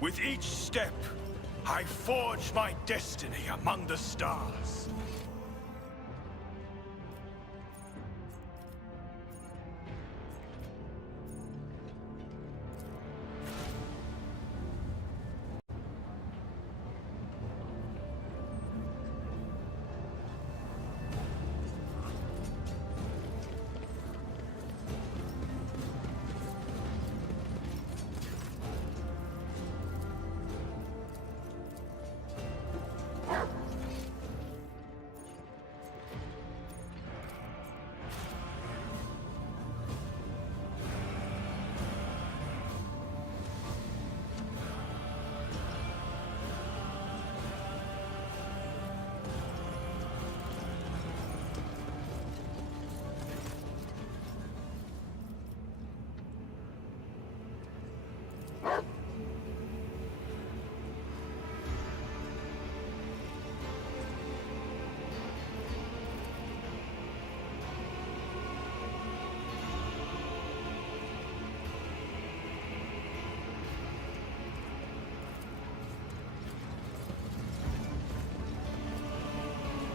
With each step, I forge my destiny among the stars.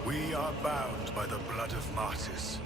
We are bound by the blood of martyrs.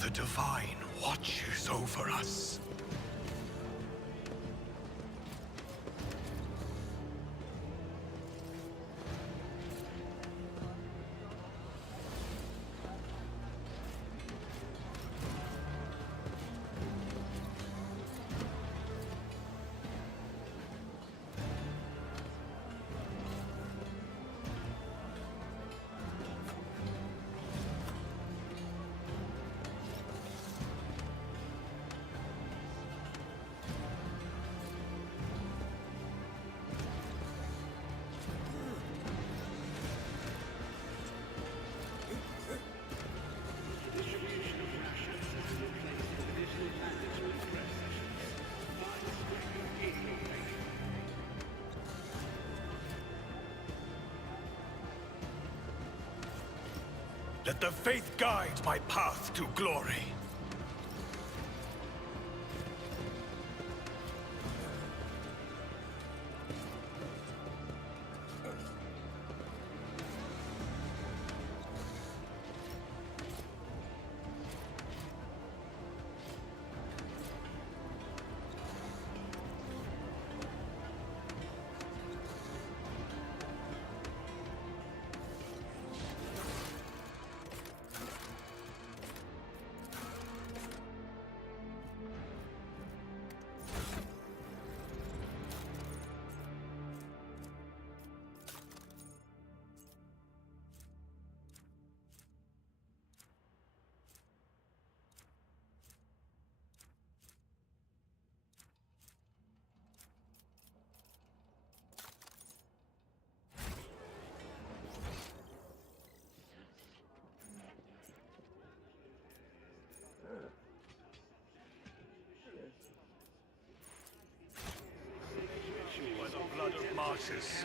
The Divine watches over us. Let the faith guide my path to glory. By the blood of martyrs.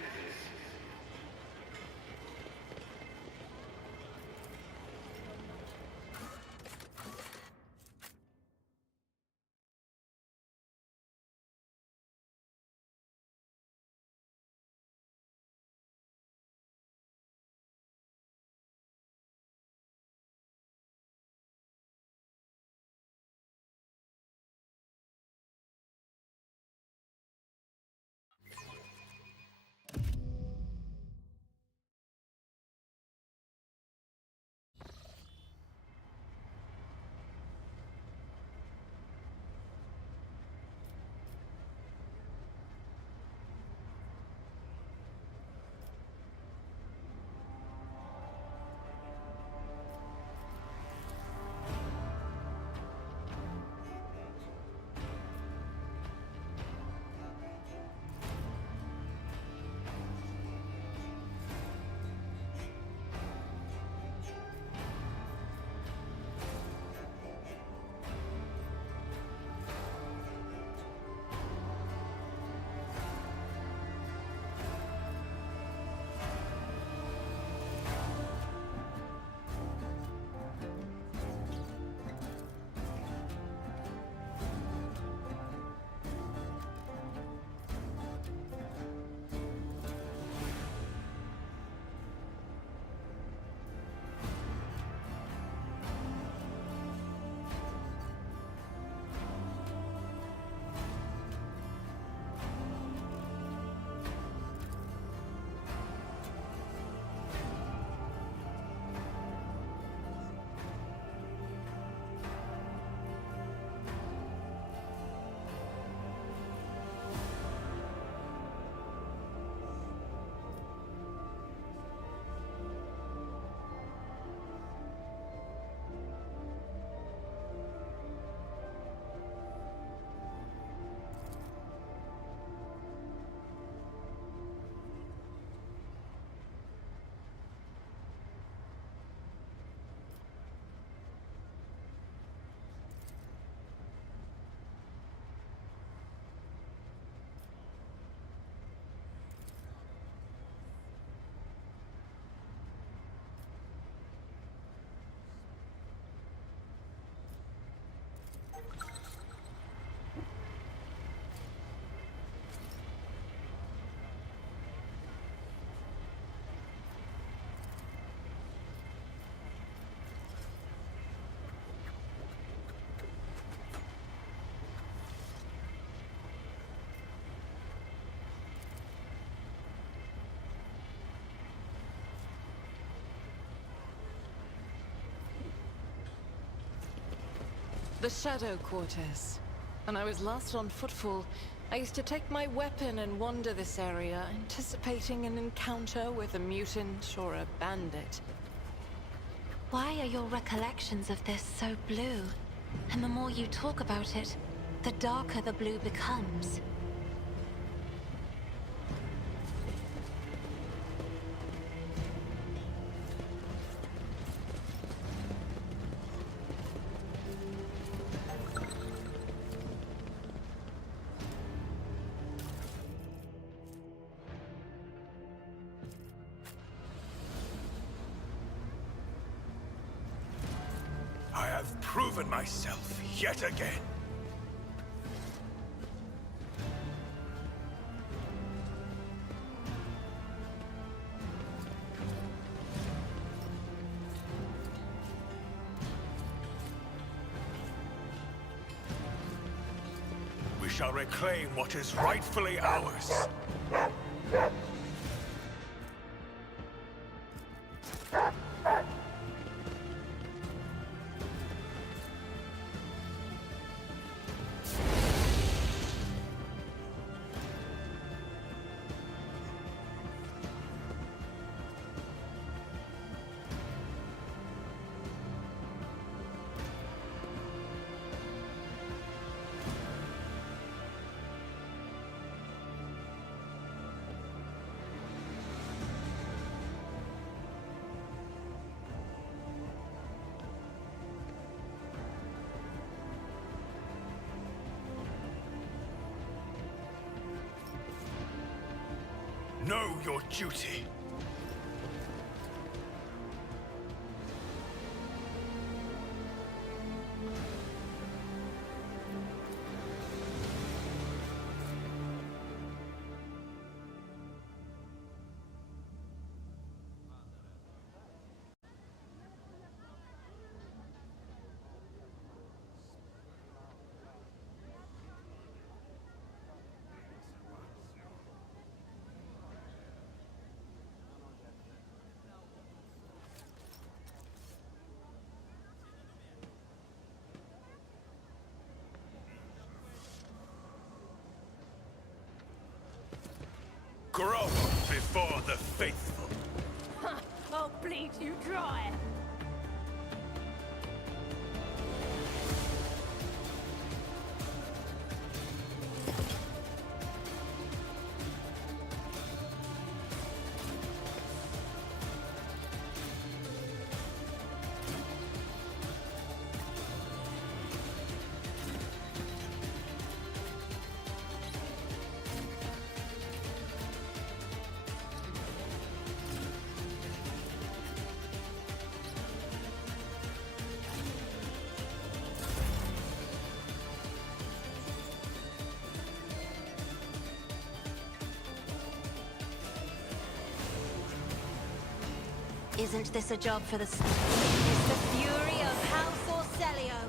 The Shadow Quarters. When I was last on footfall, I used to take my weapon and wander this area, anticipating an encounter with a mutant or a bandit. Why are your recollections of this so blue? And the more you talk about it, the darker the blue becomes. have proven myself yet again. We shall reclaim what is rightfully ours. Know your duty. Grow before the faithful. I'll bleed you dry. Isn't this a job for the... It's the fury of House Orcelio.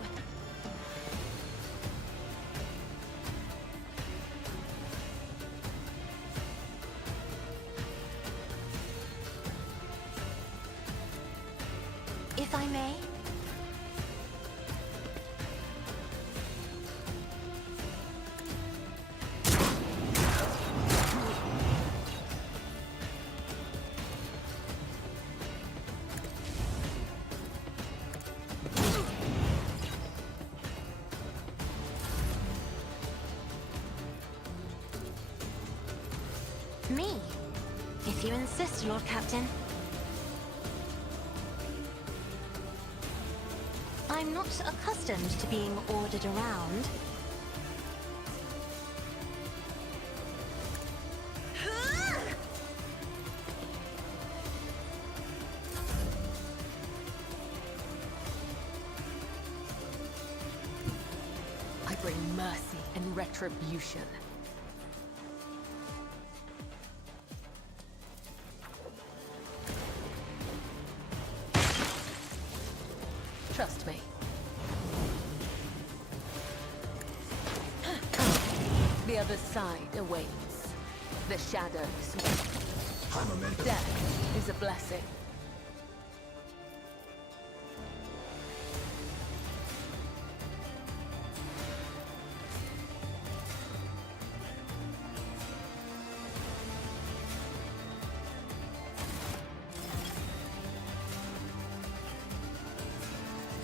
If I may? Me? If you insist, Lord Captain. I'm not accustomed to being ordered around. I bring mercy and retribution. Trust me. The other side awaits. The shadows. Death is a blessing.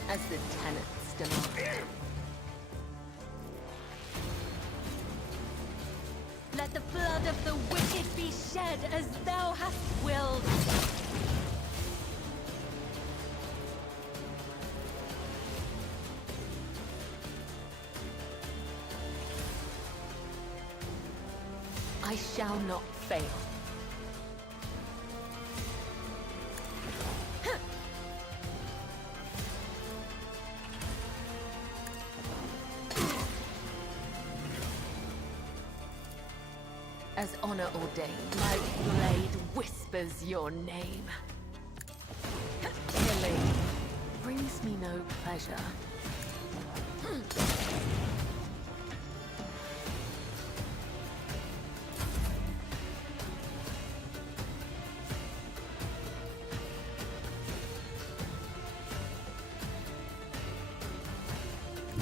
As the tenants demand. Let the blood of the wicked be shed as thou hast willed. I shall not fail. As honor ordained, my blade whispers your name. Killing brings me no pleasure.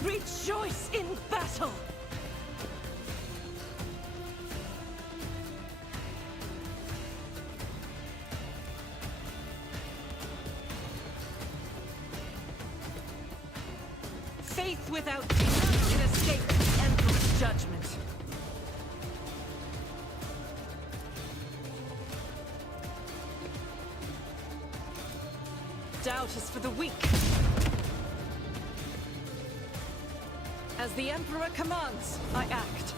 Rejoice in battle! Faith without none can escape the Emperor's judgment. Doubt is for the weak. As the Emperor commands, I act.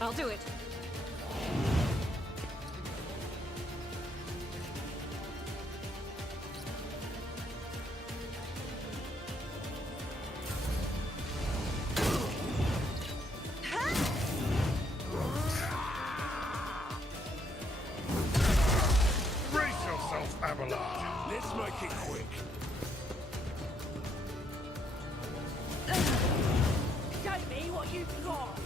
I'll do it. Brace yourself, Abelard. Let's make it quick. Show me what you've got!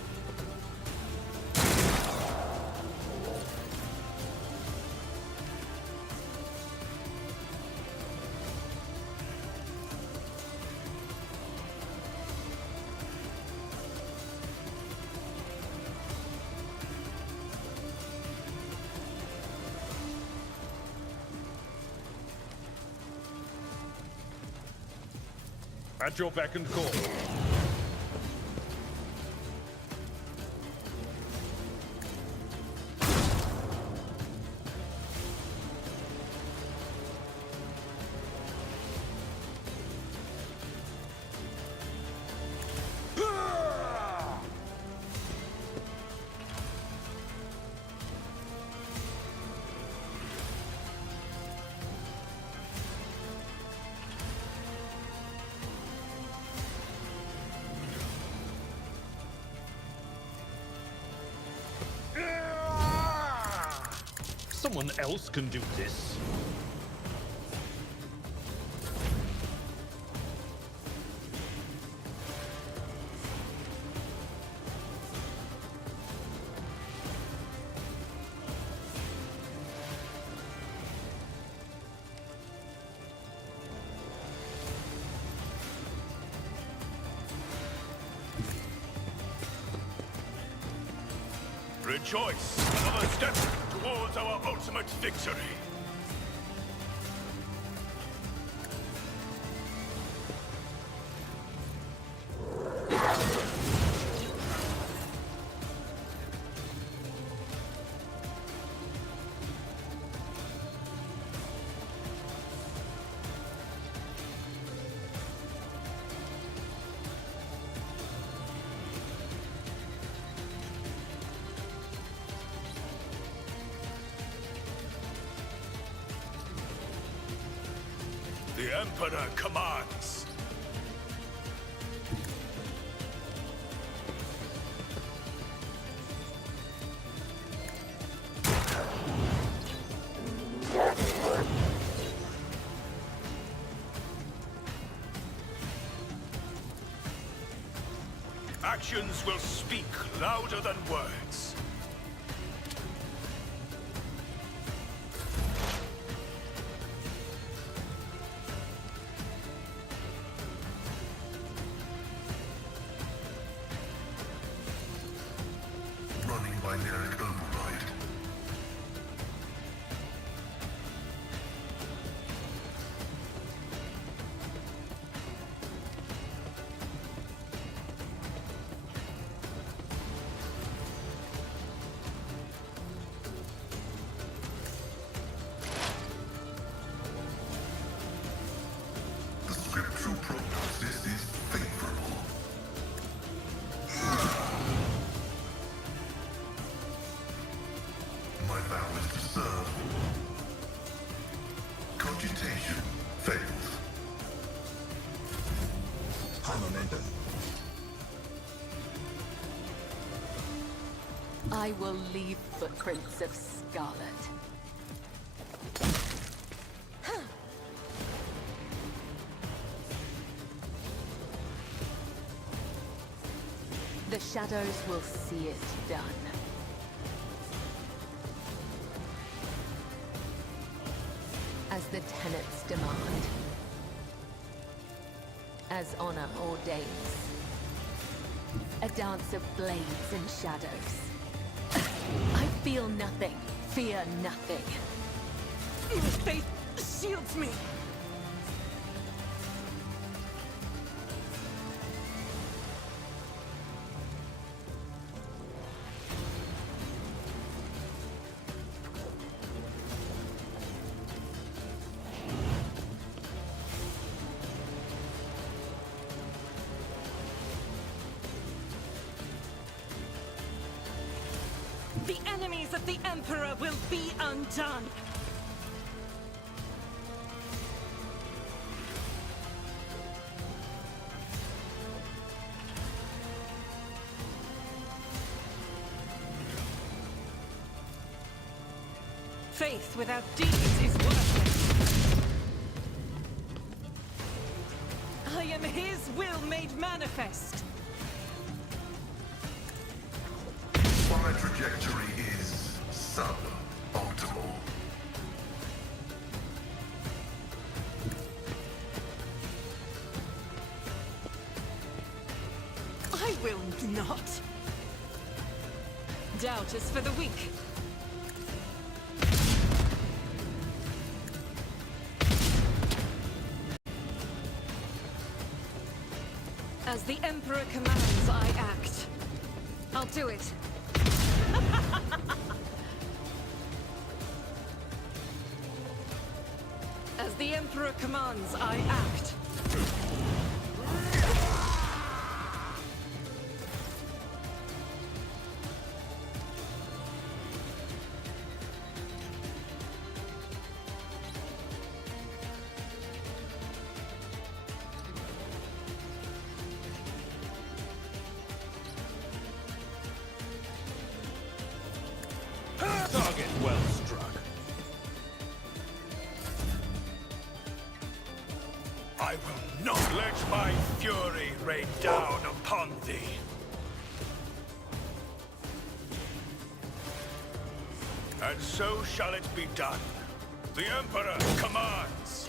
At your beck and call. Someone else can do this. Rejoice! Another step towards our ultimate victory! The Emperor commands. Actions will speak louder than words. Running binary override. The scriptural prognosis is favorable. I will leave footprints of scarlet. The shadows will see it done. As the tenets demand. As honor ordains. A dance of blades and shadows. I feel nothing, fear nothing. Faith shields me. The enemies of the Emperor will be undone! Faith without deeds is worthless. I am his will made manifest. My trajectory is suboptimal. I will not. Doubt is for the weak. As the Emperor commands, I act. I'll do it. As the Emperor commands, I act. Target well struck. I will not let my fury rain down upon thee. And so shall it be done. The Emperor commands.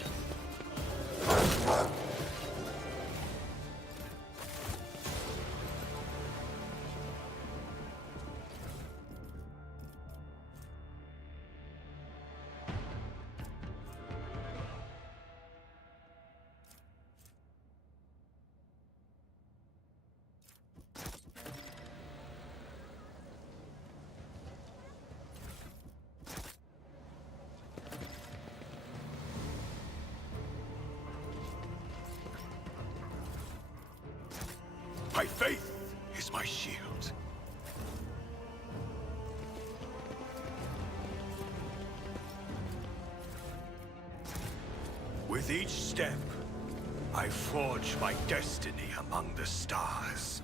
My faith is my shield. With each step, I forge my destiny among the stars.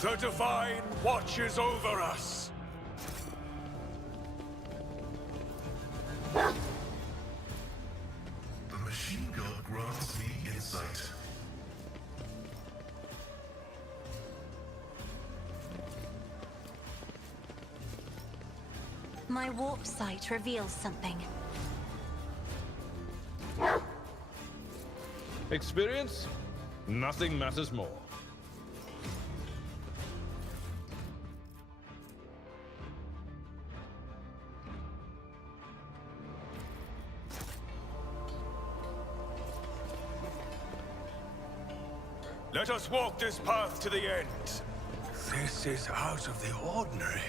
The Divine watches over us. The machine god grants me insight. My warp sight reveals something. Experience? Nothing matters more. Let us walk this path to the end. This is out of the ordinary.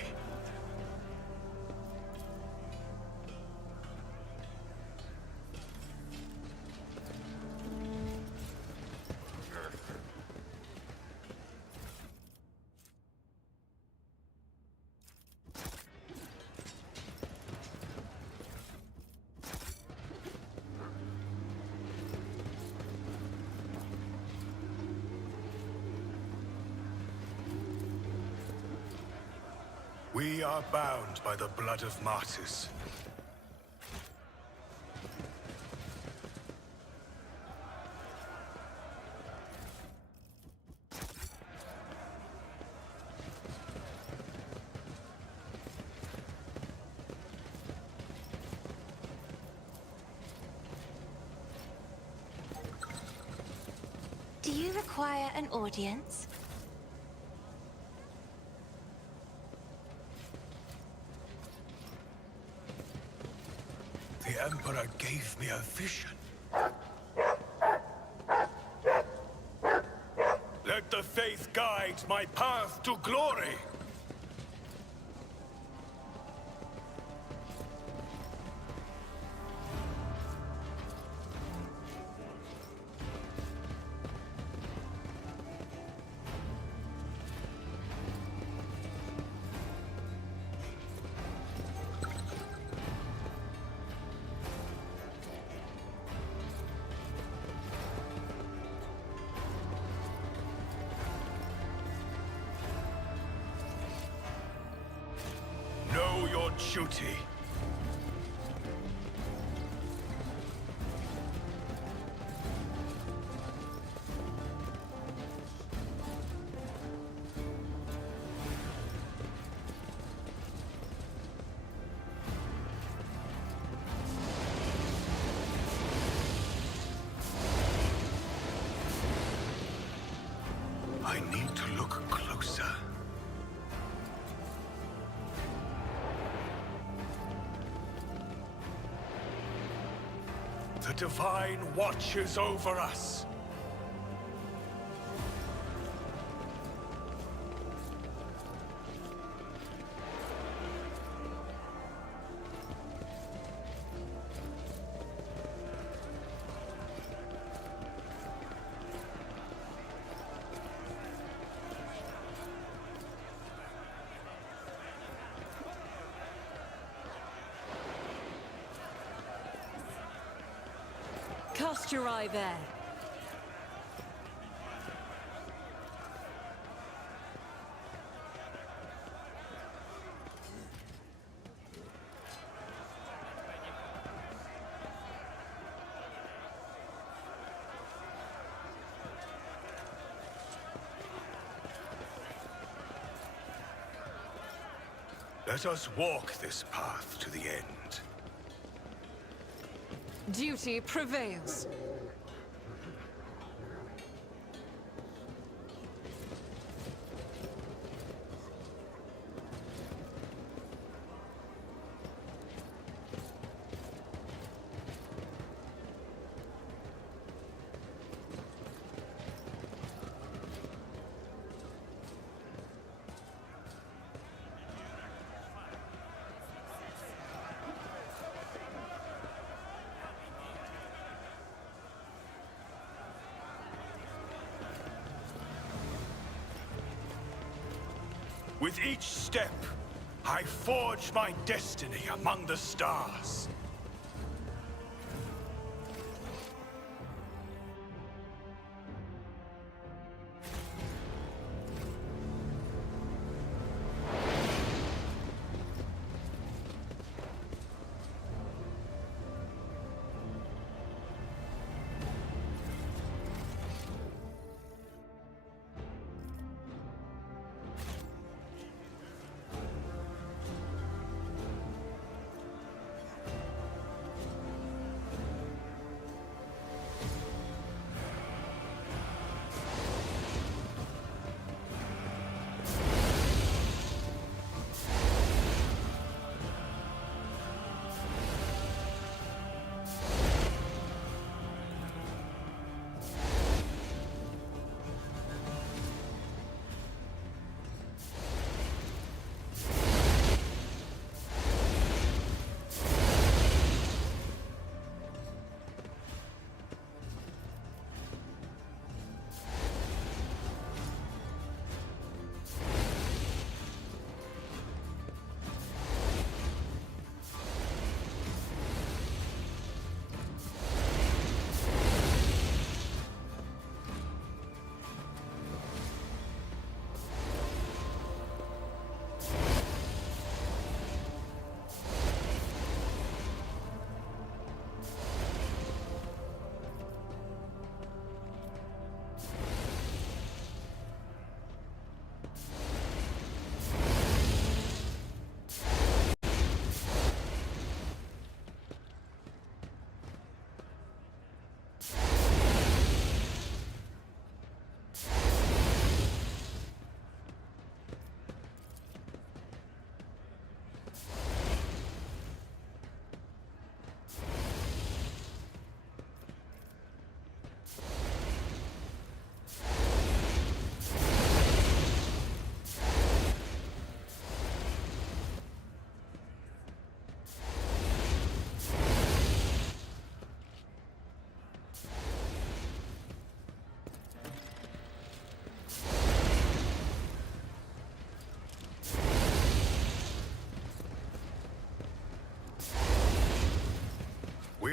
We are bound by the blood of martyrs. Do you require an audience? The Emperor gave me a vision. Let the faith guide my path to glory! Know your duty. I need to look closer. The Divine watches over us. Cast your eye there. Let us walk this path to the end. Duty prevails. With each step, I forge my destiny among the stars.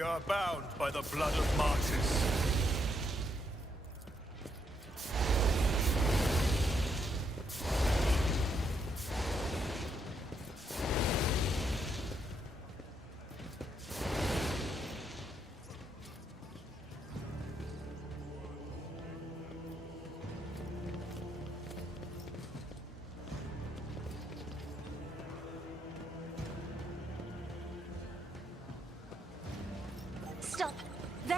are bound by the blood of martyrs. Stop! There!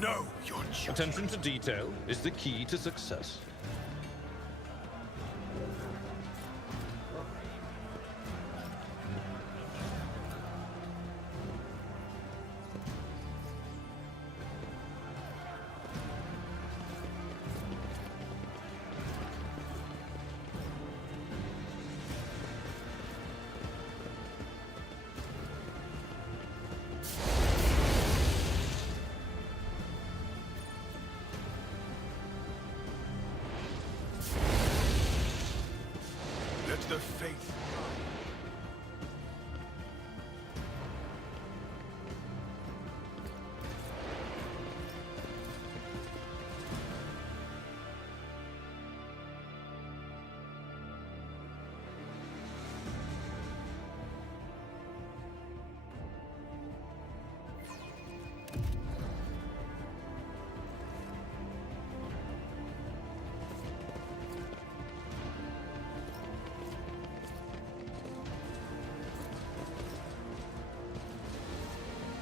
Know your duty. Attention to detail is the key to success. Let the faith.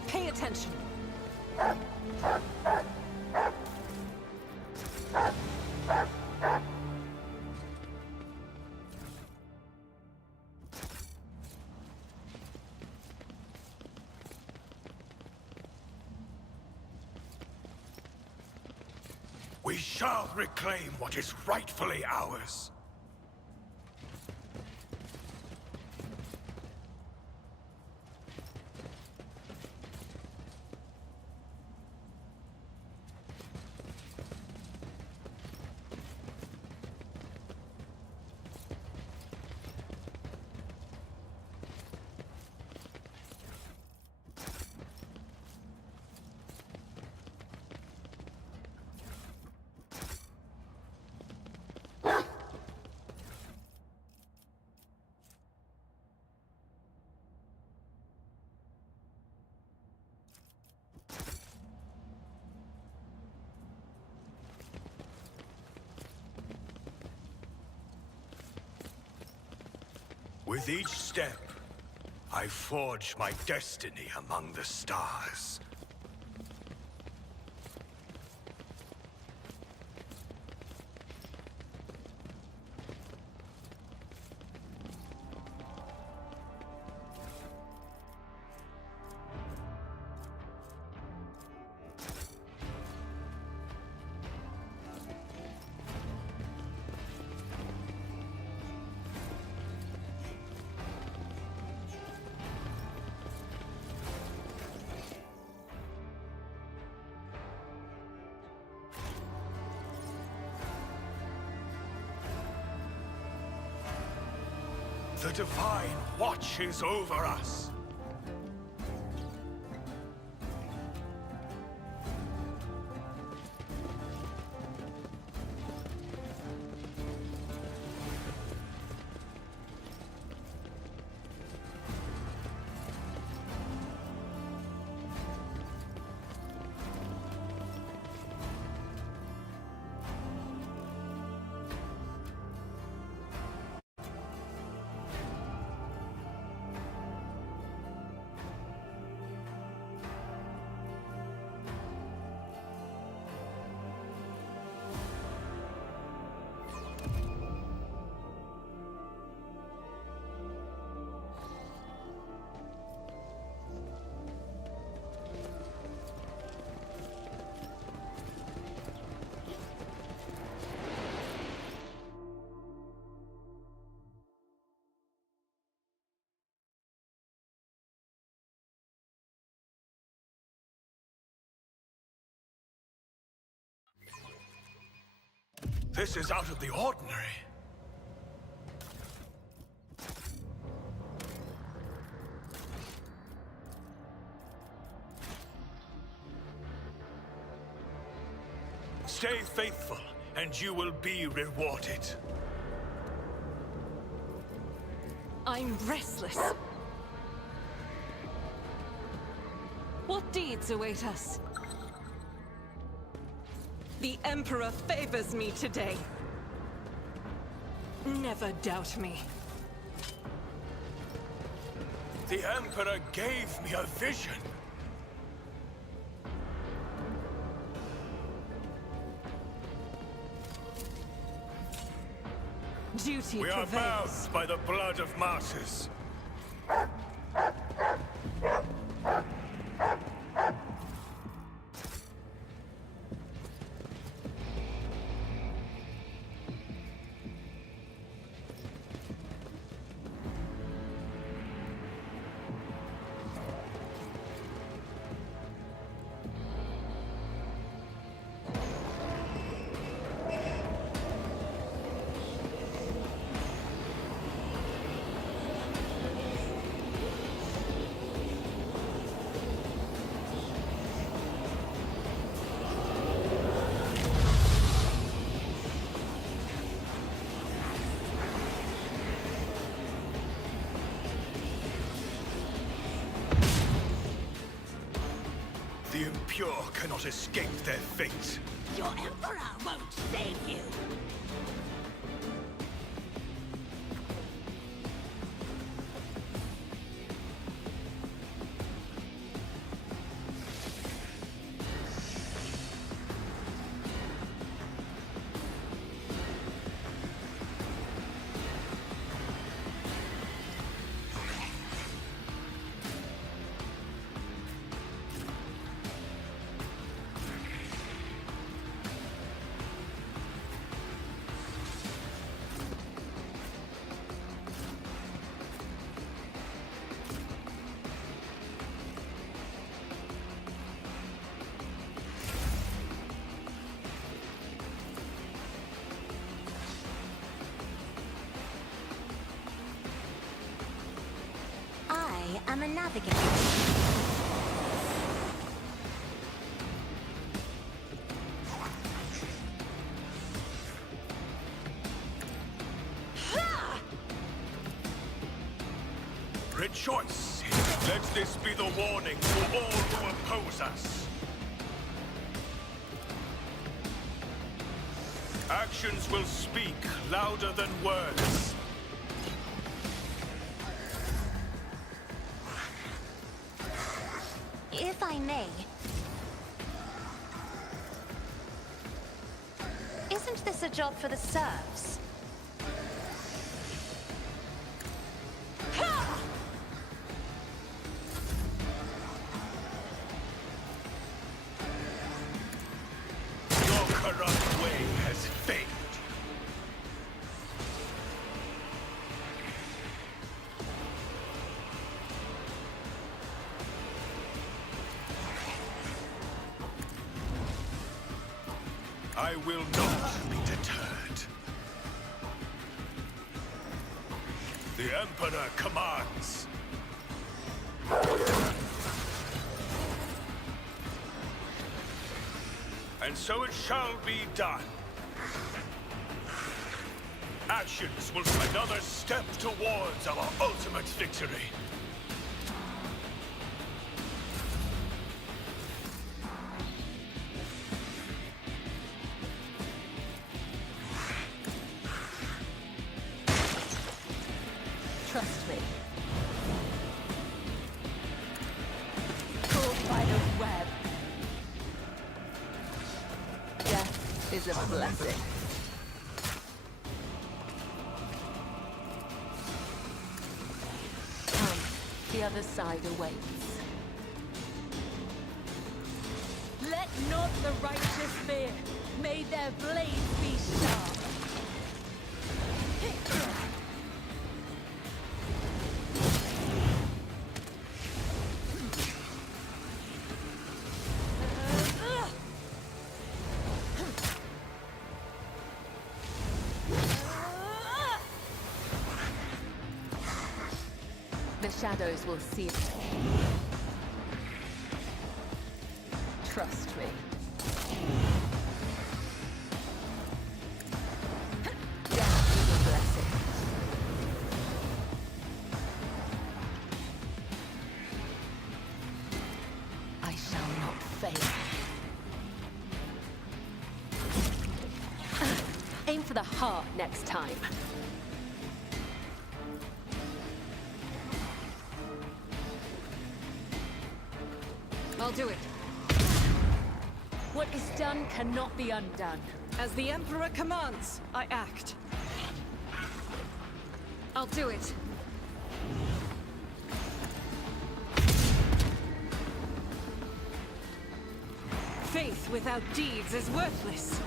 Pay attention. We shall reclaim what is rightfully ours. With each step, I forge my destiny among the stars. The Divine watches over us. This is out of the ordinary. Stay faithful, and you will be rewarded. I'm restless. What deeds await us? The Emperor favors me today. Never doubt me. The Emperor gave me a vision. Duty We are bound prevails. by the blood of martyrs. The impure cannot escape their fate. Your Emperor won't save you! I am a navigator. Rejoice! Let this be the warning to all who oppose us. Actions will speak louder than words. If I may. Isn't this a job for the serfs? Your corrupt way has failed. I will not be deterred. The Emperor commands. And so it shall be done. Actions will be another step towards our ultimate victory. Trust me. Caught by the web. Death is a blessing. Come, the other side awaits. Let not the righteous fear. May their blades be sharp. The shadows will see it. Trust me. Death is a blessing. I shall not fail. Aim for the heart next time. I'll do it. What is done cannot be undone. As the Emperor commands, I act. I'll do it. Faith without deeds is worthless.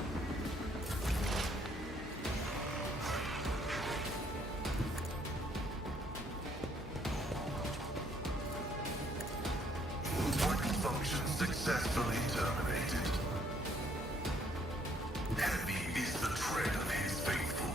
Vital function successfully terminated. Heavy is the tread of his faithful.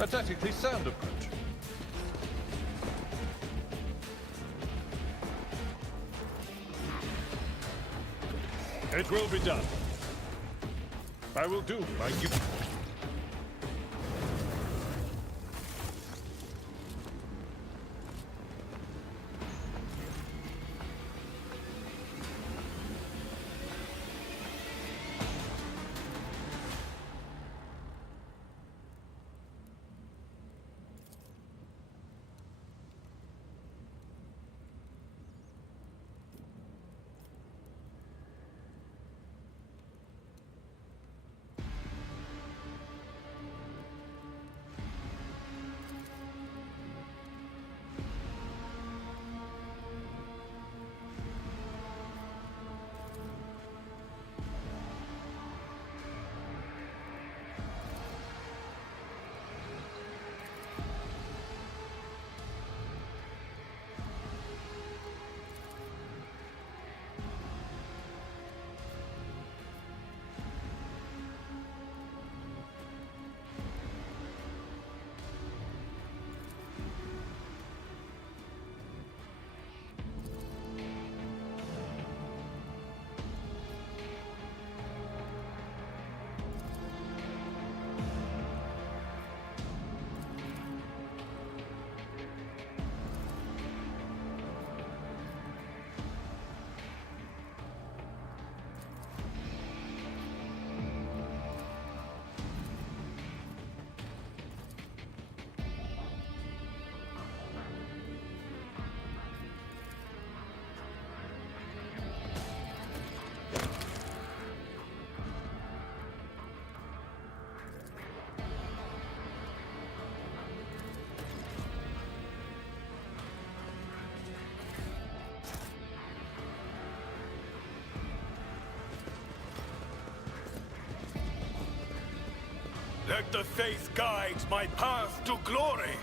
A tactically sound approach. It will be done. I will do my duty. Let the faith guide my path to glory.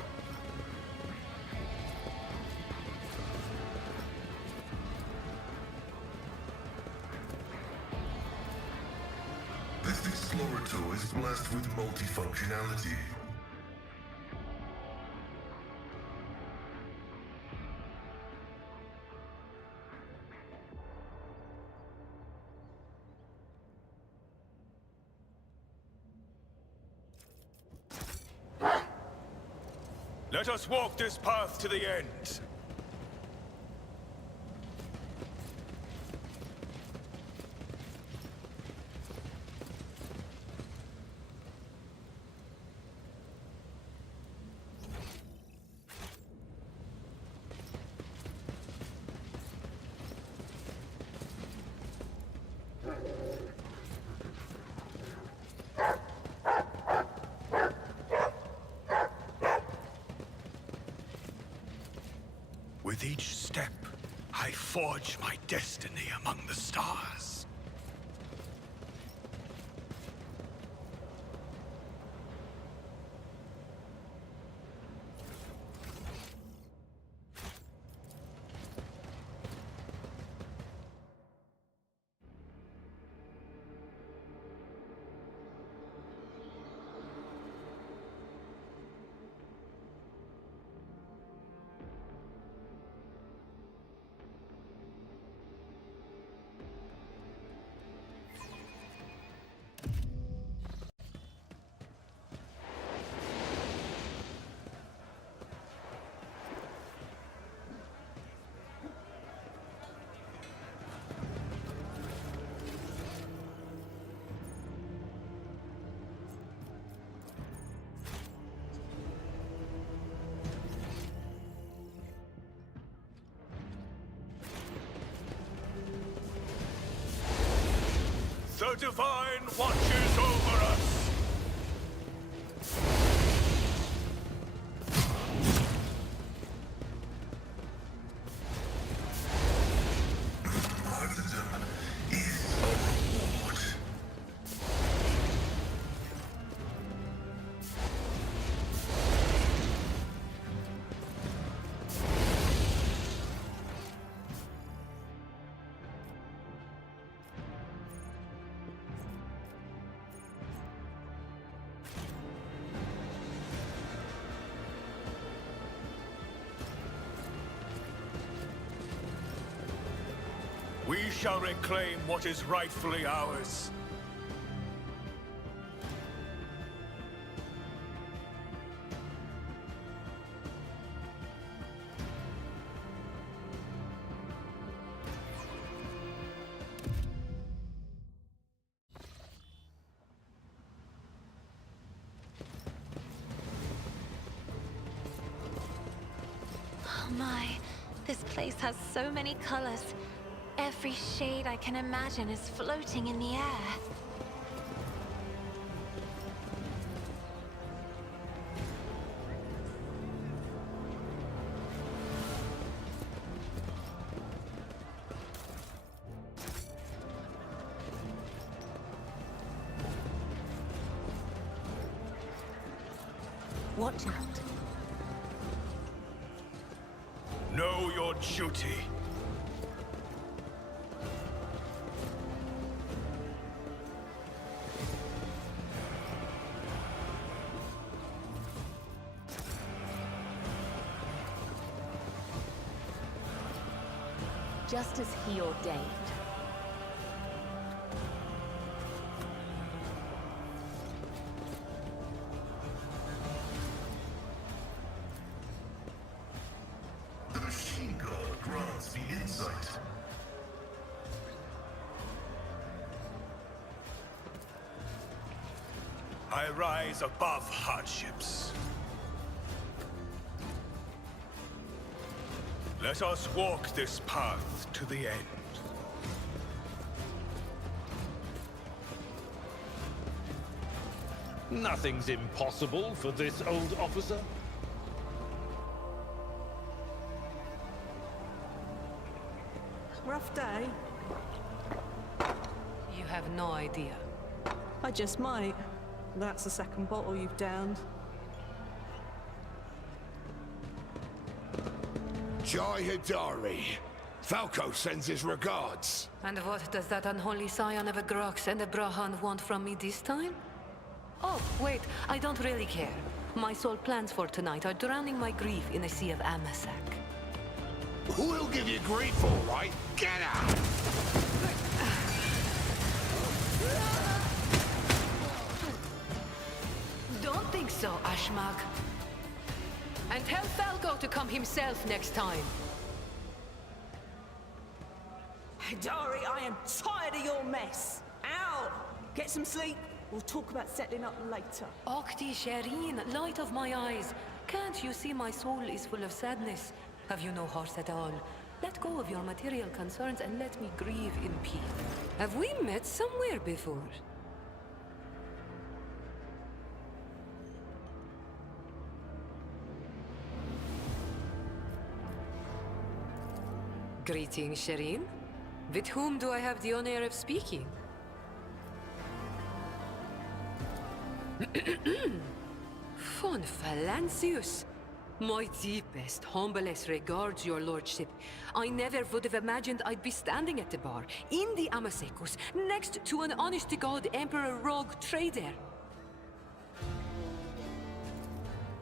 This explorator is blessed with multifunctionality. Let us walk this path to the end. With each step, I forge my destiny among the stars. The Divine watches over us! Martyrdom is a reward. We shall reclaim what is rightfully ours. Oh my, this place has so many colors. Every shade I can imagine is floating in the air. Watch out. Know your duty. Just as he ordained. The machine god grants me insight. I rise above hardships. Let us walk this path to the end. Nothing's impossible for this old officer. Rough day? You have no idea. I just might. That's the second bottle you've downed. Jai Hidari. Falco sends his regards. And what does that unholy scion of a Grox and a Brahan want from me this time? Oh, wait, I don't really care. My sole plans for tonight are drowning my grief in a sea of Amasak. We'll give you grief, all right. Get out! Don't think so, Ashmak. And tell Falco to come himself next time. Hidari, I am tired of your mess. Out! Get some sleep. We'll talk about settling up later. Okti Shireen, light of my eyes. Can't you see my soul is full of sadness? Have you no heart at all? Let go of your material concerns and let me grieve in peace. Have we met somewhere before? Greetings, Shireen. With whom do I have the honor of speaking? Von Valancius. My deepest, humblest regards, your lordship. I never would have imagined I'd be standing at the bar, in the Amasekus, next to an honest-to-God Emperor rogue trader.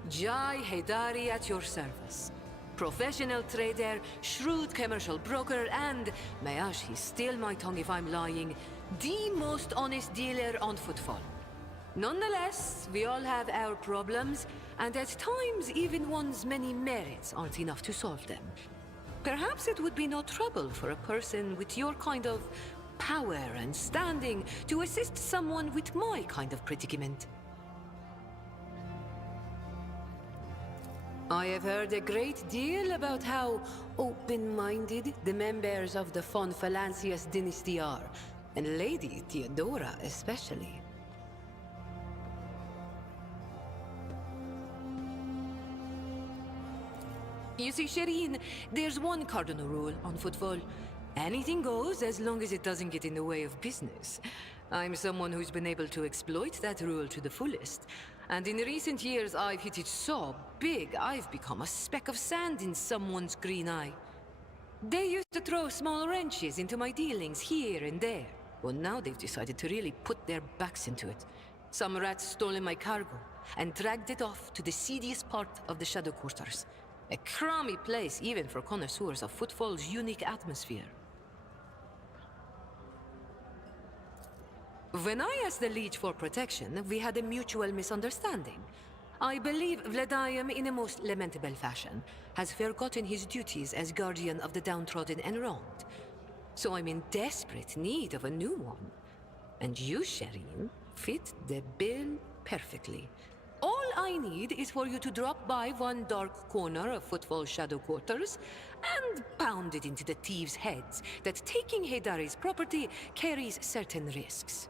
Jai Hidari at your service. Professional trader, shrewd commercial broker, and, may he steal my tongue if I'm lying, the most honest dealer on footfall. Nonetheless, we all have our problems, and at times even one's many merits aren't enough to solve them. Perhaps it would be no trouble for a person with your kind of power and standing to assist someone with my kind of predicament. I have heard a great deal about how open-minded the members of the von Valancius dynasty are. and Lady Theodora especially. You see, Shireen, there's one cardinal rule on footfall. Anything goes as long as it doesn't get in the way of business. I'm someone who's been able to exploit that rule to the fullest. And in recent years, I've hit it so big, I've become a speck of sand in someone's green eye. They used to throw small wrenches into my dealings here and there. Well, now they've decided to really put their backs into it. Some rats stolen my cargo and dragged it off to the seediest part of the Shadow Quarters. A crummy place even for connoisseurs of Footfall's unique atmosphere. When I asked the Leech for protection, we had a mutual misunderstanding. I believe Vladimir, in a most lamentable fashion, has forgotten his duties as guardian of the downtrodden and wronged. So I'm in desperate need of a new one. And you, Shireen, fit the bill perfectly. All I need is for you to drop by one dark corner of Footfall Shadow Quarters and pound it into the thieves' heads that taking Heydari's property carries certain risks.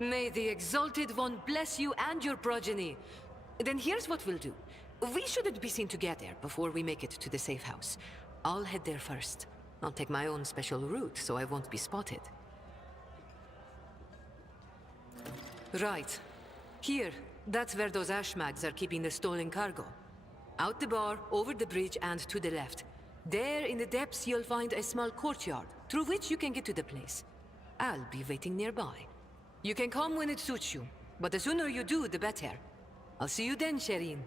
May the Exalted One bless you and your progeny. Then here's what we'll do. We shouldn't be seen together before we make it to the safe house. I'll head there first. I'll take my own special route so I won't be spotted. Right. Here, that's where those ashmags are keeping the stolen cargo. Out the bar, over the bridge, and to the left. There in the depths you'll find a small courtyard, through which you can get to the place. I'll be waiting nearby. You can come when it suits you, but the sooner you do, the better. I'll see you then, Shireen.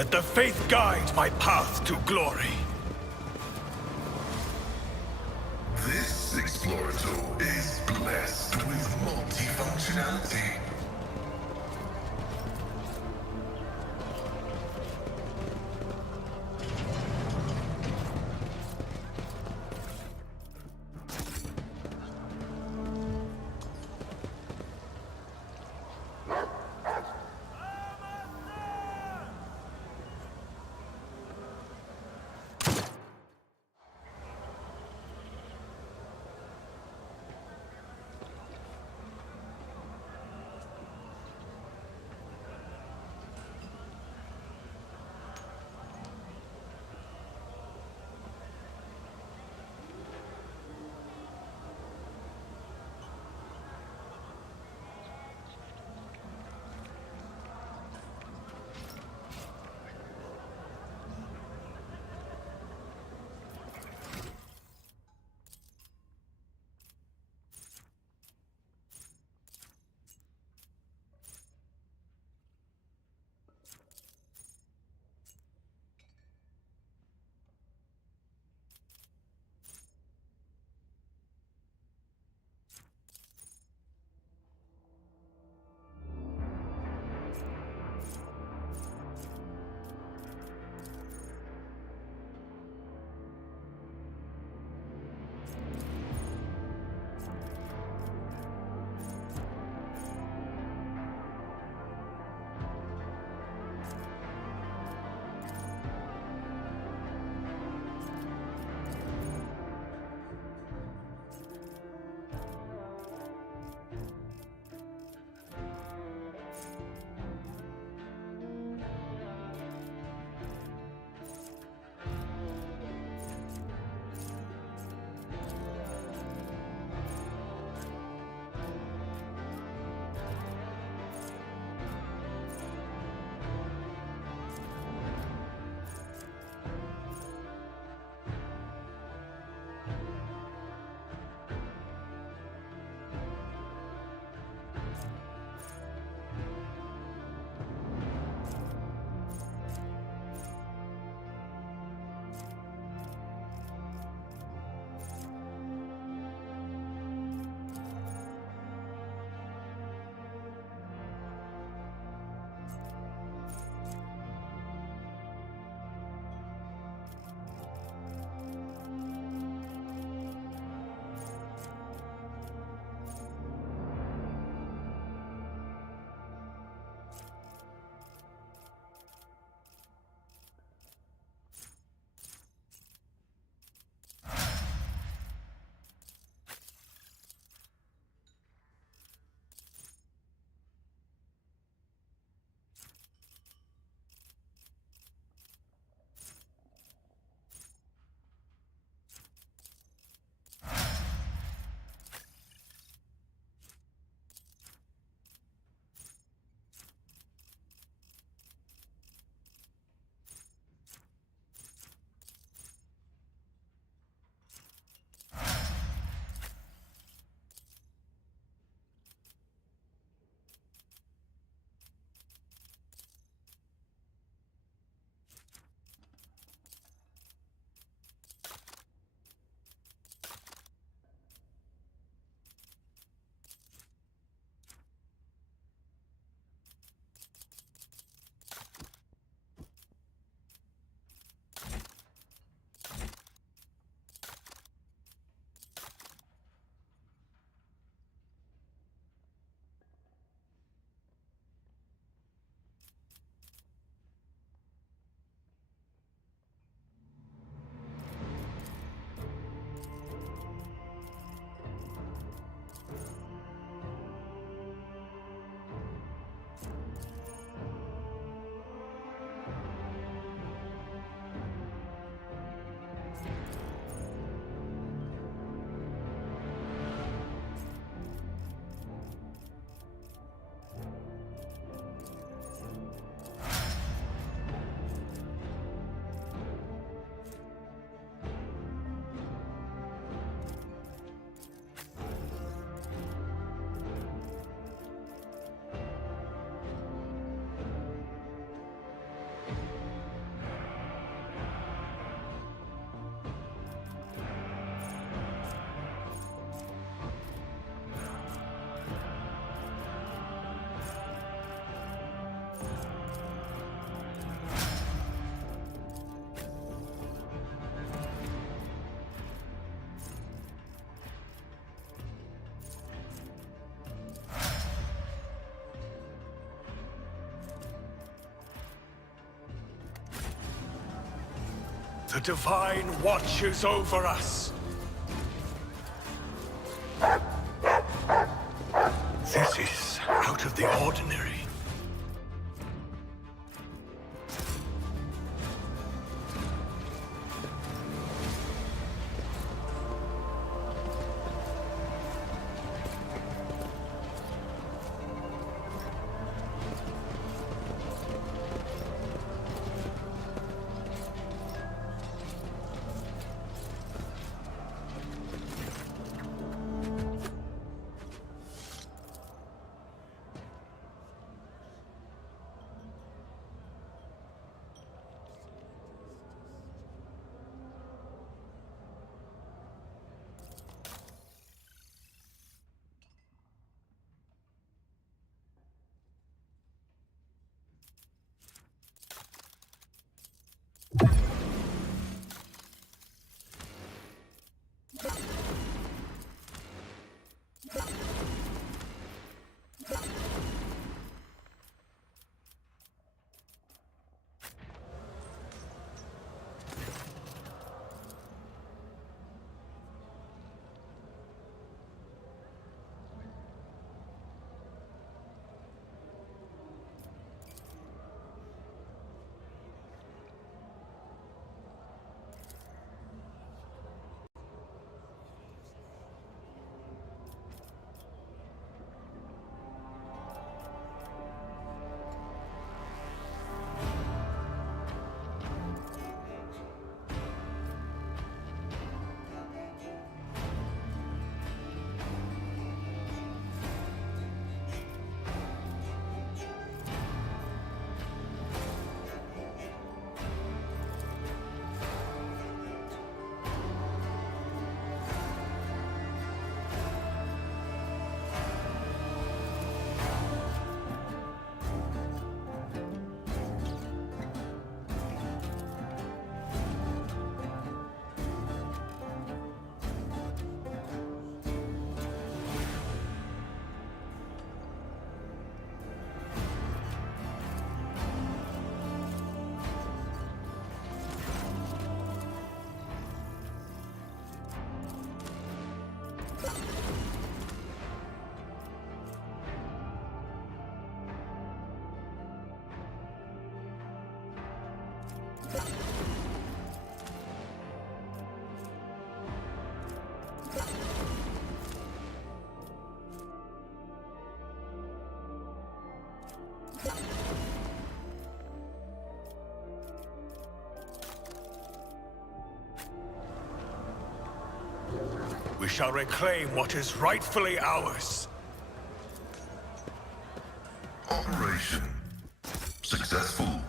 Let the faith guide my path to glory. This Explorator is blessed with multifunctionality. The Divine watches over us. This is out of the ordinary. We shall reclaim what is rightfully ours. Operation successful.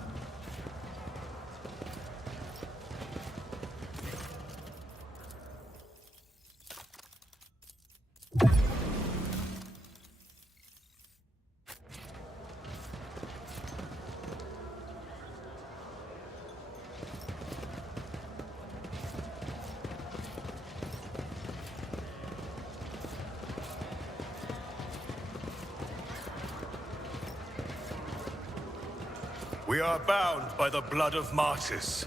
We are bound by the blood of martyrs.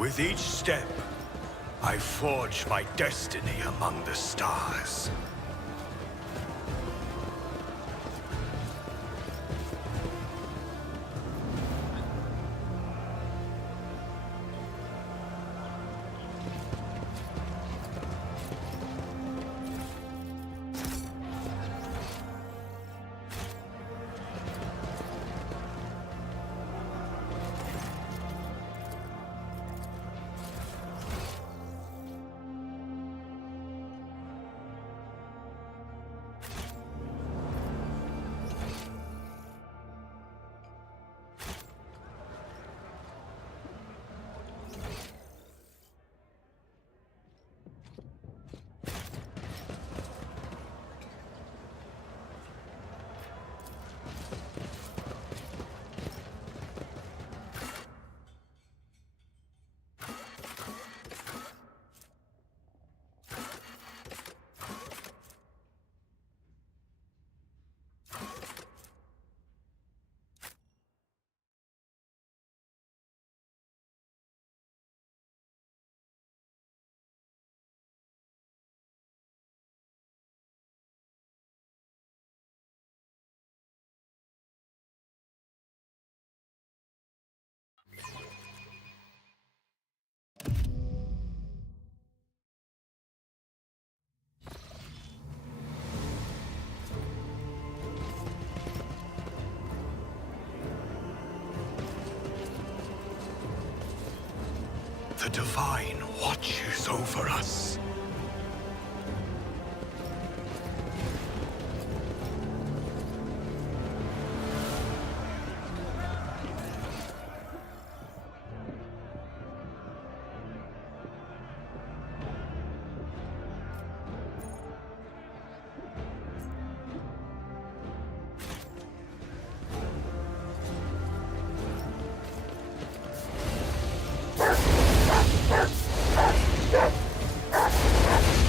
With each step, I forge my destiny among the stars. The Divine watches over us.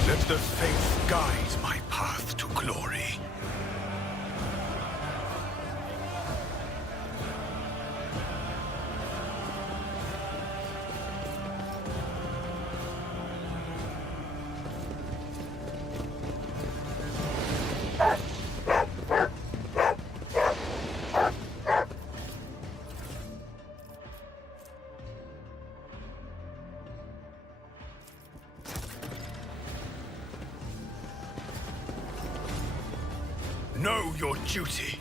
Let the faith guide my path to glory. Know your duty.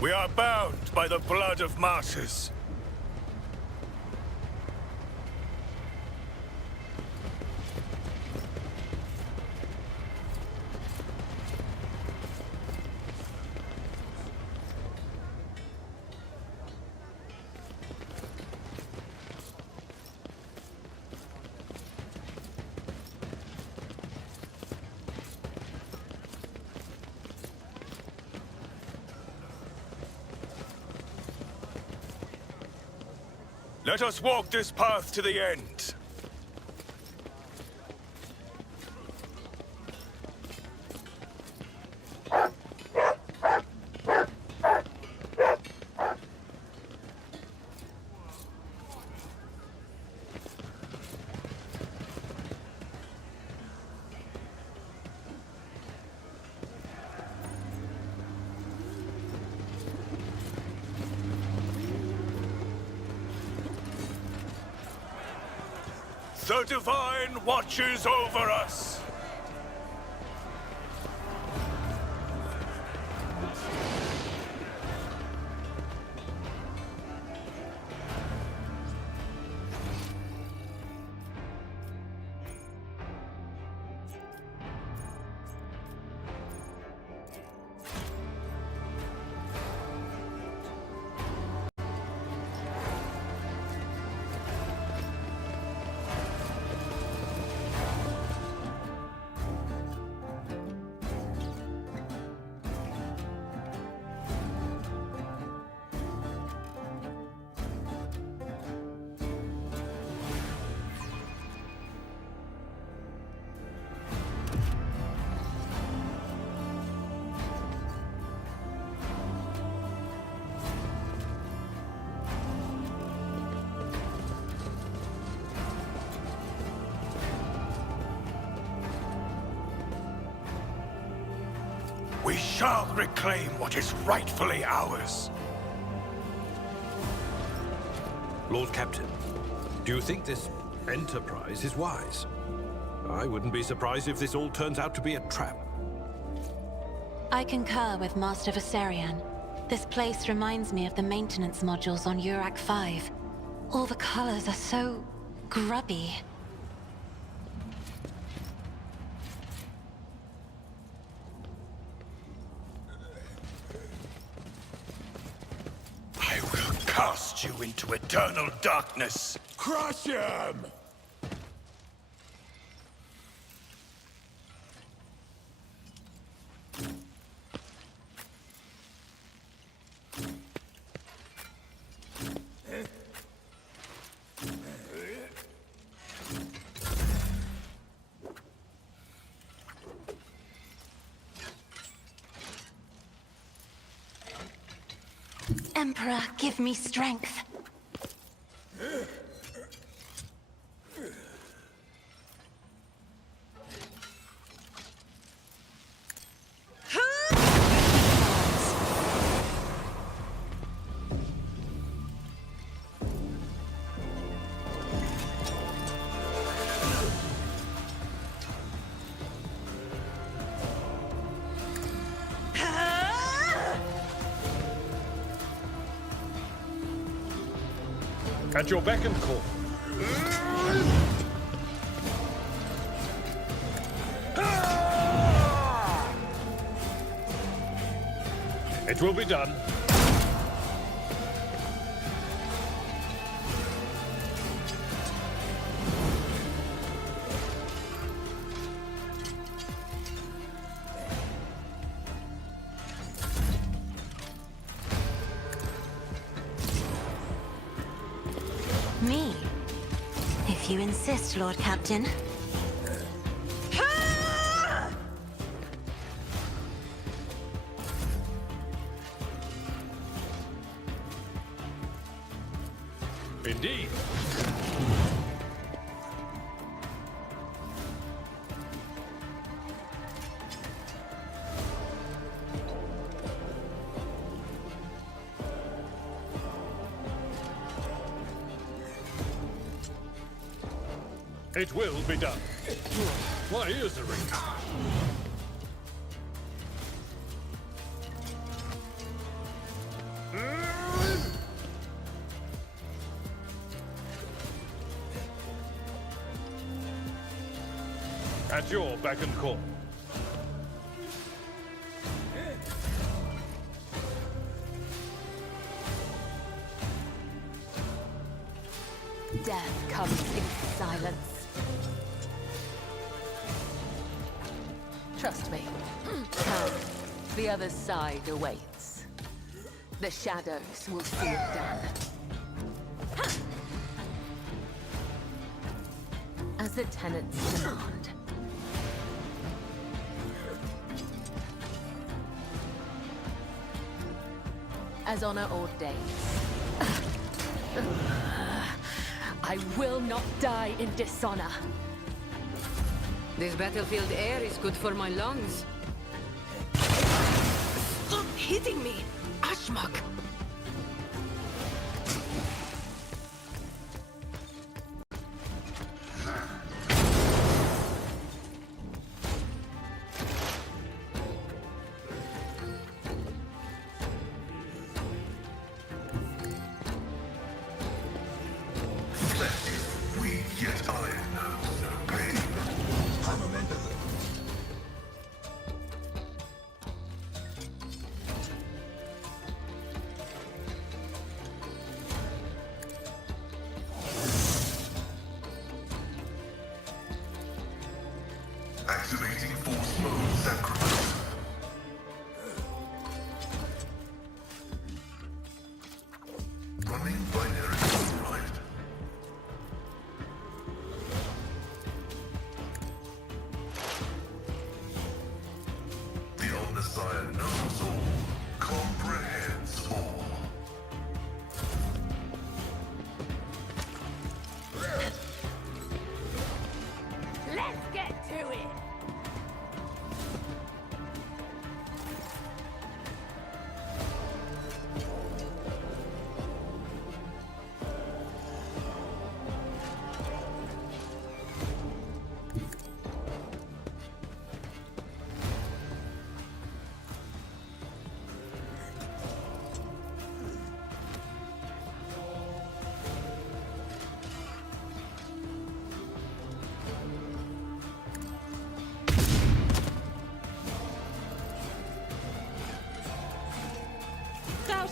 We are bound by the blood of martyrs. Let us walk this path to the end. The Divine watches over us. shall reclaim what is rightfully ours. Lord Captain, do you think this enterprise is wise? I wouldn't be surprised if this all turns out to be a trap. I concur with Master Viserion. This place reminds me of the maintenance modules on Urak 5. All the colors are so grubby. I will cast you into eternal darkness. Crush him! Emperor, give me strength. At your beck and call. It will be done. Me? If you insist, Lord Captain. Indeed. It will be done. My ears are ringing. At your beck and call. Death comes in silence. Trust me. Come, the other side awaits. The shadows will see it done. As the tenants demand. As honor ordains. I will not die in dishonor. This battlefield air is good for my lungs. Stop hitting me, Ashmak! We yet iron knows no pain. Activating force mode sacrifice. Running binary override. The Omnissiah knows all, comprehends all. Let's get to it!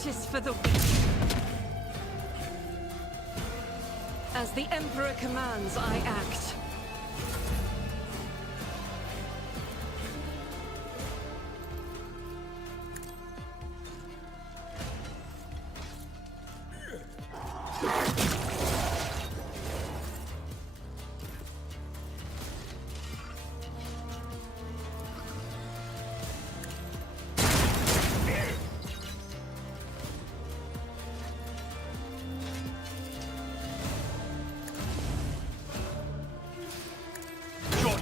Justice for the... As the Emperor commands, I act.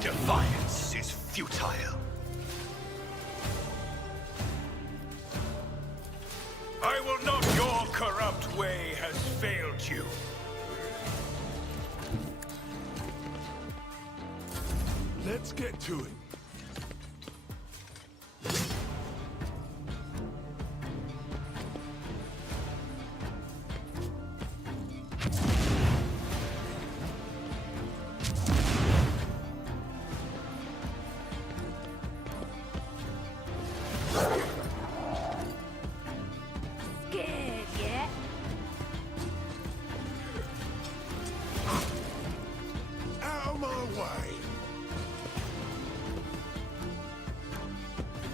Defiance is futile. I will not. Your corrupt way has failed you. Let's get to it.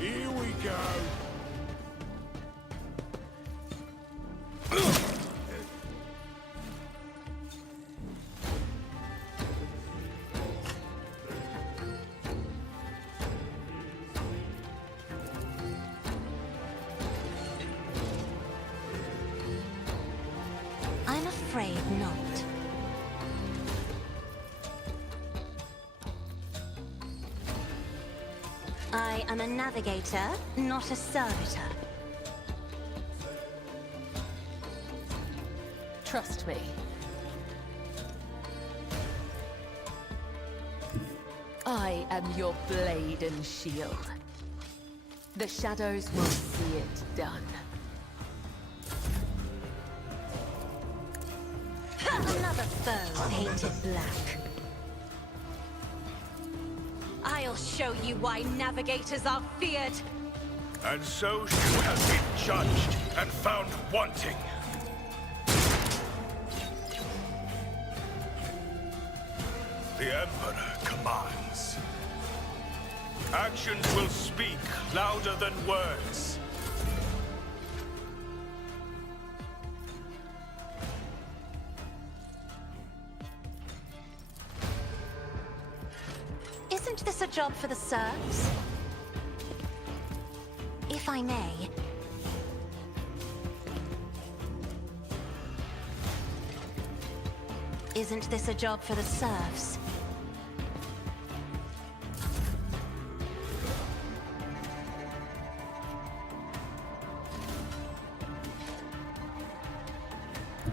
Here we go. I'm afraid not. I am a navigator, not a servitor. Trust me. I am your blade and shield. The shadows will see it done. Another foe painted black. I'll show you why navigators are feared. And so she has been judged and found wanting. The Emperor commands. Actions will speak louder than words. Isn't this a job for the serfs? If I may. Isn't this a job for the serfs?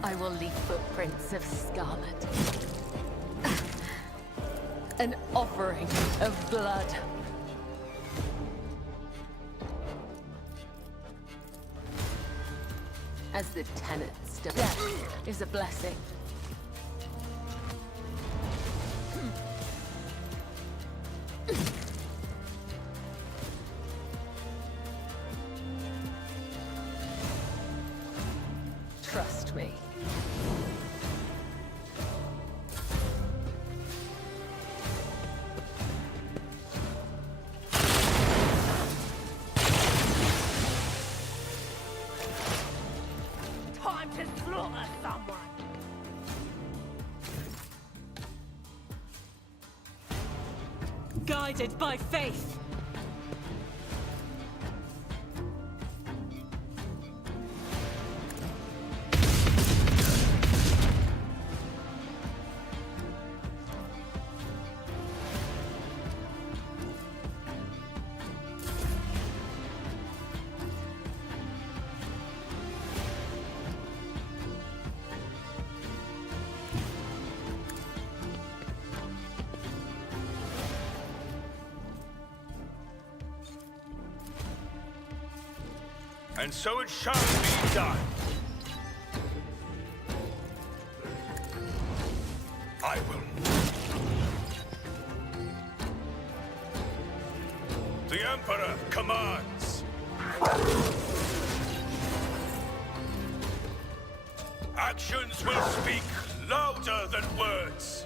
I will leave footprints of scarlet. An offering of blood. As the tenets, death is a blessing. Trust me. Time to slaughter someone! Guided by faith. And so it shall be done. I will. The Emperor commands. Actions will speak louder than words.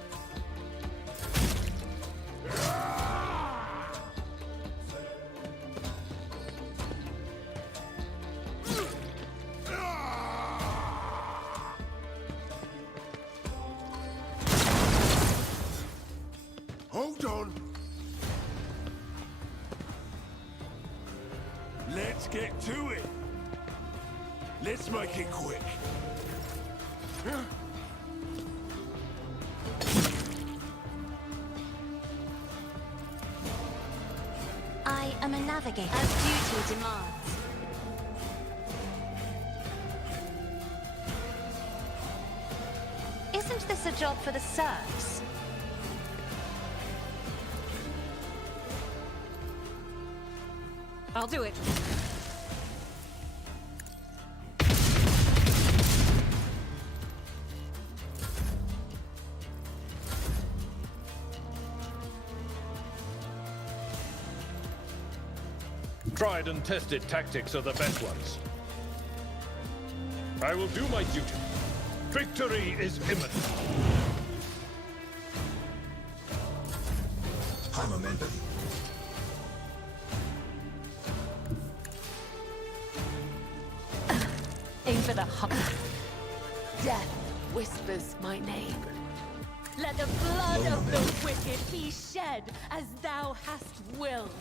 Hold on. Let's get to it. Let's make it quick. I am a navigator, as duty demands. Isn't this a job for the serfs? I'll do it. Tried and tested tactics are the best ones. I will do my duty. Victory is imminent. High momentum. Aim for the hump. Death whispers my name. Let the blood of the wicked be shed as thou hast willed.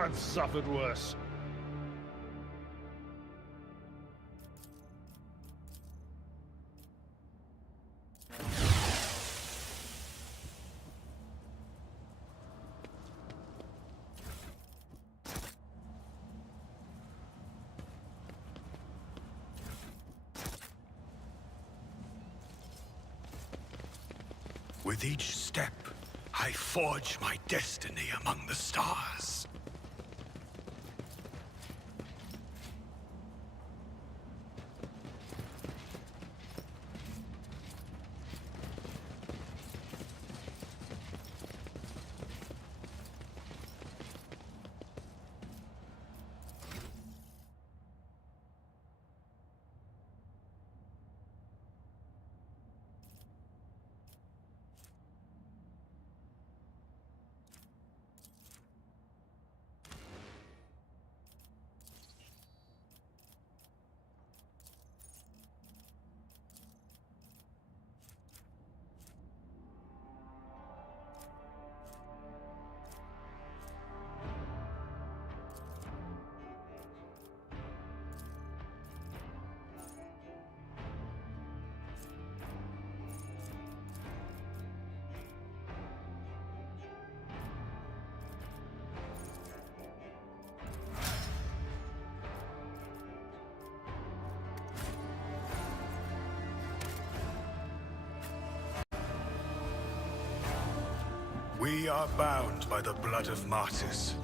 I've suffered worse. With each step, I forge my destiny among the stars. We are bound by the blood of martyrs.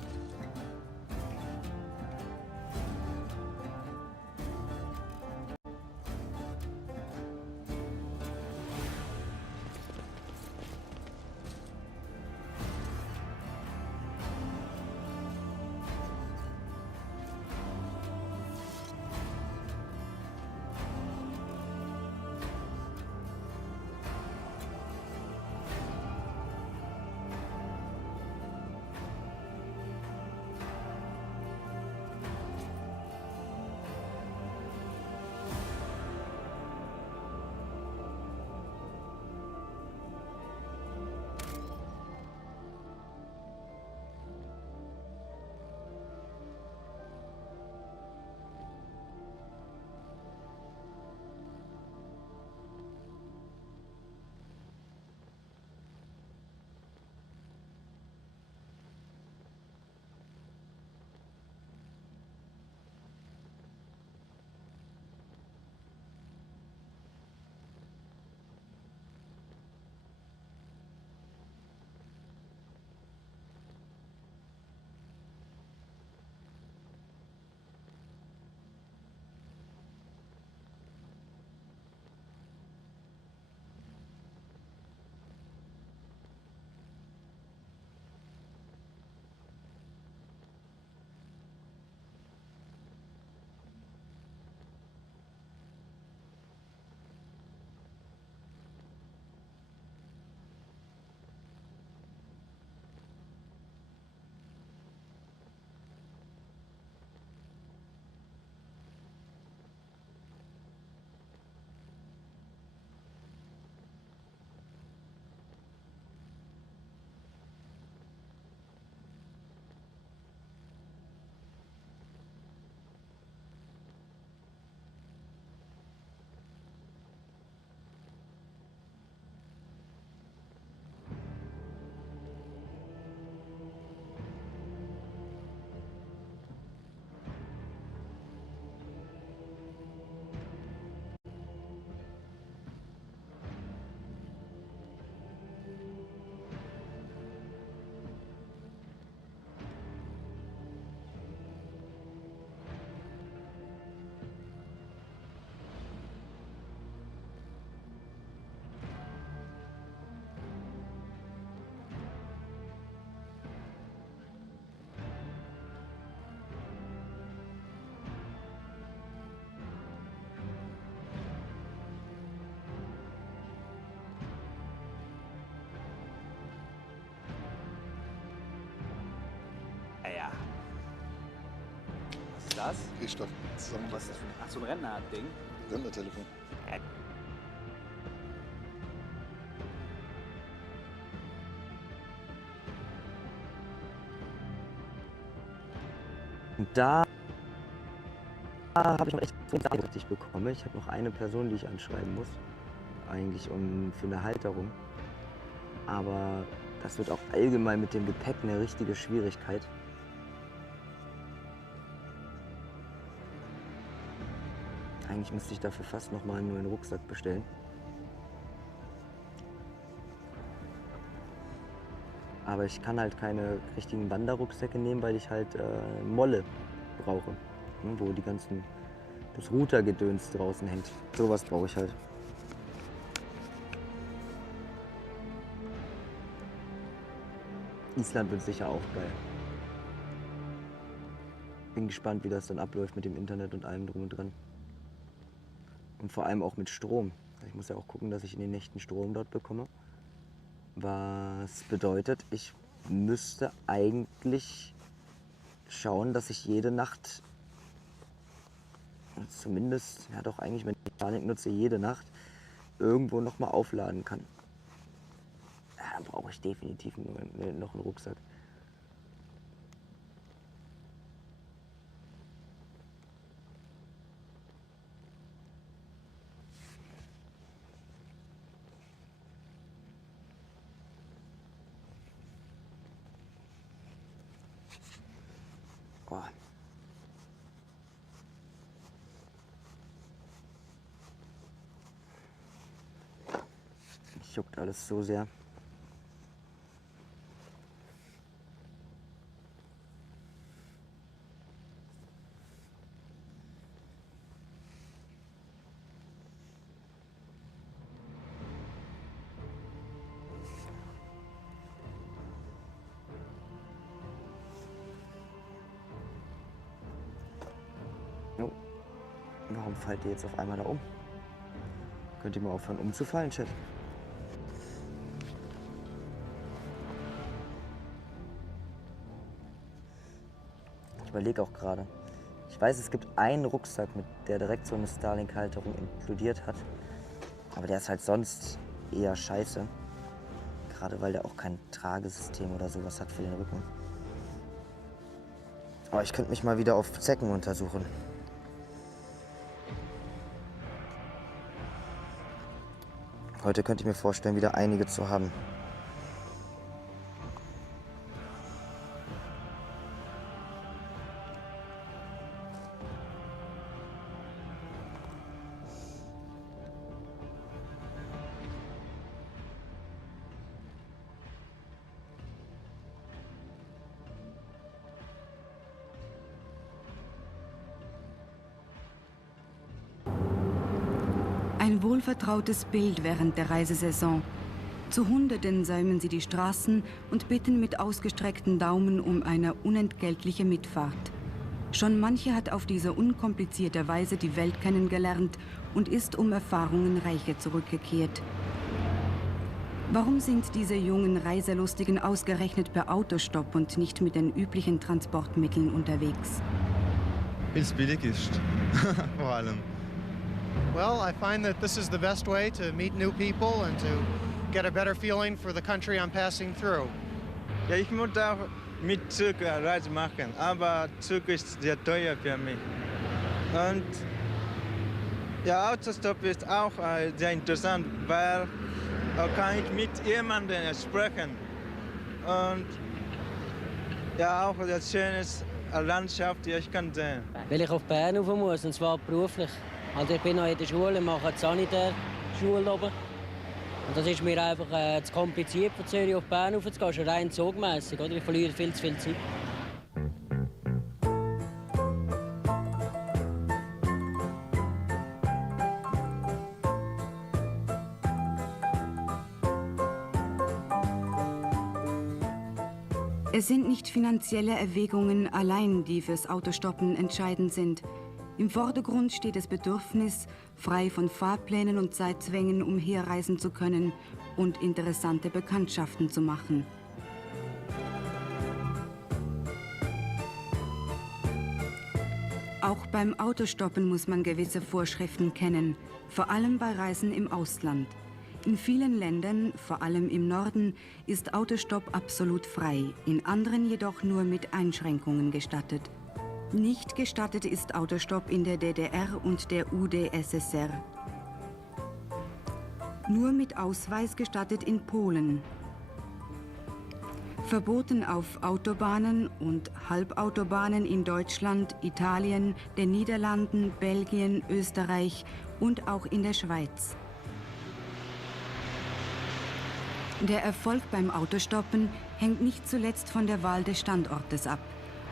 Ja. Was ist das? Gehstock. Was ist das für ein... Ach, so ein Rentner-Ding? Rentnertelefon. Und da habe ich noch echt richtig bekommen. Ich habe noch eine Person, die ich anschreiben muss. Eigentlich für eine Halterung. Aber das wird auch allgemein mit dem Gepäck eine richtige Schwierigkeit. Eigentlich müsste ich dafür fast noch mal einen neuen Rucksack bestellen. Aber ich kann halt keine richtigen Wanderrucksäcke nehmen, weil ich halt Molle brauche. Ne, wo das Routergedöns draußen hängt. Sowas brauche ich halt. Island wird sicher auch geil. Bin gespannt, wie das dann abläuft mit dem Internet und allem drum und dran. Und vor allem auch mit Strom. Ich muss ja auch gucken, dass ich in den Nächten Strom dort bekomme. Was bedeutet, ich müsste eigentlich schauen, dass ich jede Nacht, zumindest, ja doch eigentlich, wenn ich Panik nutze, jede Nacht irgendwo nochmal aufladen kann. Ja, dann brauche ich definitiv noch einen Rucksack. Boah. Mich juckt alles so sehr. Jo. Warum fallt ihr jetzt auf einmal da um? Könnt ihr mal aufhören umzufallen, Chat? Ich überlege auch gerade. Ich weiß, es gibt einen Rucksack, der direkt so eine Starlink-Halterung inkludiert hat. Aber der ist halt sonst eher scheiße. Gerade weil der auch kein Tragesystem oder sowas hat für den Rücken. Aber ich könnte mich mal wieder auf Zecken untersuchen. Heute könnte ich mir vorstellen, wieder einige zu haben. Ein wohlvertrautes Bild während der Reisesaison. Zu Hunderten säumen sie die Straßen und bitten mit ausgestreckten Daumen um eine unentgeltliche Mitfahrt. Schon manche hat auf diese unkomplizierte Weise die Welt kennengelernt und ist um Erfahrungen reicher zurückgekehrt. Warum sind diese jungen Reiselustigen ausgerechnet per Autostopp und nicht mit den üblichen Transportmitteln unterwegs? Weil es billig ist, vor allem. Well, I find that this is the best way to meet new people and to get a better feeling for the country I'm passing through. Ja, ich möchte auch mit Zug eine Reise machen, aber Zug ist sehr teuer für mich. Und ja, Autostopp ist auch sehr interessant, weil da kann ich mit jemandem sprechen. Und ja, auch eine schöne Landschaft, die ich kann sehen. Weil ich auf Bern rauf muss, und zwar beruflich. Also ich bin noch in der Schule, mache die Sanitärschule oben. Und das ist mir einfach zu kompliziert, von Zürich auf Bern raufzugehen, schon rein zugmässig, oder? Ich verliere viel zu viel Zeit. Es sind nicht finanzielle Erwägungen allein, die fürs Autostoppen entscheidend sind. Im Vordergrund steht das Bedürfnis, frei von Fahrplänen und Zeitzwängen umherreisen zu können und interessante Bekanntschaften zu machen. Auch beim Autostoppen muss man gewisse Vorschriften kennen, vor allem bei Reisen im Ausland. In vielen Ländern, vor allem im Norden, ist Autostopp absolut frei, in anderen jedoch nur mit Einschränkungen gestattet. Nicht gestattet ist Autostopp in der DDR und der UdSSR. Nur mit Ausweis gestattet in Polen. Verboten auf Autobahnen und Halbautobahnen in Deutschland, Italien, den Niederlanden, Belgien, Österreich und auch in der Schweiz. Der Erfolg beim Autostoppen hängt nicht zuletzt von der Wahl des Standortes ab.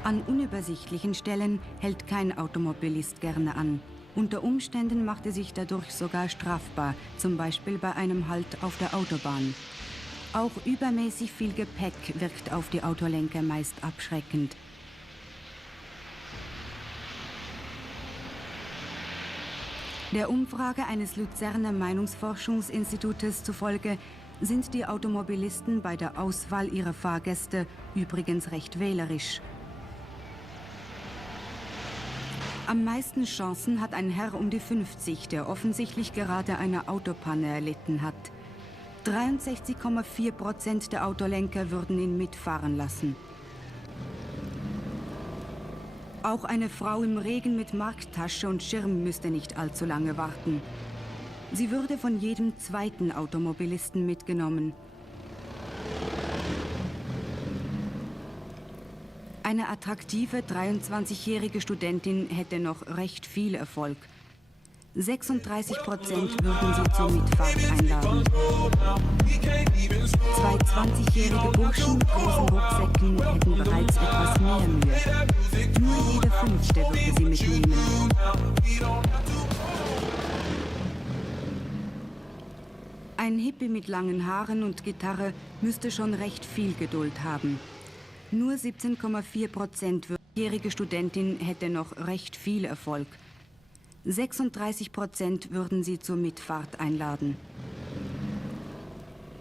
An unübersichtlichen Stellen hält kein Automobilist gerne an. Unter Umständen macht er sich dadurch sogar strafbar, zum Beispiel bei einem Halt auf der Autobahn. Auch übermäßig viel Gepäck wirkt auf die Autolenker meist abschreckend. Der Umfrage eines Luzerner Meinungsforschungsinstitutes zufolge sind die Automobilisten bei der Auswahl ihrer Fahrgäste übrigens recht wählerisch. Am meisten Chancen hat ein Herr um die 50, der offensichtlich gerade eine Autopanne erlitten hat. 63,4% der Autolenker würden ihn mitfahren lassen. Auch eine Frau im Regen mit Markttasche und Schirm müsste nicht allzu lange warten. Sie würde von jedem zweiten Automobilisten mitgenommen. Eine attraktive 23-jährige Studentin hätte noch recht viel Erfolg. 36% würden sie zur Mitfahrt einladen. Zwei 20-jährige Burschen mit großen Rucksäcken hätten bereits etwas mehr Mühe. Nur jeder Fünfte würde sie mitnehmen. Ein Hippie mit langen Haaren und Gitarre müsste schon recht viel Geduld haben. Nur 17,4% jährige Studentin hätte noch recht viel Erfolg. 36% würden sie zur Mitfahrt einladen.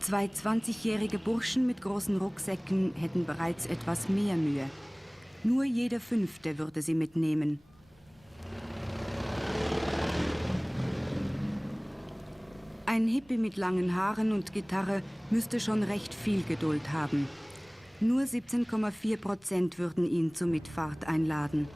Zwei 20-jährige Burschen mit großen Rucksäcken hätten bereits etwas mehr Mühe. Nur jeder Fünfte würde sie mitnehmen. Ein Hippie mit langen Haaren und Gitarre müsste schon recht viel Geduld haben. Nur 17,4% würden ihn zur Mitfahrt einladen.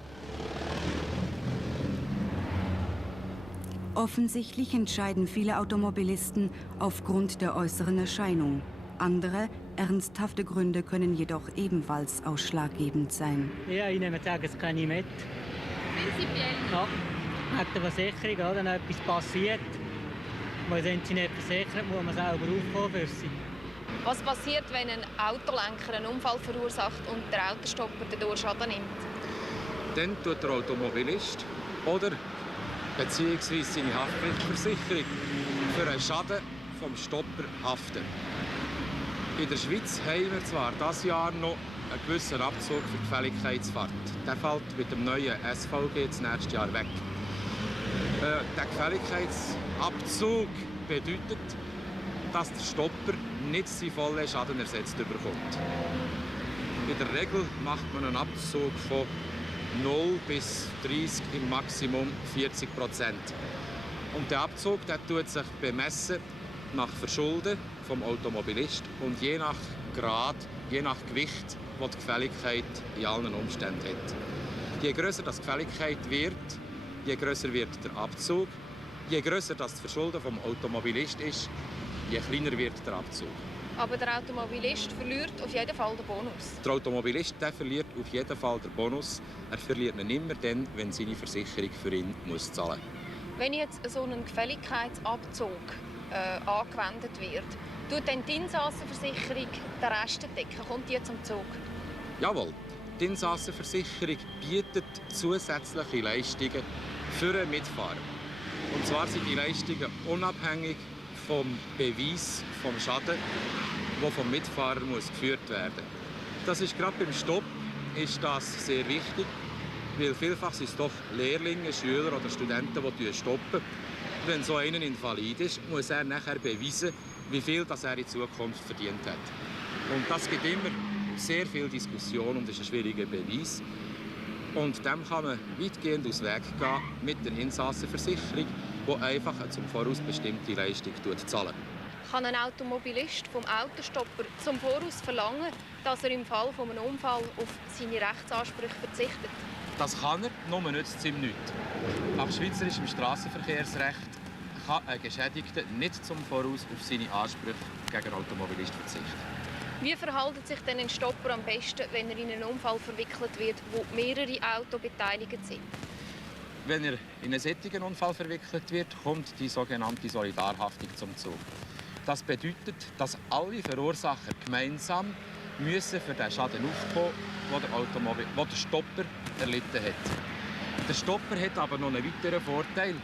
Offensichtlich entscheiden viele Automobilisten aufgrund der äußeren Erscheinung. Andere, ernsthafte Gründe können jedoch ebenfalls ausschlaggebend sein. Ja, ich nehme sagen, es kann ich mit. Prinzipiell? Ja, hat eine Versicherung, oder? Wenn etwas passiert, weil sind sie nicht versichert, muss man selber aufkommen für sie. Was passiert, wenn ein Autolenker einen Unfall verursacht und der Autostopper dadurch Schaden nimmt? Dann tut der Automobilist oder beziehungsweise seine Haftpflichtversicherung für einen Schaden vom Stopper haften. In der Schweiz haben wir zwar dieses Jahr noch einen gewissen Abzug für die Gefälligkeitsfahrt. Der fällt mit dem neuen SVG das nächste Jahr weg. Der Gefälligkeitsabzug bedeutet, dass der Stopper nicht seinen vollen Schaden ersetzt bekommt. In der Regel macht man einen Abzug von 0 bis 30, im Maximum 40%. Und der Abzug tut sich bemessen nach Verschulden vom Automobilist und je nach Grad, je nach Gewicht, das die Gefälligkeit in allen Umständen hat. Je grösser die Gefälligkeit wird, je grösser wird der Abzug. Je grösser das Verschulden vom Automobilist ist, je kleiner wird der Abzug. Aber der Automobilist verliert auf jeden Fall den Bonus. Der Automobilist verliert auf jeden Fall den Bonus. Er verliert ihn immer dann, wenn seine Versicherung für ihn muss zahlen muss. Wenn jetzt so ein Gefälligkeitsabzug angewendet wird, tut dann die Insassenversicherung den Rest decken? Kommt die zum Zug? Jawohl. Die Insassenversicherung bietet zusätzliche Leistungen für den Mitfahrer. Und zwar sind die Leistungen unabhängig vom Beweis vom Schaden, der vom Mitfahrer geführt werden muss. Das ist gerade beim Stopp ist das sehr wichtig, weil vielfach sind es doch Lehrlinge, Schüler oder Studenten, die stoppen. Wenn so einer invalid ist, muss er nachher beweisen, wie viel das er in Zukunft verdient hat. Und das gibt immer sehr viel Diskussion und ist ein schwieriger Beweis. Und dem kann man weitgehend aus dem Weg gehen mit der Insassenversicherung, die einfach eine zum Voraus bestimmte Leistung zahlt. Kann ein Automobilist vom Autostopper zum Voraus verlangen, dass er im Fall von einem Unfall auf seine Rechtsansprüche verzichtet? Das kann er, nur nützt es ihm nichts. Nach schweizerischem Strassenverkehrsrecht kann ein Geschädigter nicht zum Voraus auf seine Ansprüche gegen einen Automobilist verzichten. Wie verhält sich denn ein Stopper am besten, wenn er in einen Unfall verwickelt wird, wo mehrere Autos beteiligt sind? Wenn er in einen solchen Unfall verwickelt wird, kommt die sogenannte Solidarhaftung zum Zug. Das bedeutet, dass alle Verursacher gemeinsam müssen für den Schaden aufkommen, den der Stopper erlitten hat. Der Stopper hat aber noch einen weiteren Vorteil.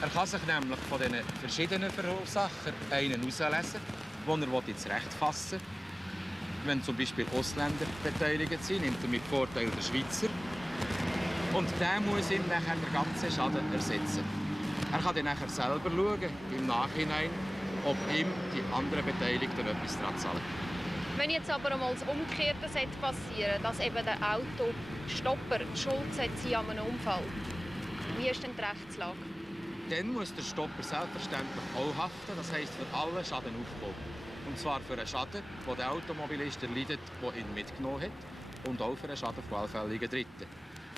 Er kann sich nämlich von diesen verschiedenen Verursachern einen auslesen, den er ins Recht fassen will. Wenn zum Beispiel Ausländer beteiligt sind, nimmt er mit Vorteil den Schweizer. Und der muss ihm nachher den ganzen Schaden ersetzen. Er kann dann nachher selber schauen, im Nachhinein, ob ihm die anderen Beteiligten etwas daran zahlen. Wenn jetzt aber einmal das Umgekehrte passieren, dass eben der Autostopper schuld sein an einem Unfall, wie ist denn die Rechtslage? Dann muss der Stopper selbstverständlich auch haften, das heisst für alle Schaden aufkommen. Und zwar für einen Schaden, den der Automobilist erleidet, der ihn mitgenommen hat, und auch für einen Schaden von allfälligen Dritten.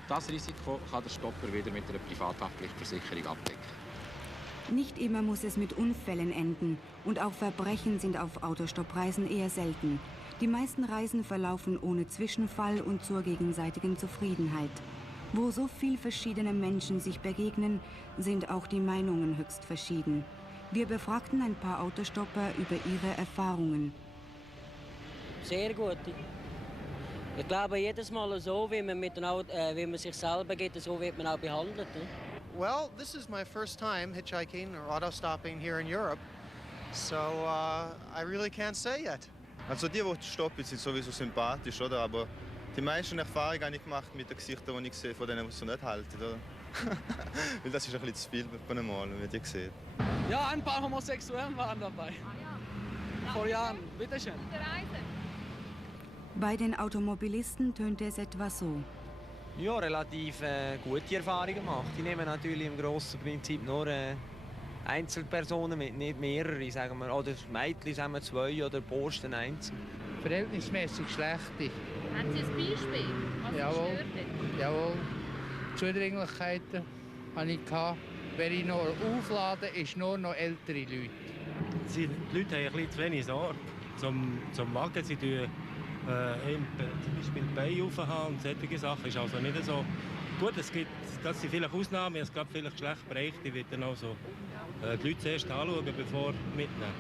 Das Risiko kann der Stopper wieder mit einer Privathaftpflichtversicherung abdecken. Nicht immer muss es mit Unfällen enden und auch Verbrechen sind auf Autostoppreisen eher selten. Die meisten Reisen verlaufen ohne Zwischenfall und zur gegenseitigen Zufriedenheit. Wo so viel verschiedene Menschen sich begegnen, sind auch die Meinungen höchst verschieden. Wir befragten ein paar Autostopper über ihre Erfahrungen. Sehr gut. Ich glaube, jedes Mal so, wie man sich selber geht, so wird man auch behandelt. Well, this is my first time hitchhiking or auto-stopping here in Europe, so I really can't say yet. Also die stoppen, sind sowieso sympathisch, oder? Aber die meisten Erfahrungen habe ich gemacht mit den Gesichtern, die ich sehe, von denen, die es so nicht halten, oder? Weil das ist ein bisschen zu viel von einem Mal, wie ihr seht. Ja, ein paar Homosexuellen waren dabei. Vor Jahren. Bitte schön. Bei den Automobilisten tönte es etwa so. Ja, relativ gute Erfahrungen gemacht. Ich nehme natürlich im grossen Prinzip nur Einzelpersonen mit, nicht mehrere, sagen wir. Oder Mädchen, sagen wir 2 oder Posten einzeln. Verhältnismäßig schlechte. Haben Sie ein Beispiel? Was Jawohl. stört denn? Jawohl. Zudringlichkeiten hatte ich. Wenn ich noch auflade, ist nur noch ältere Leute. Die Leute haben ein bisschen zu wenig Sorge zum Wagen. Sie tun zum Beispiel die Beine aufhaben und solche Sachen. Ist also nicht so gut. Das sind vielleicht Ausnahmen. Es gab vielleicht schlecht Bereiche, die wird dann also die Leute zuerst anschauen, bevor mitnehmen.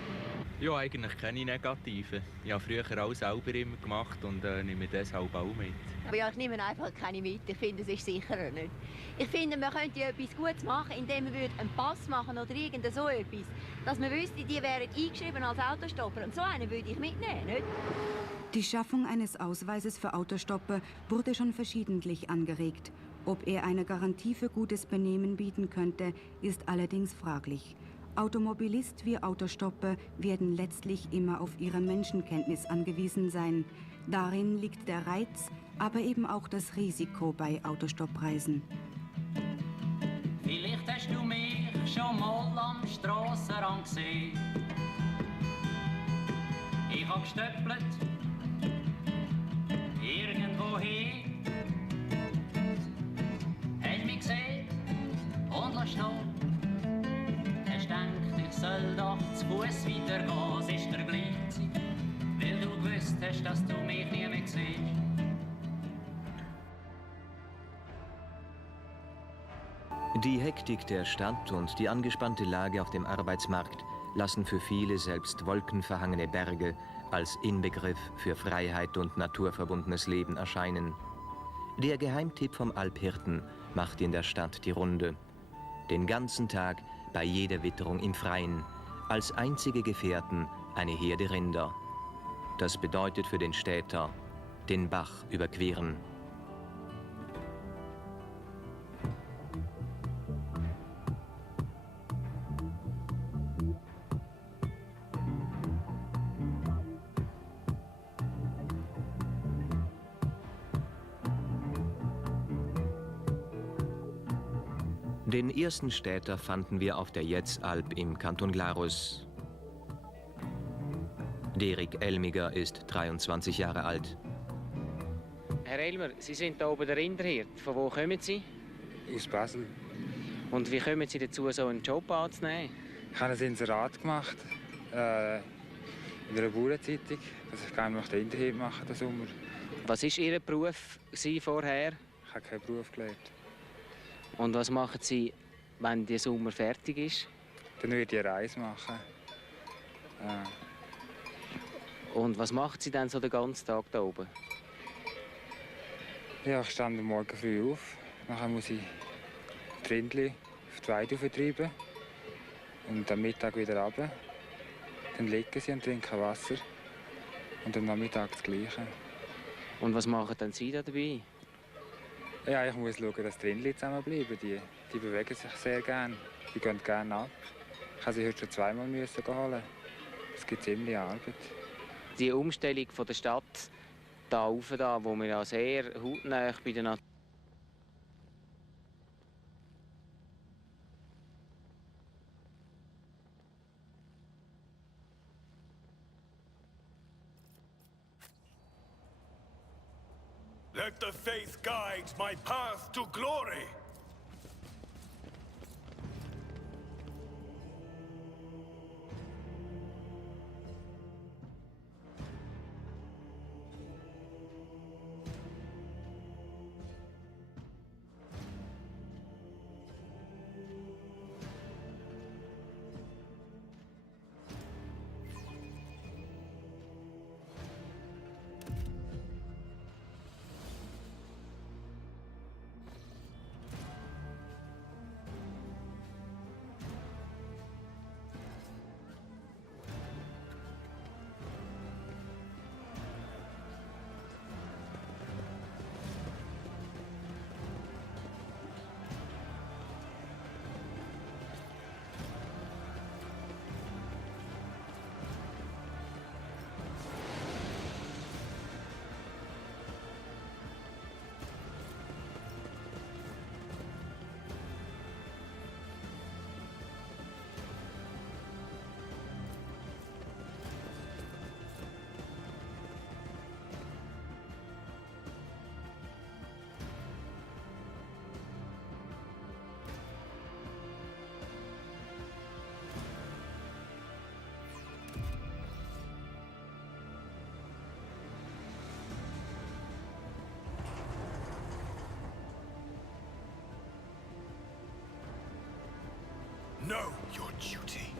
Ja, eigentlich keine Negativen. Ich habe früher alles selber immer gemacht und nehme deshalb auch mit. Aber ja, ich nehme einfach keine mit. Ich finde, es ist sicher nicht. Ich finde, man könnte etwas Gutes machen, indem man einen Pass machen oder irgend so etwas. Dass man wüsste, die wären eingeschrieben als Autostopper. Und so einen würde ich mitnehmen, nicht? Die Schaffung eines Ausweises für Autostopper wurde schon verschiedentlich angeregt. Ob er eine Garantie für gutes Benehmen bieten könnte, ist allerdings fraglich. Automobilist wie Autostopper werden letztlich immer auf ihre Menschenkenntnis angewiesen sein. Darin liegt der Reiz, aber eben auch das Risiko bei Autostoppreisen. Vielleicht hast du mich schon mal am Strassenrand gesehen. Ich hab gestöppelt, irgendwohin. Hast mich gesehen und lass stehen. Hast gedacht, ich soll doch zu Fuß weitergehen. Es ist dir gleich gewesen, weil du gewusst hast, dass du mich nie mehr siehst. Die Hektik der Stadt und die angespannte Lage auf dem Arbeitsmarkt lassen für viele selbst wolkenverhangene Berge als Inbegriff für Freiheit und naturverbundenes Leben erscheinen. Der Geheimtipp vom Alphirten macht in der Stadt die Runde. Den ganzen Tag bei jeder Witterung im Freien, als einzige Gefährten eine Herde Rinder. Das bedeutet für den Städter, den Bach überqueren. Den ersten Städter fanden wir auf der Jetzalp im Kanton Glarus. Derek Elmiger ist 23 Jahre alt. Herr Elmer, Sie sind hier oben der Rinderhirt. Von wo kommen Sie? Aus Basel. Und wie kommen Sie dazu, so einen Job anzunehmen? Ich habe ein Inserat gemacht in einer Bauernzeitung, dass ich gerne den Rinderhirt machen den Sommer. Was war Ihr Beruf vorher? Ich habe keinen Beruf gelernt. Und was machen Sie, wenn der Sommer fertig ist? Dann würde ich eine Reise machen. Und was macht Sie dann so den ganzen Tag da oben? Ja, ich stehe am Morgen früh auf. Dann muss ich die Rindchen auf die Weide vertreiben. Und am Mittag wieder runter. Dann liegen sie und trinken Wasser. Und am Nachmittag das Gleiche. Und was machen dann Sie da dabei? Ja, ich muss schauen, dass die Rindchen zusammenbleiben. Die bewegen sich sehr gerne. Die gehen gerne ab. Ich musste sie heute schon zweimal holen. Es gibt ziemlich Arbeit. Die Umstellung von der Stadt da rauf, wo wir ja sehr hautnah bei der Natur. Let the faith guide my path to glory. Know your duty.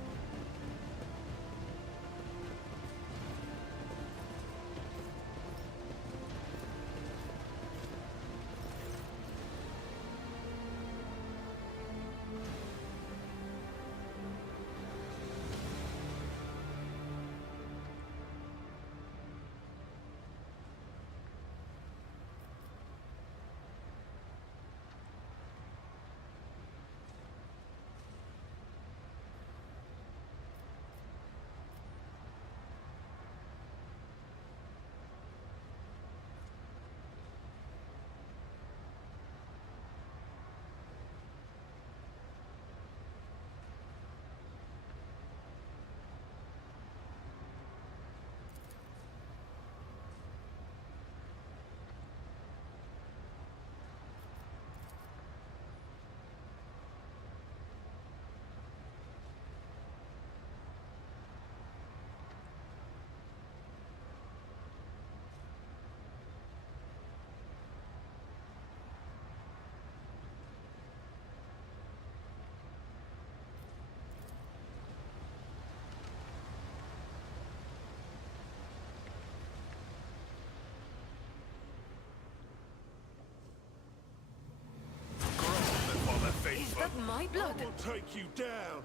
Is that my blood? I will take you down.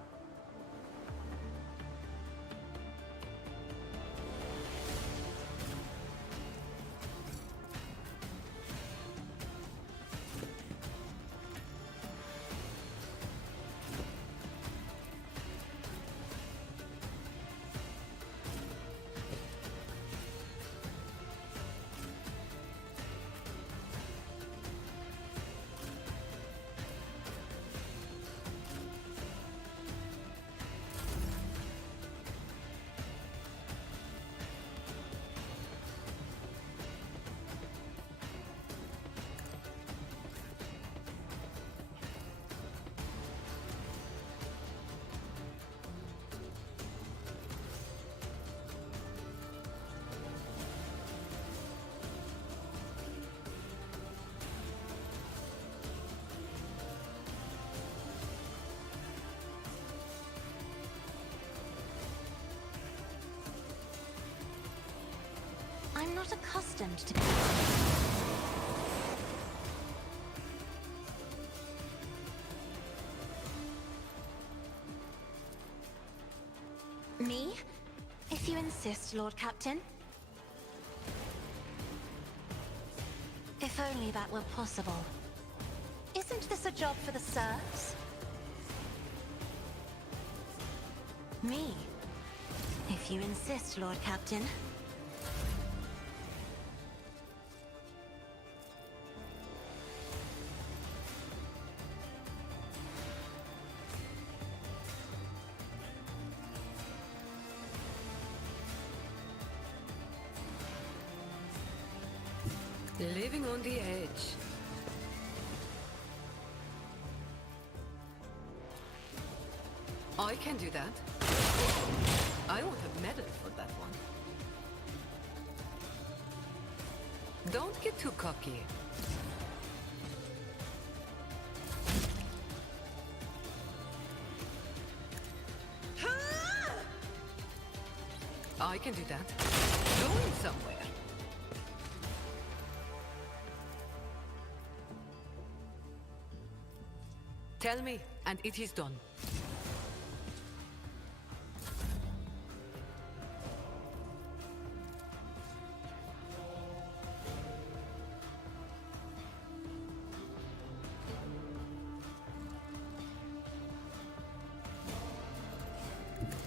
not accustomed to... Me? If you insist, Lord Captain. If only that were possible. Isn't this a job for the serfs? Me? If you insist, Lord Captain. Living on the edge. I can do that. I want a medal for that one. Don't get too cocky. I can do that. Going somewhere. Tell me, and it is done.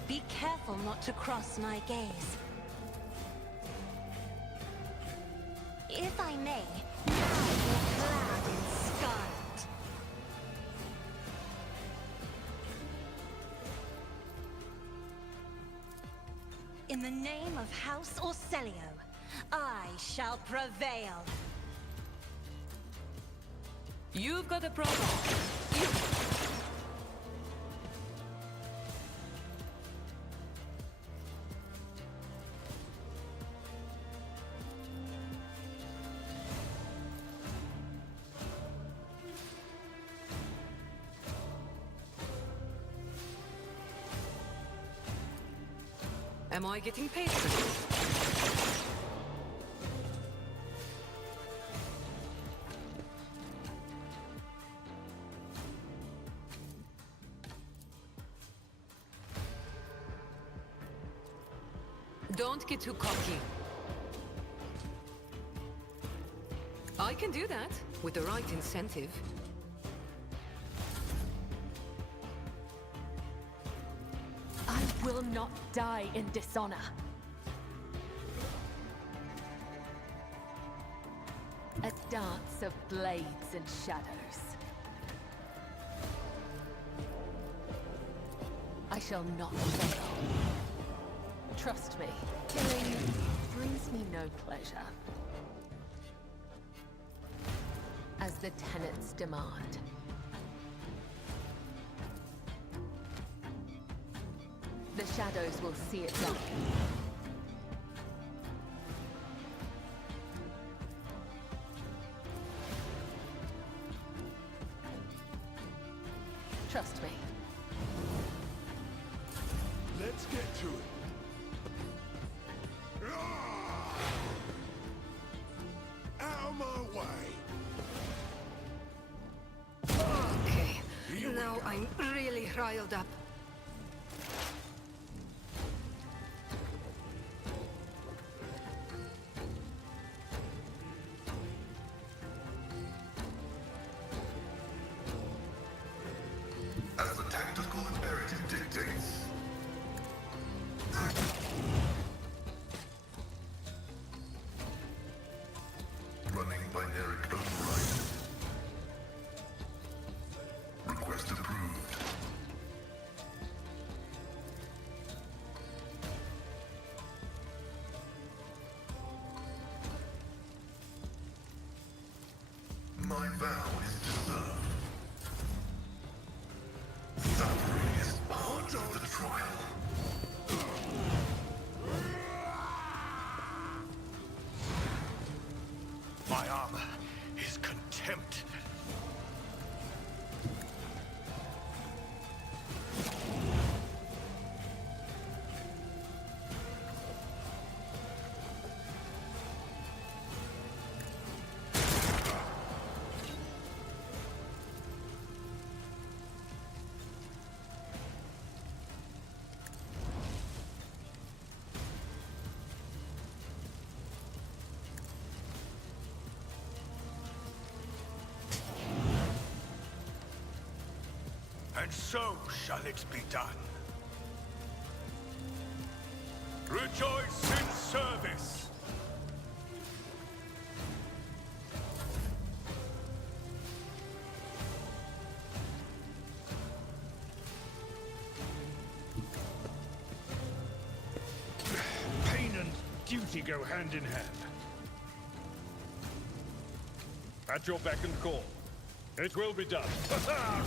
Be careful not to cross my gaze. If I may, now you're clad in scarlet. In the name of House Orselio, I shall prevail. You've got a problem. Am I getting paid for this? Don't get too cocky. I can do that with the right incentive. I will not die in dishonor. A dance of blades and shadows. I shall not fail. Trust me, killing brings me no pleasure. As the tenets demand. The shadows will see it done. Trust me. Let's get to it. Out of my way. Okay, now I'm really riled up. As the tactical imperative dictates. Running binary override. Request approved. and so shall it be done. Rejoice in service! Pain and duty go hand in hand. At your beck and call. It will be done.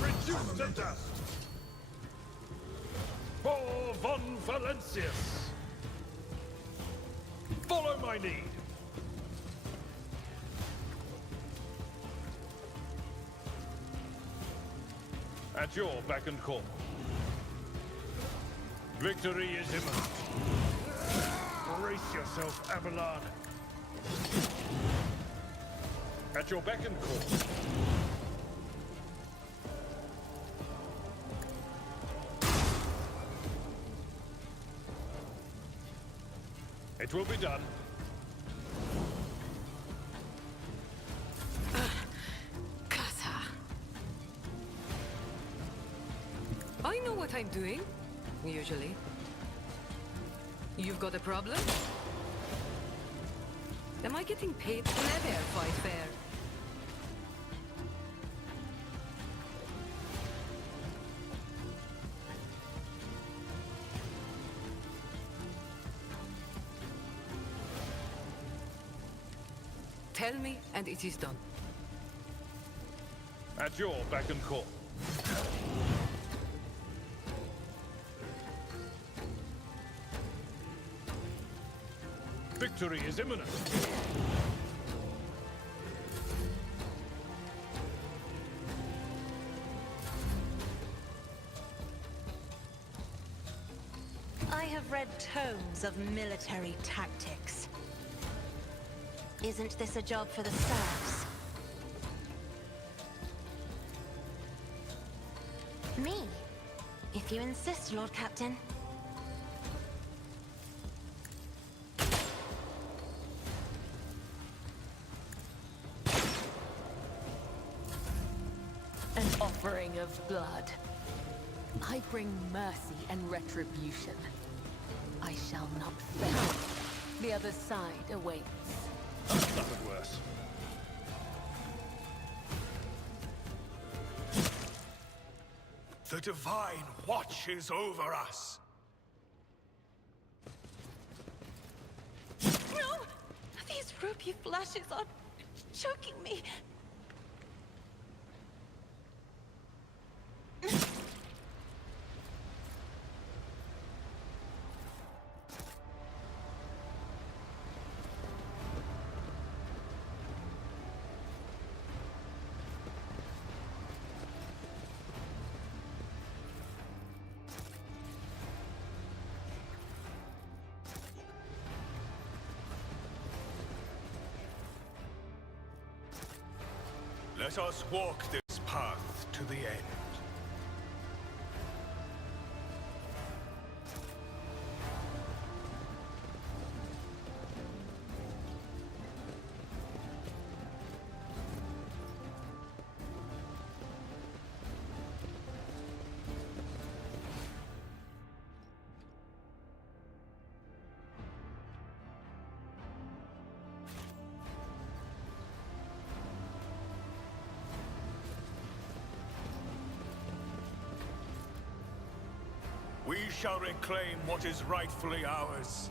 Reduced to dust! For von Valentius! Follow my lead! At your beck and call. Victory is imminent. Brace yourself, Abelard. At your beck and call. It will be done. I know what I'm doing, usually. You've got a problem? Am I getting paid? Never fight fair. Tell me, and it is done. At your beck and call. Victory is imminent. I have read tomes of military tactics. Isn't this a job for the serfs? Me, if you insist, Lord Captain. An offering of blood. I bring mercy and retribution. I shall not fail. The other side awaits. Nothing worse. The Divine watches over us. No! These ruby flashes are choking me. Let us walk this path to the end. We shall reclaim what is rightfully ours.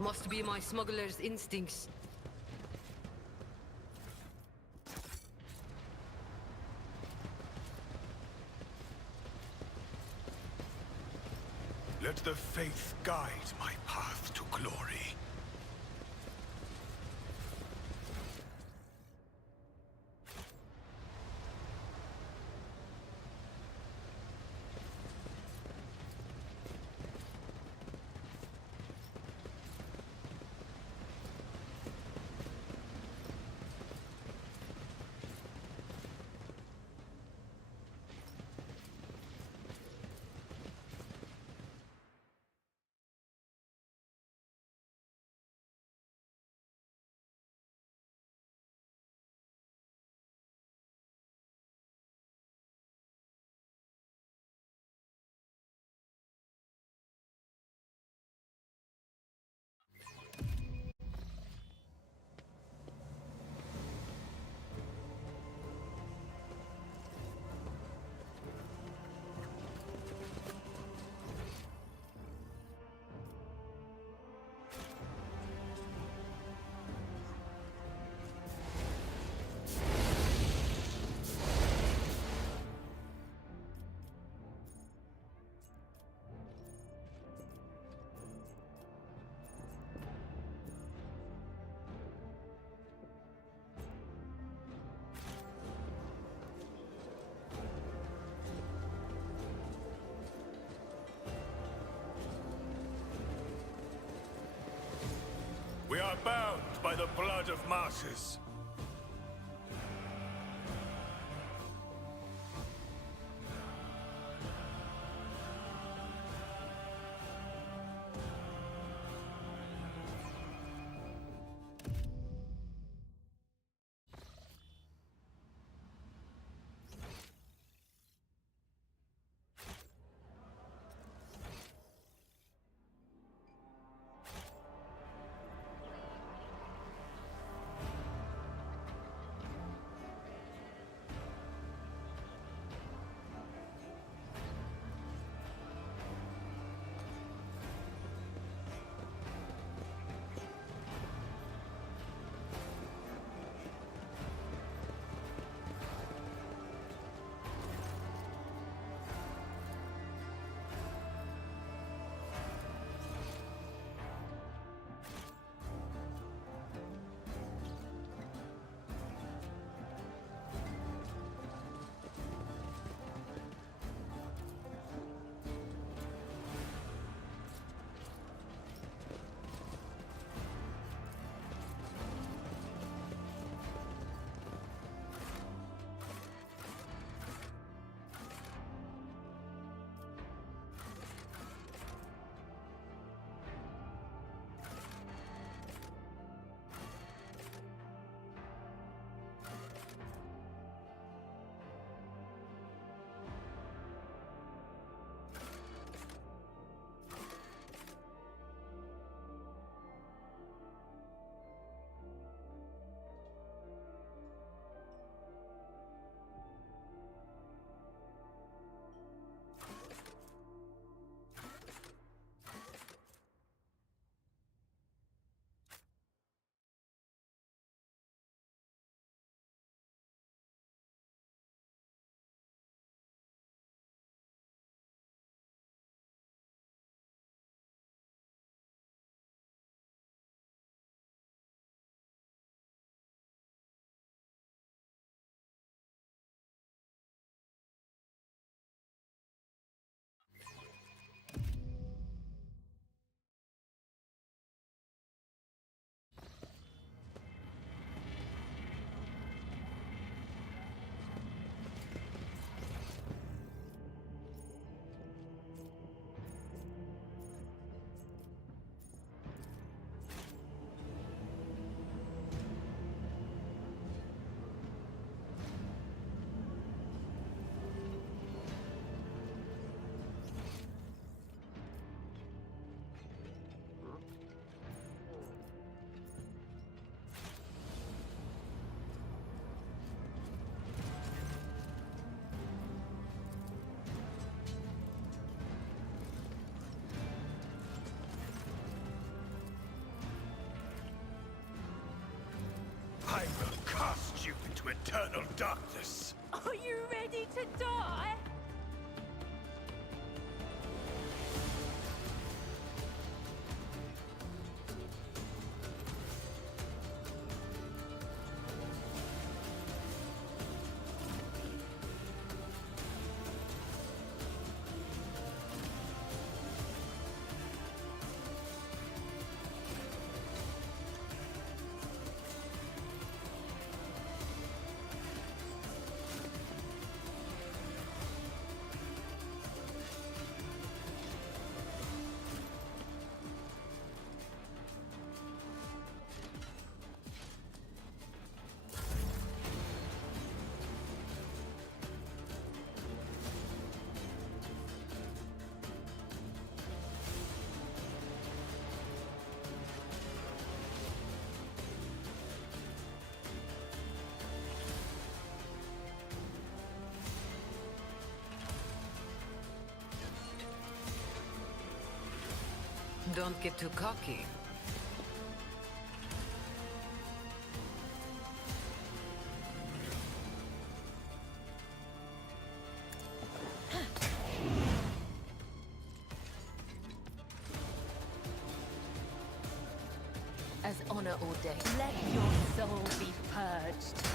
Must be my smuggler's instincts. Let the faith guide my path to glory. by the blood of martyrs. I will cast you into eternal darkness. Are you ready to die? Don't get too cocky. As honor ordained, let your soul be purged.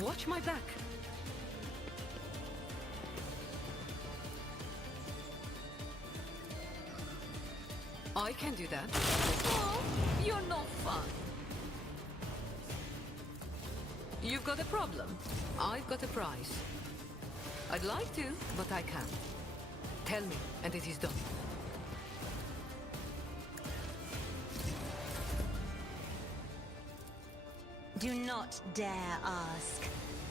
Watch my back. I can do that. Oh, you're not fun. You've got a problem. I've got a prize. I'd like to, but I can't. Tell me, and it is done. Do not dare ask.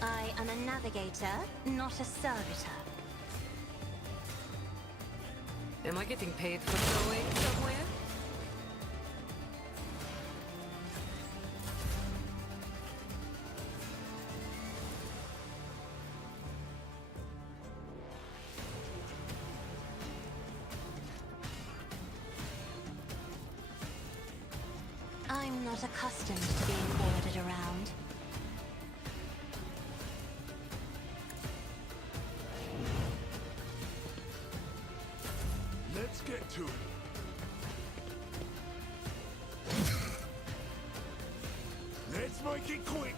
I am a navigator, not a servitor. Am I getting paid for going somewhere? I'm not accustomed to being ordered around. Let's get to it. Let's make it quick.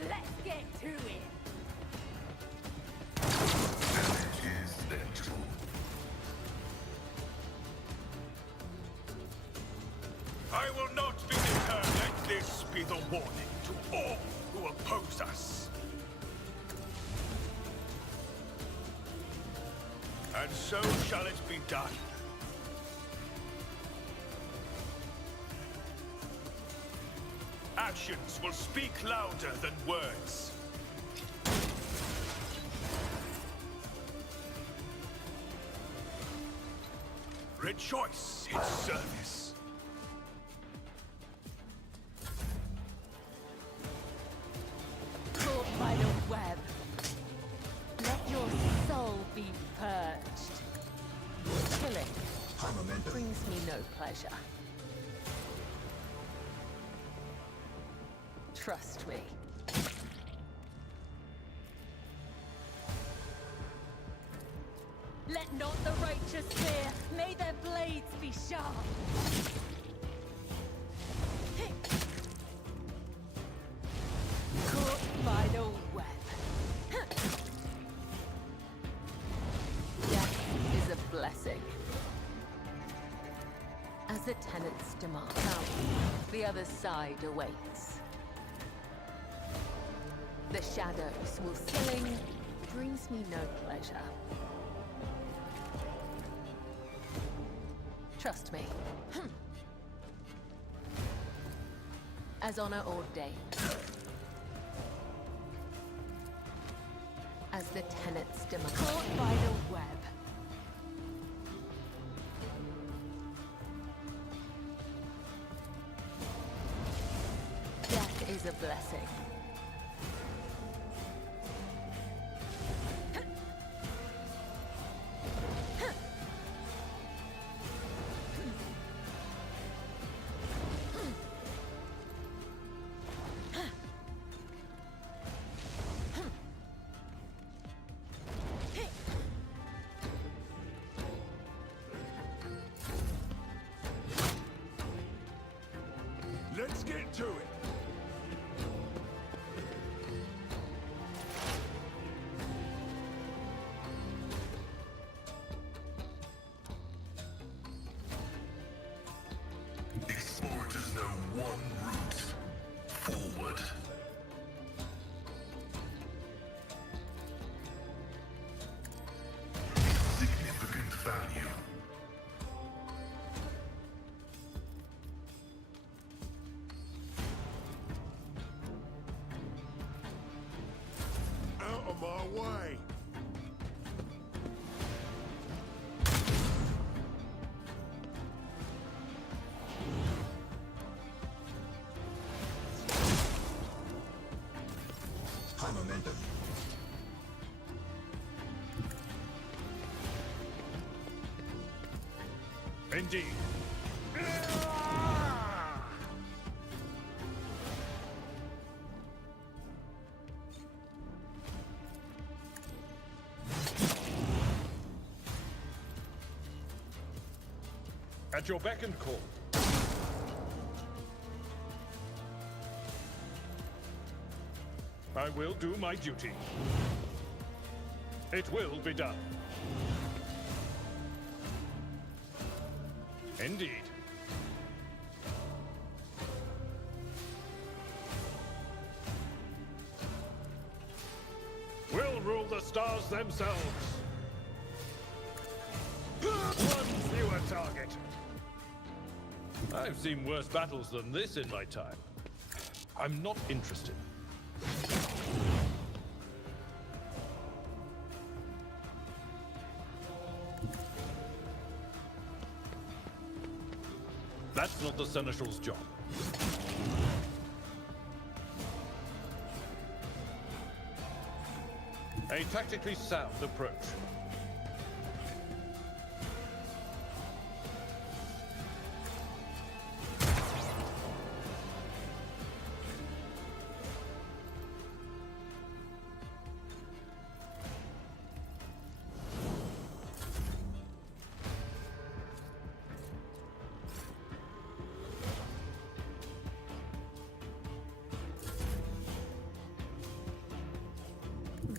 Let's get to it. I will not be deterred. Let this be the warning to all who oppose us. And so shall it be done. Actions will speak louder than words. Rejoice in service. Caught by the web. Let your soul be purged. Killing brings me no pleasure. Trust me. Let not the righteous fear. May their blades be sharp. Caught by the web. Death is a blessing. As the tenants demand. Now, the other side awaits. The shadows will killing brings me no pleasure. Trust me. As honor ordained. As the tenants demand. Caught by the web. Death is a blessing. Let's get to it. Explorers know one route forward. Significant value. Out of my way. High momentum. Indeed. At your beck and call. I will do my duty. It will be done. Indeed. We'll rule the stars themselves. One fewer target. I've seen worse battles than this in my time. I'm not interested. That's not the Seneschal's job. A tactically sound approach.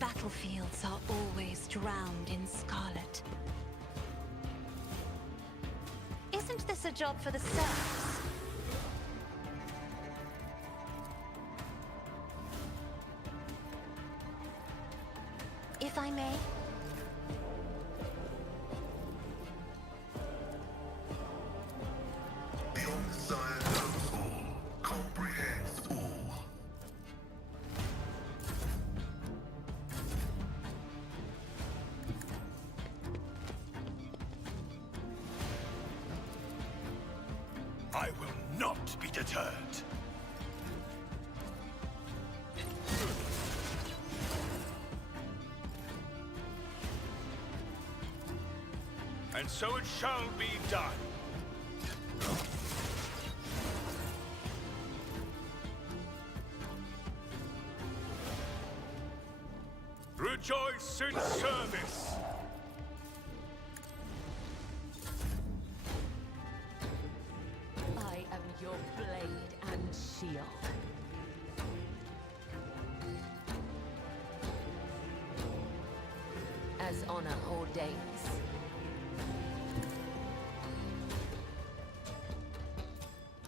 Battlefields are always drowned in scarlet. Isn't this a job for the serfs? If I may. The Omnissiah knows all, comprehends all. I will not be deterred. And so it shall be done. Rejoice in service. I am your blade and shield. As honor ordains.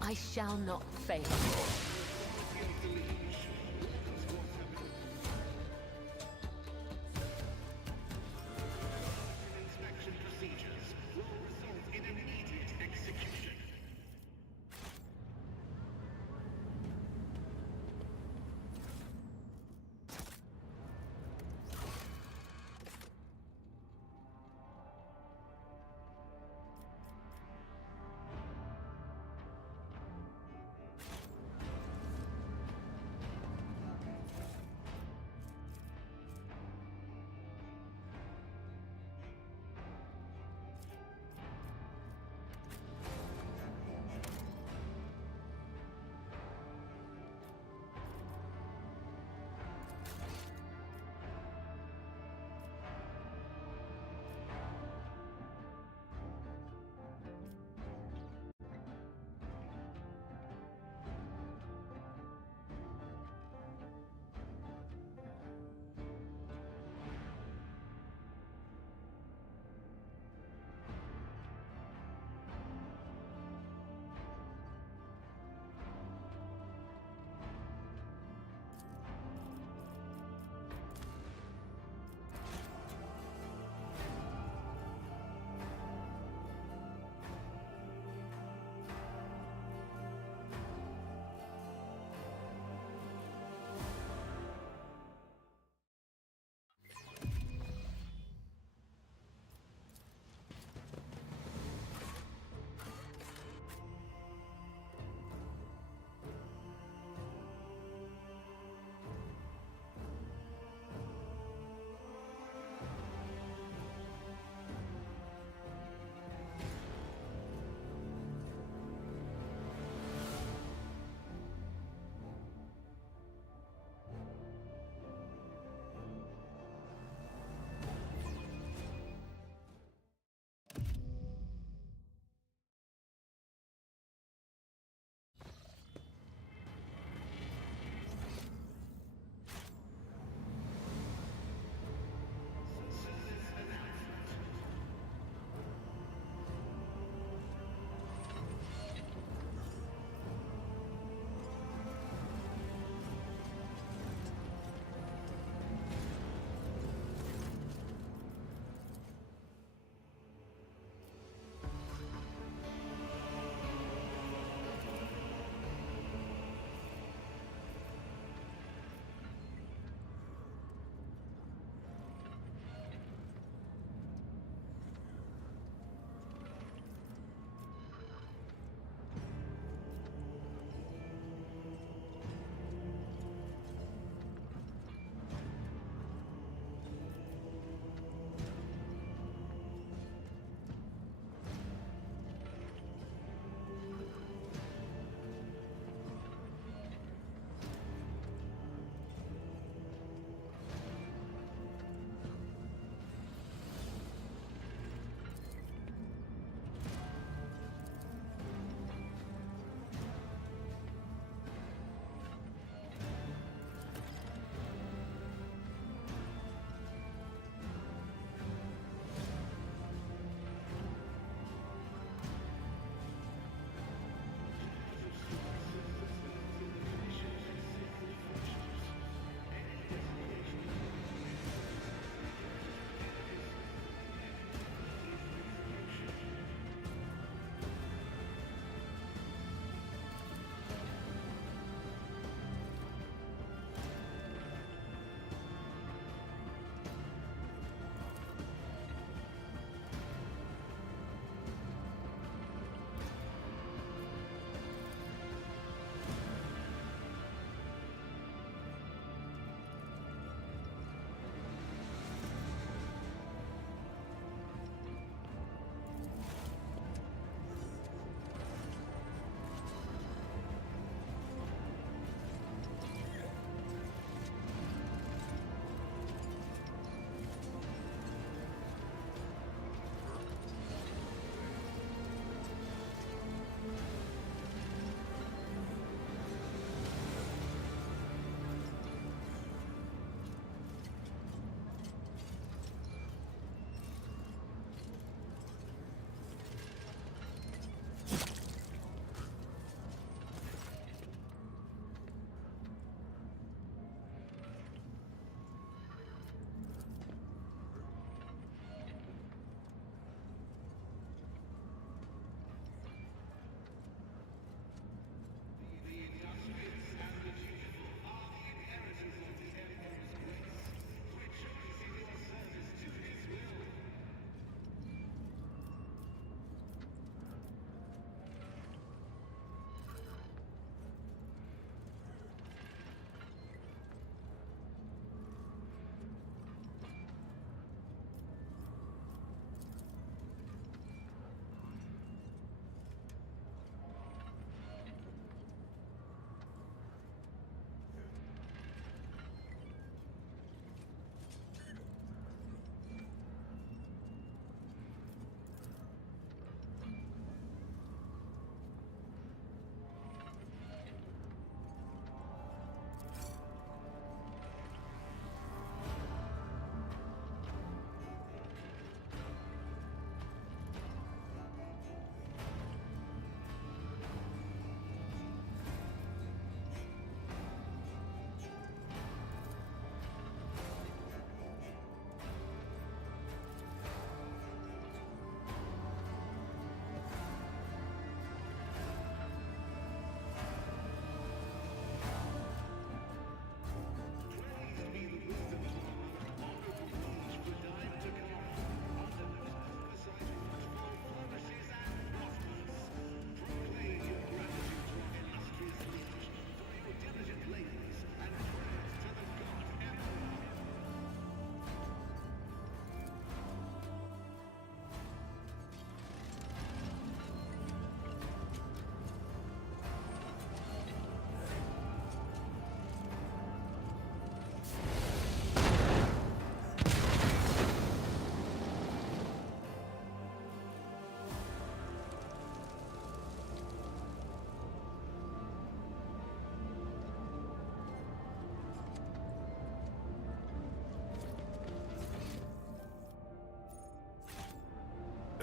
I shall not fail.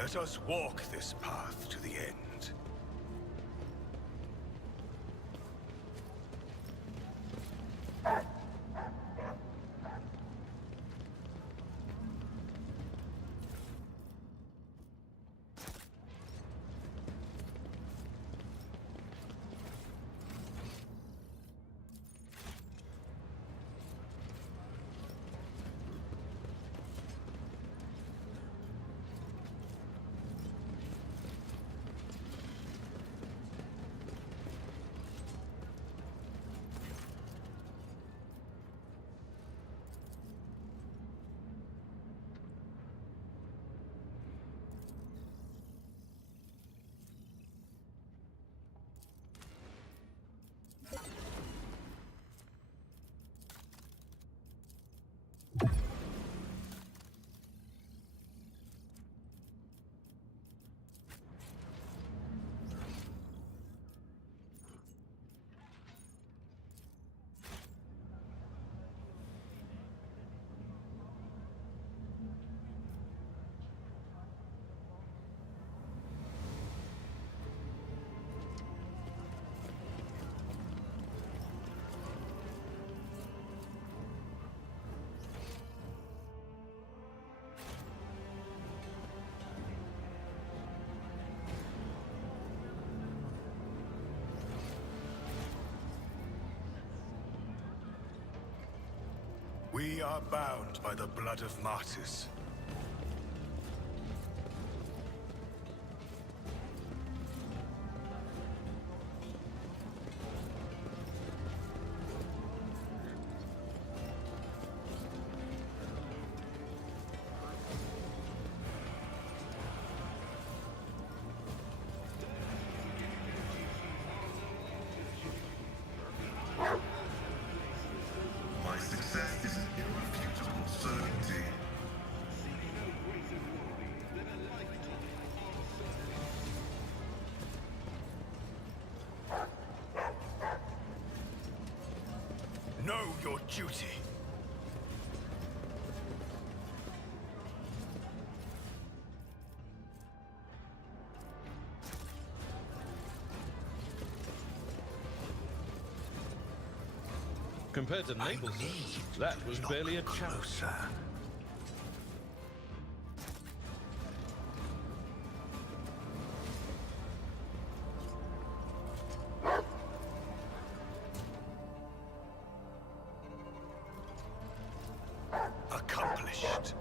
Let us walk this path to the end. We are bound by the blood of martyrs. My success is an irrefutable certainty. Know your duty. Compared to Naples, that was barely a chance. Accomplished.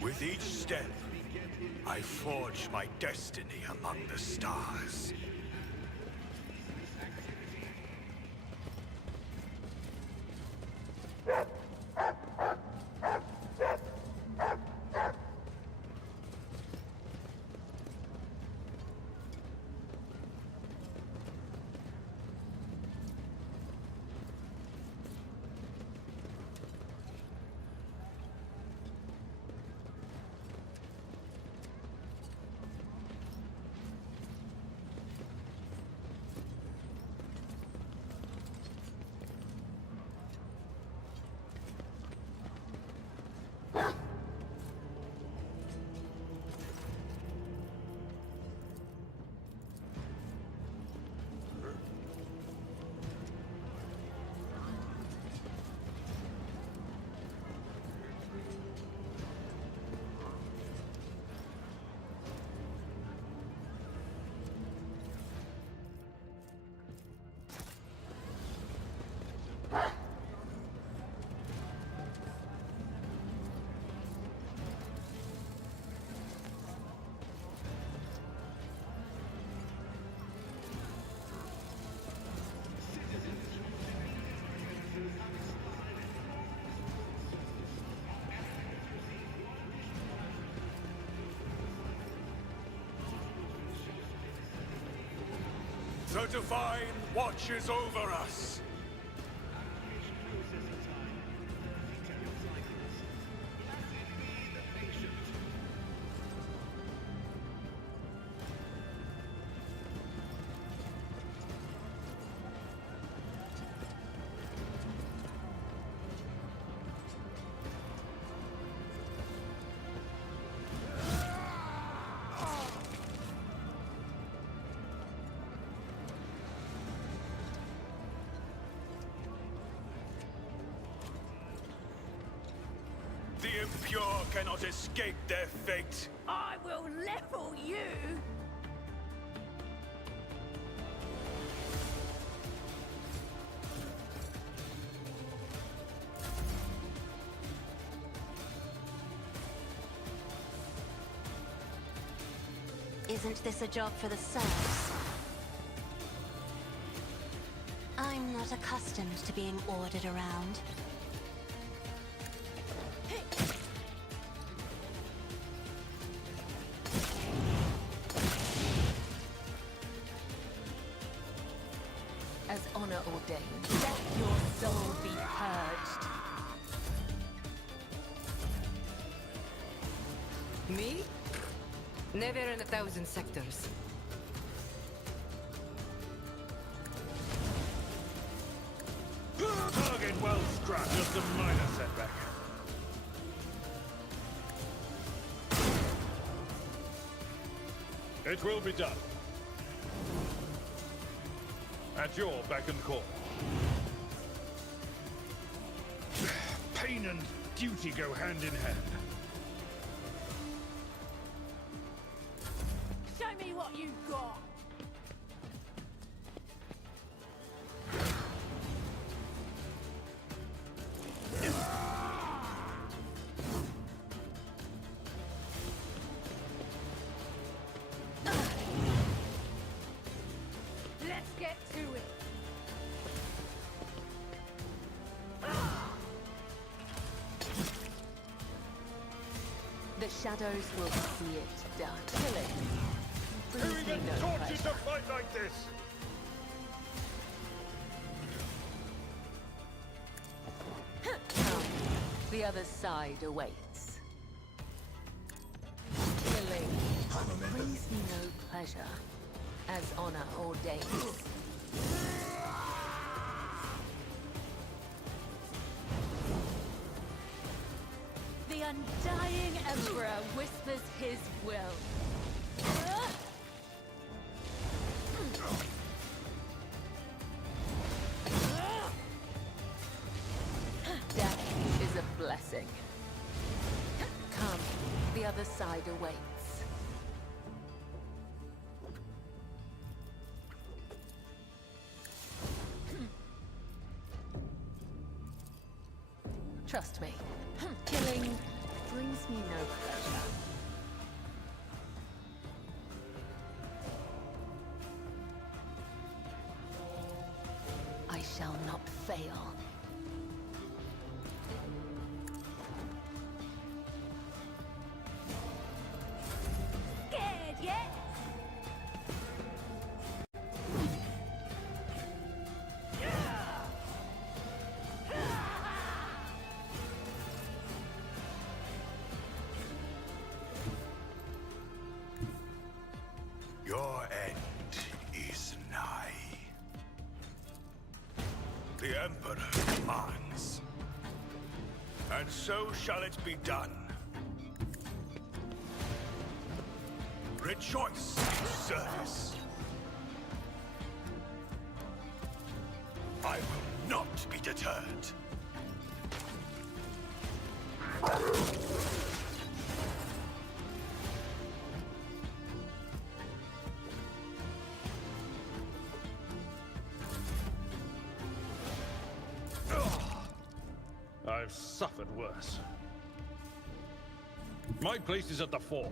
With each step, I forge my destiny among the stars. The Divine watches over us. The impure cannot escape their fate. I will level you! Isn't this a job for the serfs? I'm not accustomed to being ordered around. As honor ordained, let your soul be purged. Me? Never in 1,000 sectors. Target well struck. Just a minor setback. It will be done. At your beck and call. Pain and duty go hand in hand. Show me what you've got! Let's get to it! The shadows will see it done. Kill it. Who Brings me even no taught you pleasure. to fight like this? Come. The other side awaits. Killing brings me no pleasure, as honor ordains. The undying Emperor whispers his will. Death is a blessing. Come, the other side awaits. Trust me, killing brings me no pleasure. I shall not fail. Scared yet? Your end is nigh. The Emperor commands. And so shall it be done. Rejoice in service. I will not be deterred. I've suffered worse. My place is at the fore.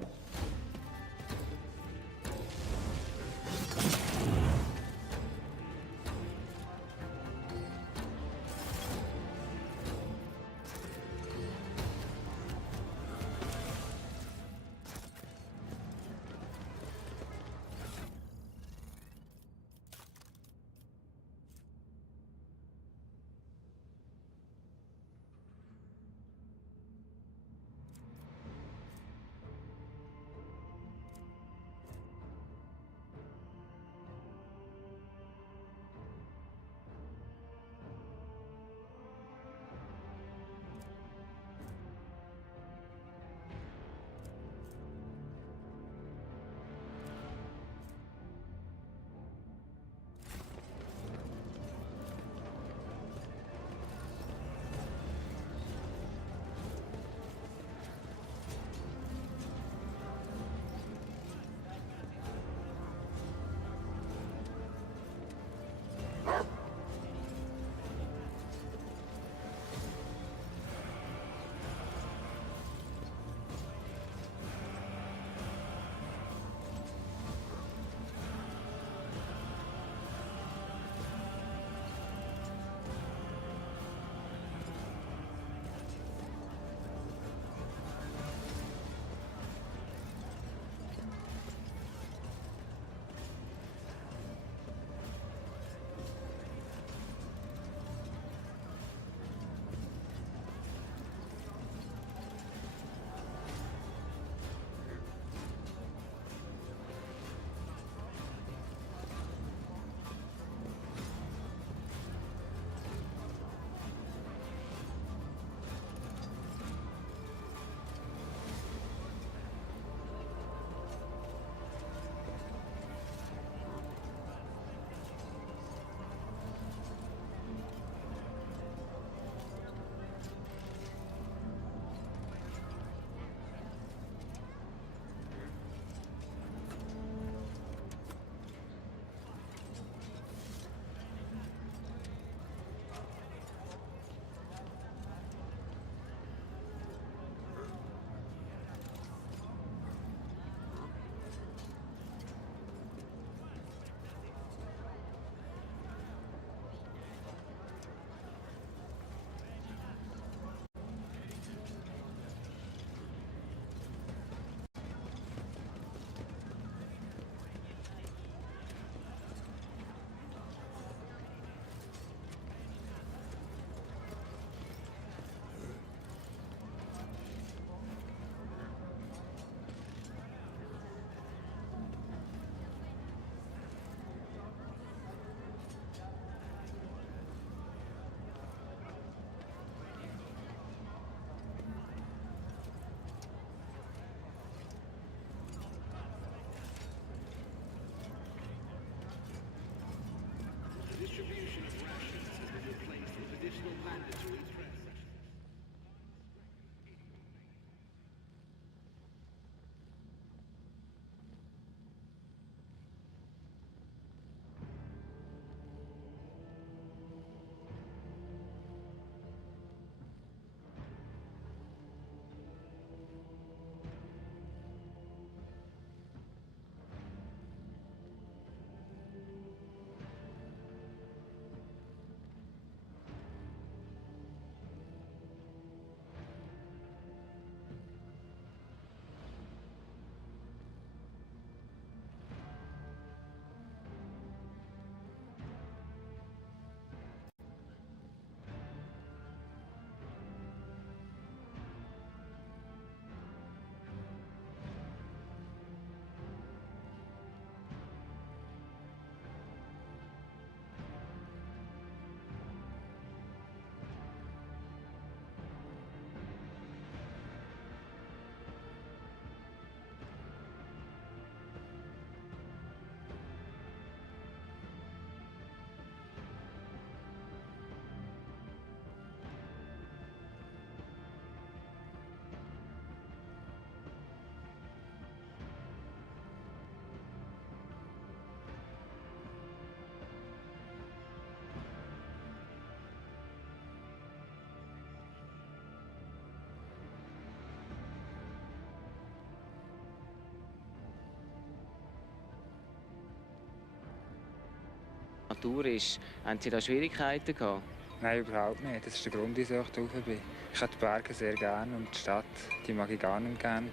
Natur ist. Haben Sie da Schwierigkeiten gehabt? Nein, überhaupt nicht. Das ist der Grund, wieso ich da rauf bin. Ich habe die Berge sehr gerne und die Stadt, die mag ich gar nicht gerne.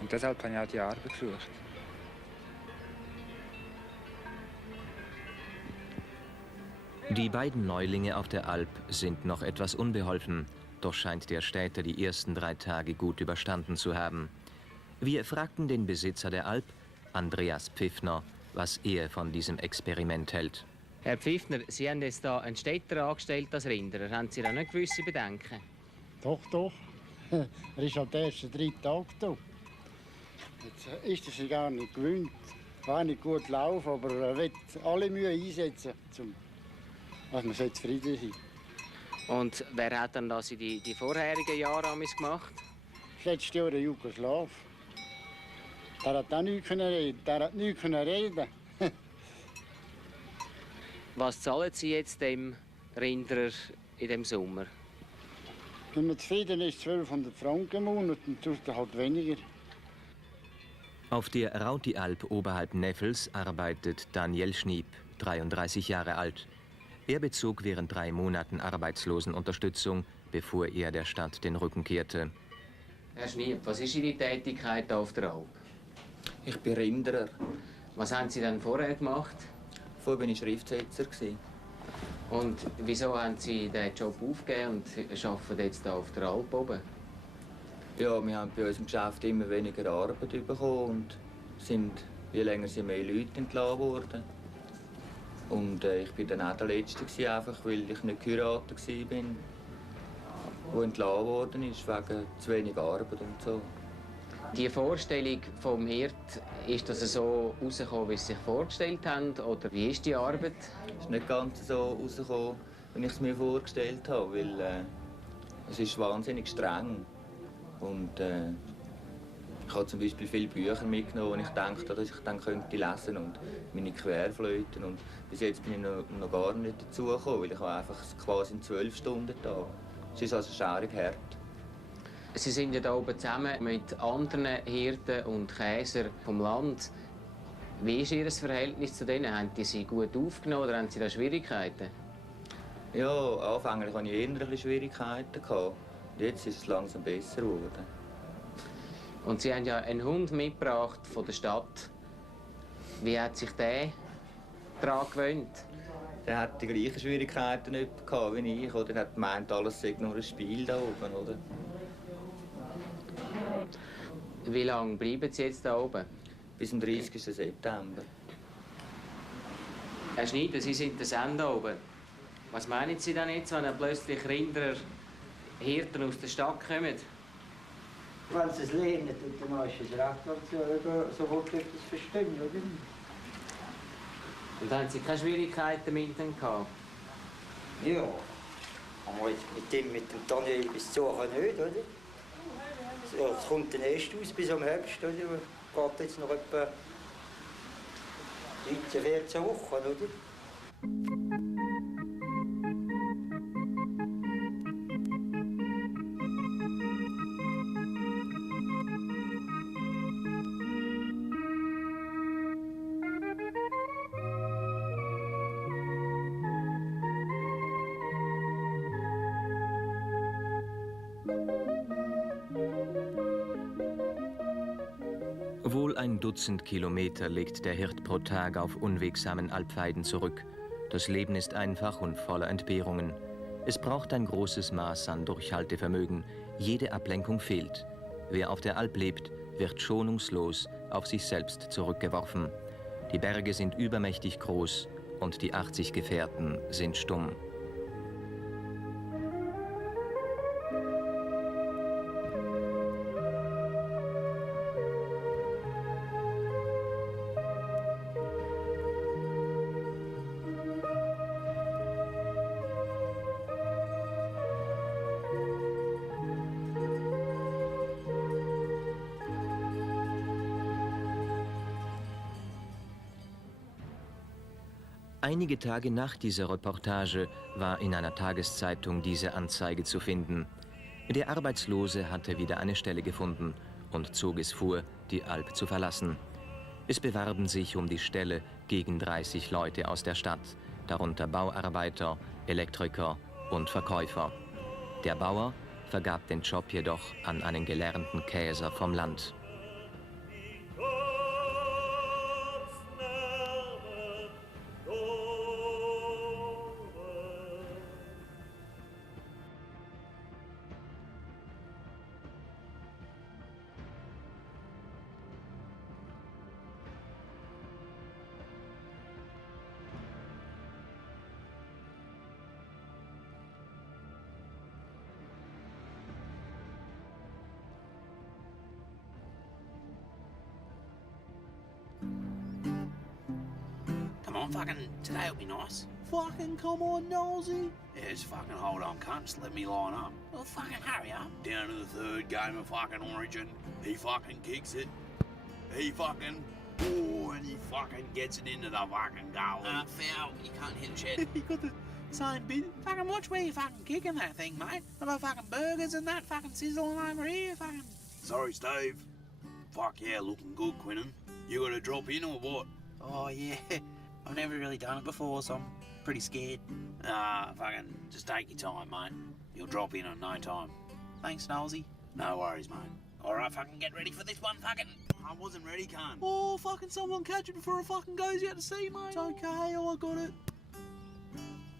Und deshalb habe ich auch die Arbeit gesucht. Die beiden Neulinge auf der Alp sind noch etwas unbeholfen, doch scheint der Städter die ersten 3 Tage gut überstanden zu haben. Wir fragten den Besitzer der Alp, Andreas Pfiffner, was er von diesem Experiment hält. Herr Pfiffner, Sie haben jetzt hier einen Städter angestellt als Rinderer. Haben Sie da nicht gewisse Bedenken? Doch, doch. Er ist halt erst 3 Tage da. Jetzt ist er sich gar nicht gewöhnt. War nicht gut laufen, aber er will alle Mühe einsetzen, dass man zufrieden sein. Und wer hat dann das in die vorherigen Jahre gemacht? Das letzte Jahr in Jugoslaw. Der hat auch nichts reden. Der hat nichts reden. Was zahlen Sie jetzt dem Rinderer in dem Sommer? Wenn man zufrieden ist, 1200 Franken im Monat und sonst halt weniger. Auf der Rauti-Alp oberhalb Neffels arbeitet Daniel Schniep, 33 Jahre alt. Er bezog während 3 Monaten Arbeitslosenunterstützung, bevor er der Stadt den Rücken kehrte. Herr Schniep, was ist Ihre Tätigkeit hier auf der Alp? Ich bin Rinderer. Was haben Sie denn vorher gemacht? Vorher war ich Schriftsetzer. Und wieso haben Sie diesen Job aufgegeben und arbeiten jetzt hier auf der Alp oben? Ja, wir haben bei unserem Geschäft immer weniger Arbeit bekommen und je länger sind mehr Leute entlassen worden. Und ich war dann auch der Letzte, einfach weil ich nicht geheiratet war, der entlassen worden ist, wegen zu wenig Arbeit und so. Die Vorstellung vom Hirt, ist das so rausgekommen, wie Sie sich vorgestellt haben? Oder wie ist die Arbeit? Es ist nicht ganz so rausgekommen, wie ich es mir vorgestellt habe, weil es ist wahnsinnig streng. Und ich habe zum Beispiel viele Bücher mitgenommen, die ich dachte, dass ich dann könnte lesen und meine Querflöten. Und bis jetzt bin ich noch gar nicht dazu gekommen, weil ich habe einfach quasi in 12 Stunden da. Es ist also schaurig hart. Sie sind ja hier oben zusammen mit anderen Hirten und Käsern vom Land. Wie ist Ihr Verhältnis zu denen? Haben die Sie gut aufgenommen oder haben Sie da Schwierigkeiten? Ja, anfänglich hatte ich eher ein bisschen Schwierigkeiten. Jetzt ist es langsam besser geworden. Und Sie haben ja einen Hund mitgebracht von der Stadt. Wie hat sich der daran gewöhnt? Er hat die gleichen Schwierigkeiten nicht gehabt wie ich. Oder er hat gemeint, alles sei nur ein Spiel da oben. Oder? Wie lange bleiben Sie jetzt hier oben? Bis zum 30. September. Herr Schneider, Sie sind der Sender oben. Was meinen Sie denn jetzt, wenn plötzlich Rinderer, Hirten aus der Stadt kommen? Wenn sie es lernen, dann ist es recht, sofort etwas verstehen, oder? Und haben Sie keine Schwierigkeiten mit dem gehabt? Ja, aber mit dem Daniel bis zu nicht, oder? Ja, es kommt dann erst aus bis am Herbst, oder? Geht jetzt noch etwa 13, 14 Wochen, oder? Wohl ein Dutzend Kilometer legt der Hirt pro Tag auf unwegsamen Alpweiden zurück. Das Leben ist einfach und voller Entbehrungen. Es braucht ein großes Maß an Durchhaltevermögen. Jede Ablenkung fehlt. Wer auf der Alp lebt, wird schonungslos auf sich selbst zurückgeworfen. Die Berge sind übermächtig groß und die 80 Gefährten sind stumm. Einige Tage nach dieser Reportage war in einer Tageszeitung diese Anzeige zu finden. Der Arbeitslose hatte wieder eine Stelle gefunden und zog es vor, die Alp zu verlassen. Es bewarben sich um die Stelle gegen 30 Leute aus der Stadt. darunter Bauarbeiter, Elektriker und Verkäufer. Der Bauer vergab den Job jedoch an einen gelernten Käser vom Land. Come on, fucking, today'll be nice. Fucking come on, nosy. Yeah, just fucking hold on, cunt. Just let me line up. Well, fucking hurry up. Down to the third game of fucking Origin. He fucking kicks it. He fucking... Oh, and he fucking gets it into the fucking goal. Foul. You can't hit the shed. You got the same bit. Fucking watch where you're fucking kicking that thing, mate. I got fucking burgers and that fucking sizzling over here, fucking... Sorry, Steve. Fuck yeah, looking good, Quinnen. You got to drop in or what? Oh, yeah. I've never really done it before, so I'm pretty scared. Fucking just take your time, mate. You'll drop in on no time. Thanks, Nosy. No worries, mate. Alright, fucking get ready for this one, fucking... I wasn't ready, cunt. Oh, fucking someone catch it before it fucking goes out to sea, mate. It's okay, I got it.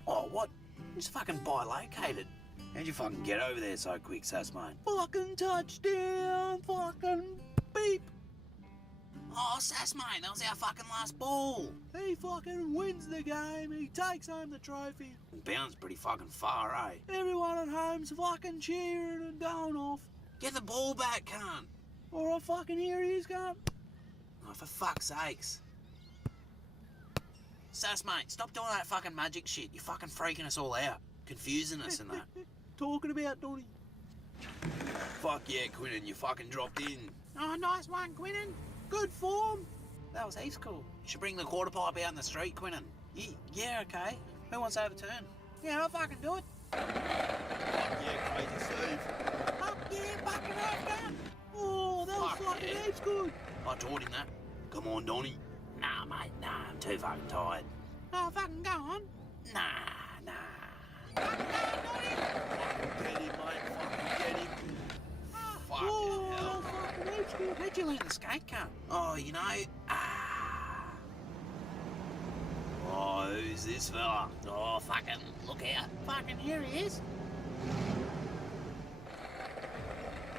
Oh, what? It's fucking bilocated. How'd you fucking get over there so quick, Sass, mate? Fucking touchdown, fucking beep. Oh, Sass, mate, that was our fucking last ball. He fucking wins the game. He takes home the trophy. Bounds pretty fucking far, eh? Everyone at home's fucking cheering and going off. Get the ball back, cunt. Alright, fucking here he is, cunt. Oh, for fuck's sakes. Sass, mate, stop doing that fucking magic shit. You're fucking freaking us all out. Confusing us and that. Talking about Donny. Fuck yeah, Quinnen, you fucking dropped in. Oh, nice one, Quinnen. Good form. That was heaps cool. You should bring the quarter pipe out in the street, Quinnen. Yeah, okay. Who wants to overturn? Yeah, I'll fucking do it. Fuck yeah, crazy Steve. Fuck yeah, fucking off, gun. Oh, that was fucking heaps good. I taught him that. Come on, Donny. Nah, mate, nah, I'm too fucking tired. Oh, fucking go on. Nah. Fucking go on, Donny. Fucking get him, mate, fucking get him. Fucking hell. Fucking heaps good. Where'd you learn the skate, cunt? Oh, you know, Oh, who's this fella? Oh, fucking, look out. Fucking here he is.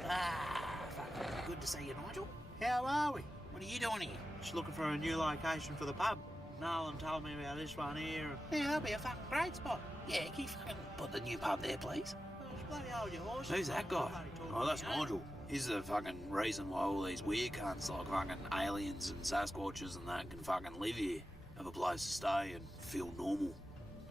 Fucking good to see you, Nigel. How are we? What are you doing here? Just looking for a new location for the pub. Nolan told me about this one here. Yeah, that'll be a fucking great spot. Yeah, can you fucking put the new pub there, please? Bloody hold your horse. Who's that guy? Oh, that's Nigel. He's the fucking reason why all these weird cunts like fucking aliens and Sasquatches and that can fucking live here, have a place to stay and feel normal.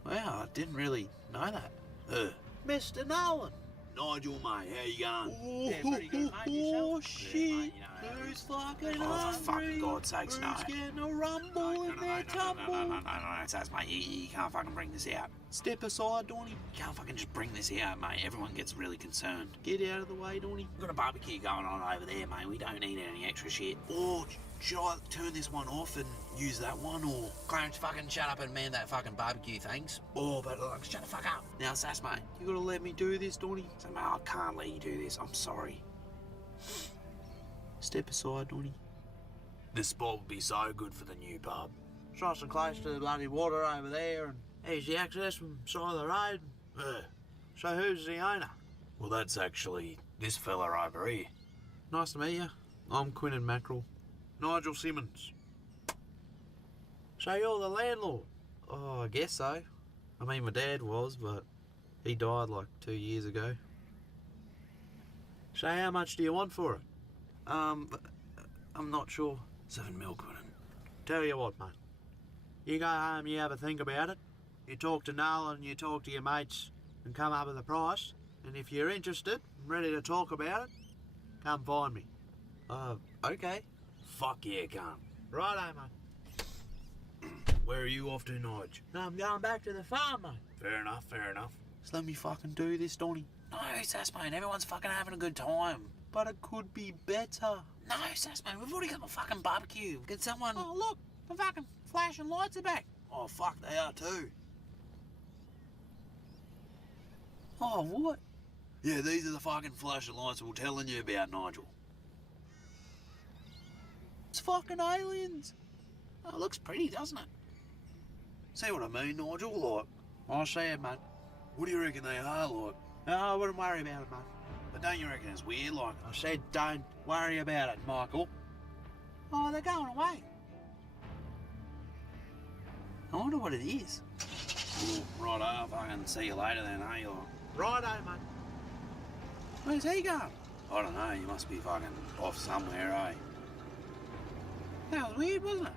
Wow, I didn't really know that. Mr. Nolan. Nigel, mate, how you going? Oh, yeah, pretty good, mate. Oh, shit. Who's fucking hungry? For fucking God's sakes, no. Who's getting a rumble in their tumble? No, Sass, mate, you can't fucking bring this out. Step aside, Donny. You can't fucking just bring this out, mate. Everyone gets really concerned. Get out of the way, Donny. We've got a barbecue going on over there, mate. We don't need any extra shit. Or should I turn this one off and use that one, or... Clarence, fucking shut up and man that fucking barbecue, thanks. Oh, but like, shut the fuck up. Now, Sass, mate. You gotta let me do this, Donny. So, mate, I can't let you do this. I'm sorry. Step aside, Donny. This spot would be so good for the new pub. It's nice and close to the bloody water over there, and there's the access from the side of the road. So who's the owner? Well, that's actually this fella over here. Nice to meet you. I'm Quinnen Mackerel. Nigel Simmons. So you're the landlord? Oh, I guess so. I mean, my dad was, but he died like 2 years ago. So how much do you want for it? I'm not sure. 7 mil, Quinnen. Tell you what, mate. You go home, you have a think about it. You talk to Nolan, you talk to your mates, and come up with a price. And if you're interested and ready to talk about it, come find me. Okay. Fuck yeah, come. Righto, mate. Where are you off to, Nige? No, I'm going back to the farm, mate. Fair enough, fair enough. Just let me fucking do this, Donny. No, Sass, mate, everyone's fucking having a good time. But it could be better. No, Sass, mate, we've already got the fucking barbecue. Get someone... Oh, look, the fucking flashing lights are back. Oh, fuck, they are too. Oh, what? Yeah, these are the fucking flashing lights we were telling you about, Nigel. It's fucking aliens. Oh, it looks pretty, doesn't it? See what I mean, Nigel? Like, I see it, mate. What do you reckon they are, like? No, I wouldn't worry about it, mate. But don't you reckon it's weird? Like, I said, don't worry about it, Michael. Oh, they're going away. I wonder what it is. Well, righto, if I can see you later then, eh? Or... Righto, mate. Where's he going? I don't know, you must be fucking off somewhere, eh? That was weird, wasn't it?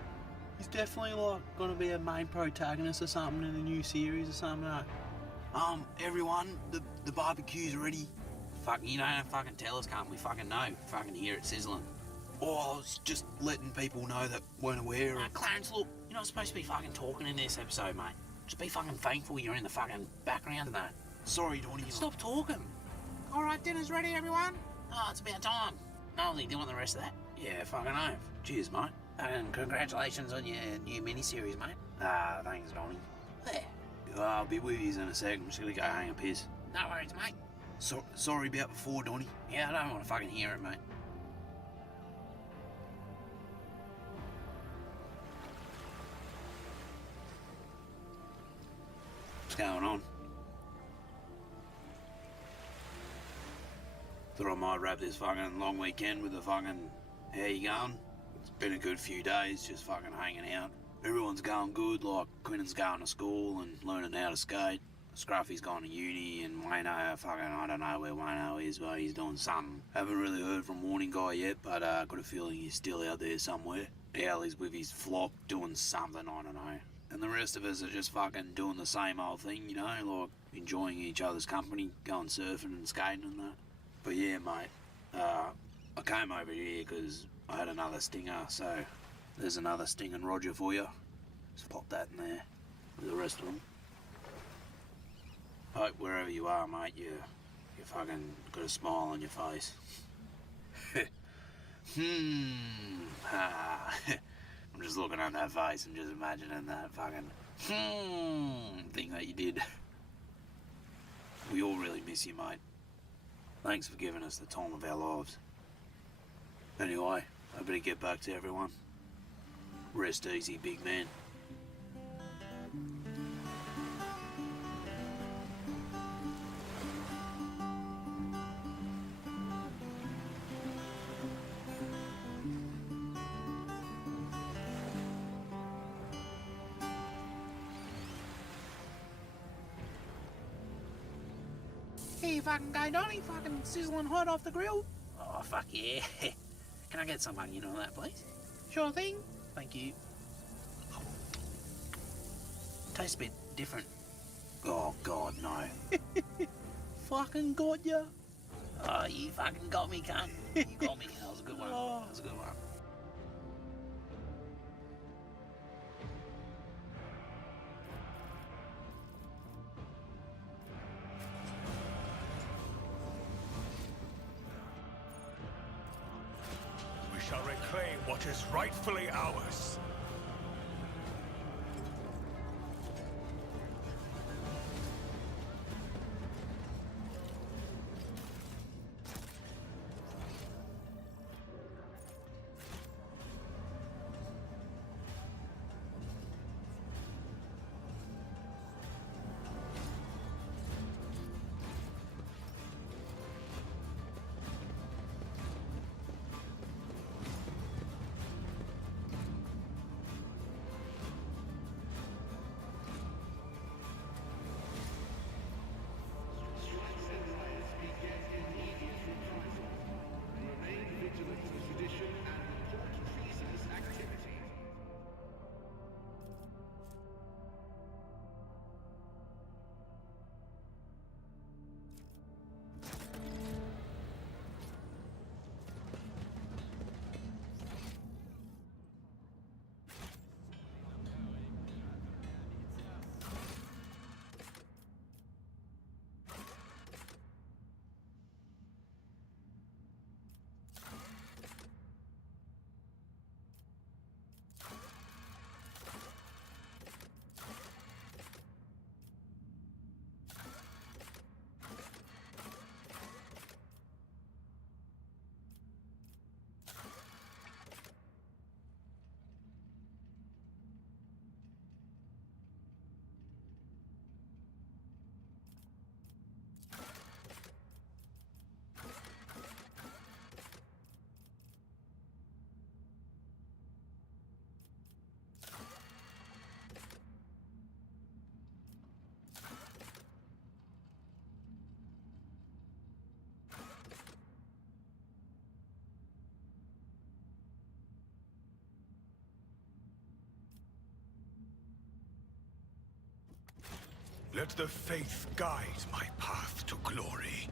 He's definitely, like, gonna be a main protagonist or something in a new series or something, eh? Everyone, the barbecue's ready. Fuck, you don't fucking tell us, can't we? Fucking know. Fucking hear it sizzling. Oh, I was just letting people know that weren't aware of... Clarence, look, you're not supposed to be fucking talking in this episode, mate. Just be fucking thankful you're in the fucking background of that. Sorry, Donnie. Stop talking. All right, dinner's ready, everyone. Oh, it's about time. No, they're doing the rest of that. Yeah, fucking oath. Cheers, mate. And congratulations on your new miniseries, mate. Ah, thanks, Donnie. There. I'll be with you in a sec. I'm just gonna go hang a piss. No worries, mate. Sorry about before, Donnie. Yeah, I don't want to fucking hear it, mate. What's going on? Thought I might wrap this fucking long weekend with a fucking... How you going? It's been a good few days, just fucking hanging out. Everyone's going good, like Quinnen's going to school and learning how to skate. Scruffy's gone to uni, and Wayno, fucking, I don't know where Wayno is, but he's doing something. Haven't really heard from Warning Guy yet, but got a feeling he's still out there somewhere. Owlie's with his flop doing something, I don't know. And the rest of us are just fucking doing the same old thing, you know, like enjoying each other's company, going surfing and skating and that. But yeah, mate, I came over here because I had another stinger, so there's another stinging Roger for you. Just pop that in there with the rest of them. Hope wherever you are, mate, you fucking got a smile on your face. I'm just looking at that face and just imagining that fucking thing that you did. We all really miss you, mate. Thanks for giving us the time of our lives. Anyway, I better get back to everyone. Rest easy, big man. Here you fucking go, Donnie. Fucking sizzling hot off the grill. Oh, fuck yeah. Can I get some onion on that, please? Sure thing. Thank you. Tastes a bit different. Oh, God, no. Fucking got ya. Oh, you fucking got me, cunt. You got me. That was a good one. That was a good one. We shall reclaim what is rightfully ours. Let the faith guide my path to glory.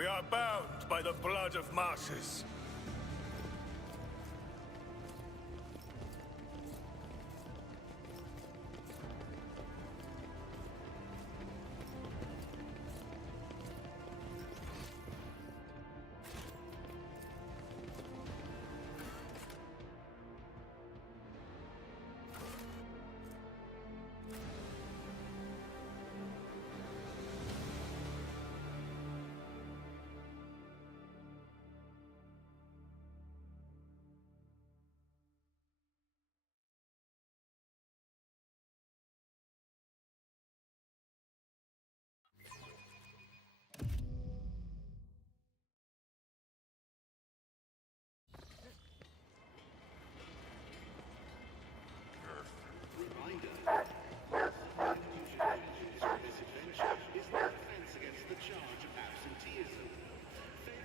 We are bound by the blood of martyrs.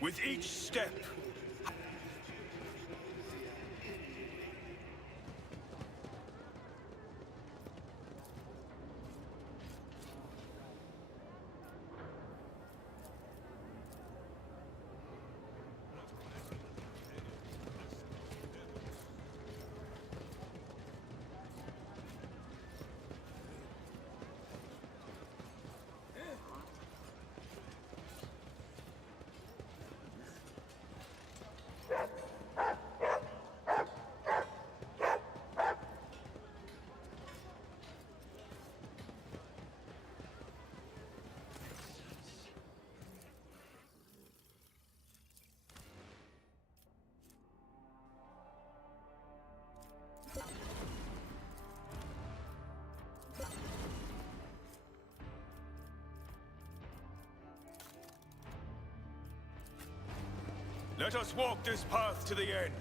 With each step, Let us walk this path to the end.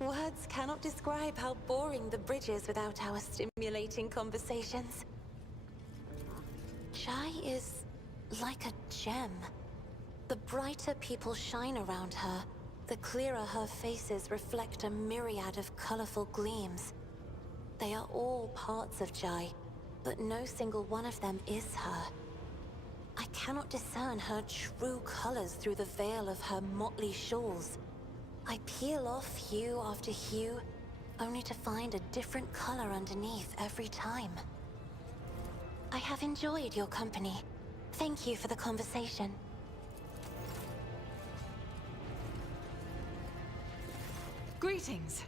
Words cannot describe how boring the bridge is without our stimulating conversations. Jai is like a gem. The brighter people shine around her, the clearer her faces reflect a myriad of colorful gleams. They are all parts of Jai, but no single one of them is her. I cannot discern her true colors through the veil of her motley shawls. I peel off hue after hue, only to find a different color underneath every time. I have enjoyed your company. Thank you for the conversation. Greetings.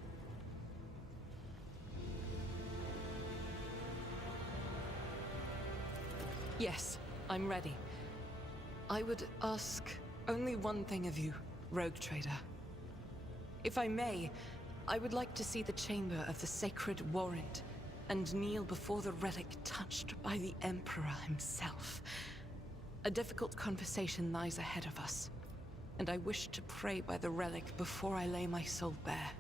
Yes, I'm ready. I would ask only one thing of you, Rogue Trader. If I may, I would like to see the chamber of the Sacred Warrant and kneel before the relic touched by the Emperor himself. A difficult conversation lies ahead of us, and I wish to pray by the relic before I lay my soul bare.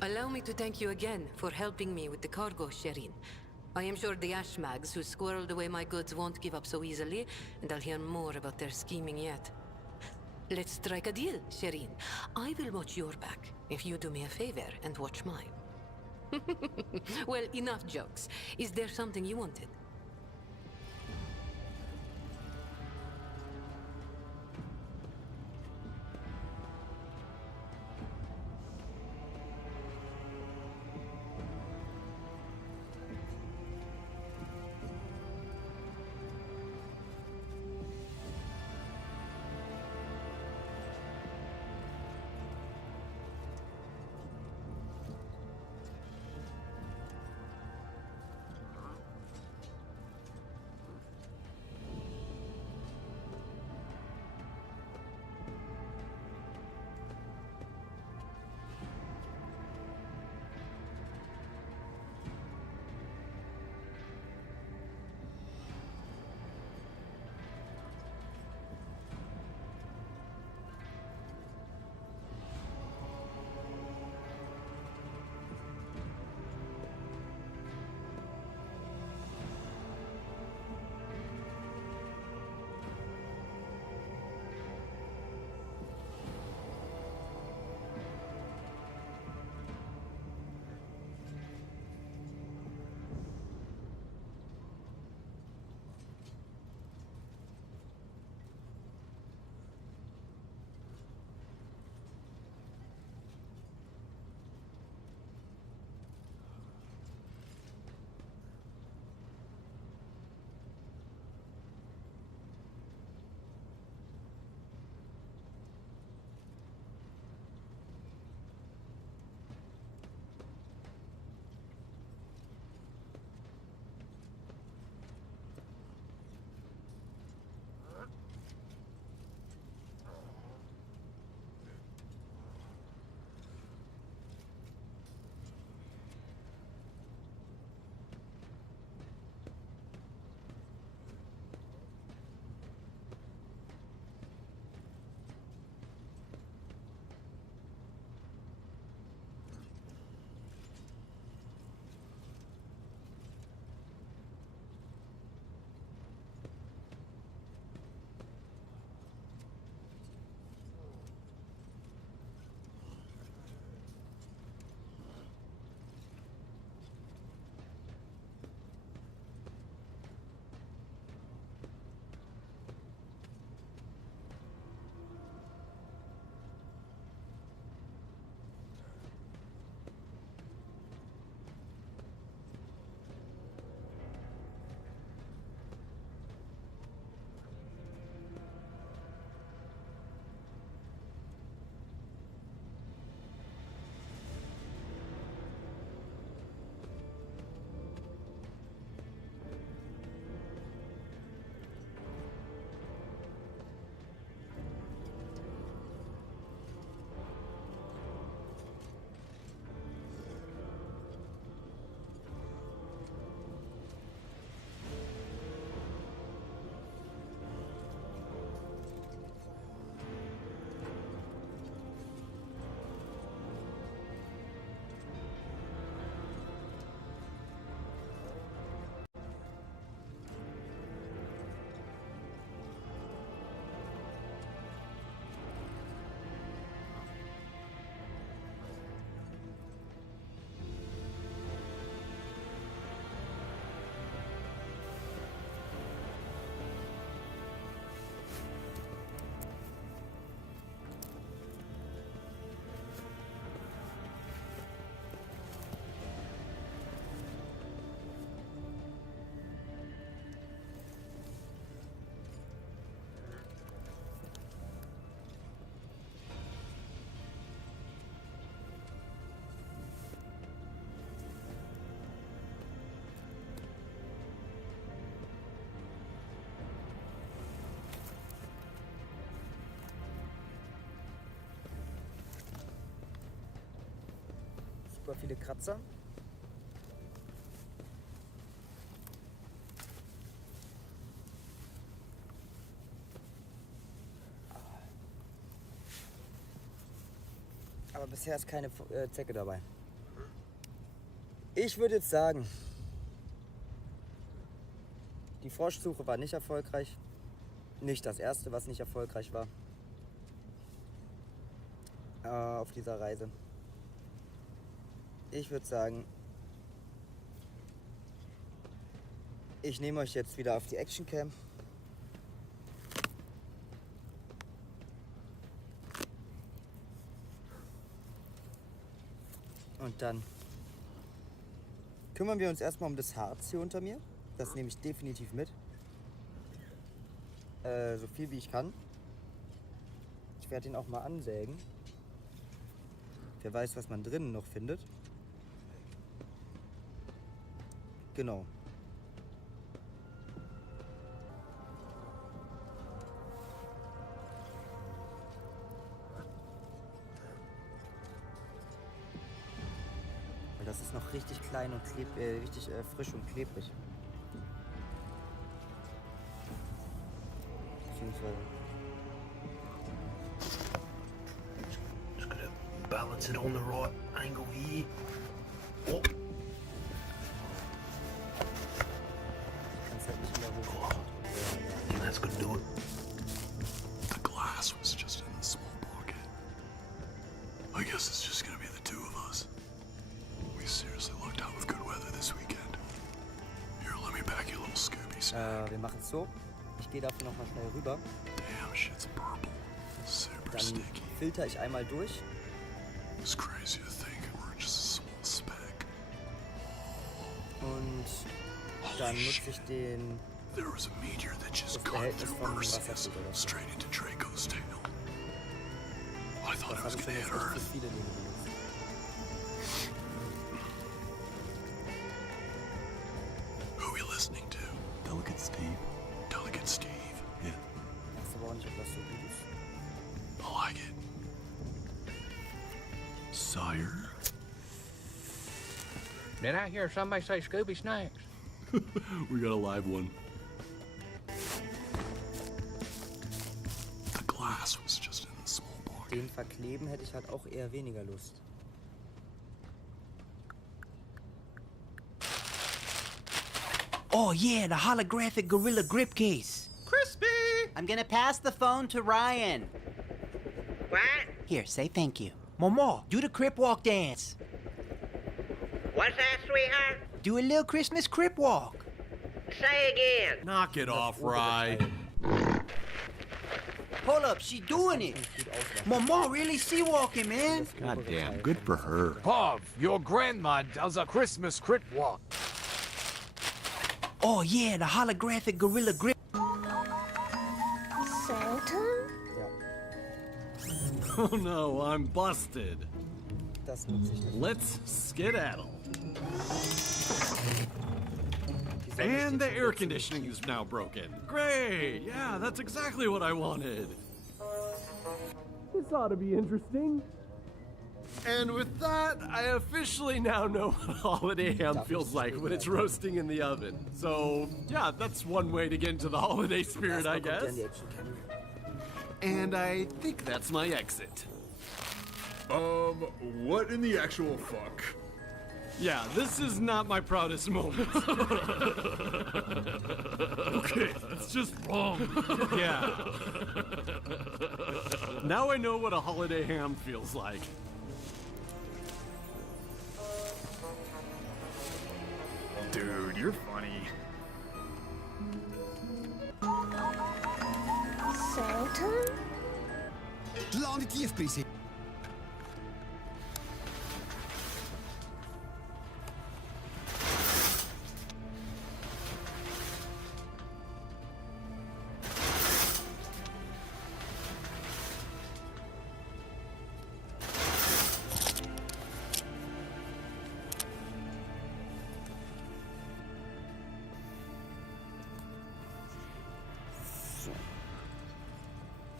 Allow me to thank you again for helping me with the cargo, Shireen. I am sure the Ashmags who squirreled away my goods won't give up so easily, and I'll hear more about their scheming yet. Let's strike a deal, Shireen. I will watch your back if you do me a favor and watch mine. Well, enough jokes. Is there something you wanted? Super viele Kratzer. Aber bisher ist keine Zecke dabei. Ich würde jetzt sagen, die Froschsuche war nicht erfolgreich. Nicht das erste, was nicht erfolgreich war auf dieser Reise. Ich würde sagen, ich nehme euch jetzt wieder auf die Actioncam. Und dann kümmern wir uns erstmal um das Harz hier unter mir. Das nehme ich definitiv mit. So viel wie ich kann. Ich werde ihn auch mal ansägen. Wer weiß, was man drinnen noch findet. Genau. Weil das ist noch richtig klein und richtig frisch und klebrig. Beziehungsweise. Just gotta balance it on the right angle here. Oh. That's gonna do it. The glass was just in a small pocket. I guess it's just gonna be the two of us. We seriously lucked out with good weather this weekend. Here, let me pack you a little Scooby snack. Wir machen es so. Ich gehe dafür noch mal schnell rüber. Damn, shit's purple. Super Dann sticky. filter ich einmal durch. It's crazy to think we're just a small speck. Und dann nutze ich den There was a meteor that just das cut Behältnis through von Perseus Wasserfilter. straight into Draco's tail. I thought Das it habe was ich schon gonna hit jetzt echt für Earth. viele Dinge benutzt. Who are we listening to? Delicate Steve. Delicate Steve. Yeah. Ich weiß aber auch nicht, ob das so gut ist. I like it. Sire? Did I hear somebody say Scooby Snacks? We got a live one. The glass was just in a small pocket. Den verkleben hätte ich halt auch eher weniger Lust. Oh yeah, the holographic gorilla grip case. Crispy! I'm gonna pass the phone to Ryan. What? Here, say thank you. Momo, do the crip walk dance. What's that, sweetheart? Do a little Christmas crip walk. Say again. Knock it off, Rye. Hold up, she doing it. Momo really sea walking, man. Goddamn, good for her. Pov, your grandma does a Christmas crit walk. Oh yeah, the holographic gorilla grip. Santa? Oh no, I'm busted. Das nutze ich nicht. Let's skedaddle. And the air conditioning is now broken. Great! Yeah, that's exactly what I wanted. This ought to be interesting. And with that, I officially now know what holiday ham feels like when it's roasting in the oven. So, yeah, that's one way to get into the holiday spirit, I guess. And I think that's my exit. What in the actual fuck? Yeah, this is not my proudest moment. Okay, it's just wrong. Yeah. Now I know what a holiday ham feels like. Dude, you're funny. Santa? Laat die tiefprijs.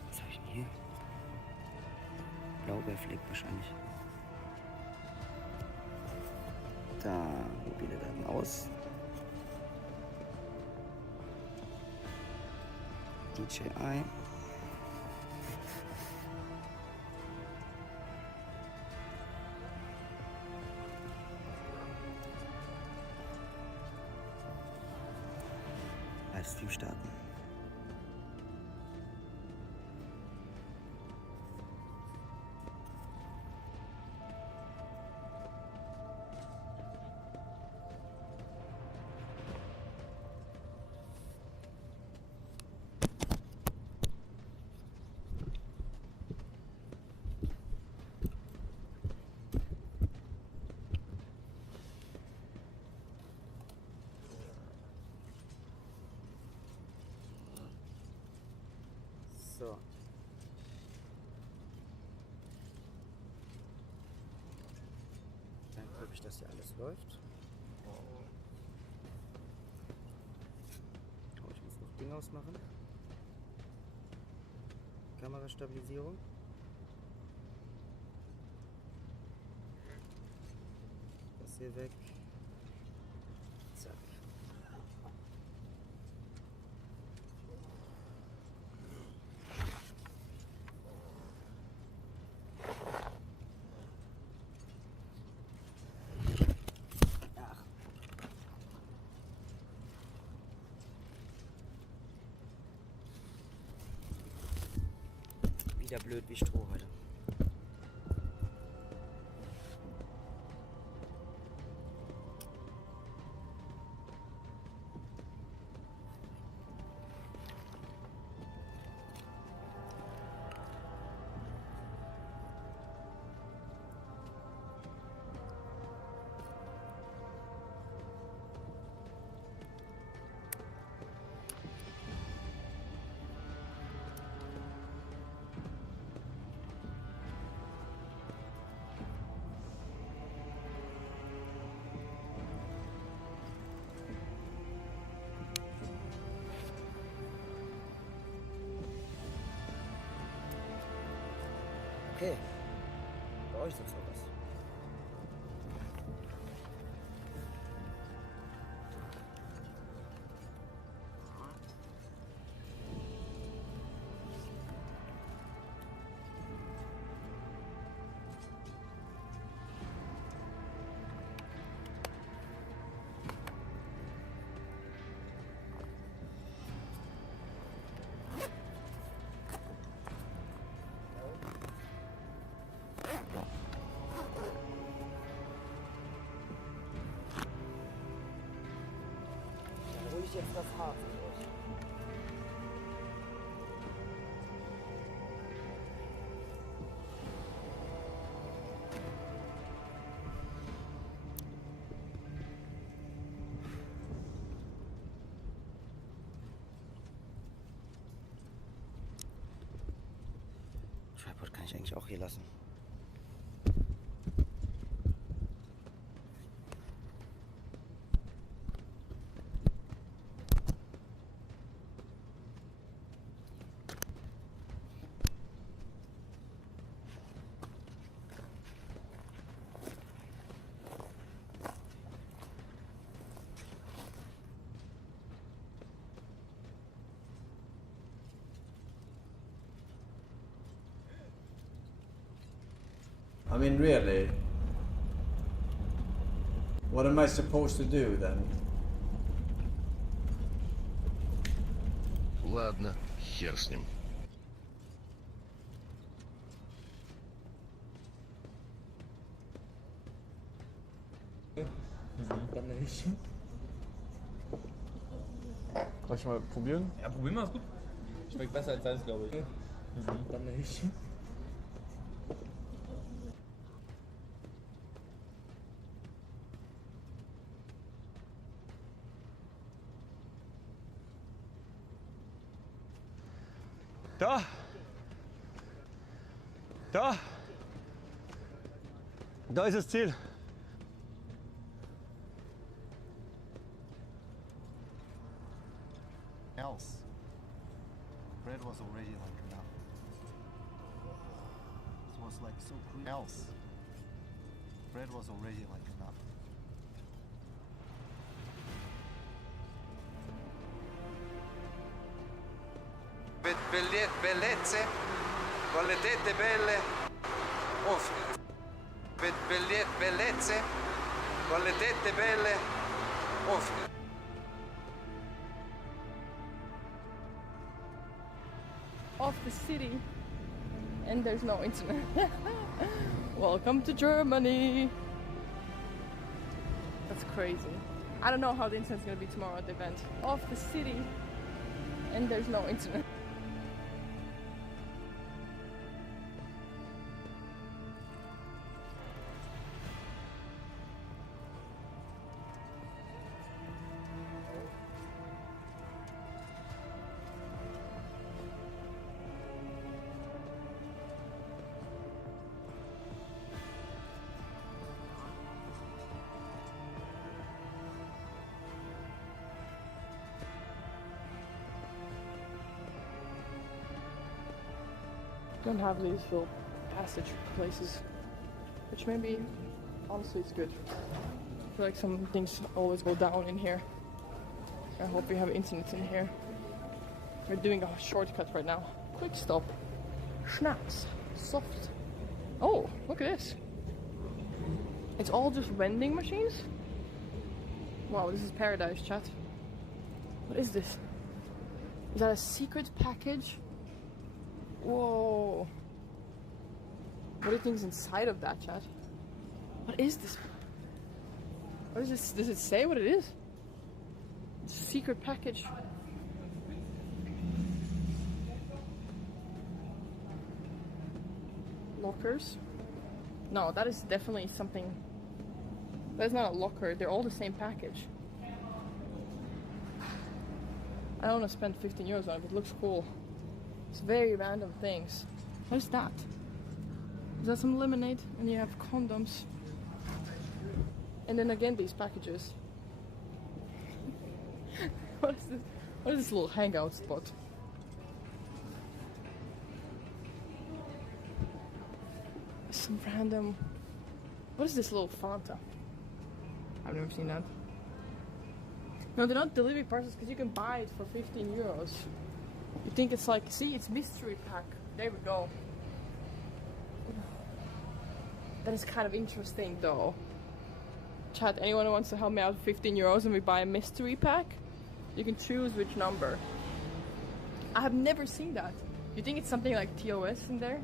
Was habe ich denn hier? Blaubeerfleck wahrscheinlich. Da, mobile Daten aus. DJI. So. Dann gucke ich, dass hier alles läuft. Oh, ich muss noch Ding ausmachen. Kamerastabilisierung. Das hier weg. Zack. Ach. Wieder blöd wie Stroh heute. Okay, bei euch ist sowas. Dann hole ich jetzt das Haar für euch. Tripod kann ich eigentlich auch hier lassen. I mean, really? What am I supposed to do then? Ладно, хер с ним. Soll ich mal probieren? Ja, probieren wir, ist gut. Schmeckt besser als Salz, glaube ich. Dann nicht. Da! Da! Da ist das Ziel. Else. Bread was already like enough. It was like so cruel. Else. Bread was already like enough. Bellezze, con le tette belle, uff. Bellezze, con le tette belle, uff. Off the city, and there's no internet. Welcome to Germany. That's crazy. I don't know how the internet's gonna be tomorrow at the event. Off the city, and there's no internet. Don't have these little passage places, which maybe honestly is good. I feel like some things always go down in here. I hope we have internet in here. We're doing a shortcut right now. Quick stop. Schnapps. Soft. Oh, look at this. It's all just vending machines? Wow, this is paradise, chat. What is this? Is that a secret package? Whoa. What do you think is inside of that, chat? What is this? What is this? Does it say what it is? It's a secret package. Lockers? No, that is definitely something. That's not a locker. They're all the same package. I don't want to spend 15 euros on it, but it looks cool. It's very random things. What is that? Is that some lemonade? And you have condoms. And then again these packages. What is this? What is this little hangout spot? Some random... What is this little Fanta? I've never seen that. No, they're not delivery parcels because you can buy it for 15 euros. You think it's like, see, it's mystery pack. There we go. That is kind of interesting though. Chat, anyone who wants to help me out with 15 euros and we buy a mystery pack? You can choose which number. I have never seen that. You think it's something like TOS in there?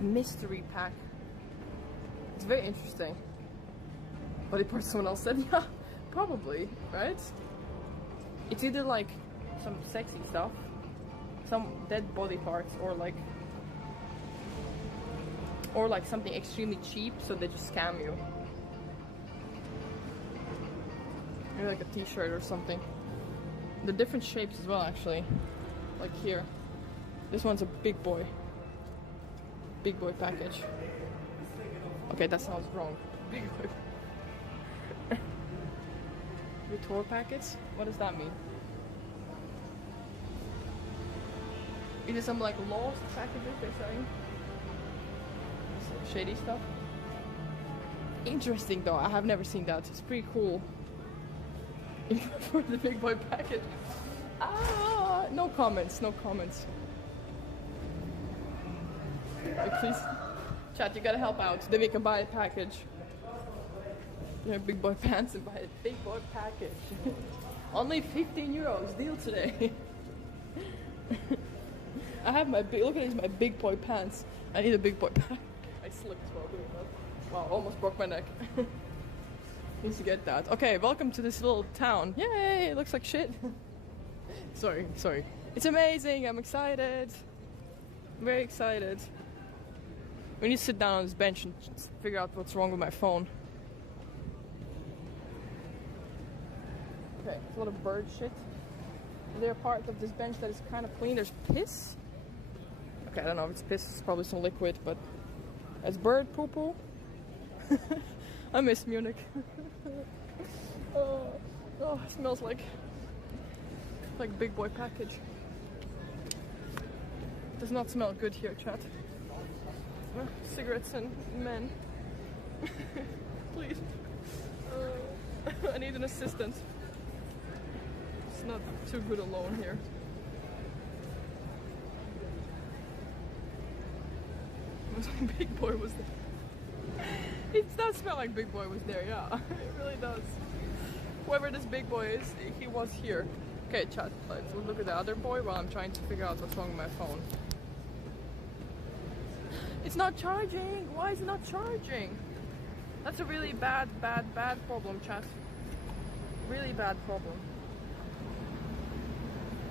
Mystery pack. It's very interesting. Body part someone else said, yeah, probably, right? It's either like some sexy stuff, some dead body parts, or like something extremely cheap, so they just scam you. Maybe like a t-shirt or something. The different shapes as well, actually. Like here. This one's a big boy. Big boy package. Okay, that sounds wrong. Big boy. Retour packets? What does that mean? Is it some like lost packages they're selling? Some shady stuff? Interesting though, I have never seen that. It's pretty cool. For the big boy package. Ah, no comments, no comments. Like, please, chat, you gotta help out. Then we can buy a package. Yeah, big boy pants and buy a big boy package. Only 15 euros, deal today. I have my big, look at these, my big boy pants. I need a big boy pack. I slipped while doing that. Wow, almost broke my neck. Needs to get that. Okay, welcome to this little town. Yay, it looks like shit. Sorry. It's amazing, I'm excited. I'm very excited. We need to sit down on this bench and figure out what's wrong with my phone. Okay, it's a lot of bird shit. They're part of this bench that is kind of clean. There's piss. Okay, I don't know if it's piss, it's probably some liquid, but it's bird poo-poo. I miss Munich. Oh, it smells like big boy package. Does not smell good here, chat. Cigarettes and men. Please. I need an assistant. It's not too good alone here. It was like Big Boy was there. It does smell like Big Boy was there, yeah. It really does. Whoever this Big Boy is, he was here. Okay, chat, let's look at the other boy while I'm trying to figure out what's wrong with my phone. It's not charging! Why is it not charging? That's a really bad problem, chat. Really bad problem.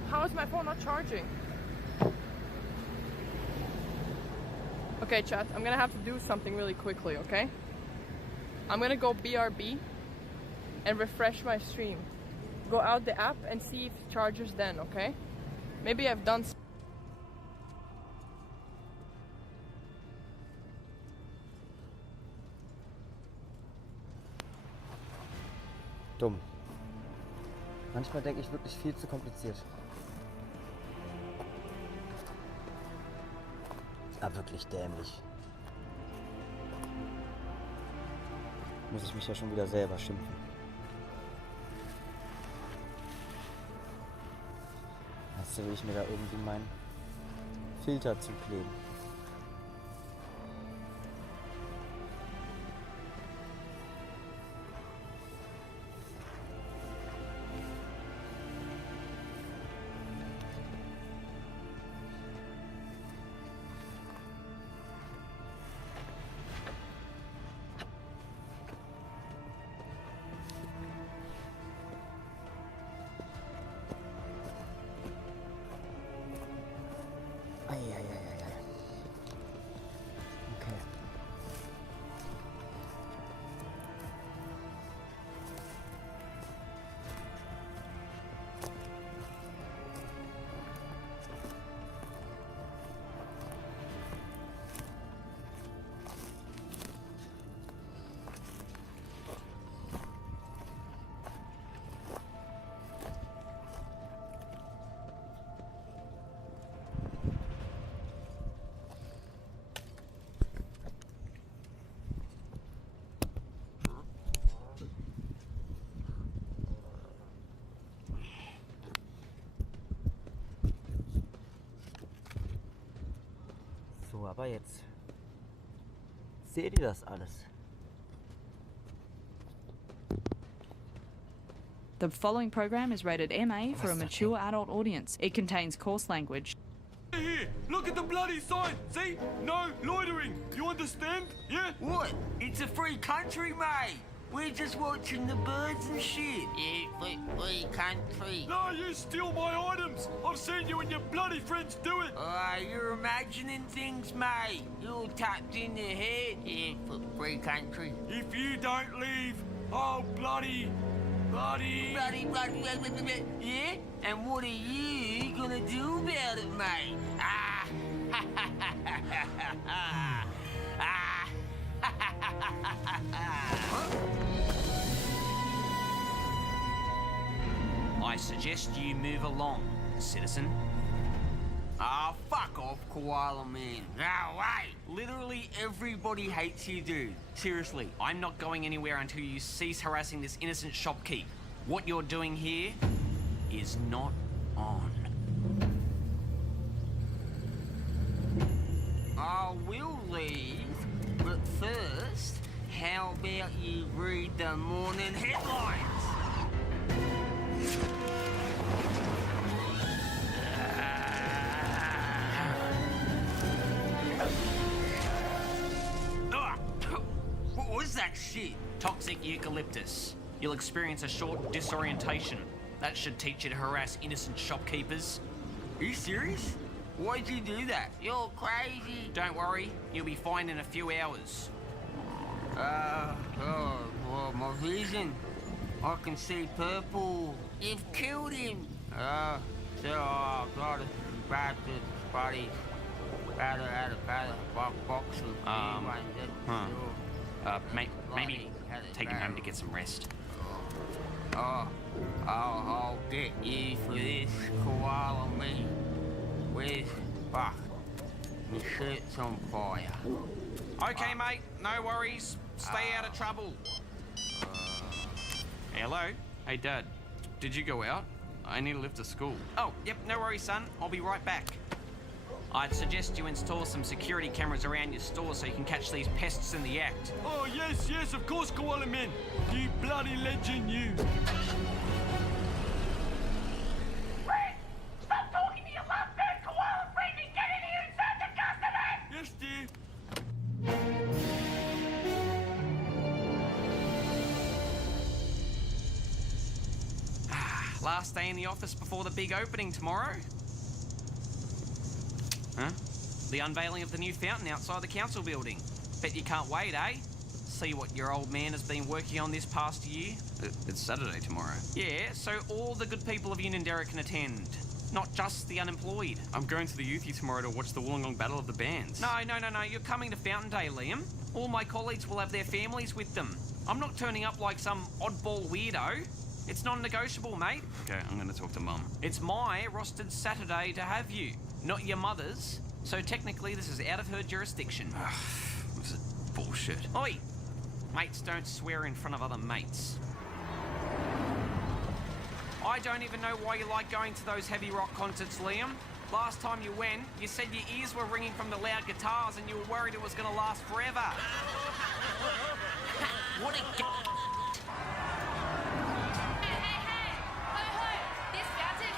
How is my phone not charging? Okay, chat, I'm gonna have to do something really quickly, okay? I'm gonna go BRB and refresh my stream. Go out the app and see if it charges then, okay? Maybe I've done... Dumm. Manchmal denke ich wirklich viel zu kompliziert. Ah, wirklich dämlich. Muss ich mich ja schon wieder selber schimpfen. Jetzt will ich mir da irgendwie meinen Filter zukleben. Okay. So, aber jetzt. Seht ihr das alles? The following program is rated MA for a mature adult audience. It contains coarse language. Here, look at the bloody sign. See? No loitering. You understand? Yeah? What? It's a free country, mate. We're just watching the birds and shit. Yeah, free country. No, you steal my items. I've seen you and your bloody friends do it. You're imagining things, mate. You're tapped in the head. Yeah, free country. If you don't leave, oh bloody. Yeah? And what are you gonna do about it, mate? I suggest you move along, citizen. Ah, fuck off, Koala Man. No way! Literally everybody hates you, dude. Seriously. I'm not going anywhere until you cease harassing this innocent shopkeep. What you're doing here is not on. I will leave, but first, how about you read the morning headlines? What was that shit? Toxic eucalyptus. You'll experience a short disorientation. That should teach you to harass innocent shopkeepers. Are you serious? Why'd you do that? You're crazy. Don't worry, you'll be fine in a few hours. Well, my vision. I can see purple. You've killed him. I've got to grab the body. Rather, box with Maybe take him home to get some rest. I'll get you for this, Koala Me. Where's fuck? My shirt's on fire. Okay, mate, no worries. Stay out of trouble. Hello? Hey, Dad. Did you go out? I need a lift to school. Oh, yep, no worries, son. I'll be right back. I'd suggest you install some security cameras around your store so you can catch these pests in the act. Oh, yes, of course, Koala Man. You bloody legend, you. Red! Stop talking to your love-bird koala friend and get in here and serve the customers! Yes, dear. Last day in the office before the big opening tomorrow. Huh? The unveiling of the new fountain outside the council building. Bet you can't wait, eh? See what your old man has been working on this past year. It's Saturday tomorrow. Yeah, so all the good people of Unanderra can attend. Not just the unemployed. I'm going to the Youthy tomorrow to watch the Wollongong Battle of the Bands. No, you're coming to Fountain Day, Liam. All my colleagues will have their families with them. I'm not turning up like some oddball weirdo. It's non-negotiable, mate. Okay, I'm going to talk to Mum. It's my rostered Saturday to have you, not your mother's. So technically this is out of her jurisdiction. This is bullshit. Oi! Mates don't swear in front of other mates. I don't even know why you like going to those heavy rock concerts, Liam. Last time you went, you said your ears were ringing from the loud guitars and you were worried it was going to last forever. What a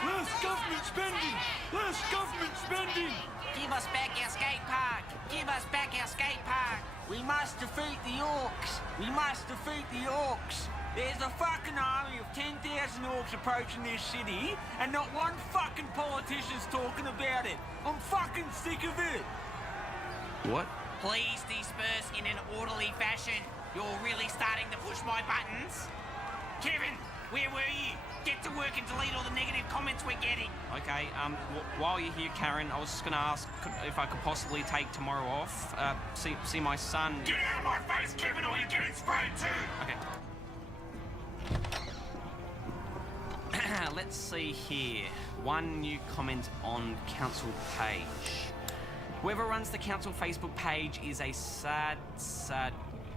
Less government spending! Less government spending! Give us back our skate park! Give us back our skate park! We must defeat the orcs! We must defeat the orcs! There's a fucking army of 10,000 orcs approaching this city, and not one fucking politician's talking about it. I'm fucking sick of it. What? Please disperse in an orderly fashion. You're really starting to push my buttons. Kevin, where were you? Get to work and delete all the negative comments we're getting. Okay, while you're here, Karen, I was just gonna ask if I could possibly take tomorrow off, see my son. Get out of my face, Kevin, or you're getting sprayed too! Okay. Let's see here. One new comment on council page. Whoever runs the council Facebook page is a sad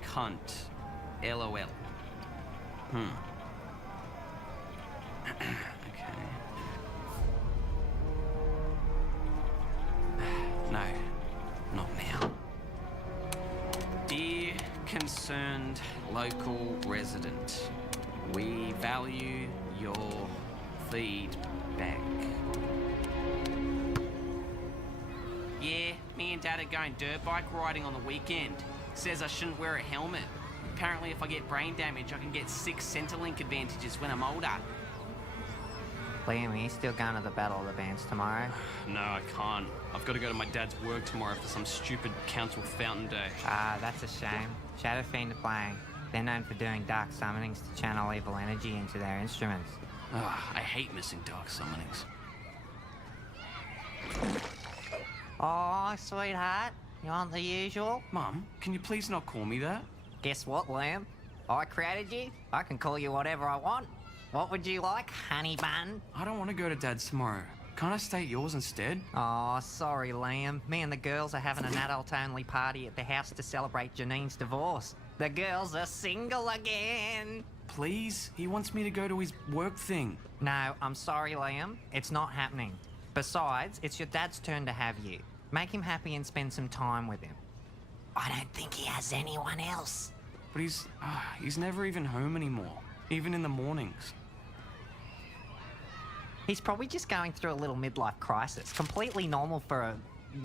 cunt. LOL. Okay. No, not now. Dear concerned local resident, we value your feedback. Yeah, me and Dad are going dirt bike riding on the weekend. Says I shouldn't wear a helmet. Apparently if I get brain damage, I can get 6 Centrelink advantages when I'm older. Liam, are you still going to the Battle of the Bands tomorrow? No, I can't. I've got to go to my dad's work tomorrow for some stupid council fountain day. Ah, that's a shame. Shadow Fiend are playing. They're known for doing dark summonings to channel evil energy into their instruments. I hate missing dark summonings. Oh, sweetheart. You want the usual? Mum, can you please not call me that? Guess what, Liam? I created you. I can call you whatever I want. What would you like, honey bun? I don't want to go to Dad's tomorrow. Can't I stay at yours instead? Oh, sorry, Liam. Me and the girls are having an adult-only party at the house to celebrate Janine's divorce. The girls are single again. Please? He wants me to go to his work thing. No, I'm sorry, Liam. It's not happening. Besides, it's your dad's turn to have you. Make him happy and spend some time with him. I don't think he has anyone else. But he's never even home anymore. Even in the mornings. He's probably just going through a little midlife crisis. Completely normal for a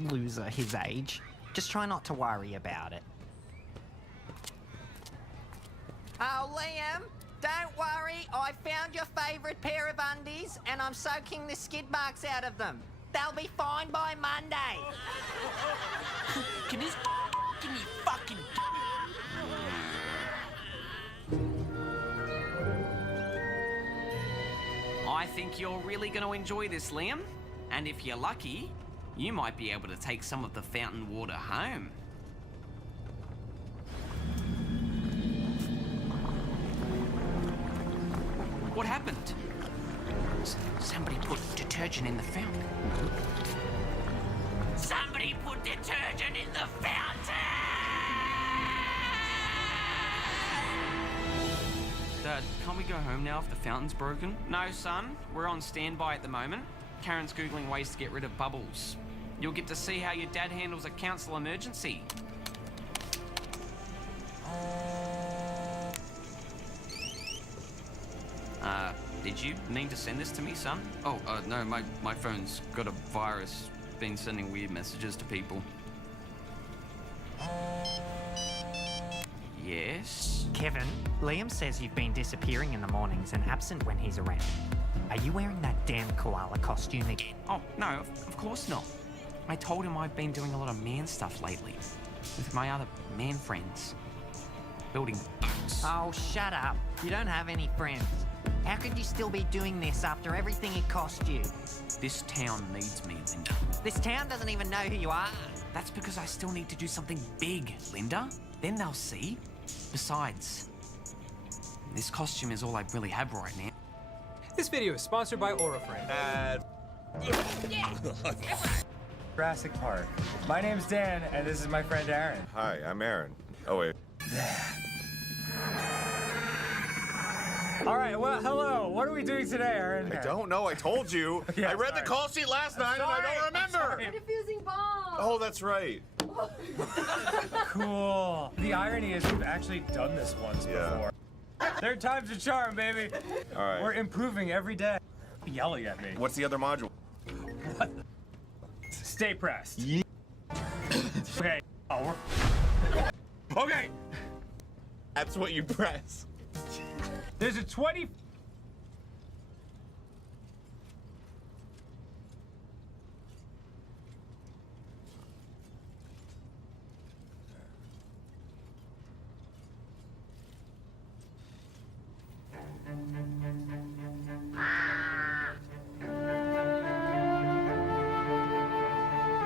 loser his age. Just try not to worry about it. Oh, Liam, don't worry. I found your favourite pair of undies and I'm soaking the skid marks out of them. They'll be fine by Monday. Can this give me fucking... I think you're really going to enjoy this, Liam. And if you're lucky, you might be able to take some of the fountain water home. What happened? Somebody put detergent in the fountain. Somebody put detergent in the fountain! Dad, can't we go home now if the fountain's broken? No, son. We're on standby at the moment. Karen's Googling ways to get rid of bubbles. You'll get to see how your dad handles a council emergency. Did you mean to send this to me, son? Oh, no, my phone's got a virus. Been sending weird messages to people. Yes? Kevin, Liam says you've been disappearing in the mornings and absent when he's around. Are you wearing that damn koala costume again? Oh, no, of course not. I told him I've been doing a lot of man stuff lately. With my other man friends. Building boats. Oh, shut up. You don't have any friends. How could you still be doing this after everything it cost you? This town needs me, Linda. This town doesn't even know who you are. That's because I still need to do something big, Linda. Then they'll see. Besides, this costume is all I really have right now. This video is sponsored by Oriflame. Jurassic Park. My name's Dan, and this is my friend Aaron. Hi, I'm Aaron. Oh, wait. All right, well, hello. What are we doing today, Aaron? I don't know. I told you. Yeah, I read sorry. the call sheet last night, and I don't remember. Defusing bomb. Oh, that's right. Cool. The irony is we've actually done this once before. Third time's a charm, baby. All right. We're improving every day. Yelling at me. What's the other module? What? Stay pressed. Okay. Oh, Okay. That's what you press. There's a 20.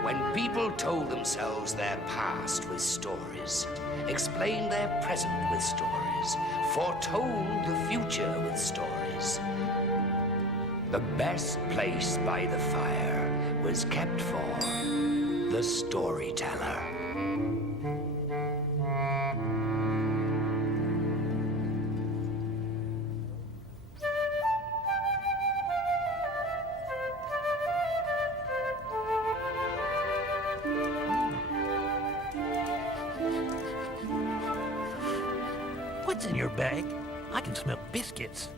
When people told themselves their past with stories, explained their present with stories, foretold the future with stories, the best place by the fire was kept for the storyteller. What's in your bag? I can smell biscuits.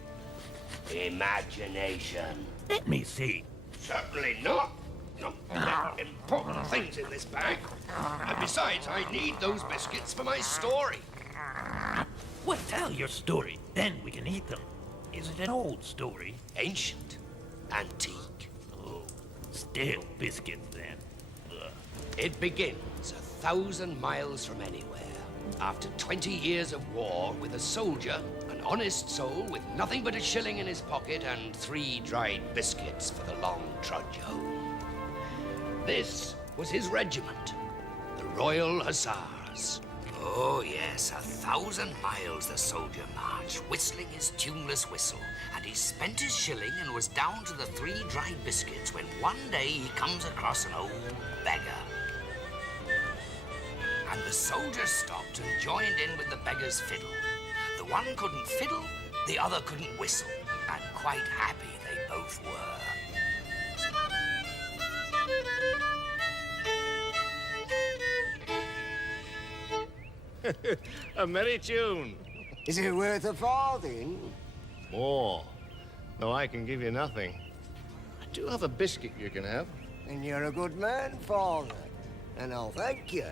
Imagination. Let me see. Certainly not. No, there are important things in this bag. And besides, I need those biscuits for my story. Well, tell your story, then we can eat them. Is it an old story? Ancient. Antique. Oh, stale biscuits, then. Ugh. It begins 1,000 miles from anywhere. After 20 years of war with a soldier, an honest soul with nothing but a shilling in his pocket and 3 dried biscuits for the long trudge home. This was his regiment, the Royal Hussars. Oh yes, 1,000 miles the soldier marched, whistling his tuneless whistle, and he spent his shilling and was down to the 3 dried biscuits when one day he comes across an old beggar. And the soldier stopped and joined in with the beggar's fiddle. The one couldn't fiddle, the other couldn't whistle, and quite happy they both were. A merry tune. Is it worth a farthing? More. Though I can give you nothing. I do have a biscuit you can have. And you're a good man, father. And I'll thank you.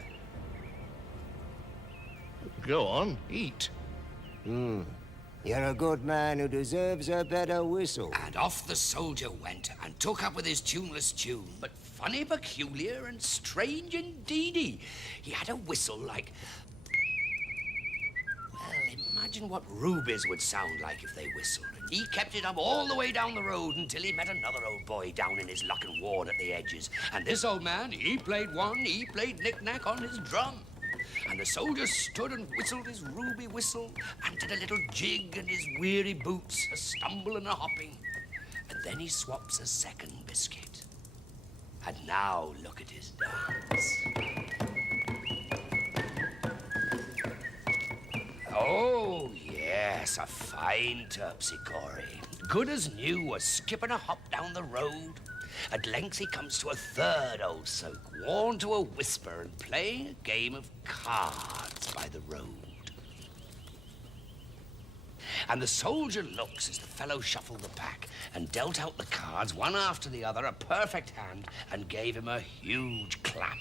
Go on, eat. You're a good man who deserves a better whistle. And off the soldier went and took up with his tuneless tune, but funny, peculiar, and strange indeedy. He had a whistle like... Well, imagine what rubies would sound like if they whistled. And he kept it up all the way down the road until he met another old boy down in his luck and ward at the edges. And this old man, he played knick-knack on his drum. And the soldier stood and whistled his ruby whistle and did a little jig in his weary boots, a stumble and a hopping. And then he swaps a second biscuit. And now look at his dance. Oh, yes, a fine terpsichore. Good as new, was skipping a hop down the road. At length he comes to a third old soak, worn to a whisper and playing a game of cards by the road. And the soldier looks as the fellow shuffled the pack and dealt out the cards one after the other, a perfect hand, and gave him a huge clap.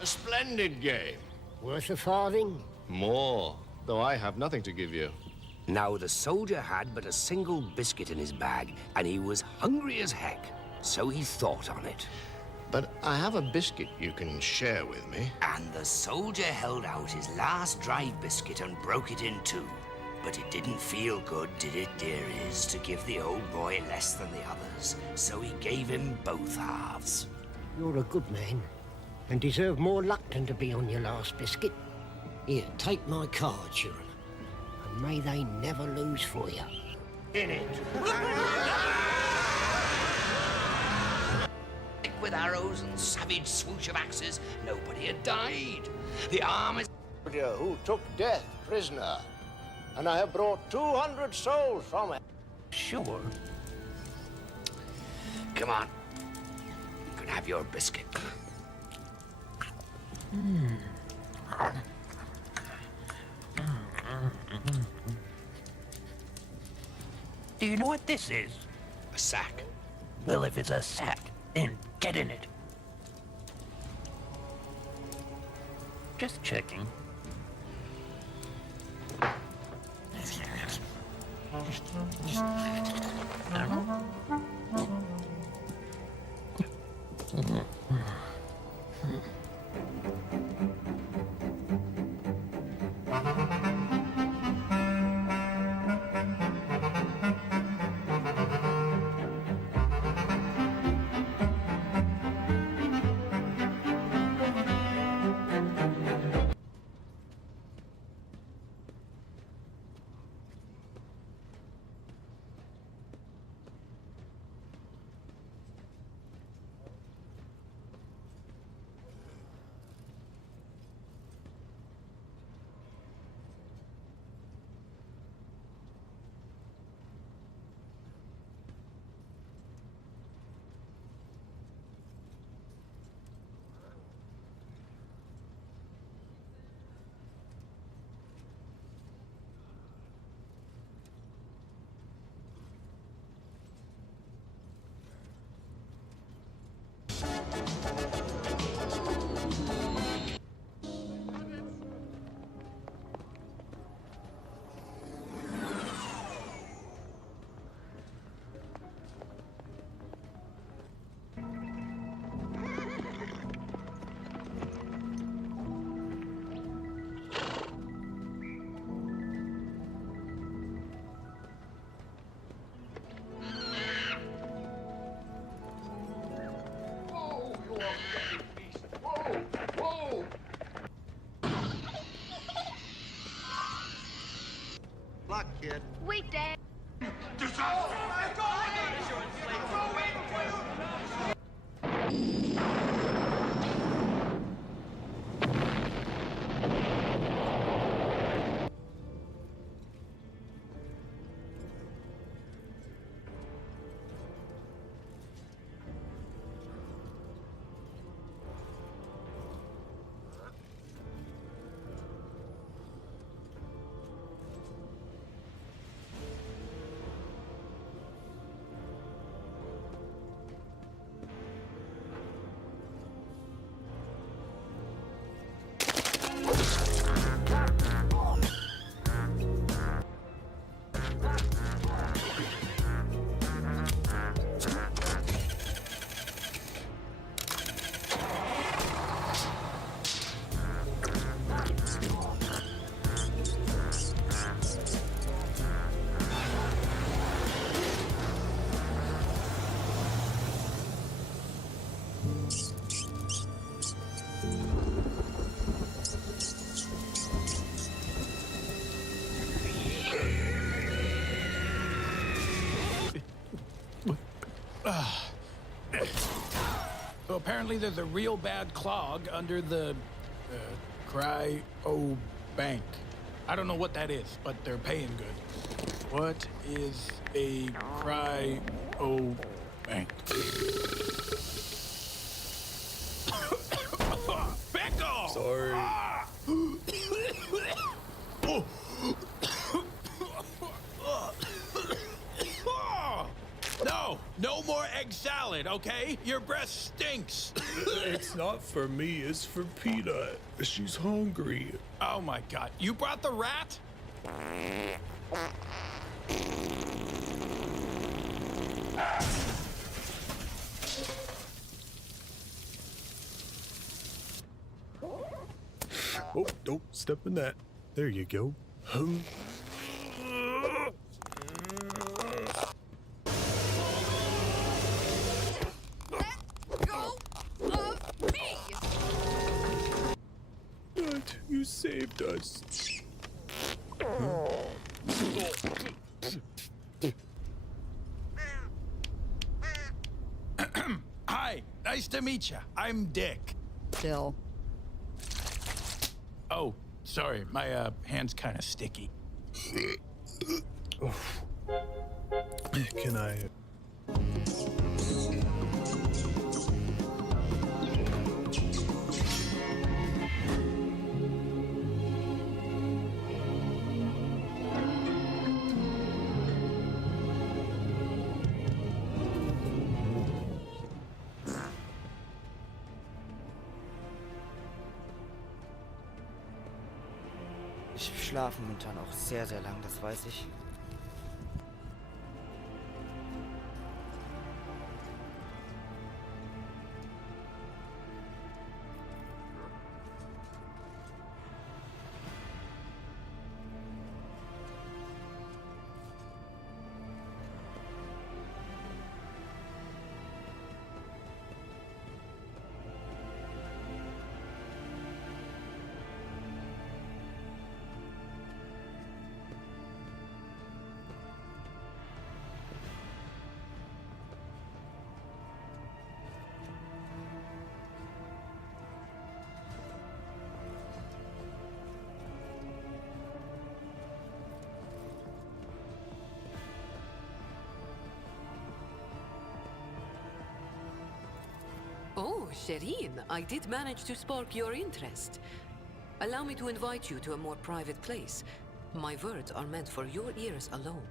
A splendid game. Worth a farthing? More, though I have nothing to give you. Now, the soldier had but a single biscuit in his bag, and he was hungry as heck, so he thought on it. But I have a biscuit you can share with me. And the soldier held out his last dried biscuit and broke it in 2. But it didn't feel good, did it, dearies, to give the old boy less than the others, so he gave him both halves. You're a good man, and deserve more luck than to be on your last biscuit. Here, take my card, Sharon. May they never lose for you. In it. with arrows and savage swoosh of axes, nobody had died. The armies Who took death prisoner, and I have brought 200 souls from it. Sure. Come on. You can have your biscuit. Do you know what this is? A sack. Well, if it's a sack, then get in it. Just checking. Luck, kid. Wait, Dad. So apparently there's a real bad clog under the cryo bank. I don't know what that is, but they're paying good. What is a cryo bank? Back off! Sorry. Oh. No more egg salad, okay? Your breath stinks. It's not for me, it's for Peanut. She's hungry. Oh my God, you brought the rat? Oh, don't step in that. There you go. But you saved us. Hi, Hi, nice to meet you. I'm Dick. Dill. Oh, sorry, my hand's kind of sticky. Can I? Ich schlafe momentan auch sehr, sehr lang, das weiß ich. Oh, Shireen, I did manage to spark your interest. Allow me to invite you to a more private place. My words are meant for your ears alone.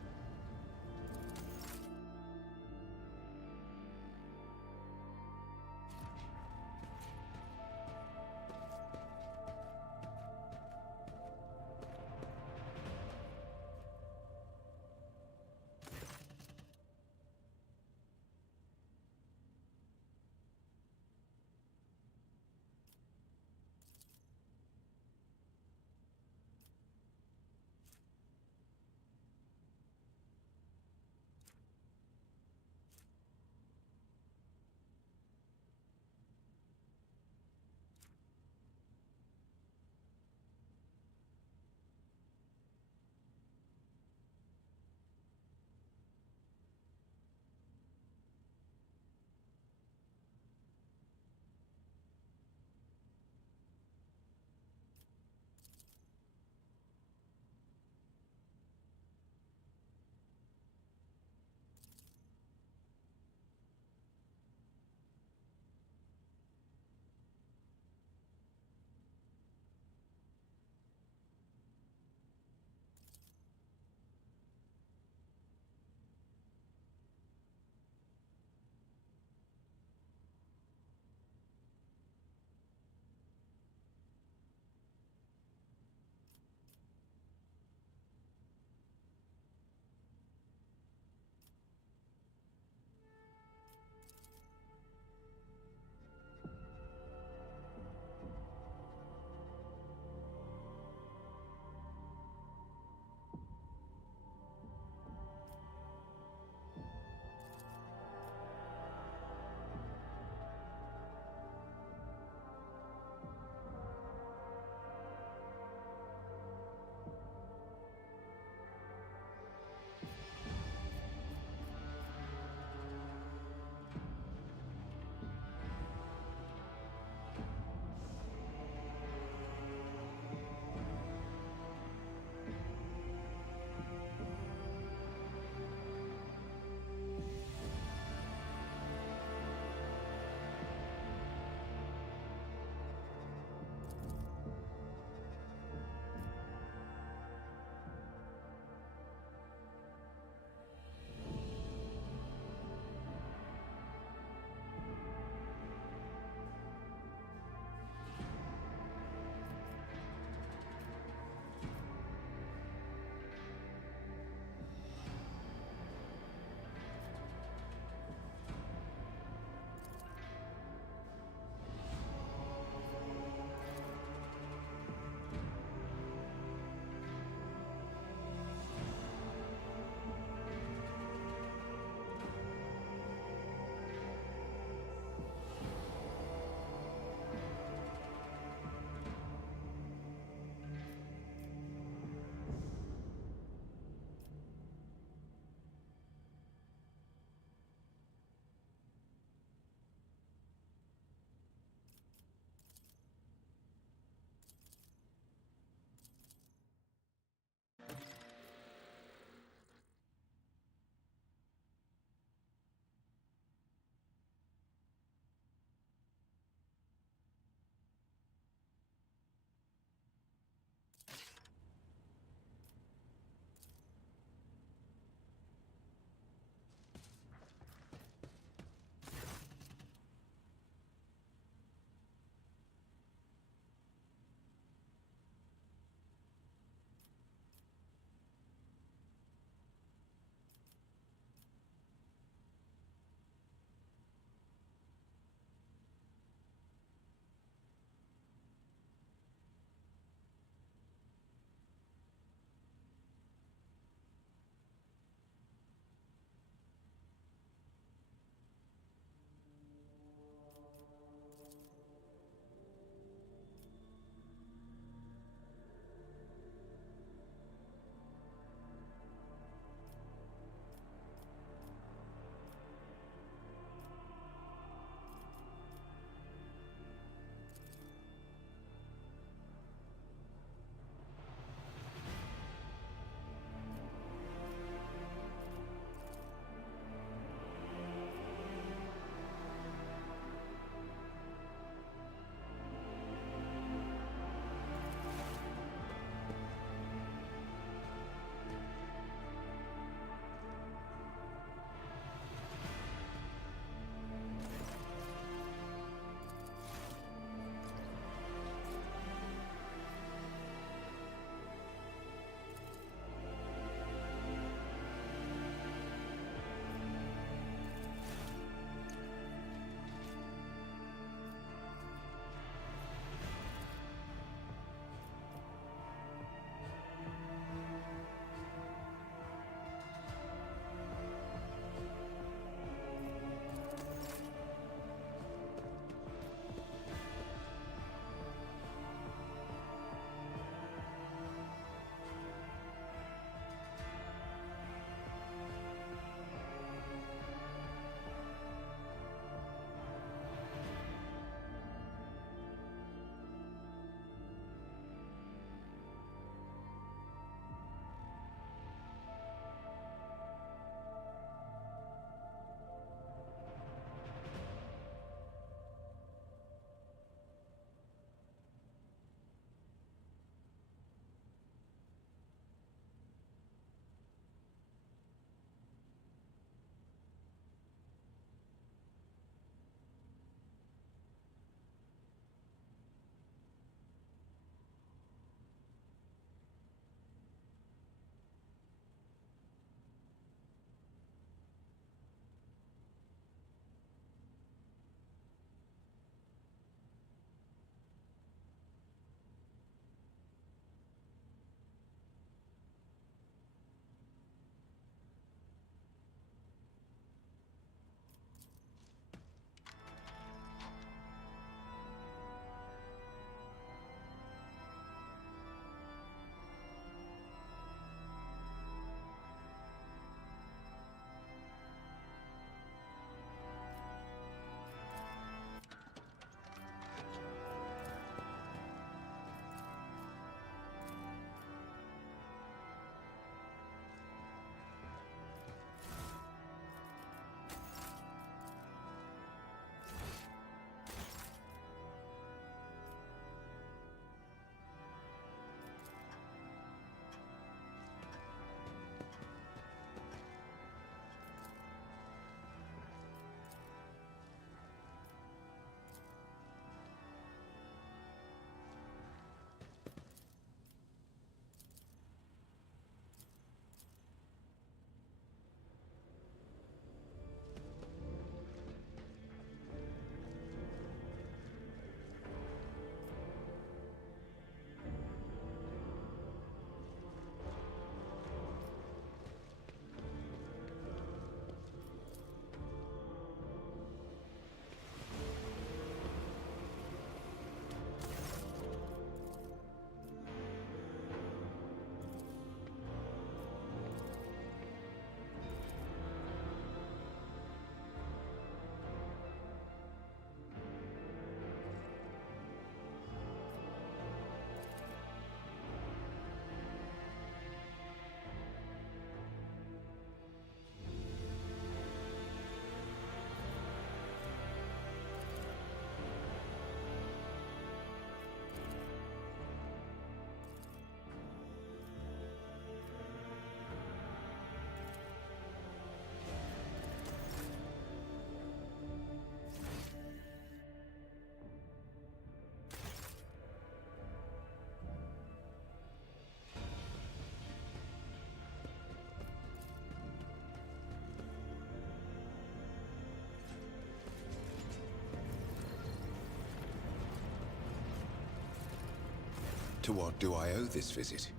To what do I owe this visit?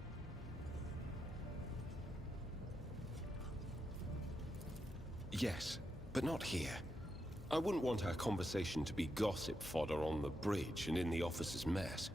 Yes, but not here. I wouldn't want our conversation to be gossip fodder on the bridge and in the officers' mess.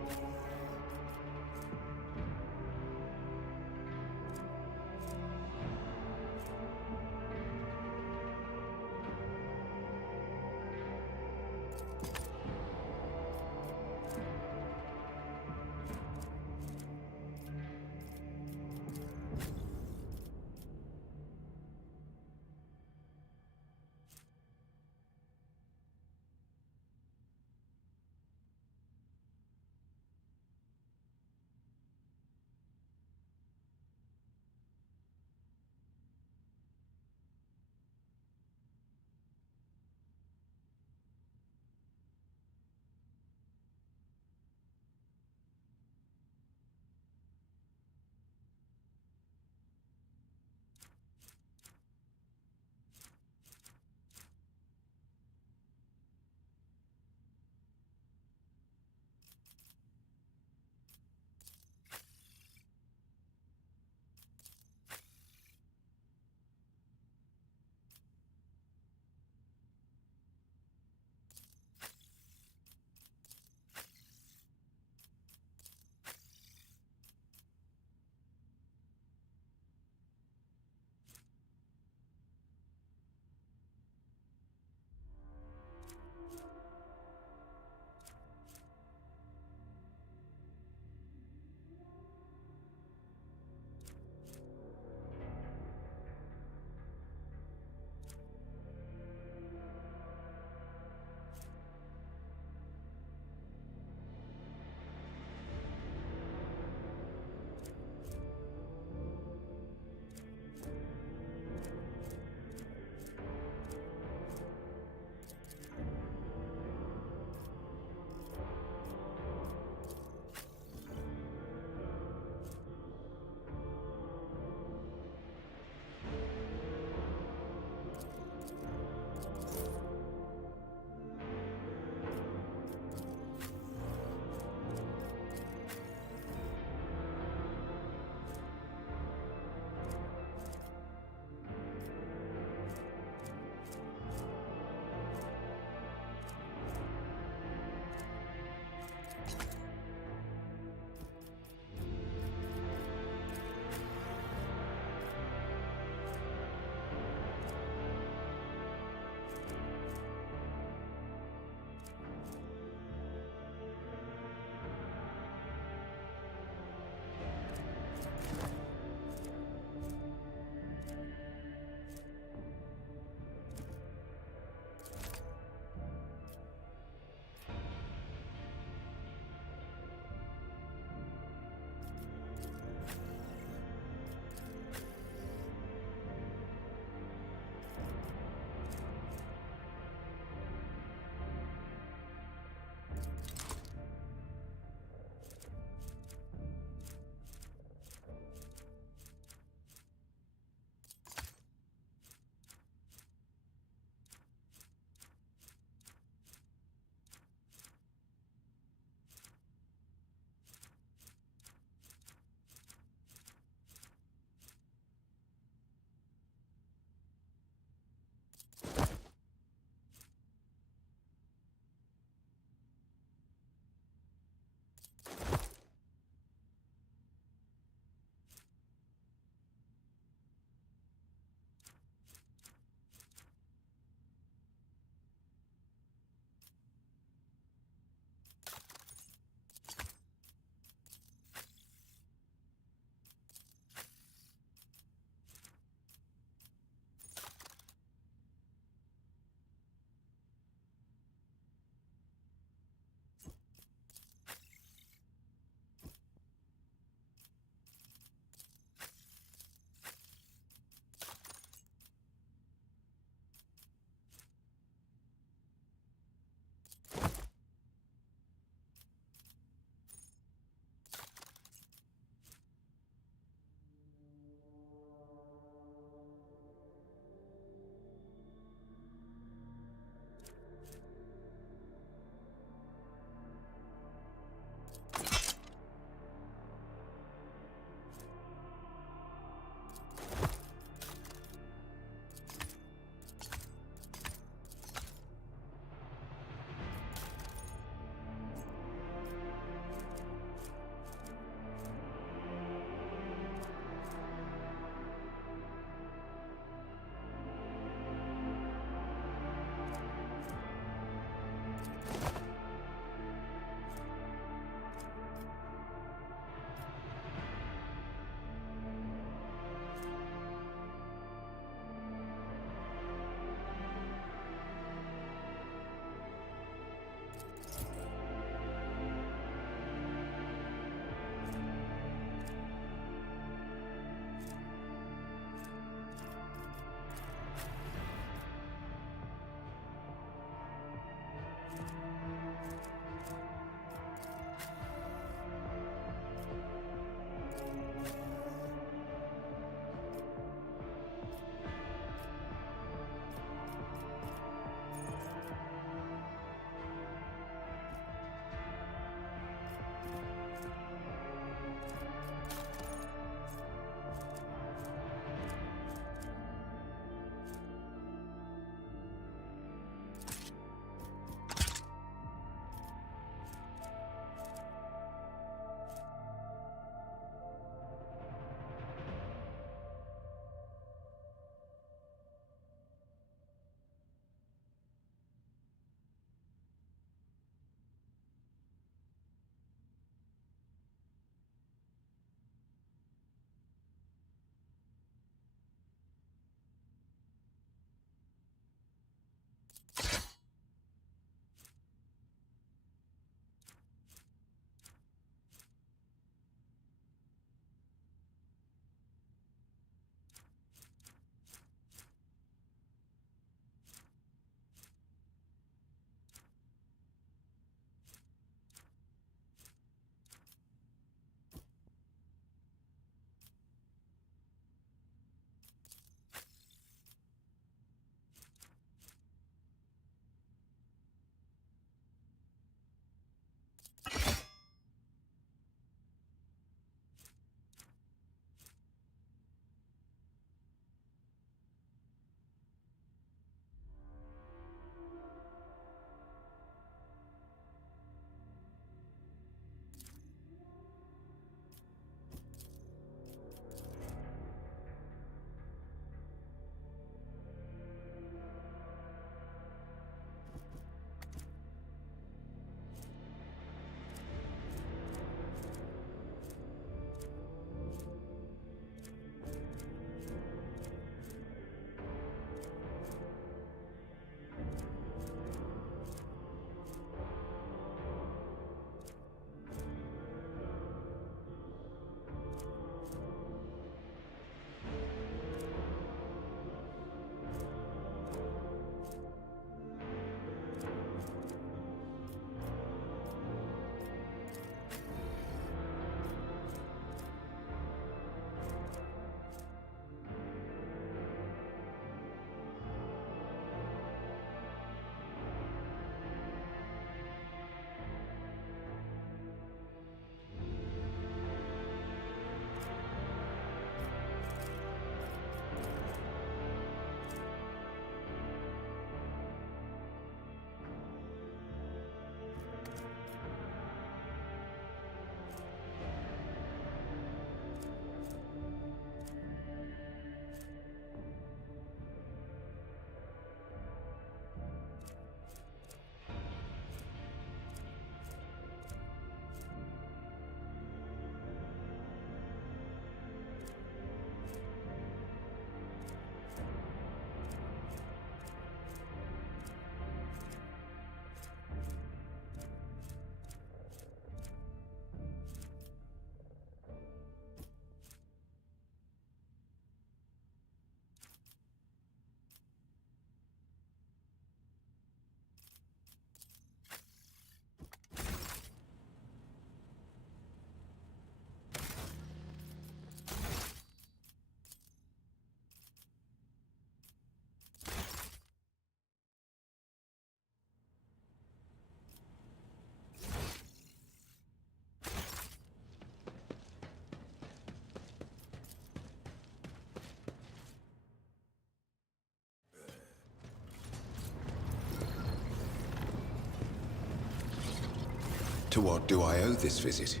To what do I owe this visit?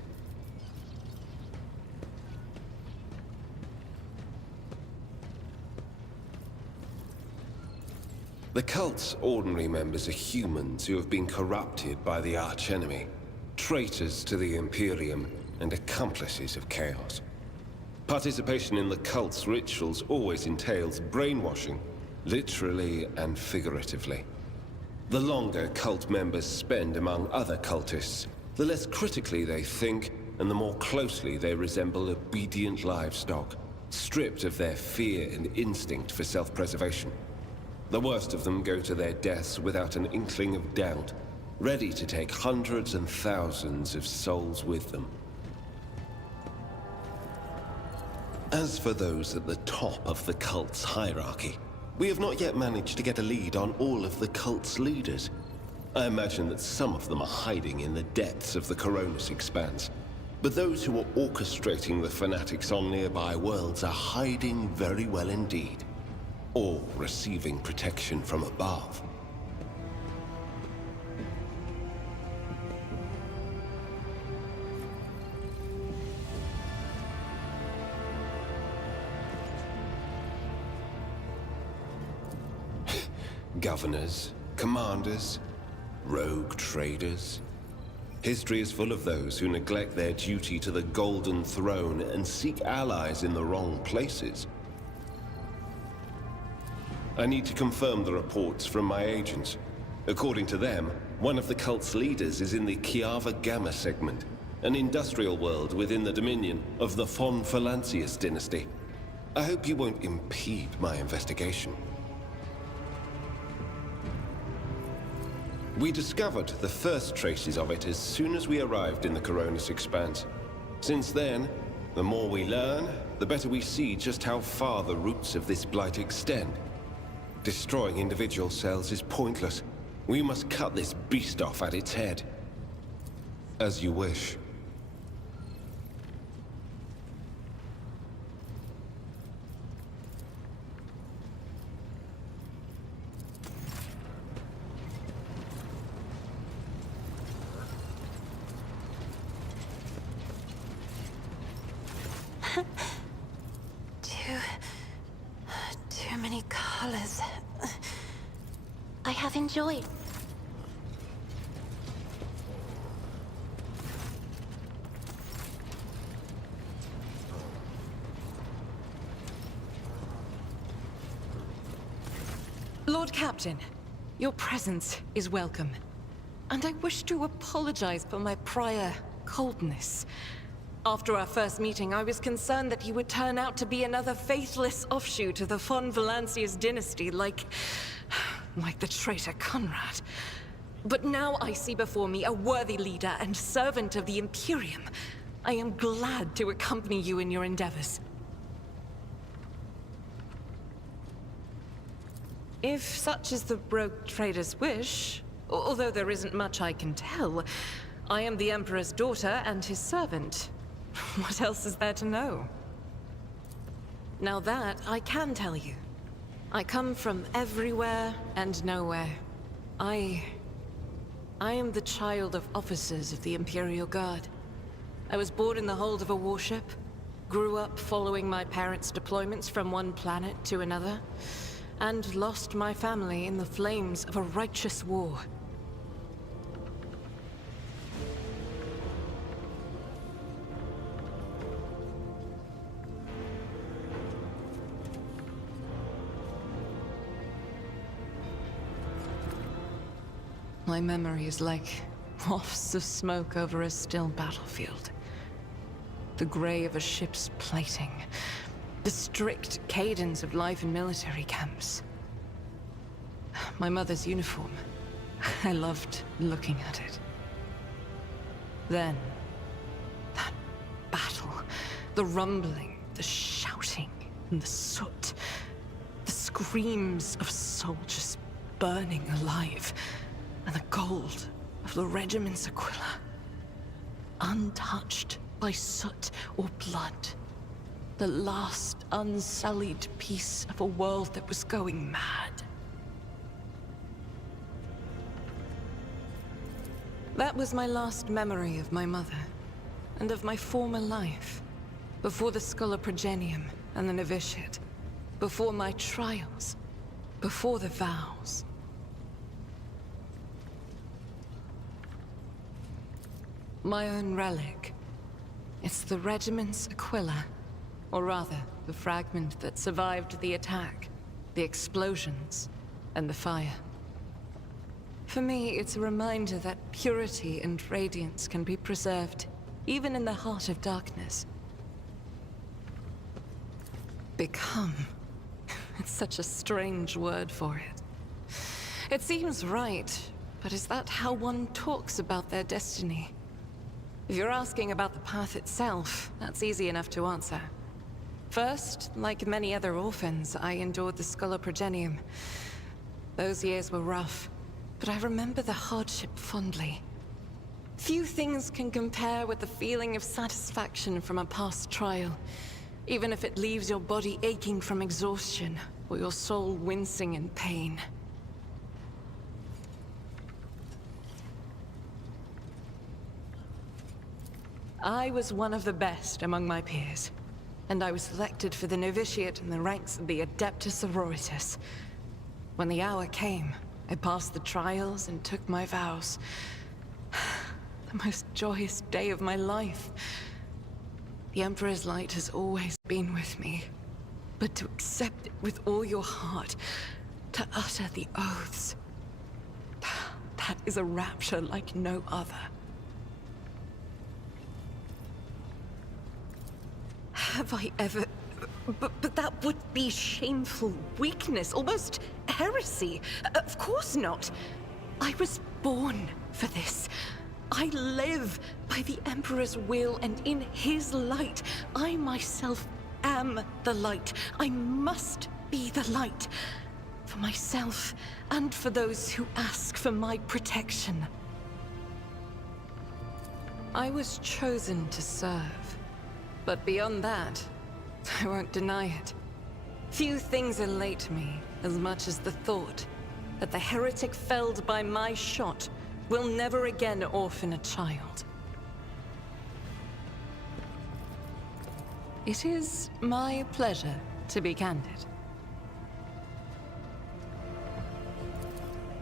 The cult's ordinary members are humans who have been corrupted by the archenemy, traitors to the Imperium, and accomplices of chaos. Participation in the cult's rituals always entails brainwashing, literally and figuratively. The longer cult members spend among other cultists, the less critically they think, and the more closely they resemble obedient livestock, stripped of their fear and instinct for self-preservation. The worst of them go to their deaths without an inkling of doubt, ready to take hundreds and thousands of souls with them. As for those at the top of the cult's hierarchy, we have not yet managed to get a lead on all of the cult's leaders. I imagine that some of them are hiding in the depths of the Coronis Expanse, but those who are orchestrating the fanatics on nearby worlds are hiding very well indeed, or receiving protection from above. Governors, commanders, rogue traders. History is full of those who neglect their duty to the Golden Throne and seek allies in the wrong places. I need to confirm the reports from my agents. According to them, one of the cult's leaders is in the Kiava Gamma segment, an industrial world within the dominion of the von Valancius dynasty. I hope you won't impede my investigation. We discovered the first traces of it as soon as we arrived in the Coronis Expanse. Since then, the more we learn, the better we see just how far the roots of this blight extend. Destroying individual cells is pointless. We must cut this beast off at its head. As you wish. Too many colors. I have enjoyed. Lord Captain, your presence is welcome. And I wish to apologize for my prior coldness. After our first meeting, I was concerned that you would turn out to be another faithless offshoot of the von Valancius dynasty, like the traitor Conrad. But now I see before me a worthy leader and servant of the Imperium. I am glad to accompany you in your endeavors. If such is the rogue trader's wish, although there isn't much I can tell, I am the Emperor's daughter and his servant. What else is there to know? Now that I can tell you. I come from everywhere and nowhere. I am the child of officers of the Imperial Guard. I was born in the hold of a warship, grew up following my parents' deployments from one planet to another, and lost my family in the flames of a righteous war. My memory is like wafts of smoke over a still battlefield. The gray of a ship's plating. The strict cadence of life in military camps. My mother's uniform. I loved looking at it. Then, that battle. The rumbling, the shouting, and the soot. The screams of soldiers burning alive. And the gold of the regiment's Aquila. Untouched by soot or blood. The last unsullied piece of a world that was going mad. That was my last memory of my mother, and of my former life, before the Scholar Progenium and the novitiate, before my trials, before the vows. My own relic. It's the regiment's Aquila, or rather, the fragment that survived the attack, the explosions, and the fire. For me, it's a reminder that purity and radiance can be preserved, even in the heart of darkness. Become. It's such a strange word for it. It seems right, but is that how one talks about their destiny? If you're asking about the path itself, that's easy enough to answer. First, like many other orphans, I endured the Scholar Progenium. Those years were rough, but I remember the hardship fondly. Few things can compare with the feeling of satisfaction from a past trial, even if it leaves your body aching from exhaustion, or your soul wincing in pain. I was one of the best among my peers, and I was selected for the novitiate in the ranks of the Adeptus Sororitas. When the hour came, I passed the trials and took my vows. The most joyous day of my life. The Emperor's light has always been with me, but to accept it with all your heart, to utter the oaths, that is a rapture like no other. Have I ever... But that would be shameful weakness, almost heresy. Of course not. I was born for this. I live by the Emperor's will, and in his light, I myself am the light. I must be the light. For myself, and for those who ask for my protection. I was chosen to serve. But beyond that, I won't deny it. Few things elate me as much as the thought that the heretic felled by my shot will never again orphan a child. It is my pleasure to be candid.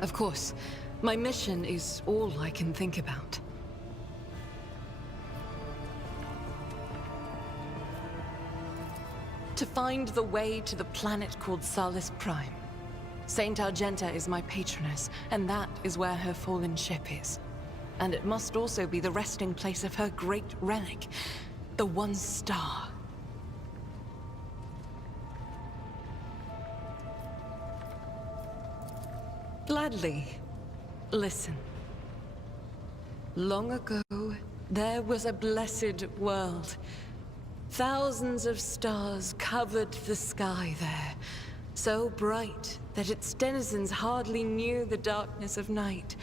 Of course, my mission is all I can think about. To find the way to the planet called Salus Prime. Saint Argenta is my patroness, and that is where her fallen ship is. And it must also be the resting place of her great relic, the One Star. Gladly. Listen. Long ago, there was a blessed world. Thousands of stars covered the sky there, so bright that its denizens hardly knew the darkness of night.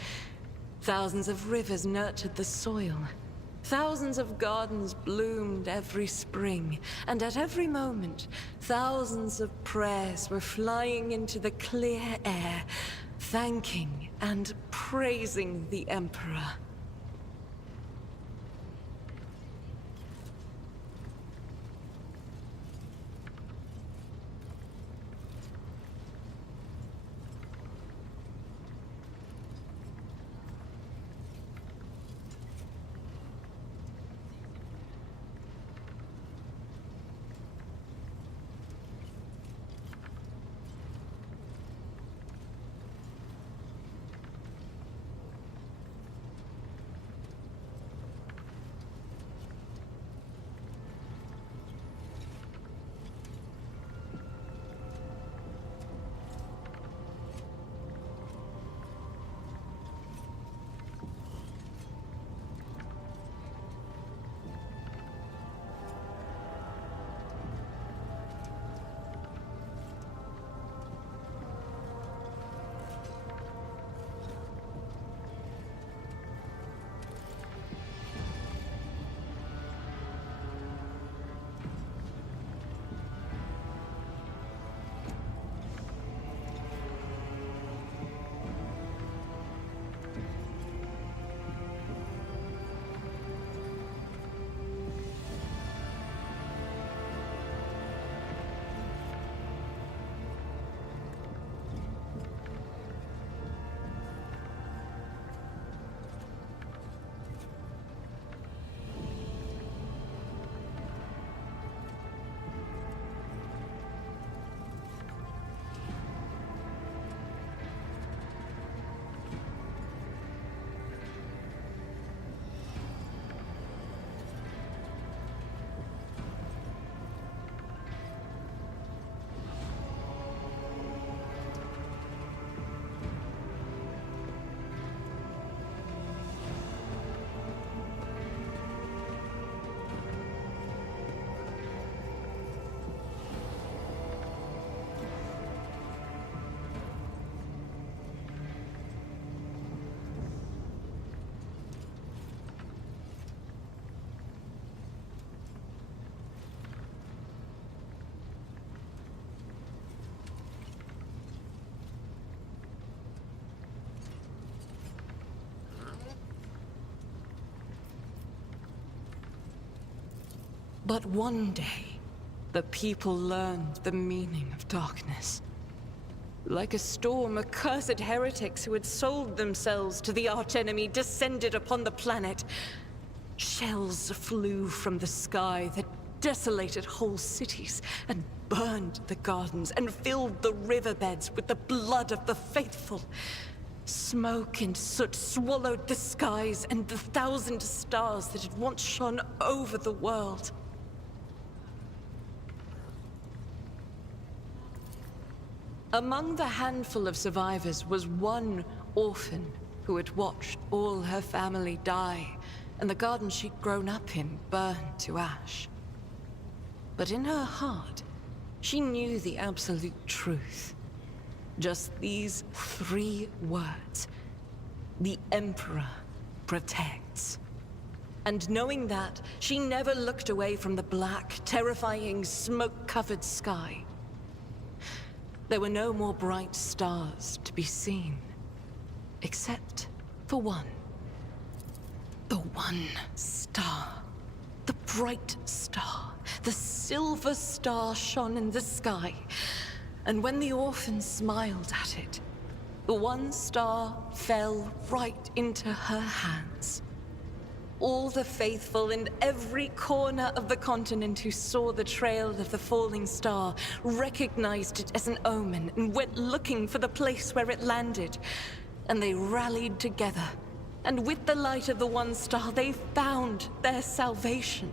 Thousands of rivers nurtured the soil. Thousands of gardens bloomed every spring, and at every moment, thousands of prayers were flying into the clear air, thanking and praising the Emperor. But one day, the people learned the meaning of darkness. Like a storm, accursed heretics who had sold themselves to the archenemy descended upon the planet. Shells flew from the sky that desolated whole cities and burned the gardens and filled the riverbeds with the blood of the faithful. Smoke and soot swallowed the skies and the 1,000 stars that had once shone over the world. Among the handful of survivors was one orphan who had watched all her family die and the garden she'd grown up in burn to ash. But in her heart, she knew the absolute truth. Just these 3 words. The Emperor protects. And knowing that, she never looked away from the black, terrifying, smoke-covered sky. There were no more bright stars to be seen, except for one. The one star. The bright star. The silver star shone in the sky. And when the orphan smiled at it, the one star fell right into her hands. All the faithful in every corner of the continent who saw the trail of the falling star recognized it as an omen and went looking for the place where it landed. And they rallied together. And with the light of the one star, they found their salvation.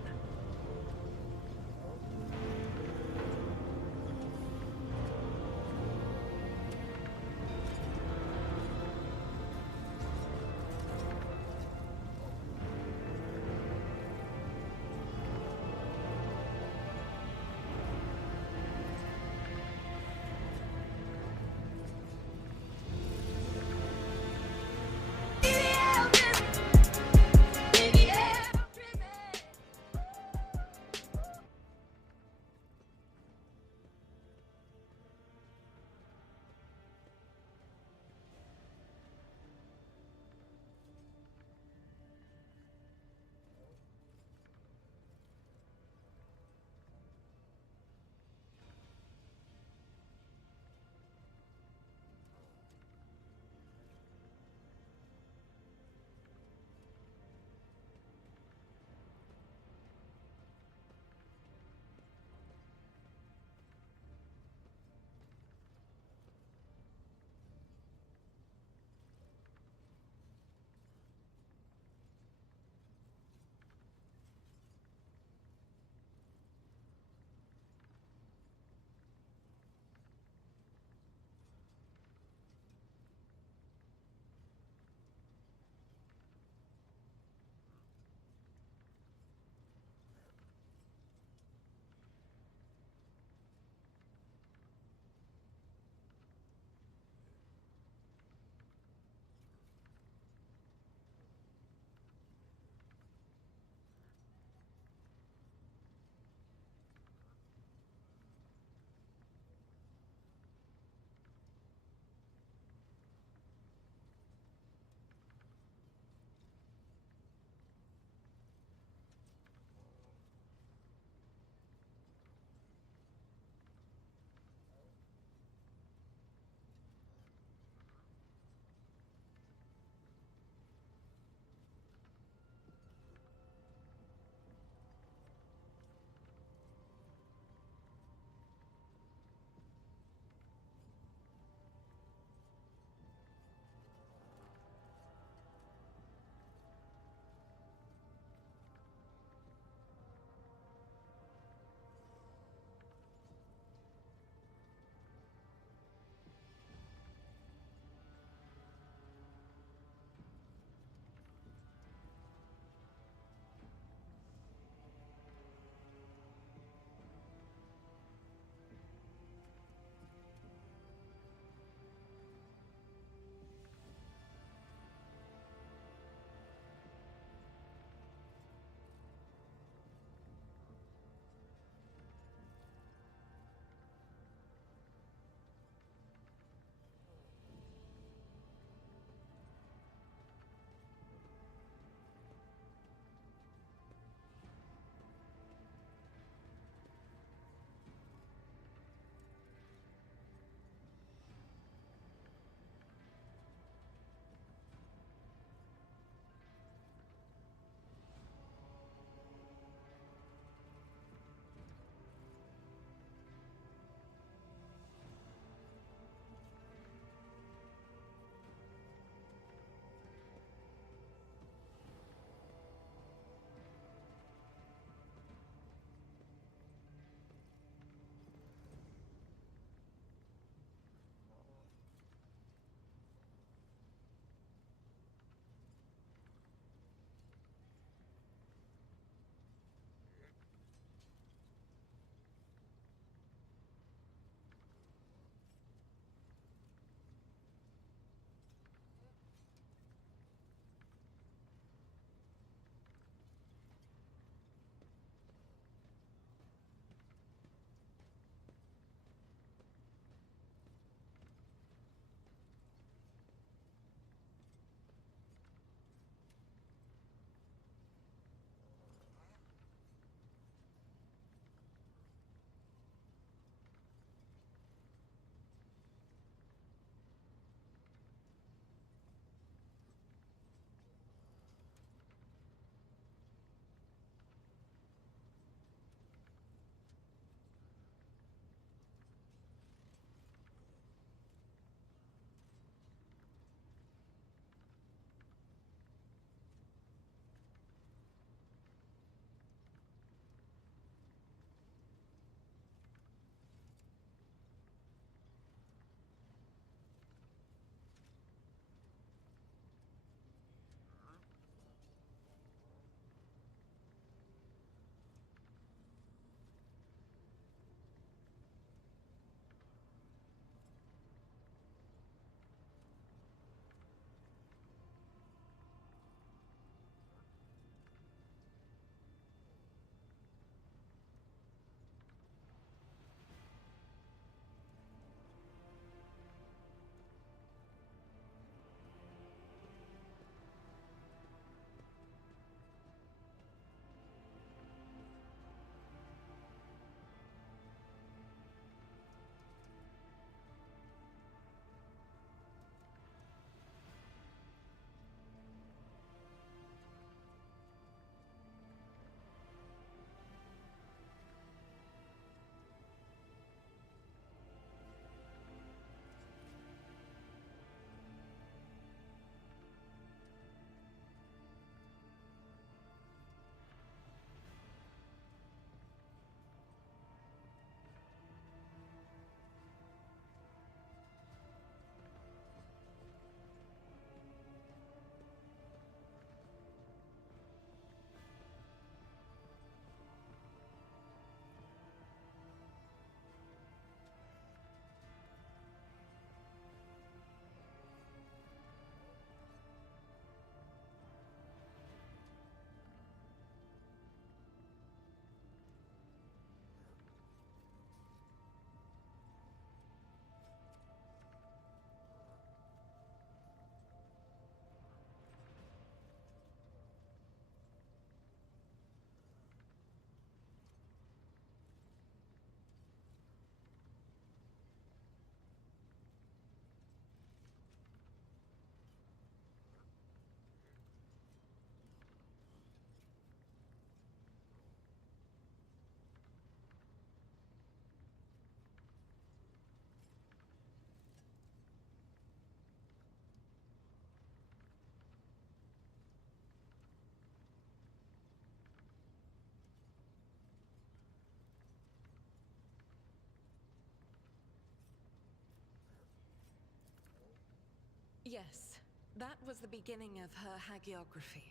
Yes, that was the beginning of her hagiography.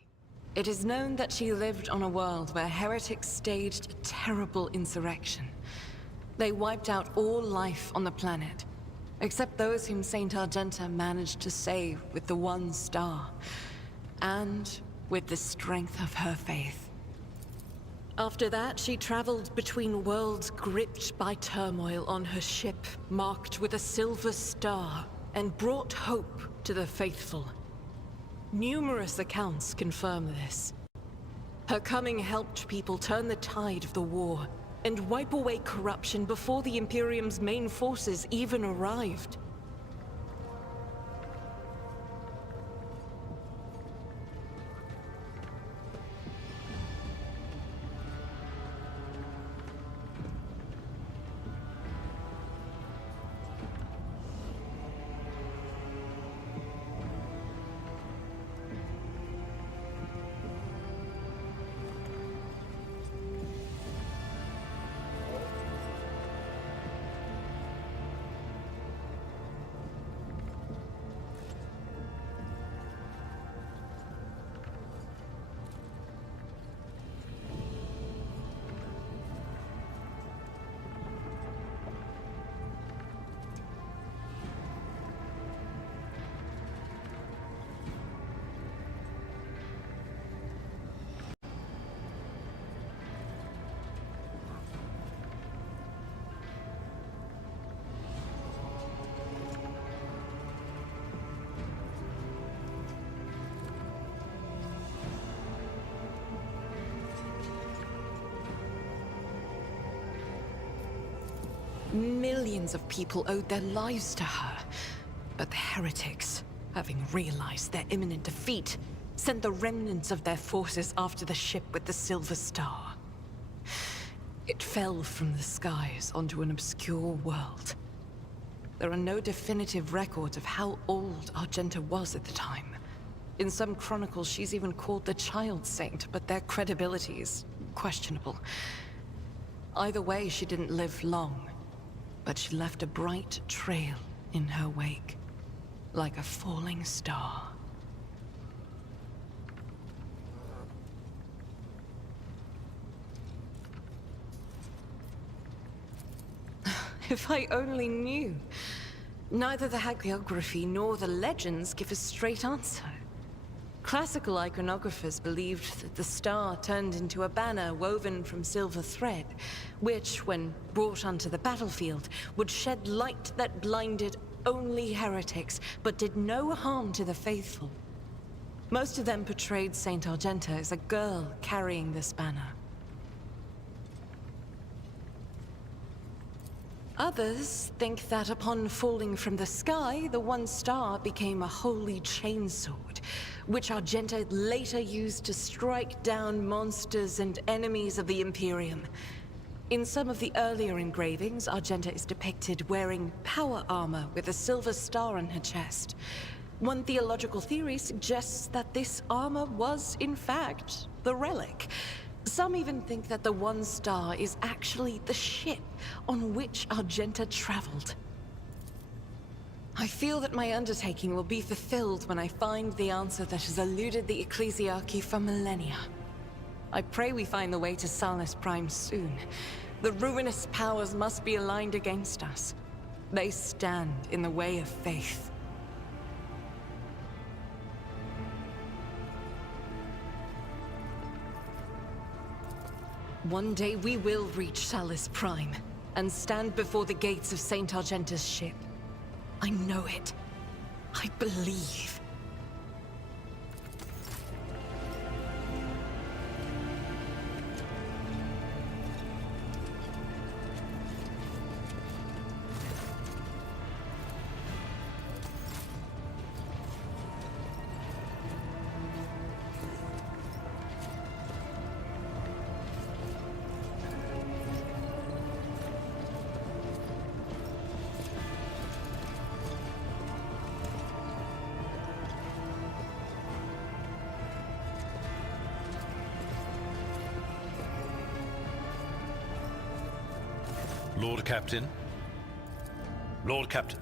It is known that she lived on a world where heretics staged a terrible insurrection. They wiped out all life on the planet, except those whom Saint Argenta managed to save with the one star, and with the strength of her faith. After that, she traveled between worlds gripped by turmoil on her ship, marked with a silver star, and brought hope to the faithful. Numerous accounts confirm this. Her coming helped people turn the tide of the war, and wipe away corruption before the Imperium's main forces even arrived. Millions of people owed their lives to her. But the heretics, having realized their imminent defeat, sent the remnants of their forces after the ship with the Silver Star. It fell from the skies onto an obscure world. There are no definitive records of how old Argenta was at the time. In some chronicles, she's even called the Child Saint, but their credibility is questionable. Either way, she didn't live long. But she left a bright trail in her wake, like a falling star. If I only knew. Neither the hagiography nor the legends give a straight answer. Classical iconographers believed that the star turned into a banner woven from silver thread, which, when brought onto the battlefield, would shed light that blinded only heretics, but did no harm to the faithful. Most of them portrayed Saint Argenta as a girl carrying this banner. Others think that upon falling from the sky, the one star became a holy chainsword, which Argenta later used to strike down monsters and enemies of the Imperium. In some of the earlier engravings, Argenta is depicted wearing power armor with a silver star on her chest. One theological theory suggests that this armor was, in fact, the relic. Some even think that the one star is actually the ship on which Argenta traveled. I feel that my undertaking will be fulfilled when I find the answer that has eluded the Ecclesiarchy for millennia. I pray we find the way to Salus Prime soon. The ruinous powers must be aligned against us. They stand in the way of faith. One day we will reach Salus Prime and stand before the gates of Saint Argenta's ship. I know it. I believe. Lord Captain. Lord Captain.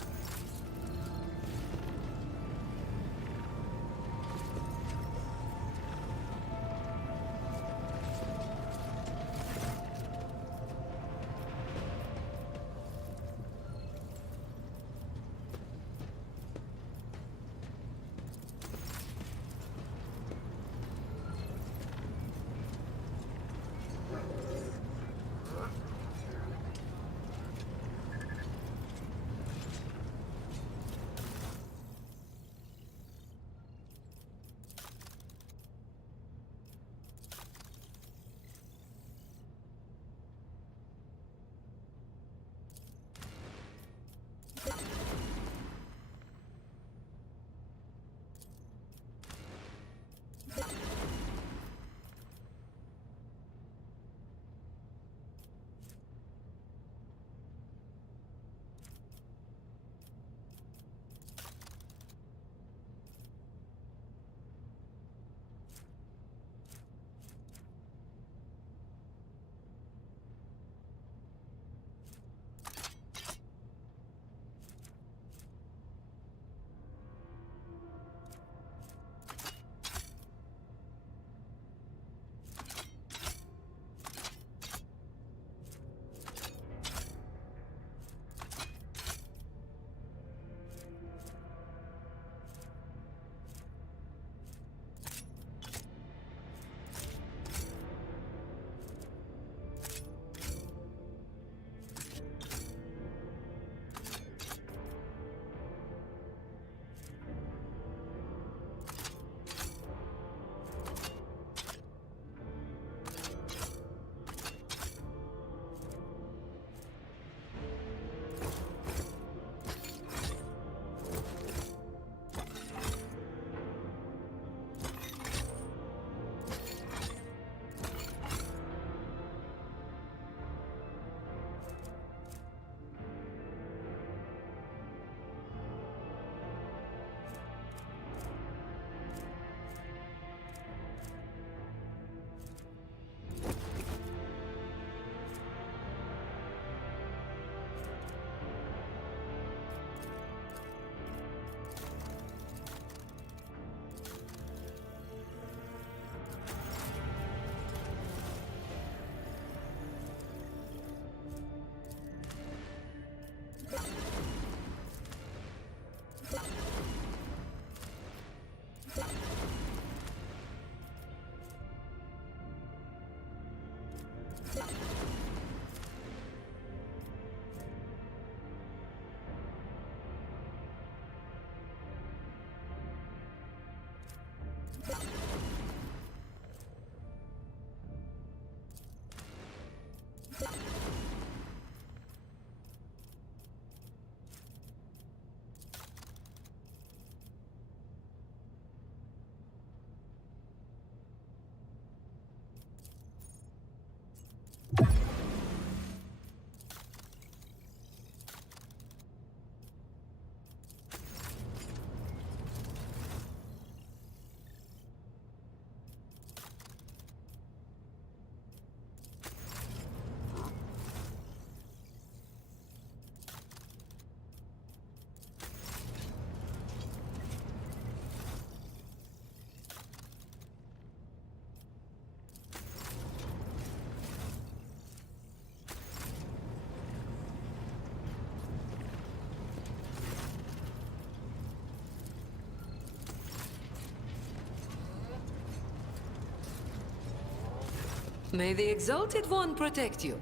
May the Exalted One protect you.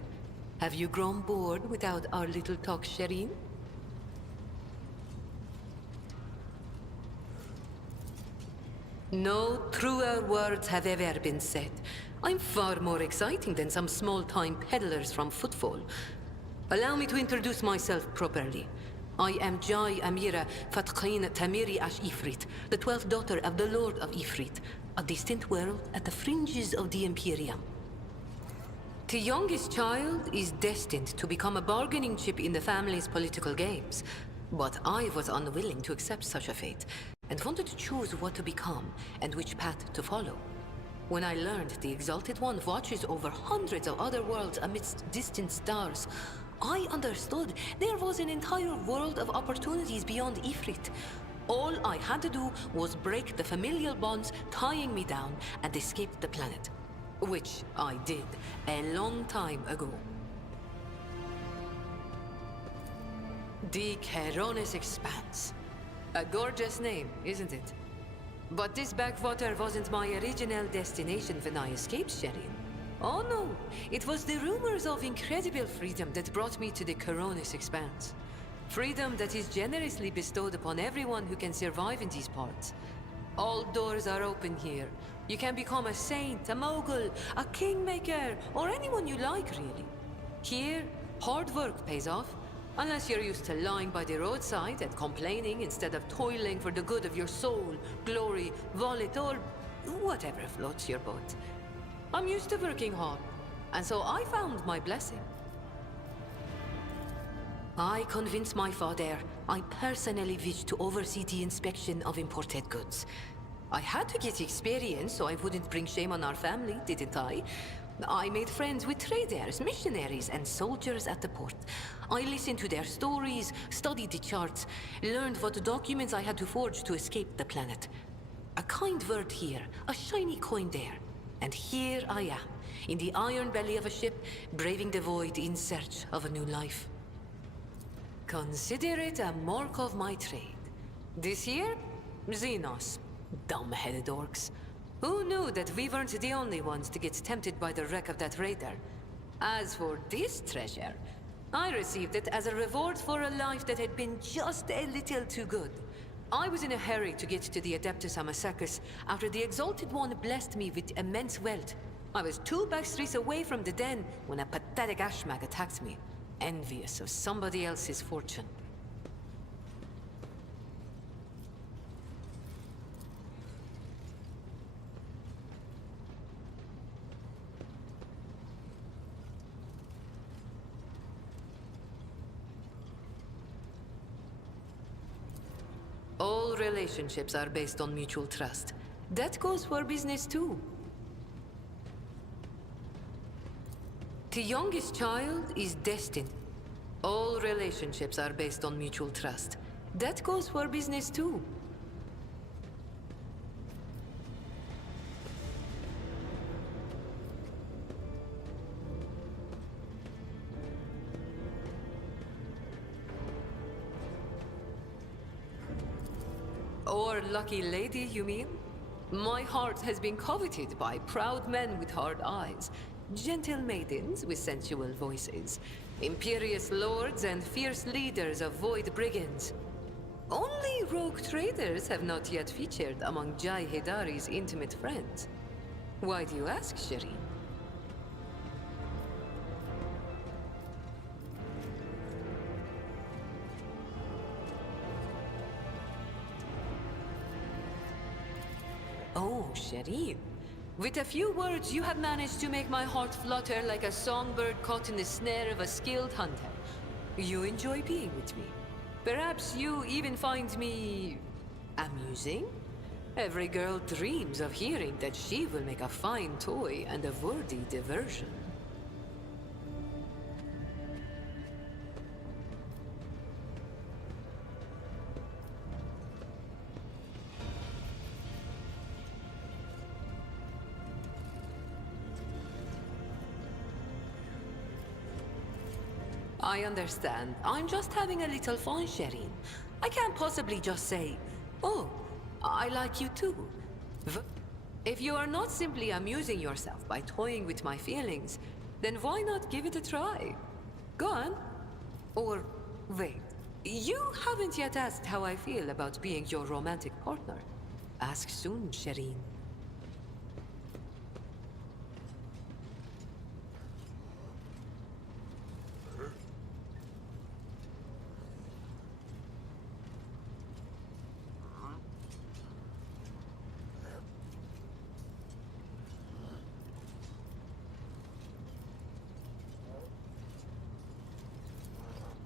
Have you grown bored without our little talk, Shireen? No truer words have ever been said. I'm far more exciting than some small-time peddlers from Footfall. Allow me to introduce myself properly. I am Jai Amira Fatqin Tamiri Ash Ifrit, the 12th daughter of the Lord of Ifrit, a distant world at the fringes of the Imperium. The youngest child is destined to become a bargaining chip in the family's political games. But I was unwilling to accept such a fate, and wanted to choose what to become and which path to follow. When I learned the Exalted One watches over hundreds of other worlds amidst distant stars, I understood there was an entire world of opportunities beyond Ifrit. All I had to do was break the familial bonds tying me down and escape the planet. Which I did a long time ago. The Keronis Expanse. A gorgeous name, isn't it? But this backwater wasn't my original destination when I escaped, Shireen. Oh no, it was the rumors of incredible freedom that brought me to the Keronis Expanse. Freedom that is generously bestowed upon everyone who can survive in these parts. All doors are open here. You can become a saint, a mogul, a kingmaker, or anyone you like, really. Here, hard work pays off. Unless you're used to lying by the roadside and complaining instead of toiling for the good of your soul, glory, wallet, or whatever floats your boat. I'm used to working hard, and so I found my blessing. I convinced my father I personally wished to oversee the inspection of imported goods. I had to get experience so I wouldn't bring shame on our family, didn't I? I made friends with traders, missionaries, and soldiers at the port. I listened to their stories, studied the charts, learned what documents I had to forge to escape the planet. A kind word here, a shiny coin there. And here I am, in the iron belly of a ship, braving the void in search of a new life. Consider it a mark of my trade. This year, Xenos. Dumb-headed orcs. Who knew that we weren't the only ones to get tempted by the wreck of that raider? As for this treasure, I received it as a reward for a life that had been just a little too good. I was in a hurry to get to the Adeptus Amasacus after the Exalted One blessed me with immense wealth. I was 2 backstreets away from the den when a pathetic ashmag attacked me, envious of somebody else's fortune. All relationships are based on mutual trust. That goes for business too. The youngest child is destined. All relationships are based on mutual trust. That goes for business too. Or lucky lady, you mean? My heart has been coveted by proud men with hard eyes, gentle maidens with sensual voices, imperious lords and fierce leaders of void brigands. Only rogue traders have not yet featured among Jai Hedari's intimate friends. Why do you ask, Shireen? Oh, Shireen. With a few words, you have managed to make my heart flutter like a songbird caught in the snare of a skilled hunter. You enjoy being with me. Perhaps you even find me... amusing? Every girl dreams of hearing that she will make a fine toy and a worthy diversion. I understand. I'm just having a little fun, Shireen. I can't possibly just say, oh, I like you too. If you are not simply amusing yourself by toying with my feelings, then why not give it a try? Go on. Or, wait. You haven't yet asked how I feel about being your romantic partner. Ask soon, Shireen.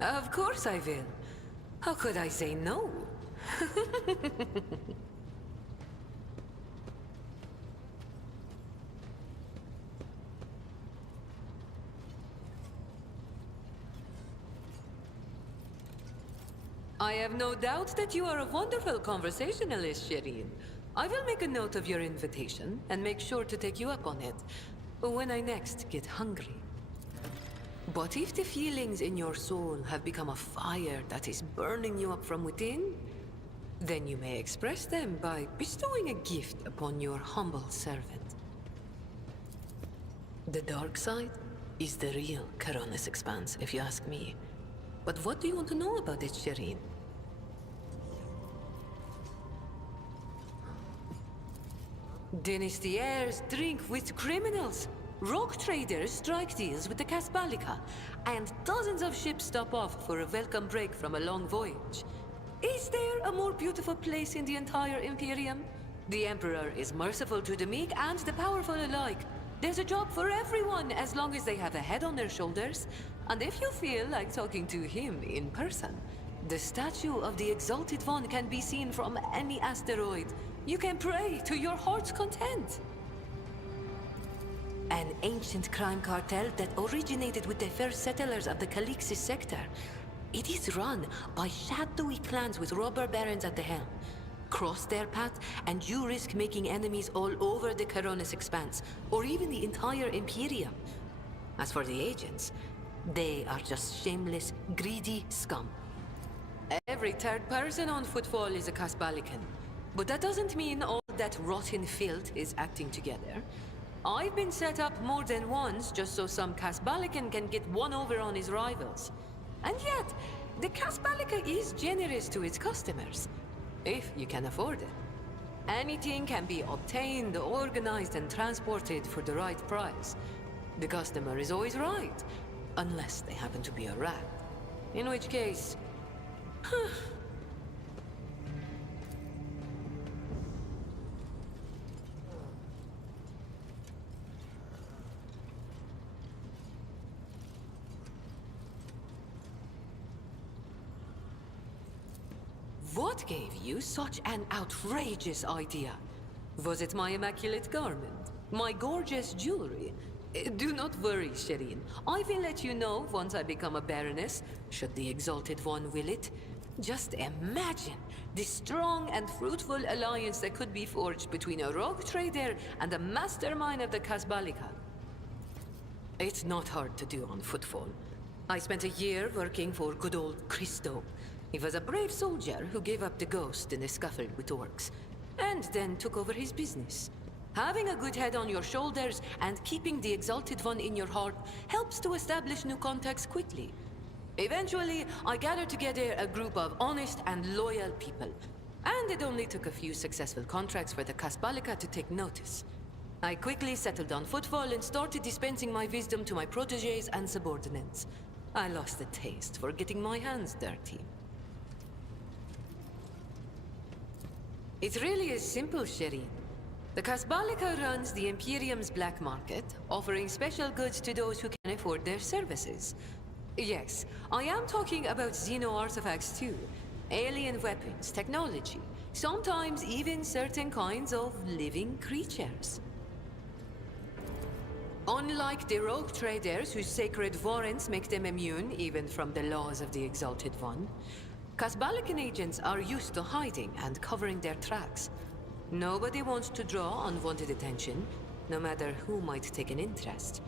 Of course I will. How could I say no? I have no doubt that you are a wonderful conversationalist, Shireen. I will make a note of your invitation and make sure to take you up on it when I next get hungry. But if the feelings in your soul have become a fire that is burning you up from within, then you may express them by bestowing a gift upon your humble servant. The dark side is the real Coronis Expanse, if you ask me. But what do you want to know about it, Shireen? Dynasties drink with criminals. Rogue traders strike deals with the Kasbalika, and dozens of ships stop off for a welcome break from a long voyage. Is there a more beautiful place in the entire Imperium? The Emperor is merciful to the meek and the powerful alike. There's a job for everyone as long as they have a head on their shoulders. And if you feel like talking to him in person, the statue of the Exalted One can be seen from any asteroid. You can pray to your heart's content. An ancient crime cartel that originated with the first settlers of the Calixis sector. It is run by shadowy clans with robber barons at the helm. Cross their path, and you risk making enemies all over the Coronis Expanse, or even the entire Imperium. As for the agents, they are just shameless, greedy scum. Every third person on Footfall is a Kasbalikan. But that doesn't mean all that rotten filth is acting together. I've been set up more than once just so some Kasbalikan can get one over on his rivals. And yet, the Kasbalika is generous to its customers, if you can afford it. Anything can be obtained, organized, and transported for the right price. The customer is always right, unless they happen to be a rat. In which case... What gave you such an outrageous idea? Was it my immaculate garment? My gorgeous jewelry? Do not worry, Shireen. I will let you know once I become a baroness, should the Exalted One will it. Just imagine the strong and fruitful alliance that could be forged between a rogue trader and a mastermind of the Kasbalika. It's not hard to do on Footfall. I spent a year working for good old Christo. He was a brave soldier who gave up the ghost in a scuffle with orcs, and then took over his business. Having a good head on your shoulders and keeping the Exalted One in your heart helps to establish new contacts quickly. Eventually, I gathered together a group of honest and loyal people, and it only took a few successful contracts for the Kasbalika to take notice. I quickly settled on Footfall and started dispensing my wisdom to my protégés and subordinates. I lost the taste for getting my hands dirty. It really is simple, Shireen. The Kasbalika runs the Imperium's black market, offering special goods to those who can afford their services. Yes, I am talking about Xeno artifacts too. Alien weapons, technology, sometimes even certain kinds of living creatures. Unlike the rogue traders whose sacred warrants make them immune even from the laws of the Exalted One, Kasbalikan agents are used to hiding and covering their tracks. Nobody wants to draw unwanted attention, no matter who might take an interest.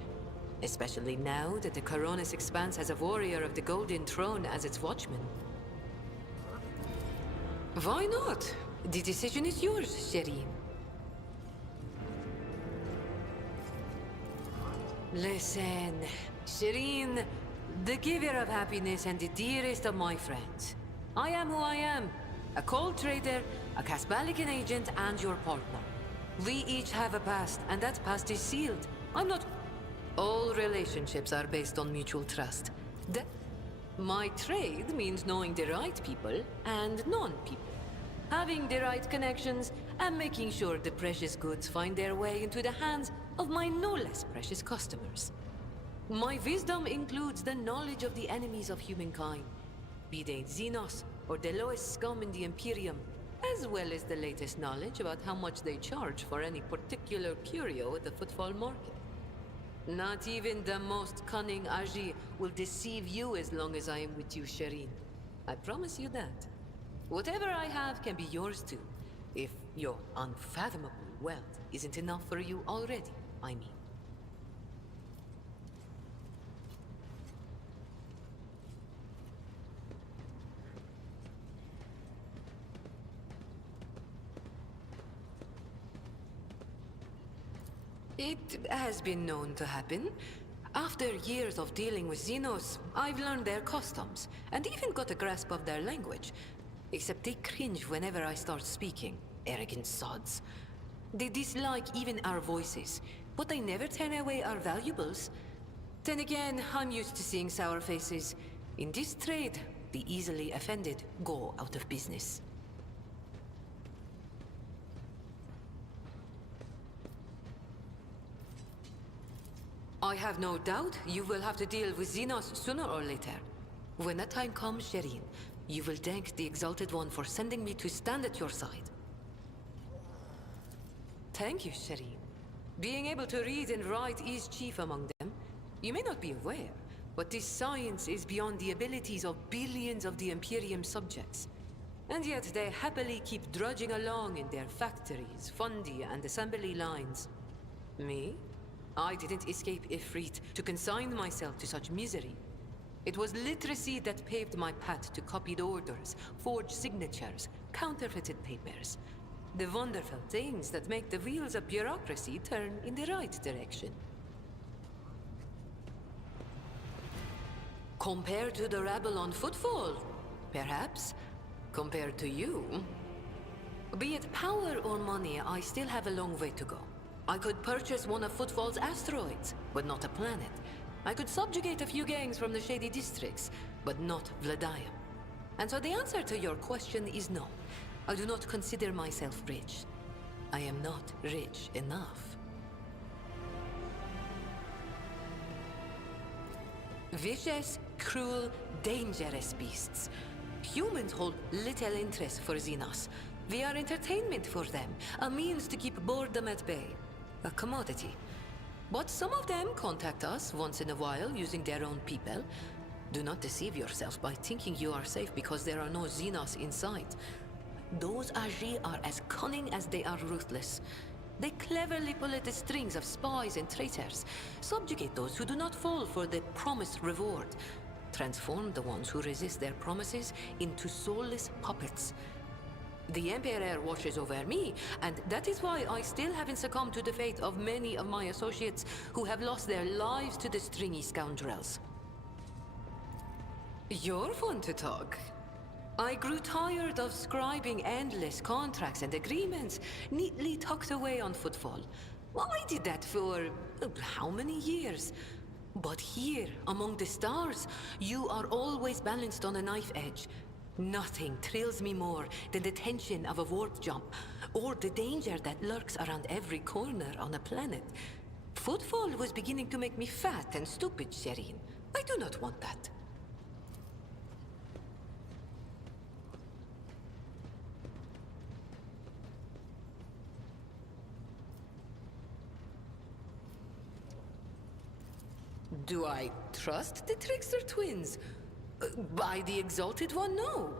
Especially now that the Coronis Expanse has a warrior of the Golden Throne as its watchman. Why not? The decision is yours, Shireen. Listen, Shireen, the giver of happiness and the dearest of my friends. I am who I am. A cold trader, a Caspalican agent, and your partner. We each have a past, and that past is sealed. I'm not... All relationships are based on mutual trust. My trade means knowing the right people and non-people. Having the right connections and making sure the precious goods find their way into the hands of my no less precious customers. My wisdom includes the knowledge of the enemies of humankind, be they Xenos or the lowest scum in the Imperium, as well as the latest knowledge about how much they charge for any particular curio at the footfall market. Not even the most cunning Aji will deceive you as long as I am with you, Shireen. I promise you that. Whatever I have can be yours too, if your unfathomable wealth isn't enough for you already, I mean. It has been known to happen. After years of dealing with Xenos, I've learned their customs, and even got a grasp of their language. Except they cringe whenever I start speaking. Arrogant sods. They dislike even our voices, but they never turn away our valuables. Then again, I'm used to seeing sour faces. In this trade, the easily offended go out of business. I have no doubt you will have to deal with Xenos sooner or later. When that time comes, Shireen, you will thank the Exalted One for sending me to stand at your side. Thank you, Shireen. Being able to read and write is chief among them. You may not be aware, but this science is beyond the abilities of billions of the Imperium subjects. And yet they happily keep drudging along in their factories, fungi, and assembly lines. Me? I didn't escape Ifrit to consign myself to such misery. It was literacy that paved my path to copied orders, forged signatures, counterfeited papers. The wonderful things that make the wheels of bureaucracy turn in the right direction. Compared to the rabble on footfall, perhaps. Compared to you. Be it power or money, I still have a long way to go. I could purchase one of Footfall's asteroids, but not a planet. I could subjugate a few gangs from the shady districts, but not Vladium. And so the answer to your question is no. I do not consider myself rich. I am not rich enough. Vicious, cruel, dangerous beasts. Humans hold little interest for Xenos. We are entertainment for them, a means to keep boredom at bay. A commodity. But some of them contact us once in a while using their own people. Do not deceive yourself by thinking you are safe because there are no Xenos in sight. Those Aji are as cunning as they are ruthless. They cleverly pull at the strings of spies and traitors, subjugate those who do not fall for the promised reward, transform the ones who resist their promises into soulless puppets. The Emperor watches over me, and that is why I still haven't succumbed to the fate of many of my associates who have lost their lives to the stringy scoundrels. You're fun to talk. I grew tired of scribing endless contracts and agreements neatly tucked away on Footfall. Well, I did that for how many years? But here, among the stars, you are always balanced on a knife edge. Nothing thrills me more than the tension of a warp jump, or the danger that lurks around every corner on a planet. Footfall was beginning to make me fat and stupid, Shireen. I do not want that. Do I trust the Trickster twins? By the Exalted One, no.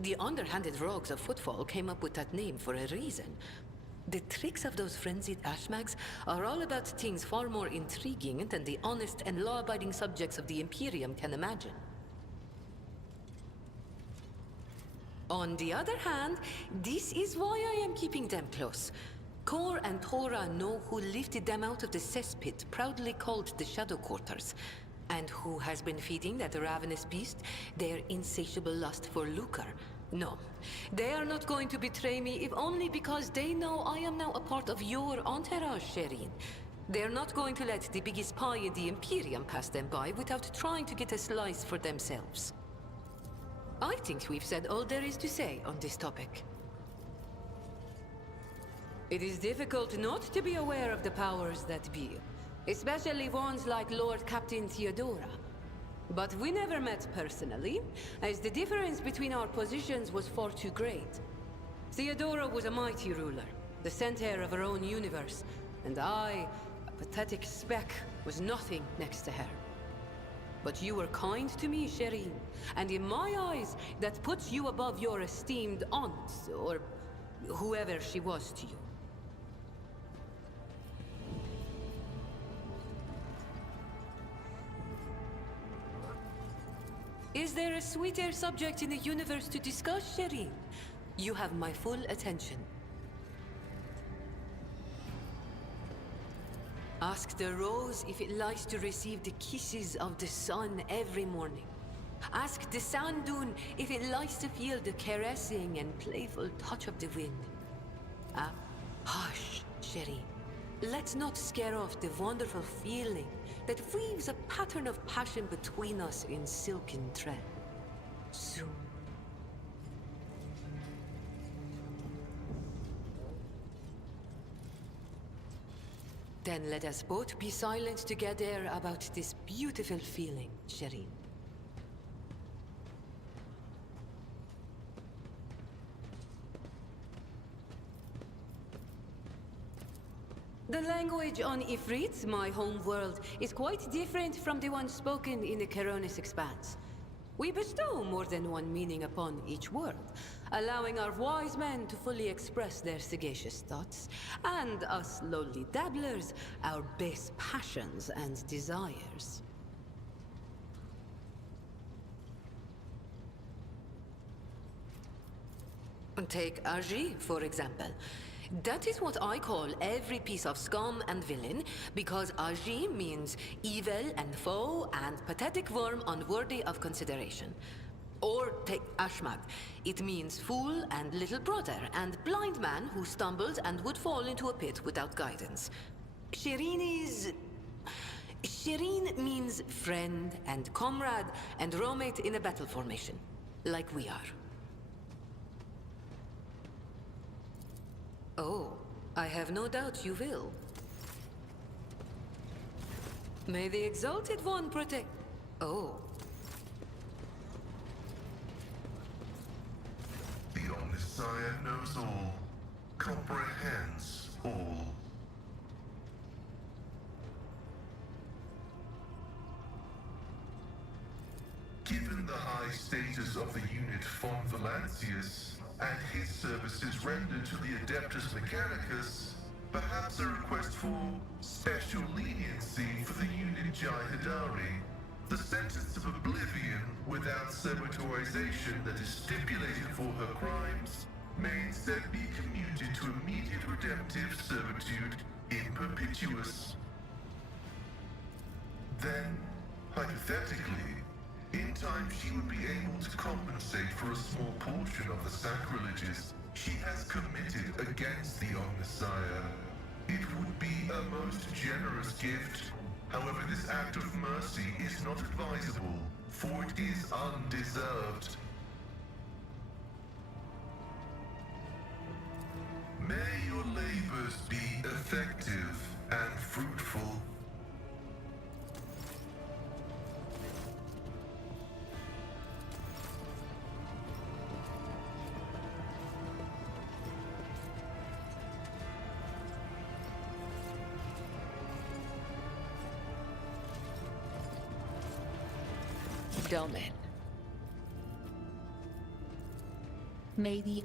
The underhanded rogues of Footfall came up with that name for a reason. The tricks of those frenzied ashmags are all about things far more intriguing than the honest and law-abiding subjects of the Imperium can imagine. On the other hand, this is why I am keeping them close. Kor and Tora know who lifted them out of the cesspit proudly called the Shadow Quarters, and who has been feeding that ravenous beast their insatiable lust for lucre. No, they are not going to betray me if only because they know I am now a part of your entourage, Shireen. They're not going to let the biggest pie in the Imperium pass them by without trying to get a slice for themselves. I think we've said all there is to say on this topic. It is difficult not to be aware of the powers that be, especially ones like Lord Captain Theodora. But we never met personally, as the difference between our positions was far too great. Theodora was a mighty ruler, the center of her own universe, and I, a pathetic speck, was nothing next to her. But you were kind to me, Shireen, and in my eyes, that puts you above your esteemed aunt, or whoever she was to you. Is there a sweeter subject in the universe to discuss, Shireen? You have my full attention. Ask the rose if it likes to receive the kisses of the sun every morning. Ask the sand dune if it likes to feel the caressing and playful touch of the wind. Hush, Shireen. Let's not scare off the wonderful feeling that weaves a pattern of passion between us in silken thread. Soon. Then let us both be silent together about this beautiful feeling, Shireen. The language on Ifrit, my home world, is quite different from the one spoken in the Keronis Expanse. We bestow more than one meaning upon each word, allowing our wise men to fully express their sagacious thoughts, and us lowly dabblers, our base passions and desires. Take Aji, for example. That is what I call every piece of scum and villain, because Aji means evil and foe and pathetic worm unworthy of consideration. Or take Ashmag. It means fool and little brother and blind man who stumbled and would fall into a pit without guidance. Shireen means friend and comrade and roommate in a battle formation, like we are. Oh, I have no doubt you will. May the Exalted One protect... Oh. The Omnissiah knows all, comprehends all. Given the high status of the unit von Valancius, and his services rendered to the Adeptus Mechanicus, perhaps a request for special leniency for the unit Jai Hidari. The sentence of oblivion without sabotorization that is stipulated for her crimes may instead be commuted to immediate redemptive servitude in perpetuus. Then, hypothetically, in time she would be able to compensate for a small portion of the sacrileges she has committed against the Omnissiah. It would be a most generous gift. However, this act of mercy is not advisable, for it is undeserved. May your labors be effective and fruitful. Domain. Maybe.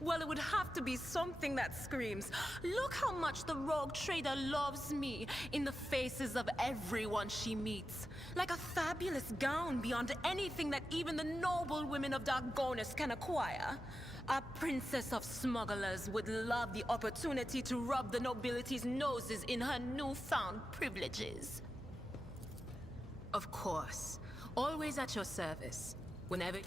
Well, it would have to be something that screams, look how much the rogue trader loves me, in the faces of everyone she meets. Like a fabulous gown beyond anything that even the noble women of Dargonus can acquire. A princess of smugglers would love the opportunity to rub the nobility's noses in her newfound privileges. Of course. Always at your service. Whenever...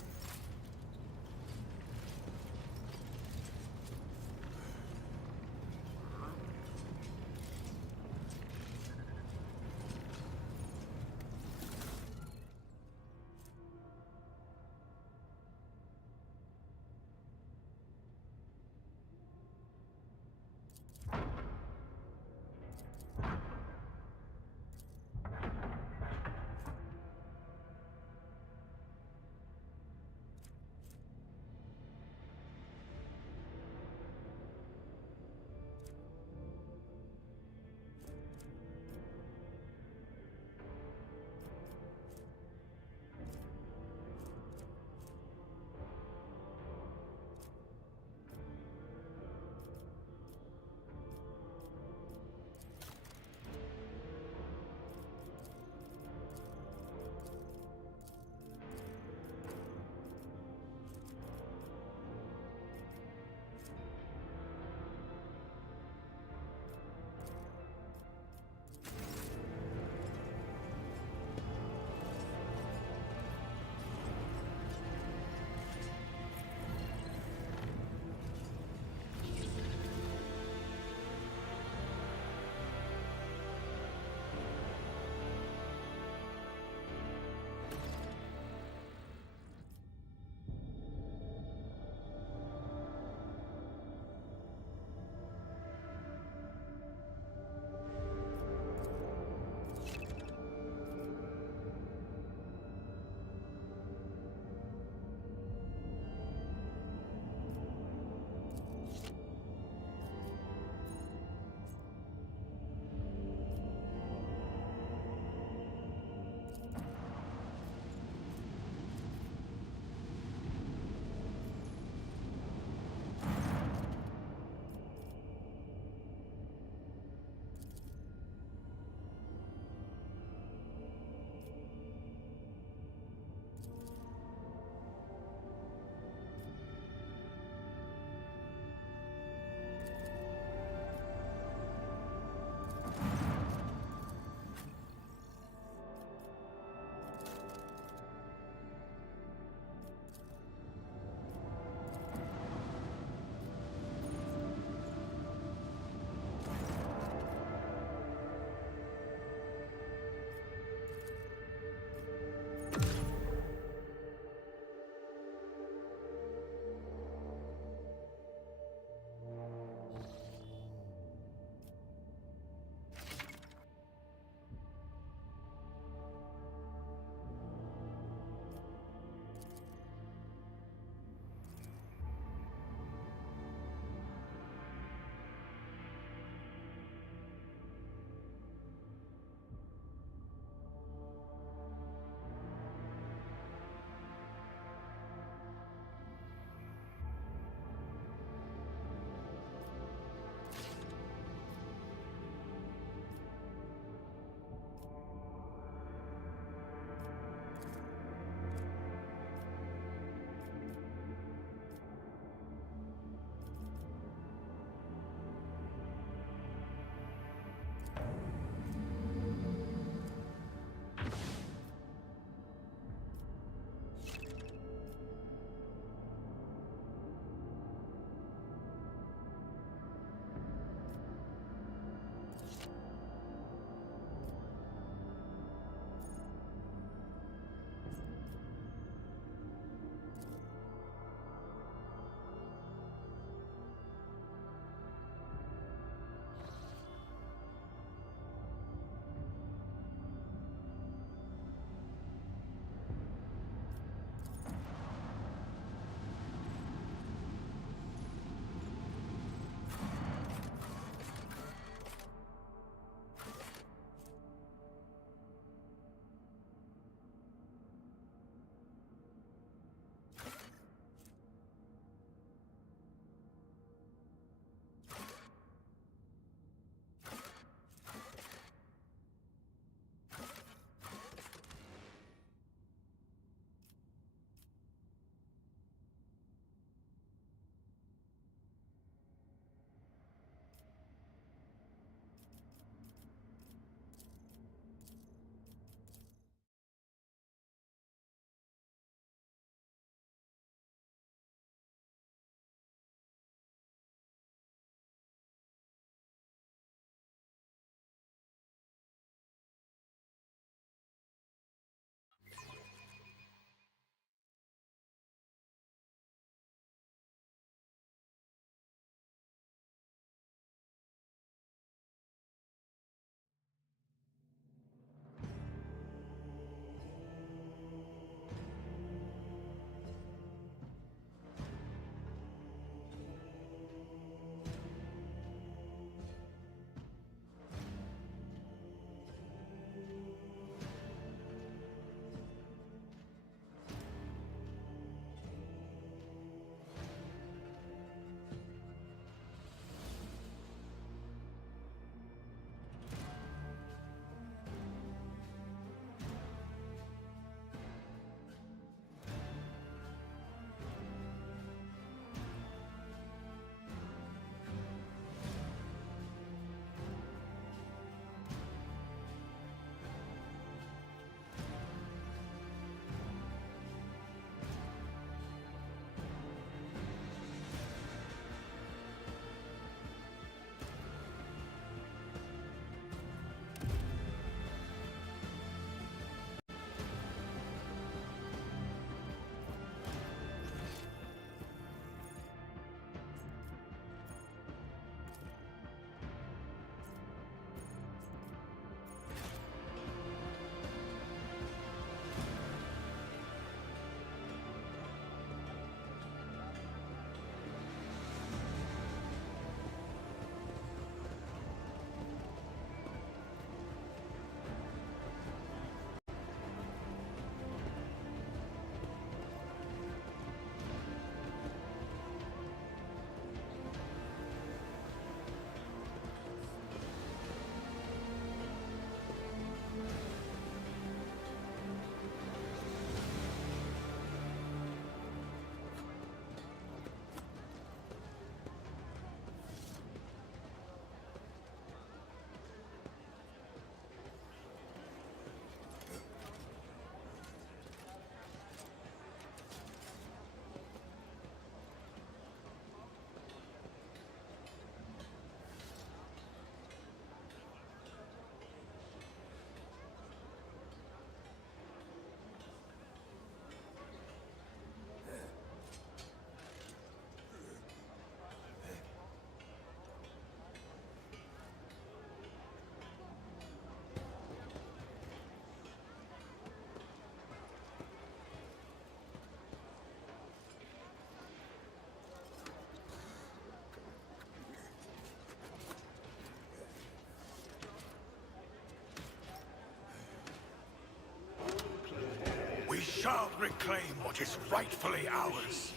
shall reclaim what is rightfully ours.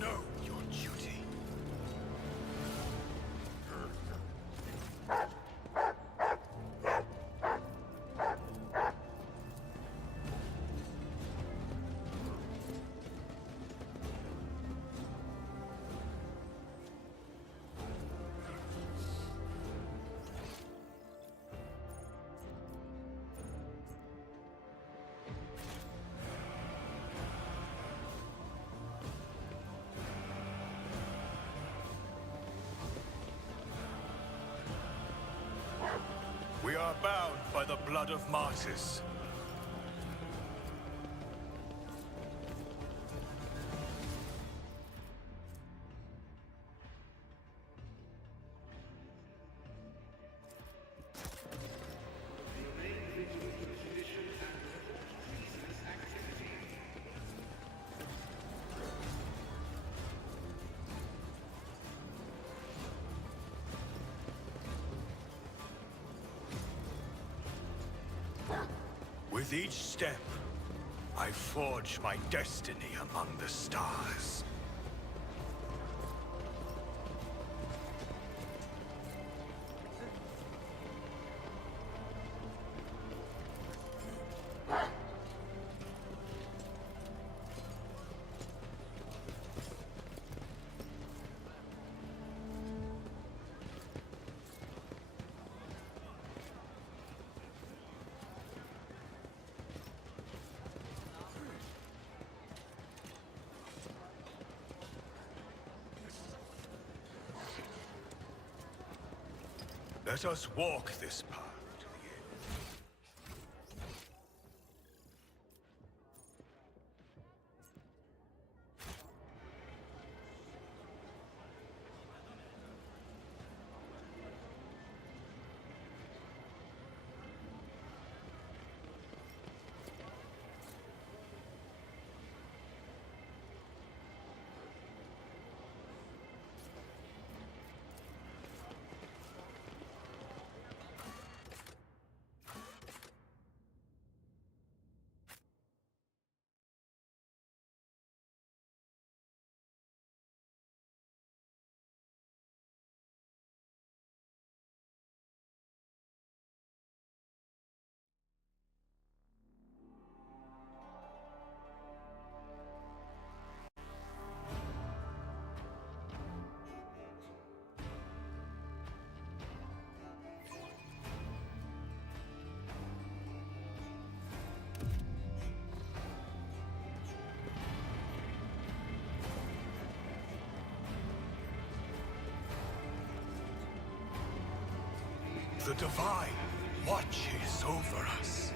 Know your duty. We are bound by the blood of martyrs. With each step, I forge my destiny among the stars. Let us walk this path to the end. The Divine watches over us.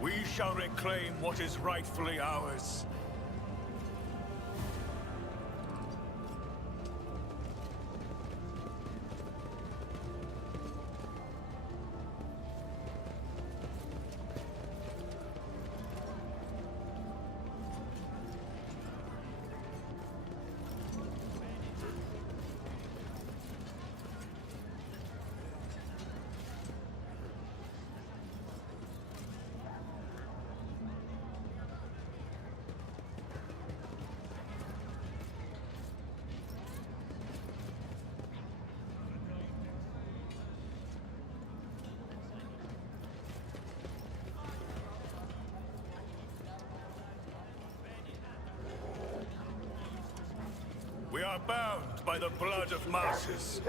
We shall reclaim what is rightfully ours. are bound by the blood of martyrs.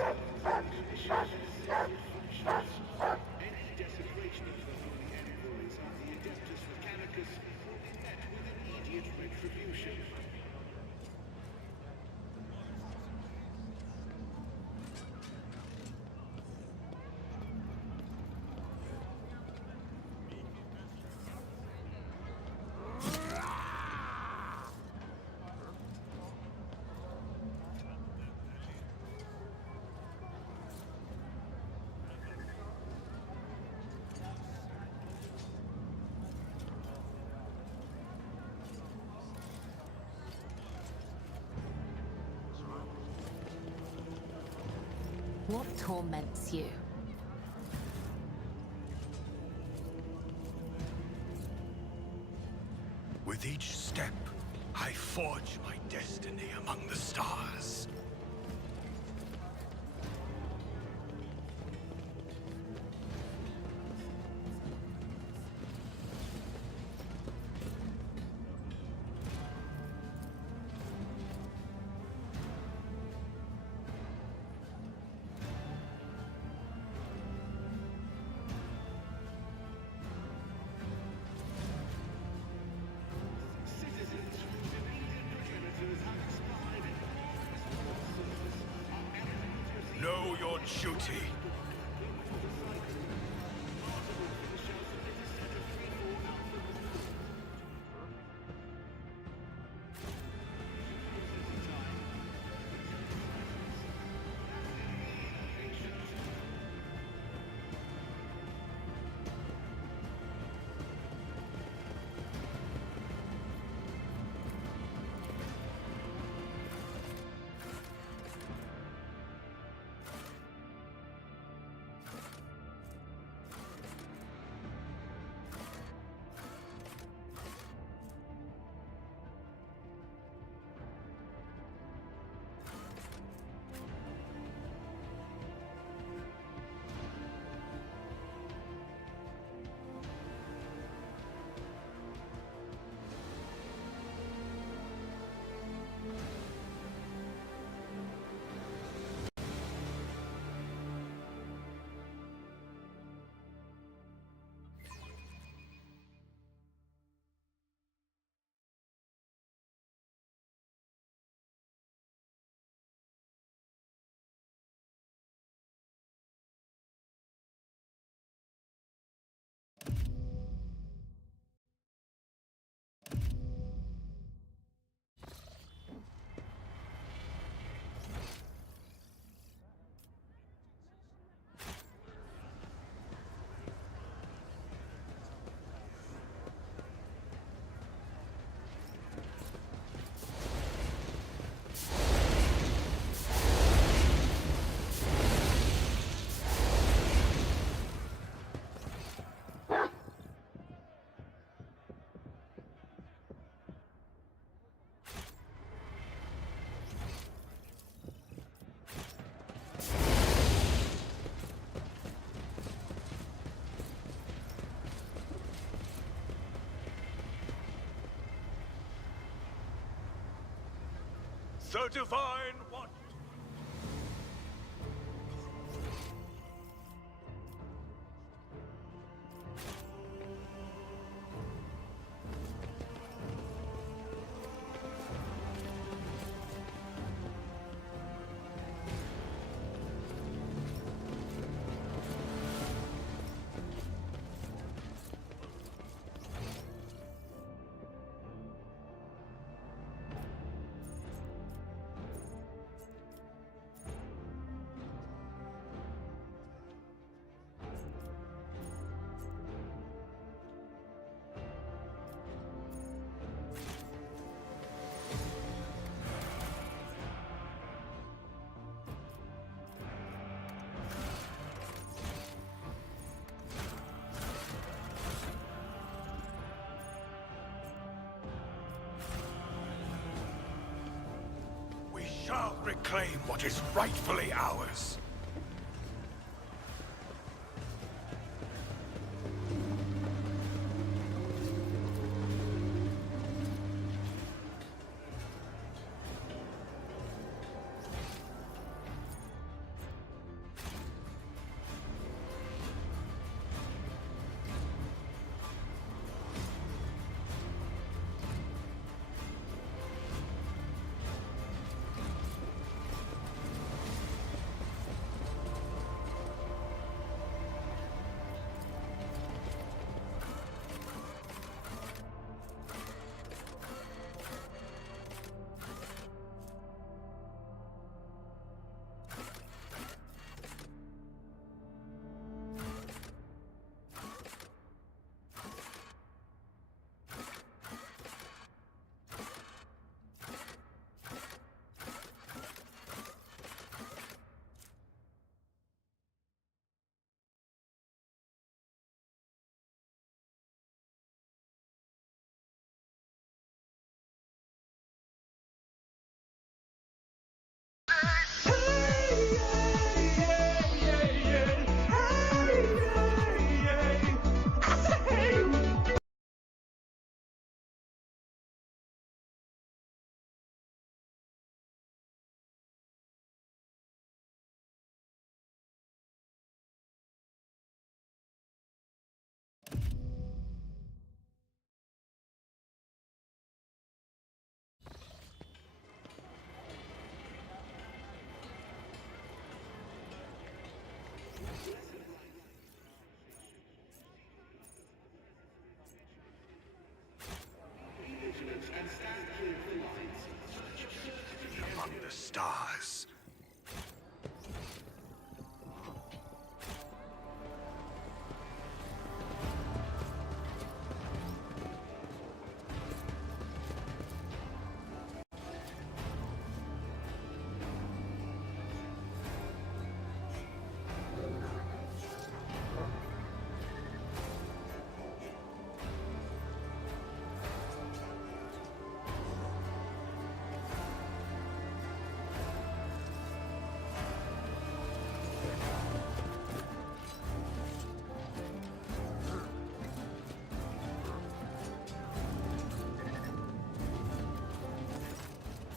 What torments you? With each step, I forge my destiny among the stars. Know your duty. The divine one. We shall reclaim what is rightfully ours.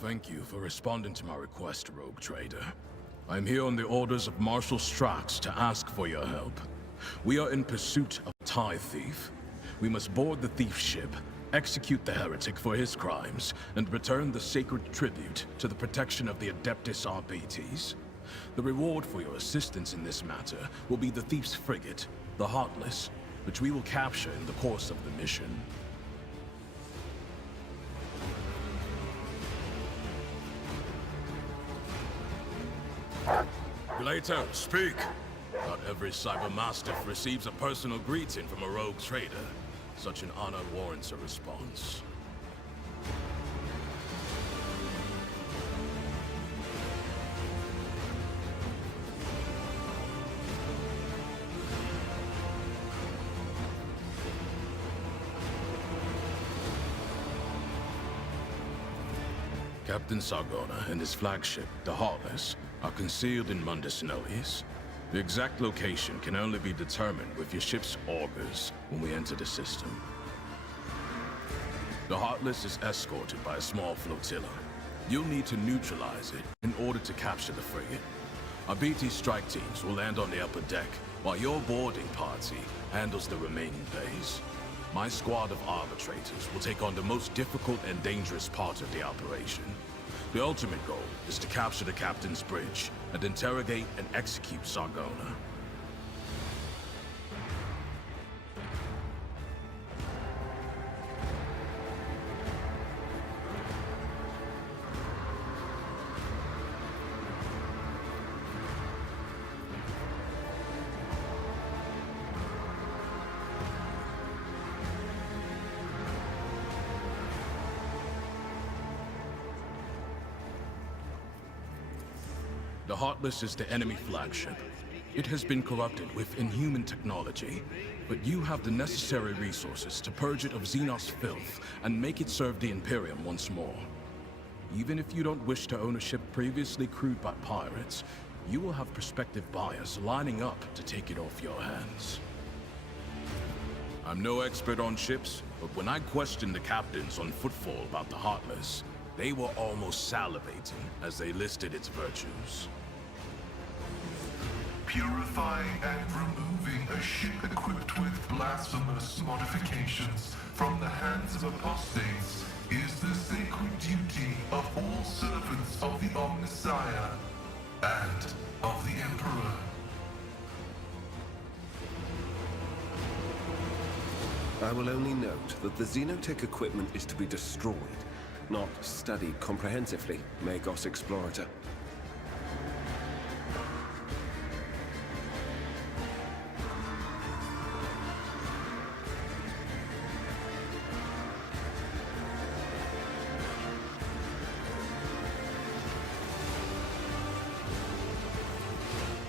Thank you for responding to my request, Rogue Trader. I'm here on the orders of Marshal Strax to ask for your help. We are in pursuit of a TIE thief. We must board the thief ship, execute the heretic for his crimes, and return the sacred tribute to the protection of the Adeptus Arbites. The reward for your assistance in this matter will be the thief's frigate, the Heartless, which we will capture in the course of the mission. Glater, speak! Not every cybermastiff receives a personal greeting from a rogue trader. Such an honor warrants a response. Captain Sargona and his flagship, the Heartless, are concealed in Mundus Nois. The exact location can only be determined with your ship's augers when we enter the system. The Heartless is escorted by a small flotilla. You'll need to neutralize it in order to capture the frigate. Our BT strike teams will land on the upper deck, while your boarding party handles the remaining bays. My squad of arbitrators will take on the most difficult and dangerous part of the operation. The ultimate goal is to capture the captain's bridge and interrogate and execute Sargona. The Heartless is the enemy flagship. It has been corrupted with inhuman technology, but you have the necessary resources to purge it of Xenos filth and make it serve the Imperium once more. Even if you don't wish to own a ship previously crewed by pirates, you will have prospective buyers lining up to take it off your hands. I'm no expert on ships, but when I questioned the captains on Footfall about the Heartless, they were almost salivating as they listed its virtues. Purifying and removing a ship equipped with blasphemous modifications from the hands of apostates is the sacred duty of all servants of the Omnissiah and of the Emperor. I will only note that the xenotech equipment is to be destroyed, not studied comprehensively, Magos Explorator.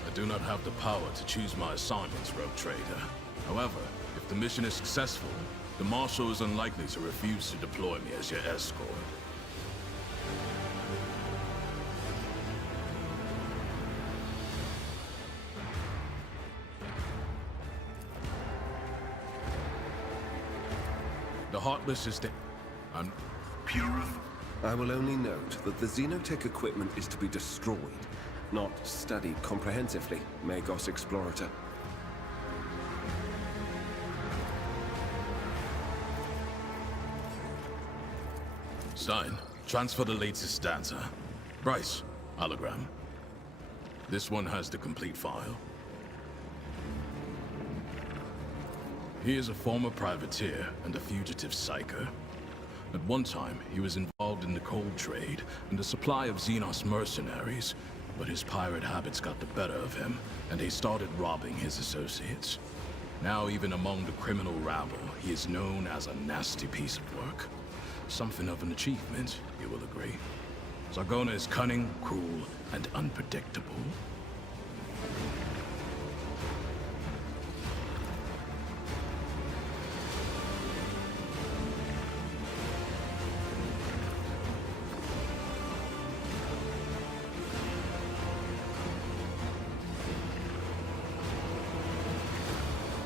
I do not have the power to choose my assignments, Rogue Trader. However, if the mission is successful, the Marshal is unlikely to refuse to deploy me as your escort. The Heartless is the... I will only note that the xenotech equipment is to be destroyed, not studied comprehensively, Magos Explorator. Stein, transfer the latest data. Bryce, hologram. This one has the complete file. He is a former privateer and a fugitive psyker. At one time, he was involved in the cold trade and the supply of Xenos mercenaries, but his pirate habits got the better of him, and he started robbing his associates. Now, even among the criminal rabble, he is known as a nasty piece of work. Something of an achievement, you will agree. Sargona is cunning, cruel, and unpredictable.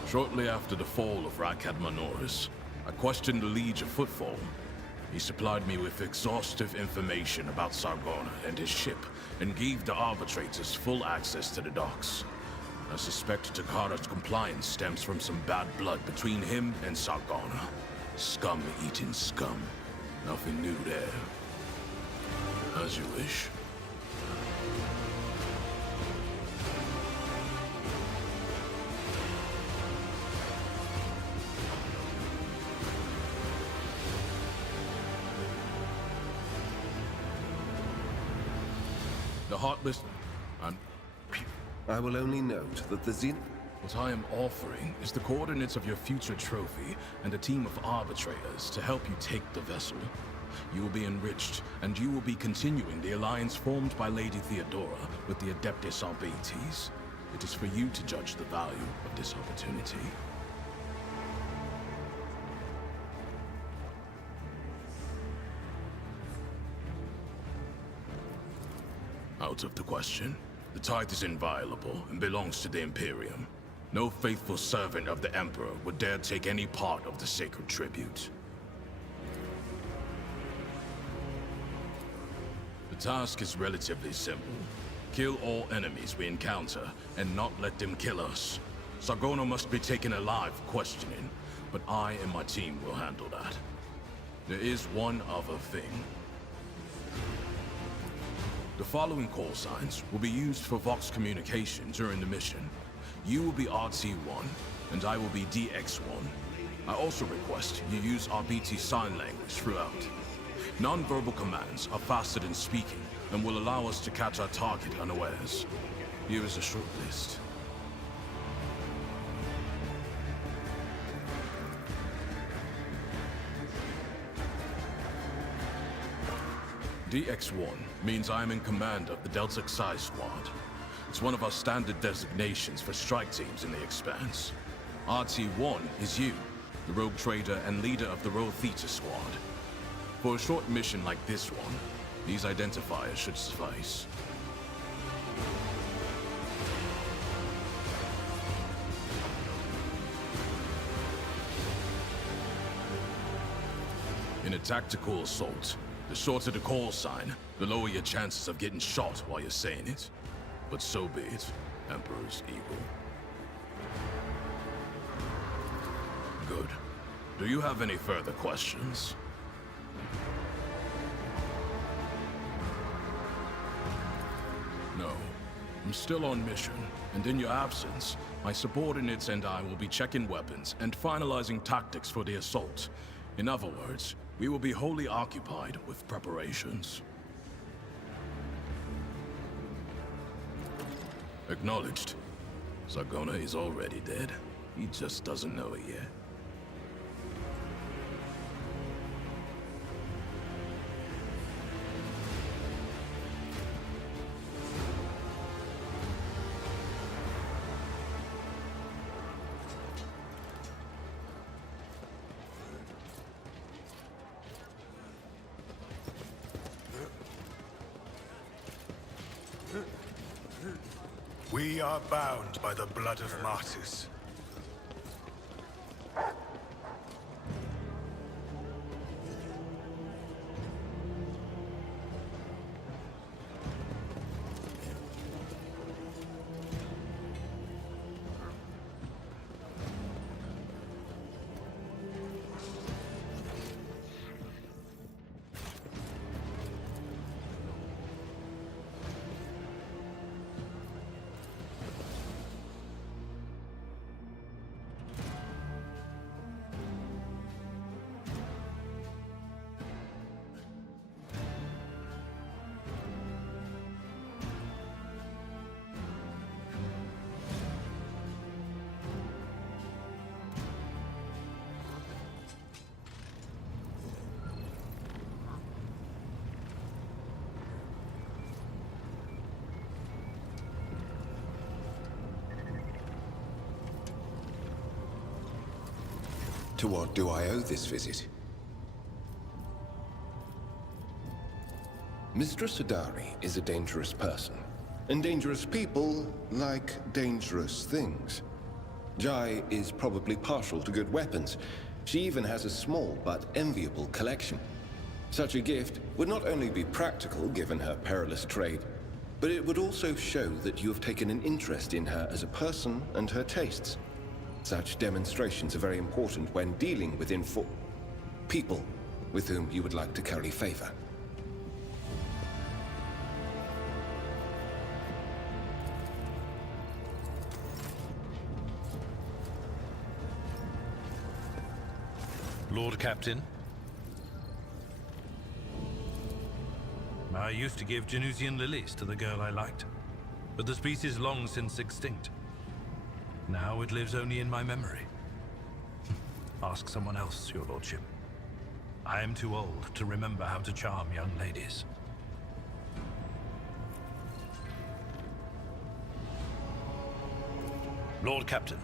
Shortly after the fall of Rakad Manoris, I questioned the Liege of Footfall. He supplied me with exhaustive information about Sargona and his ship, and gave the arbitrators full access to the docks. I suspect Takara's compliance stems from some bad blood between him and Sargona. Scum-eating scum. Nothing new there. As you wish. The Heartless... I will only note that the Xen... What I am offering is the coordinates of your future trophy and a team of arbitrators to help you take the vessel. You will be enriched, and you will be continuing the alliance formed by Lady Theodora with the Adeptus Arbites. It is for you to judge the value of this opportunity. Out of the question. The tithe is inviolable and belongs to the Imperium. No faithful servant of the Emperor would dare take any part of the sacred tribute. The task is relatively simple. Kill all enemies we encounter, and not let them kill us. Sargona must be taken alive for questioning, but I and my team will handle that. There is one other thing. The following call signs will be used for Vox communication during the mission. You will be RT-1, and I will be DX-1. I also request you use RBT sign language throughout. Non-verbal commands are faster than speaking, and will allow us to catch our target unawares. Here is a short list. DX-1 means I am in command of the Delta Xi Squad. It's one of our standard designations for strike teams in the Expanse. RT-1 is you, the rogue trader and leader of the Rho Theta Squad. For a short mission like this one, these identifiers should suffice. In a tactical assault, the shorter the call sign, the lower your chances of getting shot while you're saying it. But so be it, Emperor's evil. Good. Do you have any further questions? No. I'm still on mission, and in your absence, my subordinates and I will be checking weapons and finalizing tactics for the assault. In other words, we will be wholly occupied with preparations. Acknowledged. Sargona is already dead. He just doesn't know it yet. We are bound by the blood of martyrs. To what do I owe this visit? Mistress Adari is a dangerous person, and dangerous people like dangerous things. Jai is probably partial to good weapons. She even has a small but enviable collection. Such a gift would not only be practical given her perilous trade, but it would also show that you have taken an interest in her as a person and her tastes. Such demonstrations are very important when dealing with people with whom you would like to curry favor. Lord Captain. I used to give Genusian lilies to the girl I liked, but the species long since extinct. Now it lives only in my memory. Ask someone else, your lordship. I am too old to remember how to charm young ladies. Lord Captain.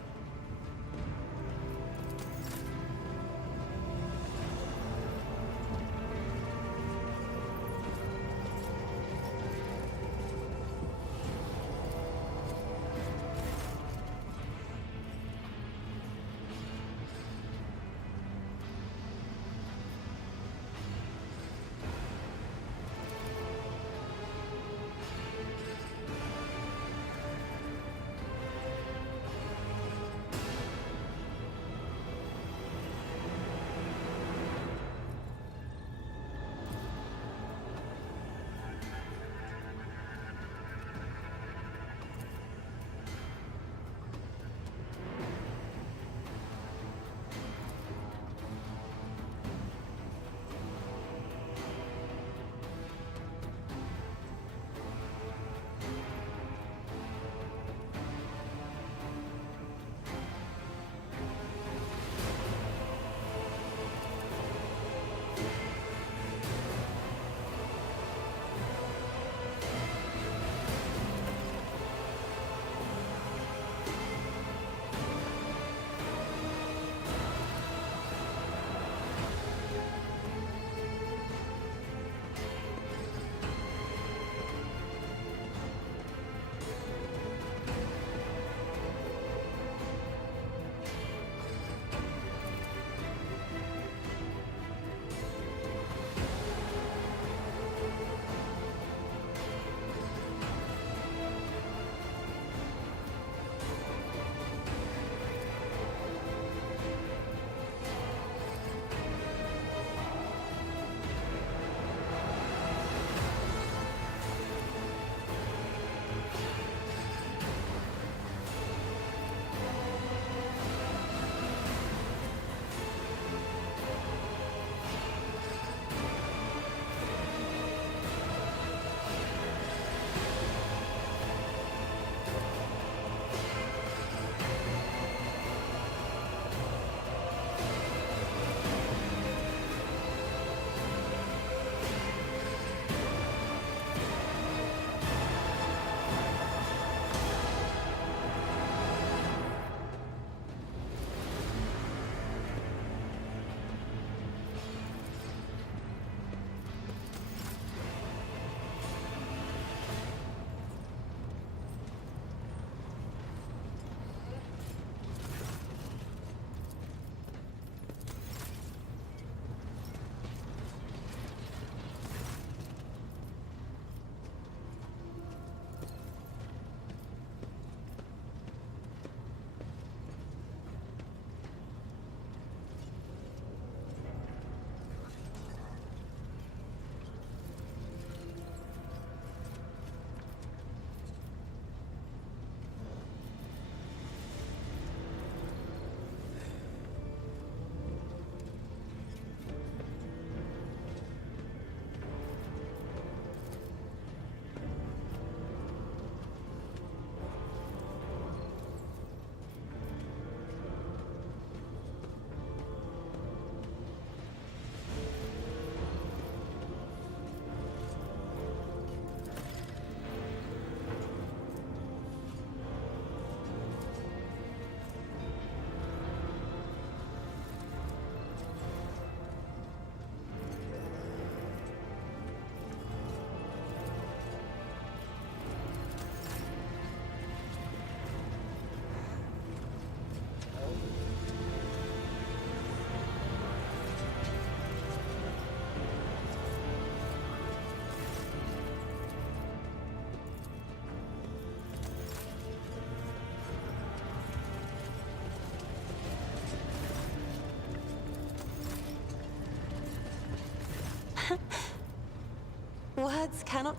Words cannot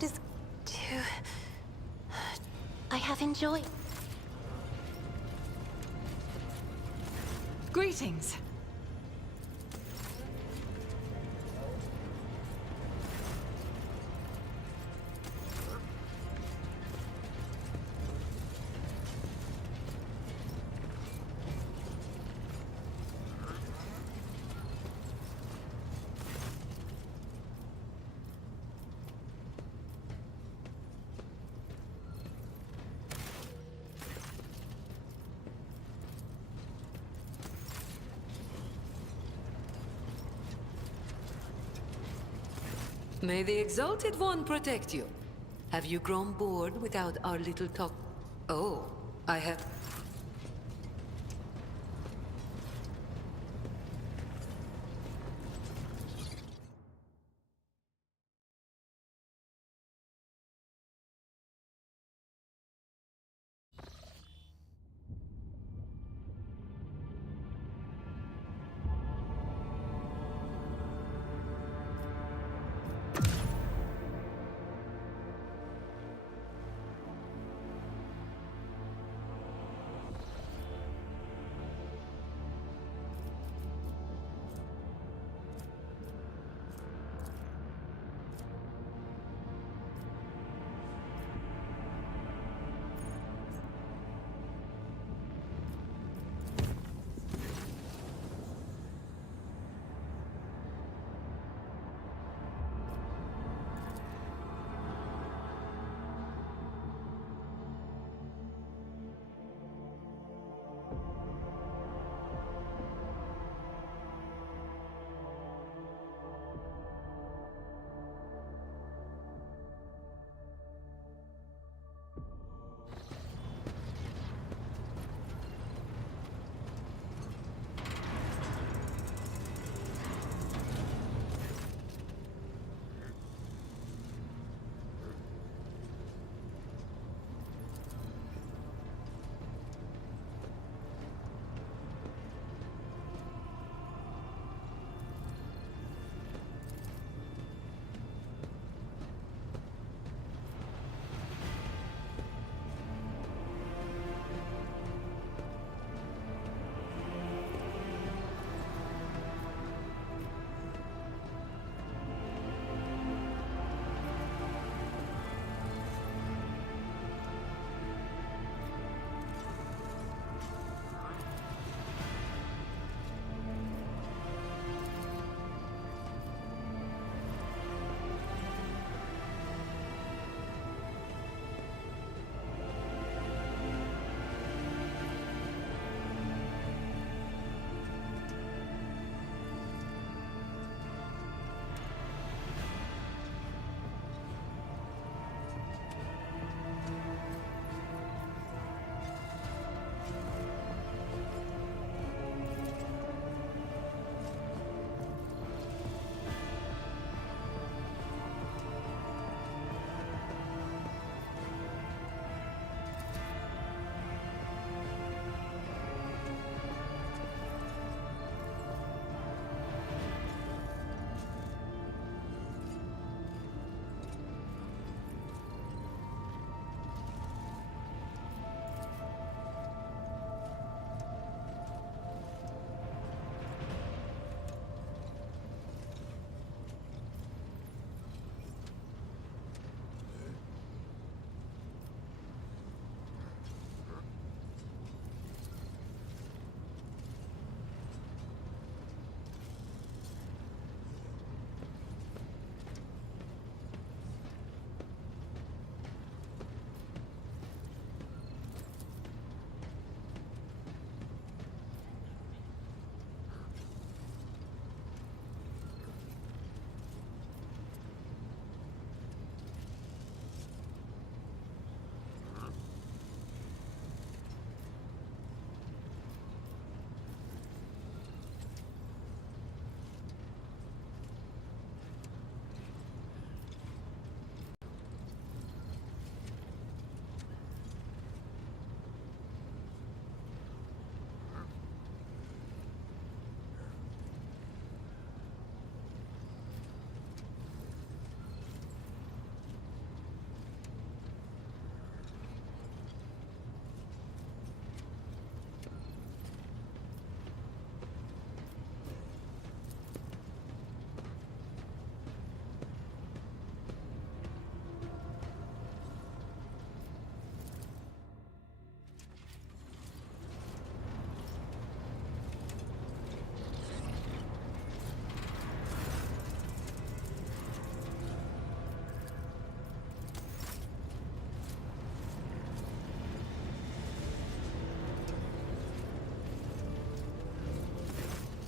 I have enjoyed. Greetings. May the Exalted One protect you. Have you grown bored without our little talk? Oh, I have...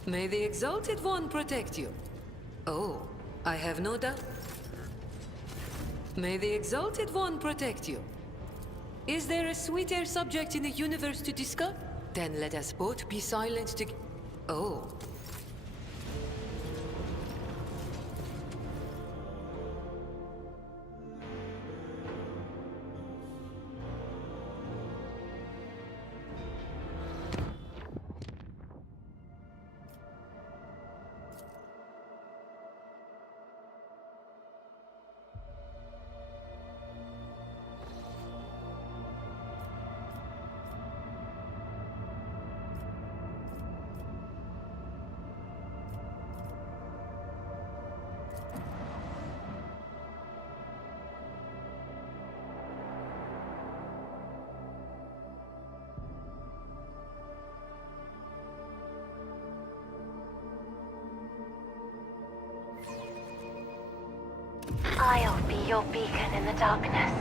May the Exalted One protect you. Oh, I have no doubt. May the Exalted One protect you. Is there a sweeter subject in the universe to discuss? Then let us both be silent to... Oh. I'll be your beacon in the darkness.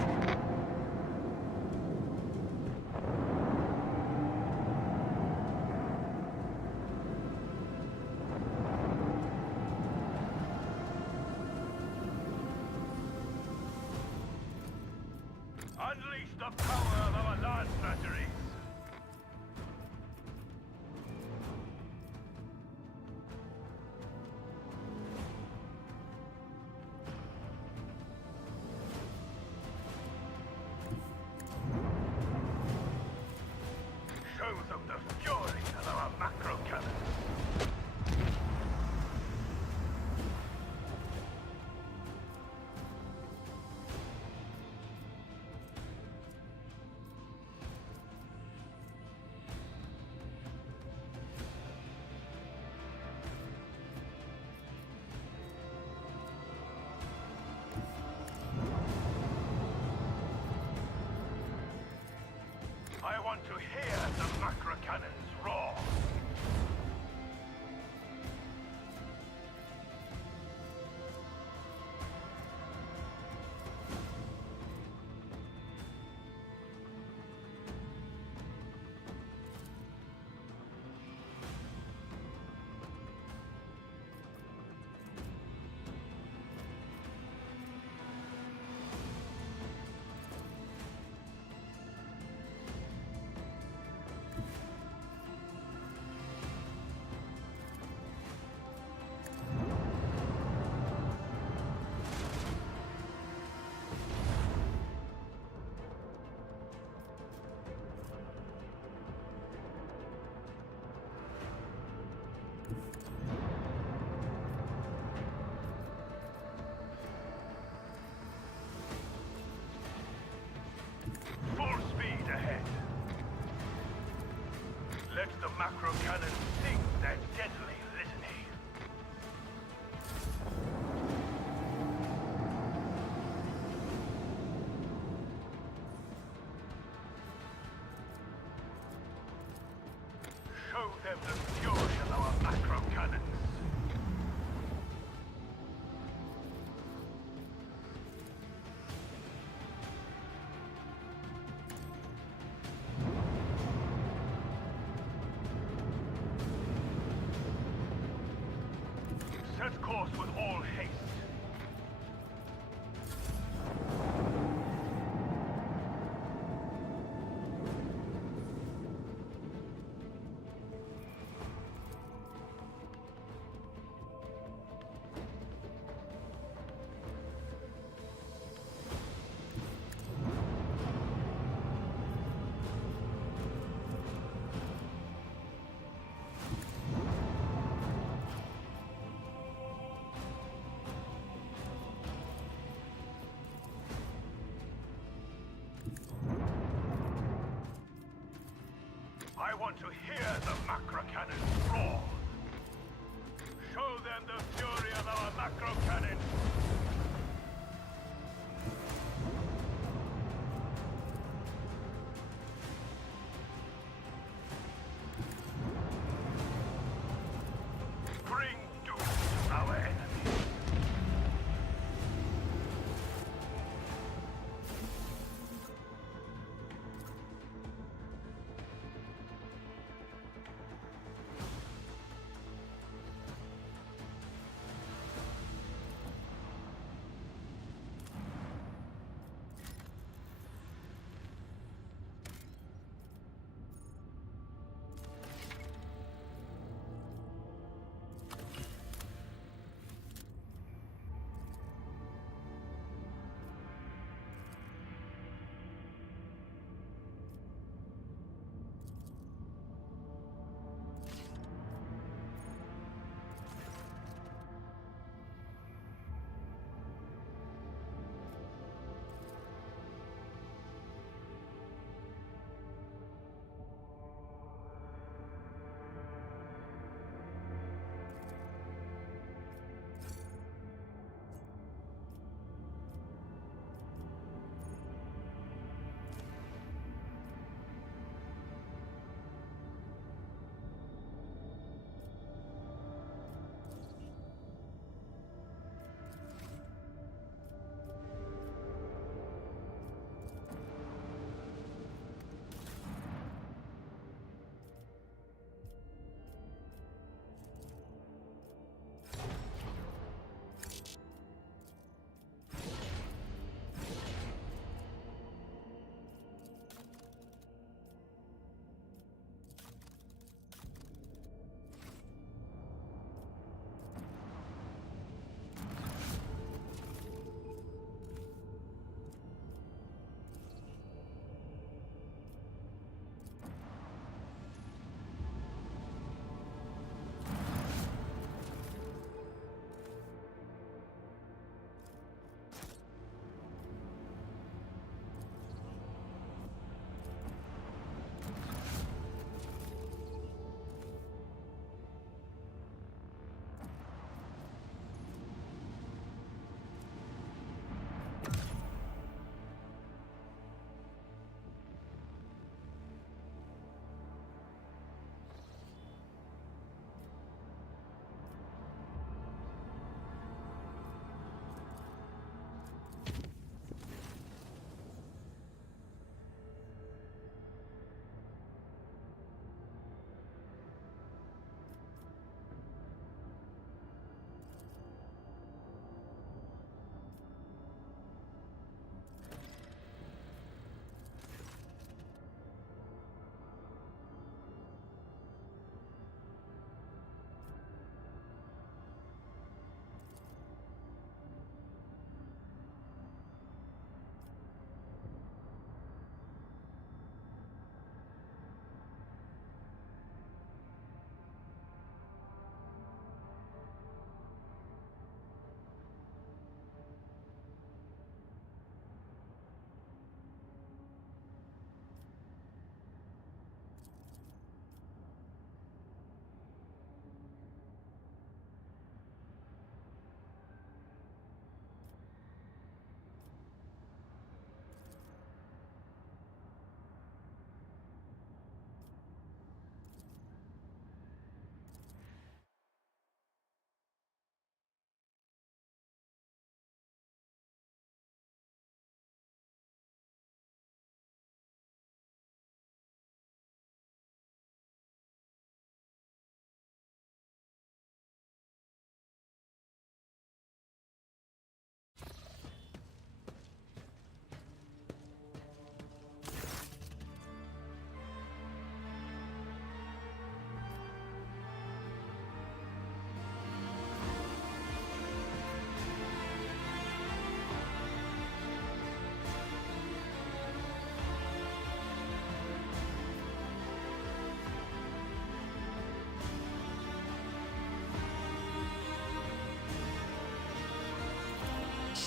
Unleash the power of our lance batteries! Show them the fury of our macro cannon! I want to hear the macro cannons roar. Full speed ahead. Let the macro cannons sing their deadly litany. Show them the fury of our macro cannons. Set course with all haste. I want to hear the macro cannons roar. Show them the fury of our macro cannons. Bring doom to our enemies.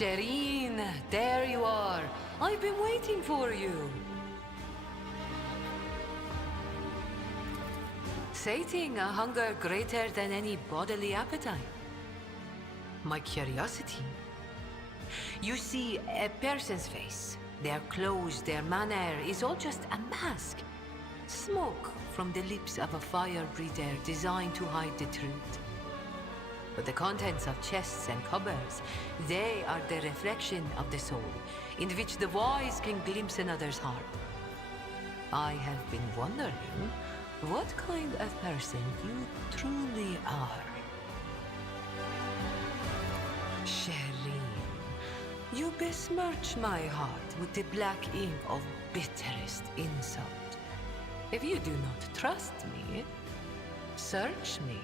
Shireen, there you are. I've been waiting for you. Sating a hunger greater than any bodily appetite. My curiosity. You see, a person's face, their clothes, their manner is all just a mask. Smoke from the lips of a fire breather designed to hide the truth. But the contents of chests and cupboards, they are the reflection of the soul, in which the wise can glimpse another's heart. I have been wondering what kind of person you truly are. Shireen, you besmirch my heart with the black ink of bitterest insult. If you do not trust me, search me.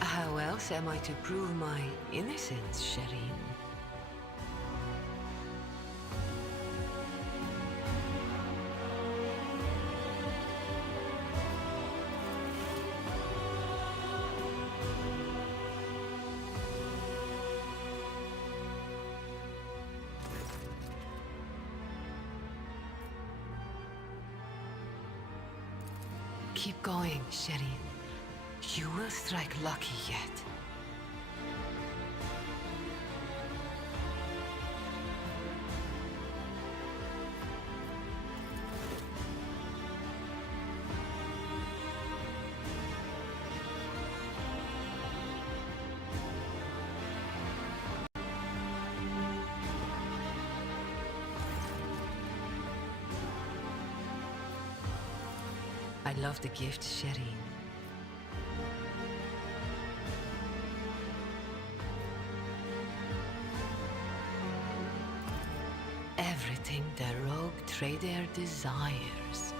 How else am I to prove my innocence, Shireen? Keep going, Shireen. You will strike lucky yet. I love the gift, Shireen. Everything the rogue trader desires.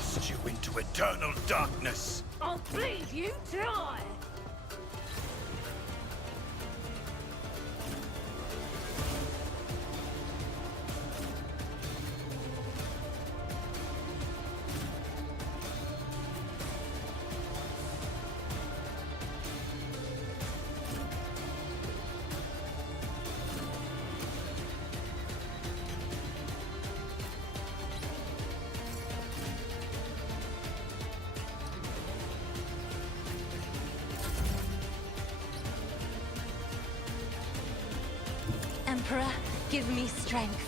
cast you into eternal darkness. Oh, please, you try! Emperor, give me strength.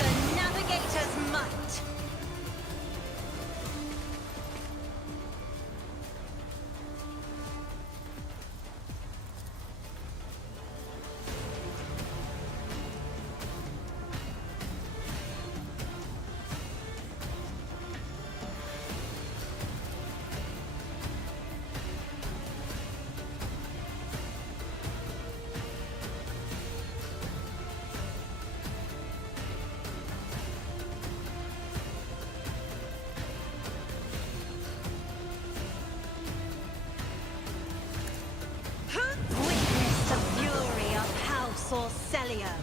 The Navigator's might! Witness the fury of House Orcelio.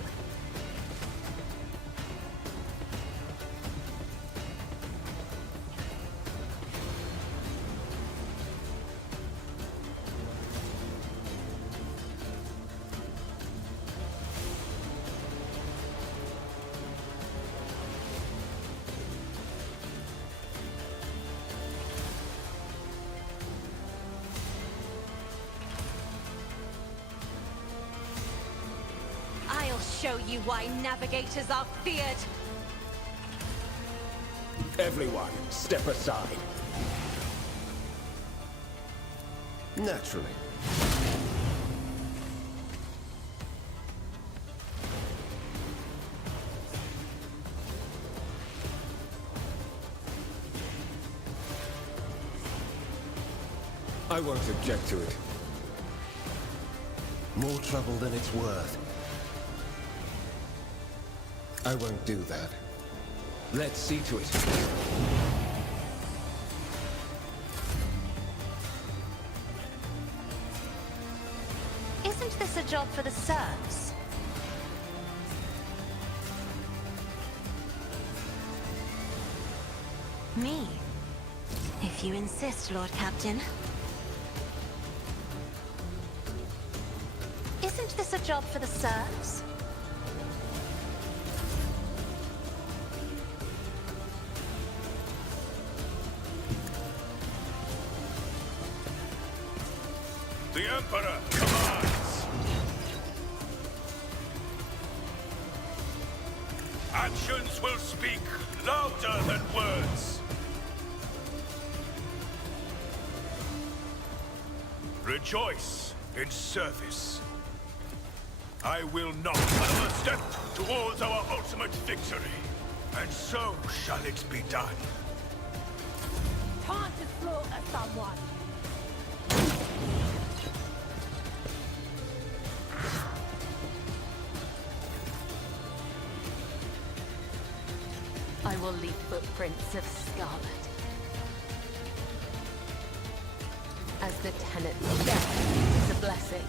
I'll show you why navigators are feared. Everyone, step aside. Naturally. I won't object to it. More trouble than it's worth. I won't do that. Let's see to it. Isn't this a job for the serfs? Me? If you insist, Lord Captain. Isn't this a job for the serfs? The Emperor commands! Actions will speak louder than words. Rejoice in service. I will not another step towards our ultimate victory. And so shall it be done. Time to slaughter someone. I will leave footprints of scarlet. As the tenet's death is a blessing.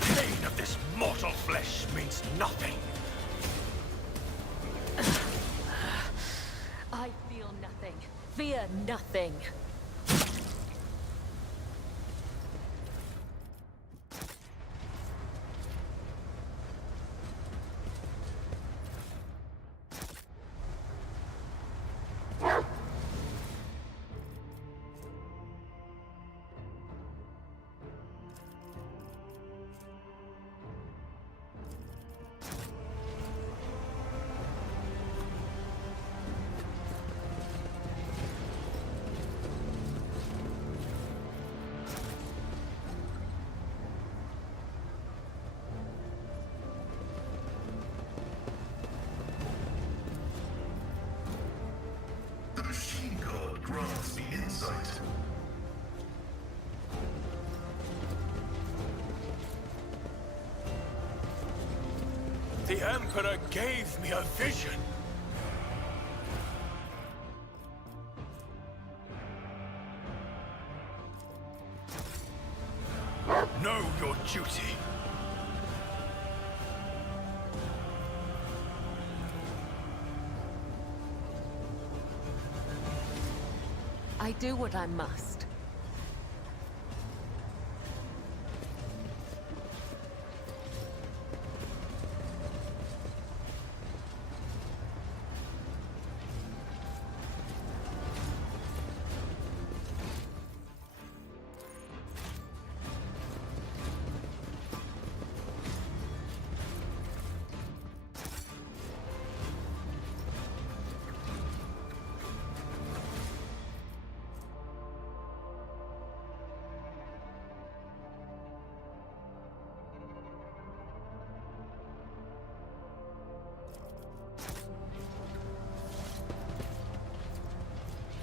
Pain of this mortal flesh means nothing. I feel nothing. Fear nothing. The Emperor gave me a vision. Know your duty. I do what I must.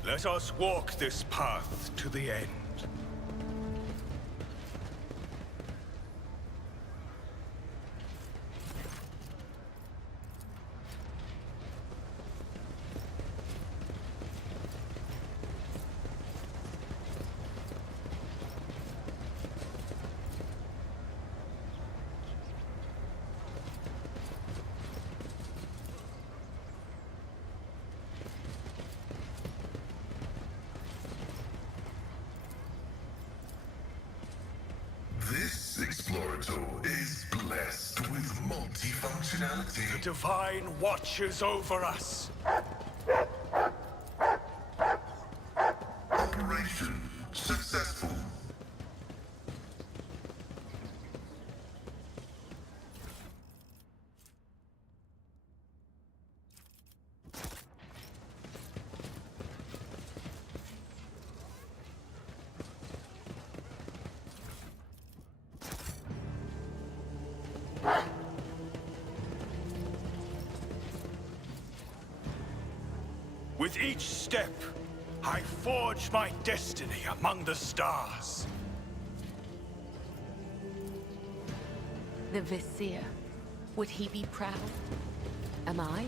Let us walk this path to the end. This Explorator is blessed with multifunctionality. The Divine watches over us. Operation successful. With each step, I forge my destiny among the stars. The Vizier. Would he be proud? Am I?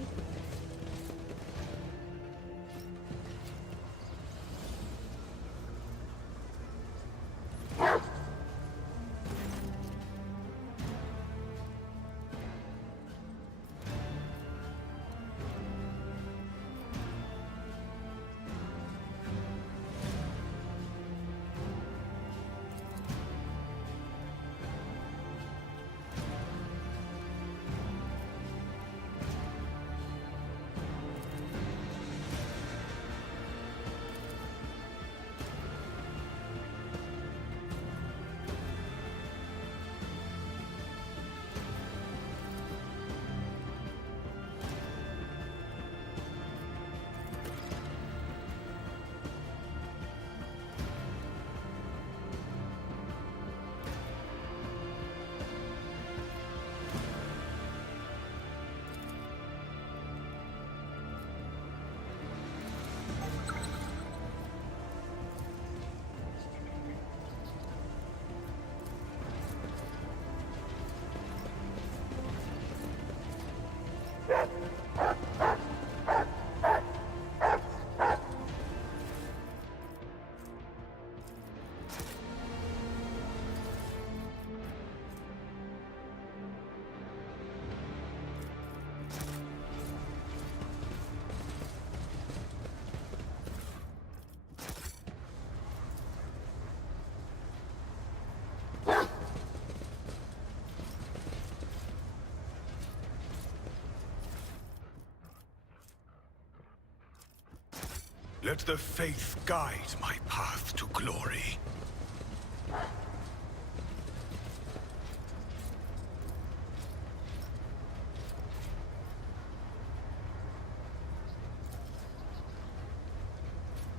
Let the faith guide my path to glory.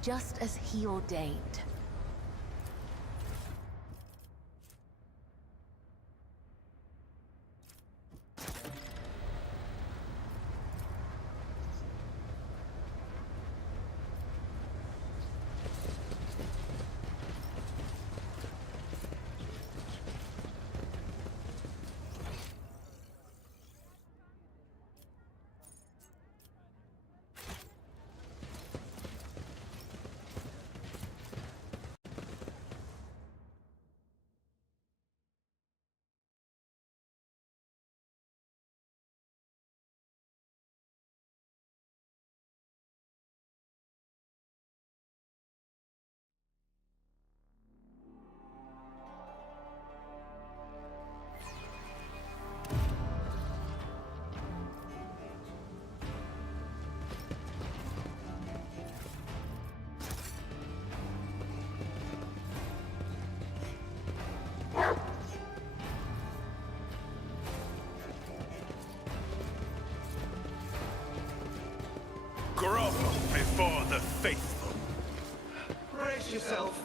Just as he ordained. grovel before the faithful. Brace yourself.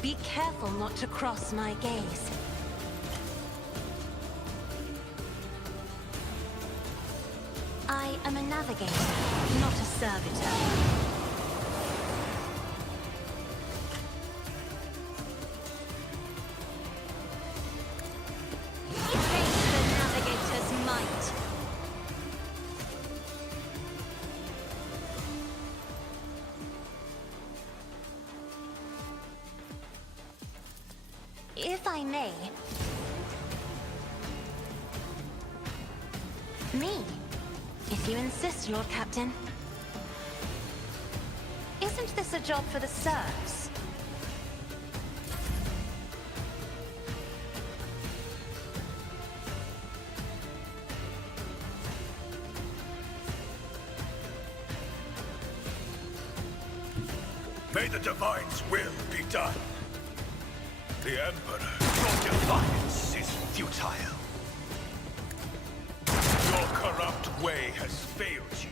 Be careful not to cross my gaze. I am a navigator, not a servitor. Face the navigator's might. If I may. Me? If you insist, Lord Captain. Isn't this a job for the serfs? May the Divine's will be done. The Emperor, your defiance is futile. Your corrupt way has failed you.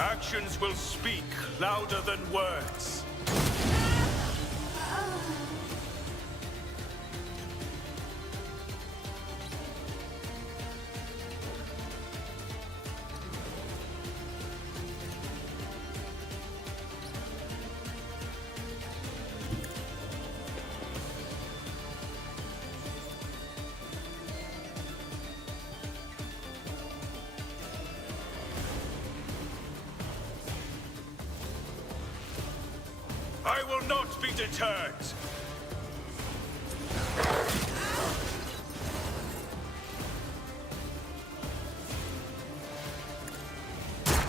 Actions will speak louder than words. I will not be deterred.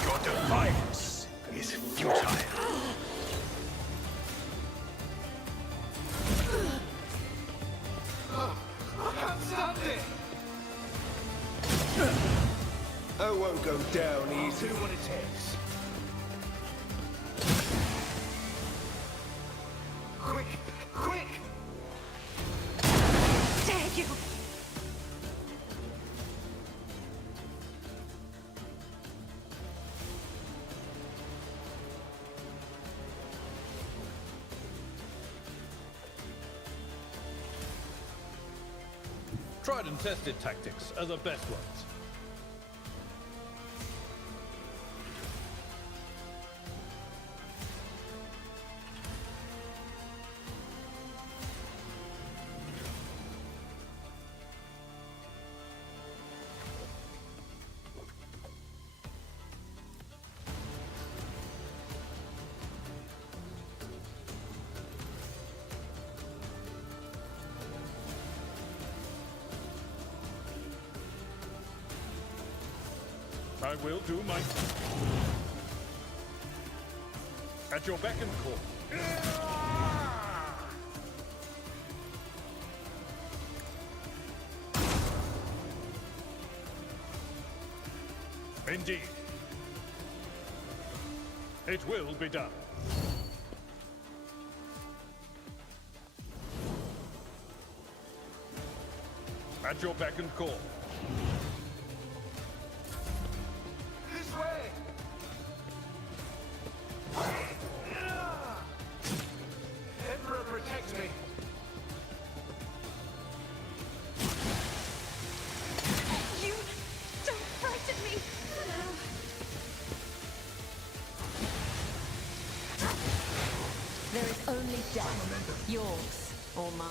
Your defiance is futile. I won't go down easy. Do what it takes. Quick! Quick! Dare you! Tried and tested tactics are the best ones. I will do my... At your beck and call. Indeed. It will be done. At your beck and call. This way! Emperor, protect me! You don't frighten me. There is only death, yours or mine.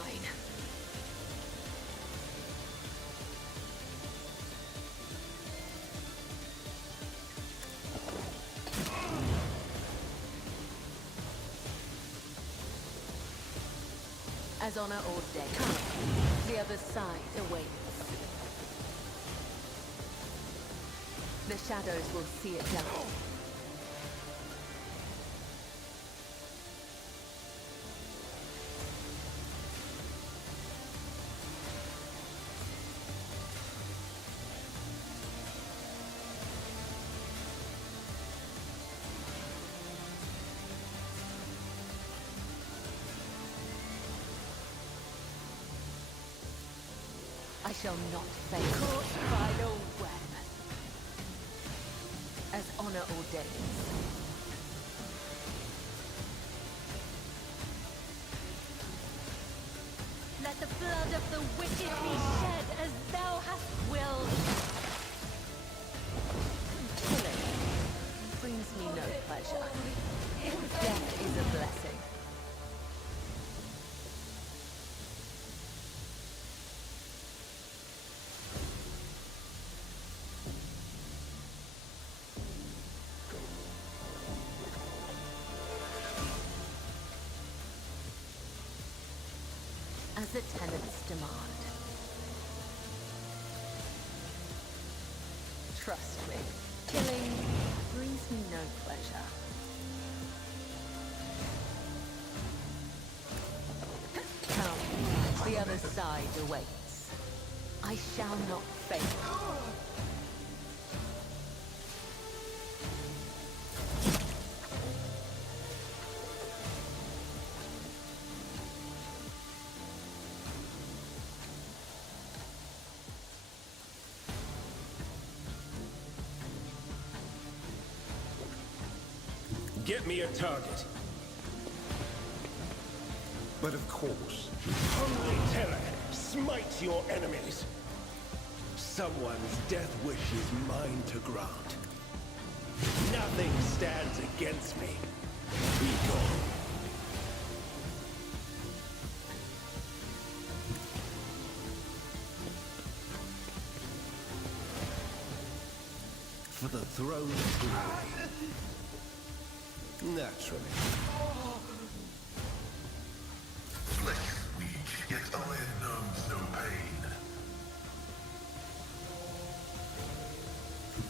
As honor ordained, the other side awaits. The shadows will see it done. I shall not fail. Caught by no web. As honor ordains. Let the blood of the wicked be shed as thou hast willed. Killing brings me no pleasure. Death is a blessing. As the tenants demand. Trust me, killing brings me no pleasure. Come, the other side awaits. I shall not fail. Get me a target. But of course. Hungry terror, smite your enemies. Someone's death wish is mine to grant. Nothing stands against me. Be gone. For the throne of glory. Naturally. Flesh is weak, yet iron knows no pain.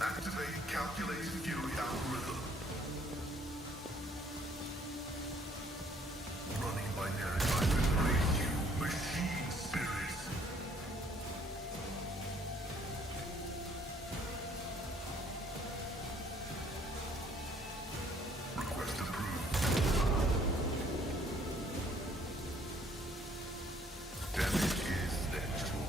Activate calculated fury algorithm. Running binary raise you, machine spirits. Request approved. Damage is negligible.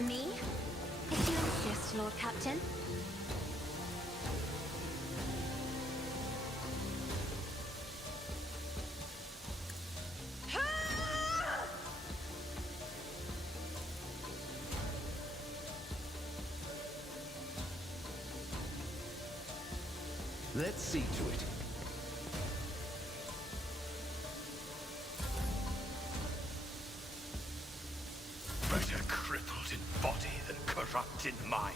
Me? If you insist, Lord Captain. Let's see to it. Better crippled in body than corrupt in mind.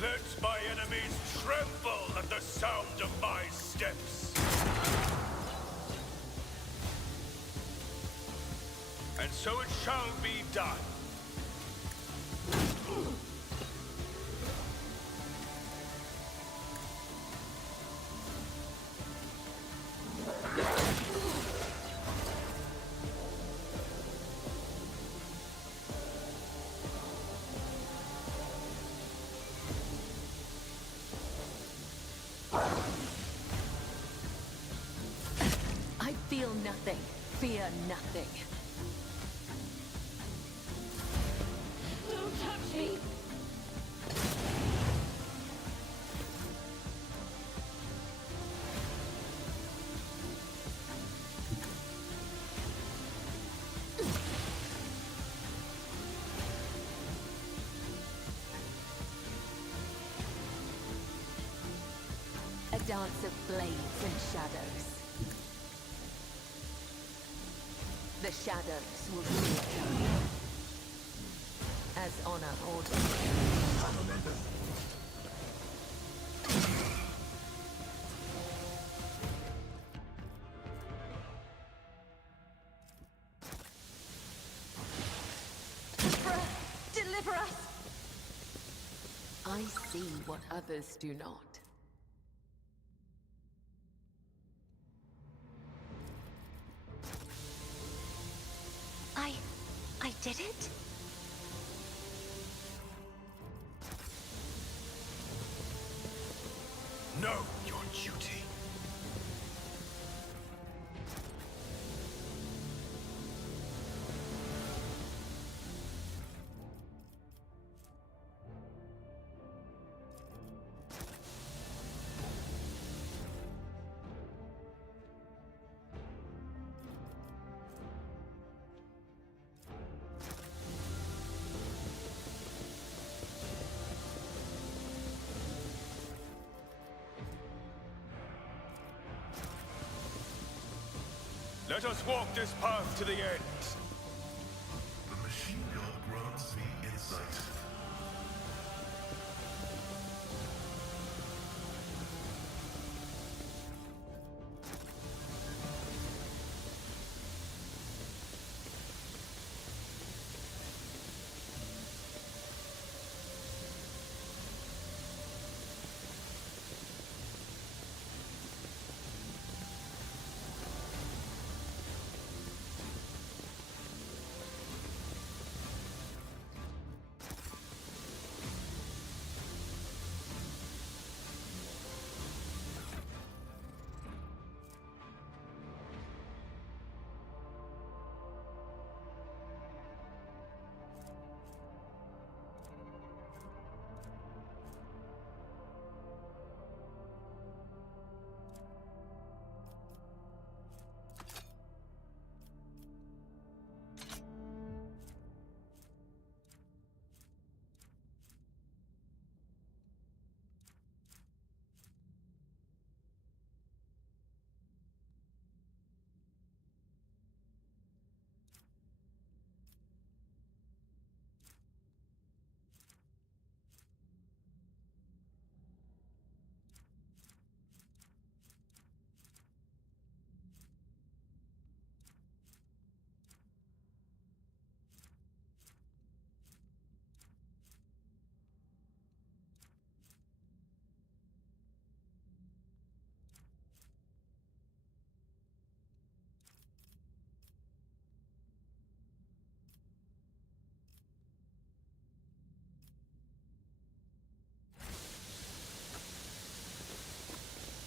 Let my enemies tremble at the sound of my steps. And so it shall be done. I feel nothing, fear nothing. Don't touch me! dance of blades and shadows. The shadows will return. As honor orders. Deliver us! I see what others do not. I did it? Know your duty. Let us walk this path to the end. The machine gun grants me insight.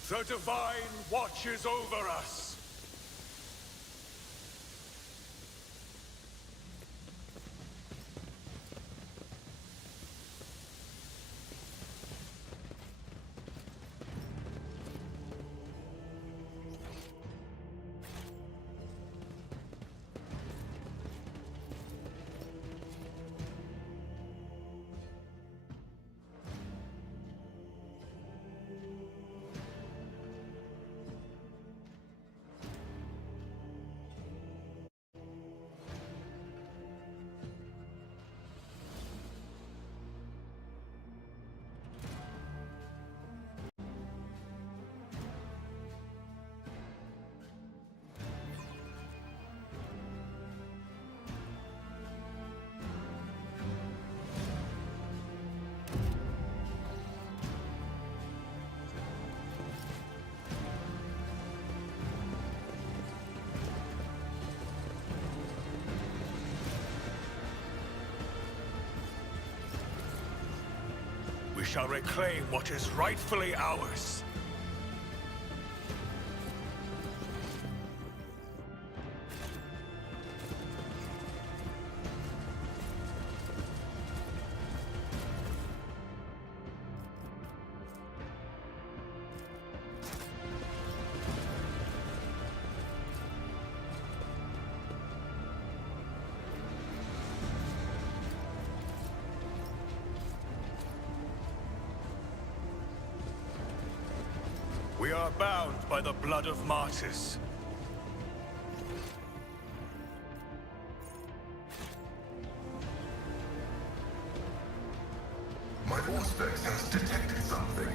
The Divine watches over us. We shall reclaim what is rightfully ours. are bound by the blood of martyrs. My Auspex has detected something.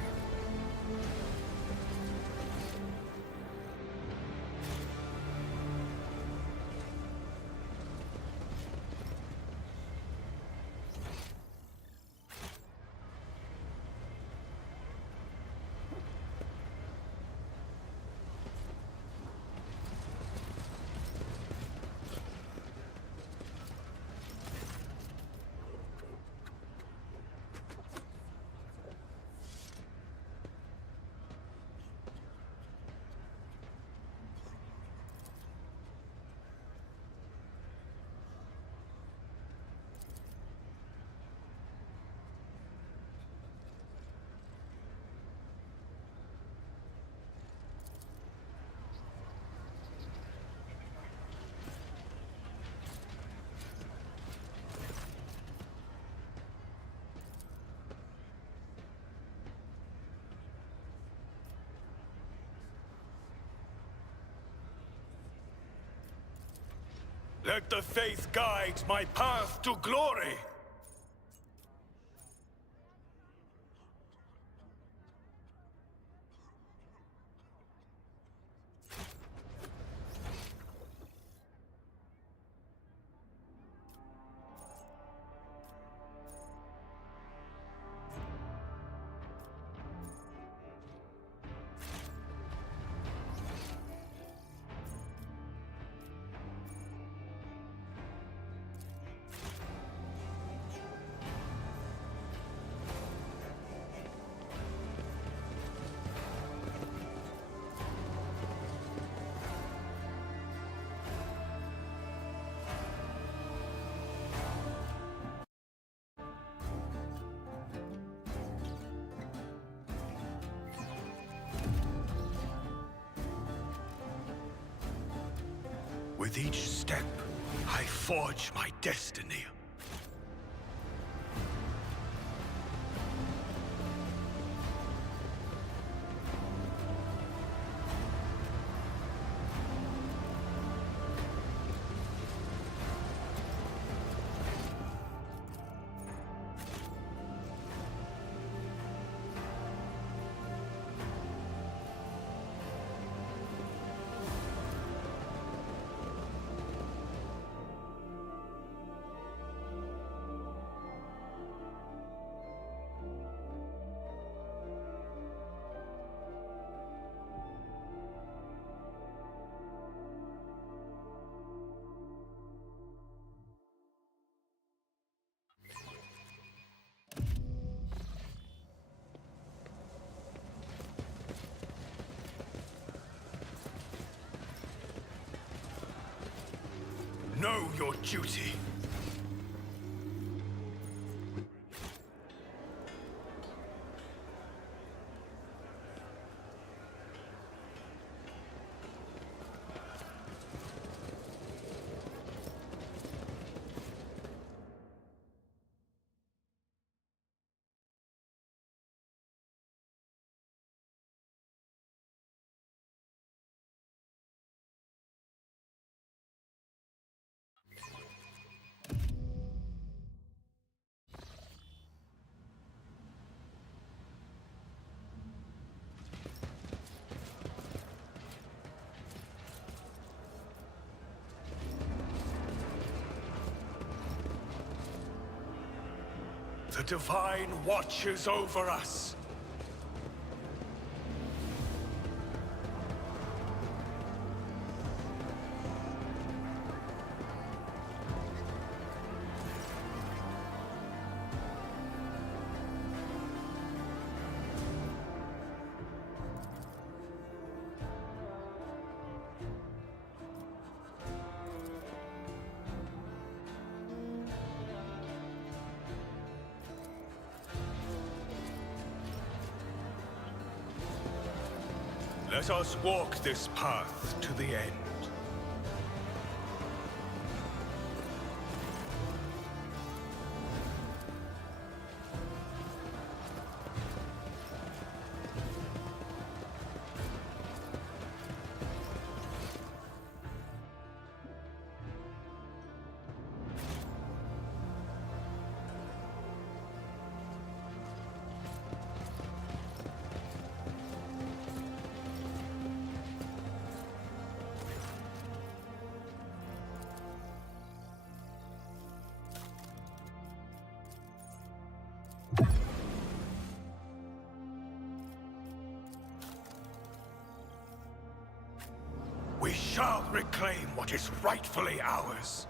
Let the faith guide my path to glory! With each step, I forge my destiny. Know your duty. The Divine watches over us. Let us walk this path to the end. shall reclaim what is rightfully ours.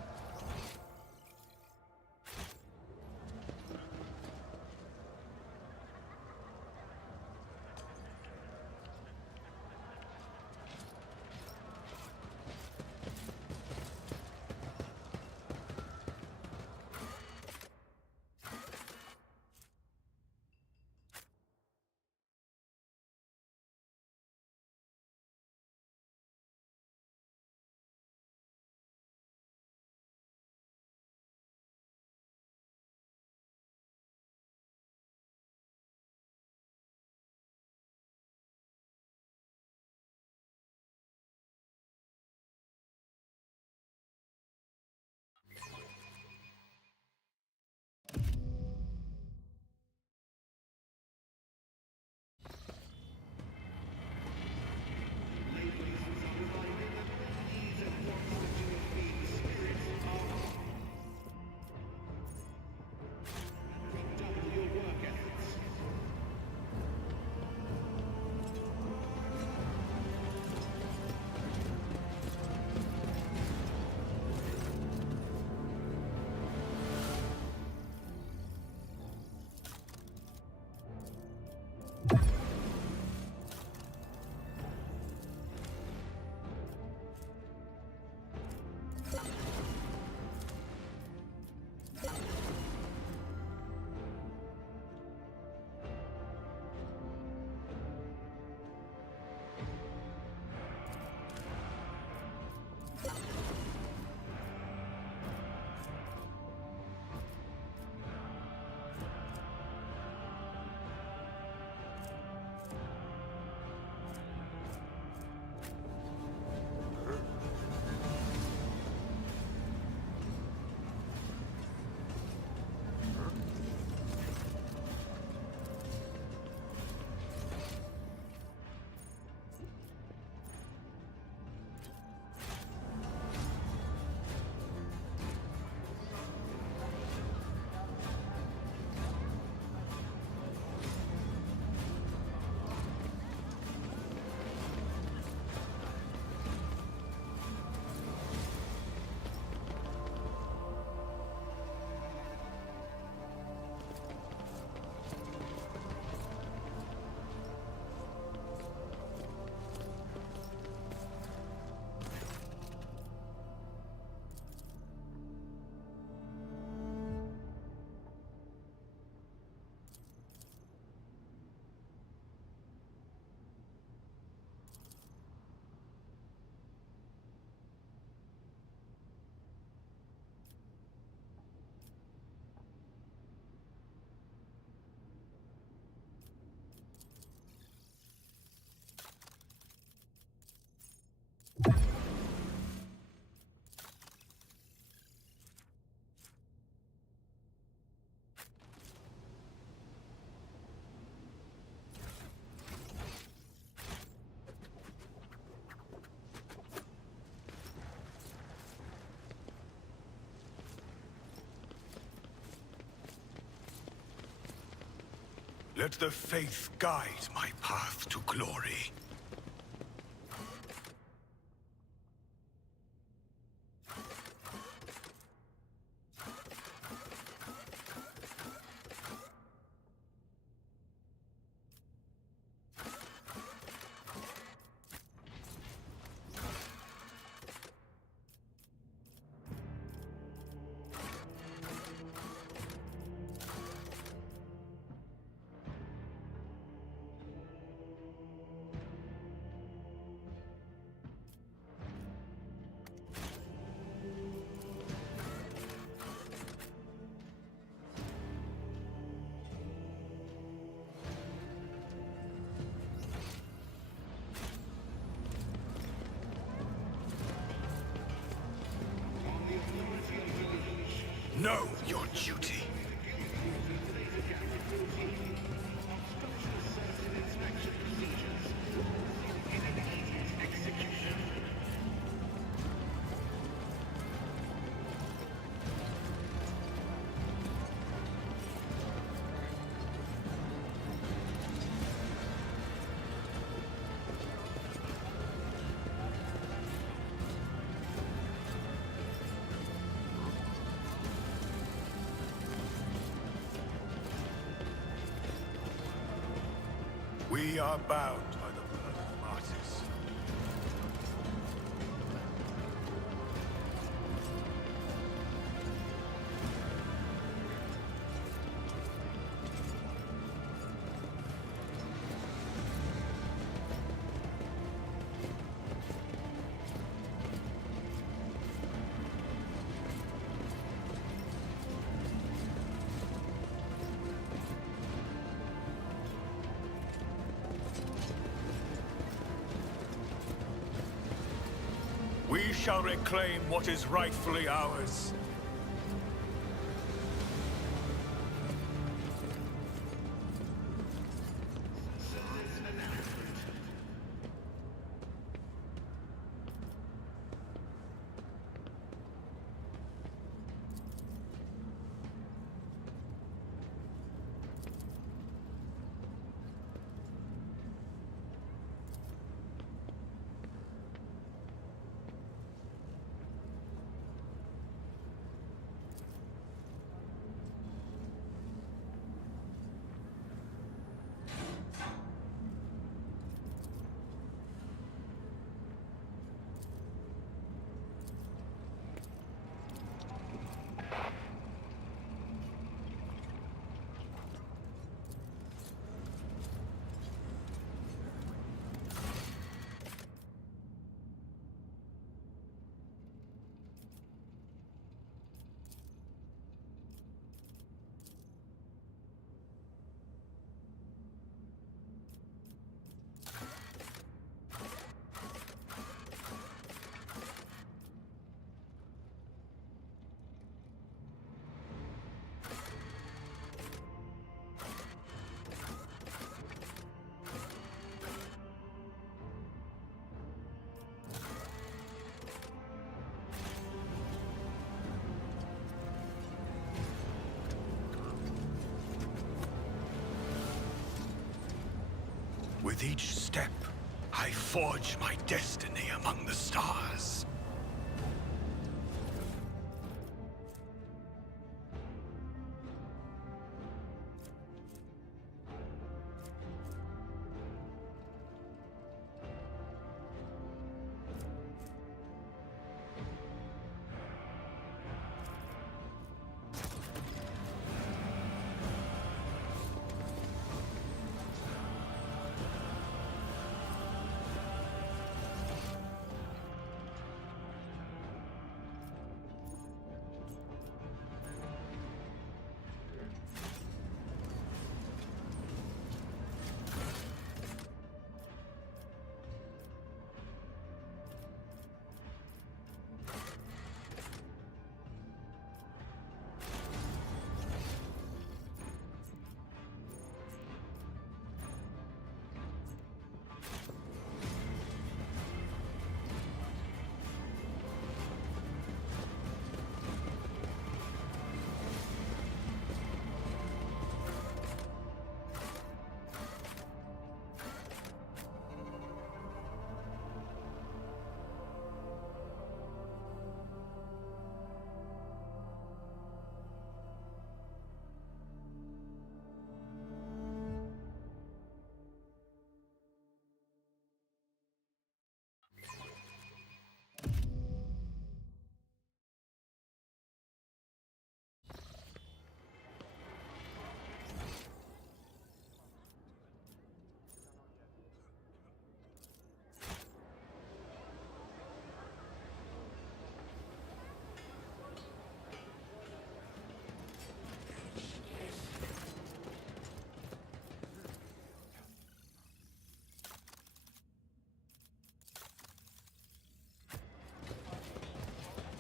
Let the faith guide my path to glory. Know your duty. are bound by the blood of martyrs. We shall reclaim what is rightfully ours. With each step, I forge my destiny among the stars.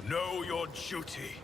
Know your duty.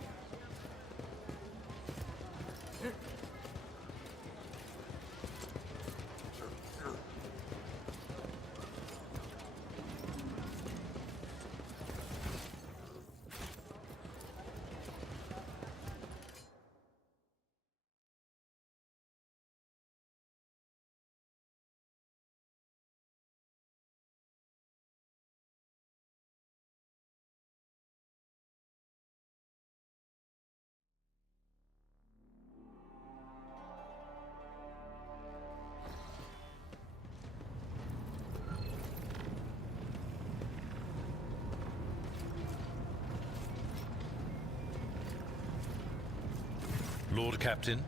Lord Captain.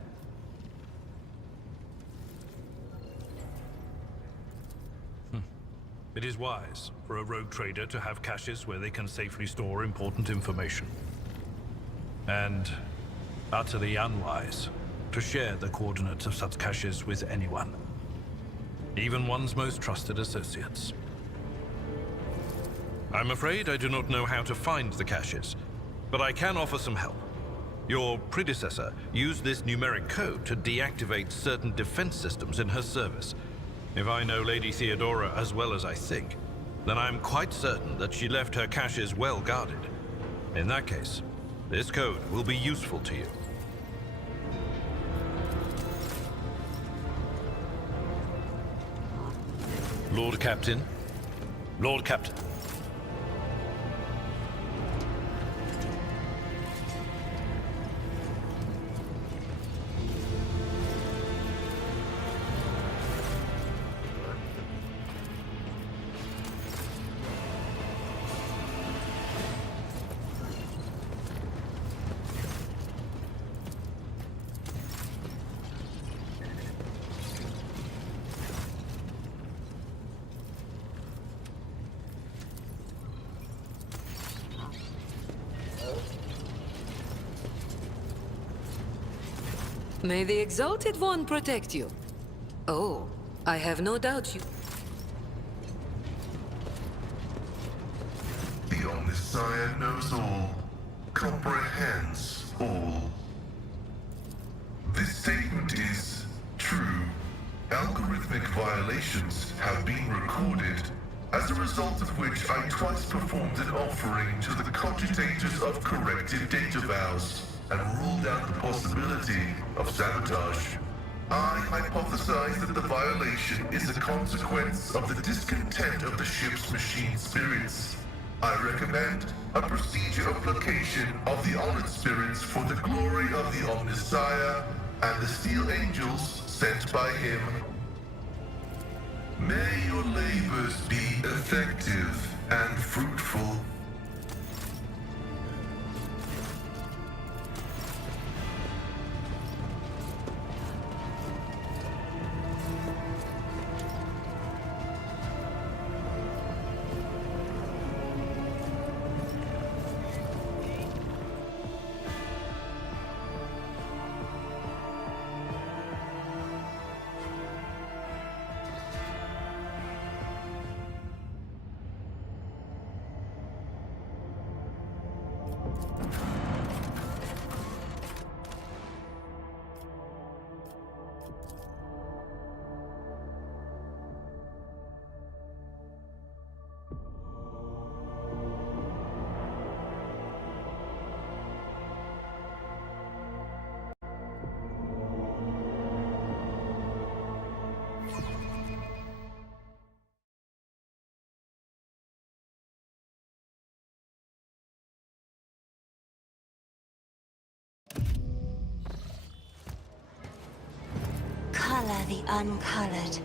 It is wise for a rogue trader to have caches where they can safely store important information. And utterly unwise to share the coordinates of such caches with anyone. Even one's most trusted associates. I'm afraid I do not know how to find the caches, but I can offer some help. Your predecessor used this numeric code to deactivate certain defense systems in her service. If I know Lady Theodora as well as I think, then I'm quite certain that she left her caches well guarded. In that case, this code will be useful to you. Lord Captain. Lord Captain. May the Exalted One protect you. Oh, I have no doubt you... The Omnissiah knows all, comprehends all. This statement is true. Algorithmic violations have been recorded, as a result of which I twice performed an offering to the cogitators of corrective data vows and ruled out the possibility of sabotage. I hypothesize that the violation is a consequence of the discontent of the ship's machine spirits. I recommend a procedure of placation of the honored spirits for the glory of the Omnissiah and the steel angels sent by him. May your labors be effective and fruitful. Color the uncolored.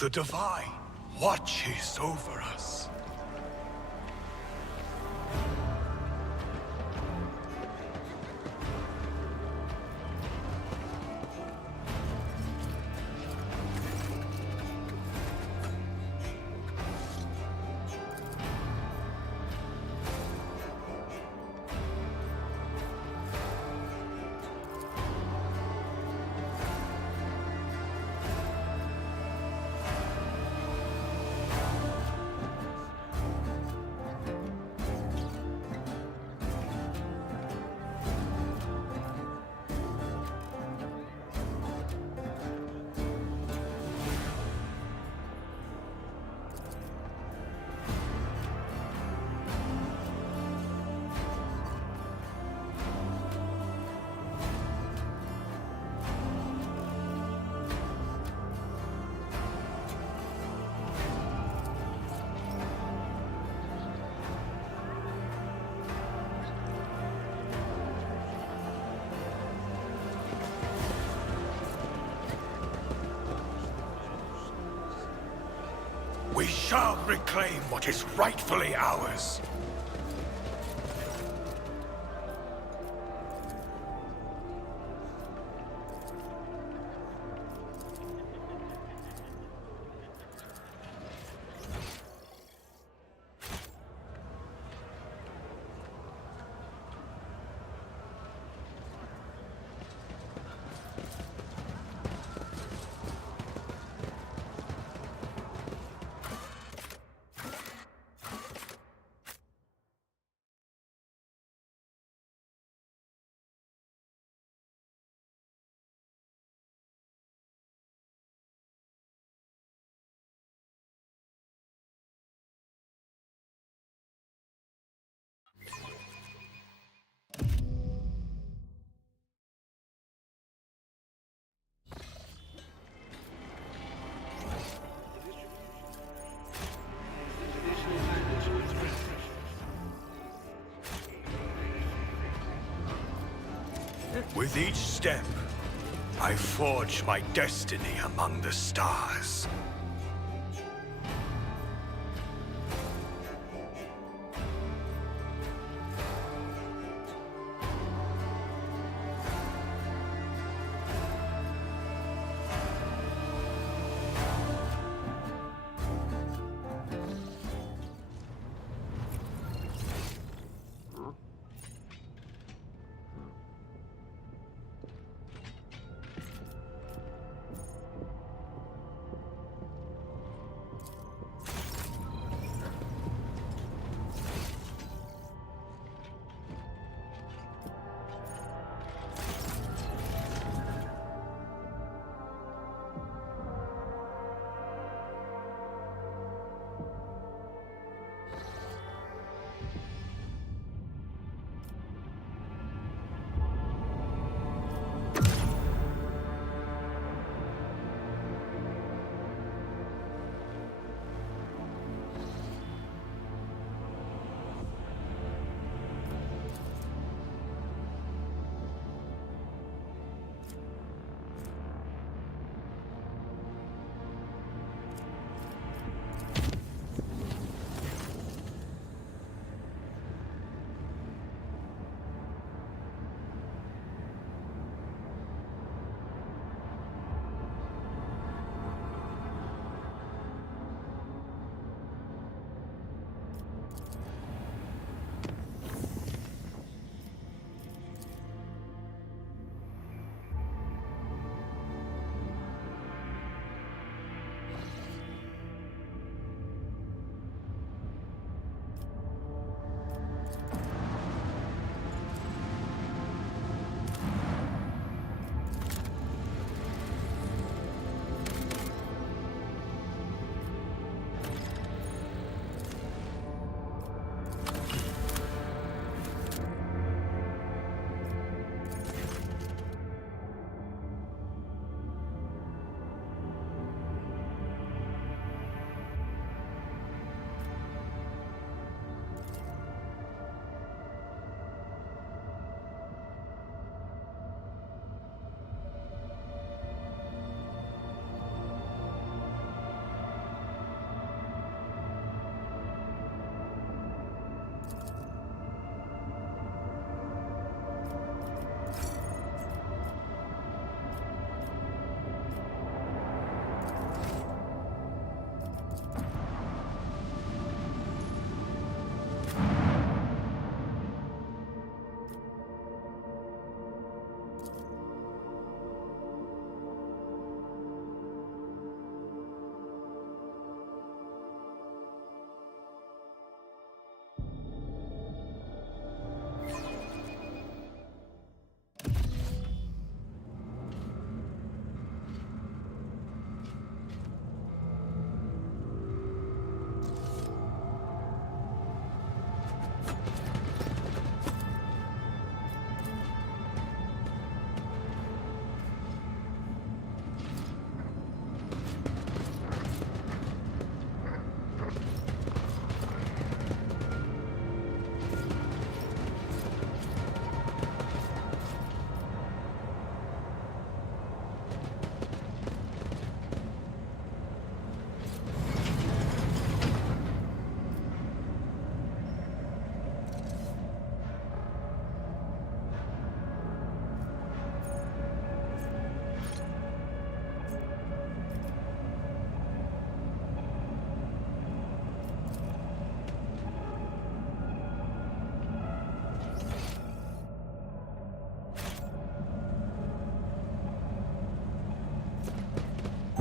The Divine watches over us. shall reclaim what is rightfully ours. With each step, I forge my destiny among the stars.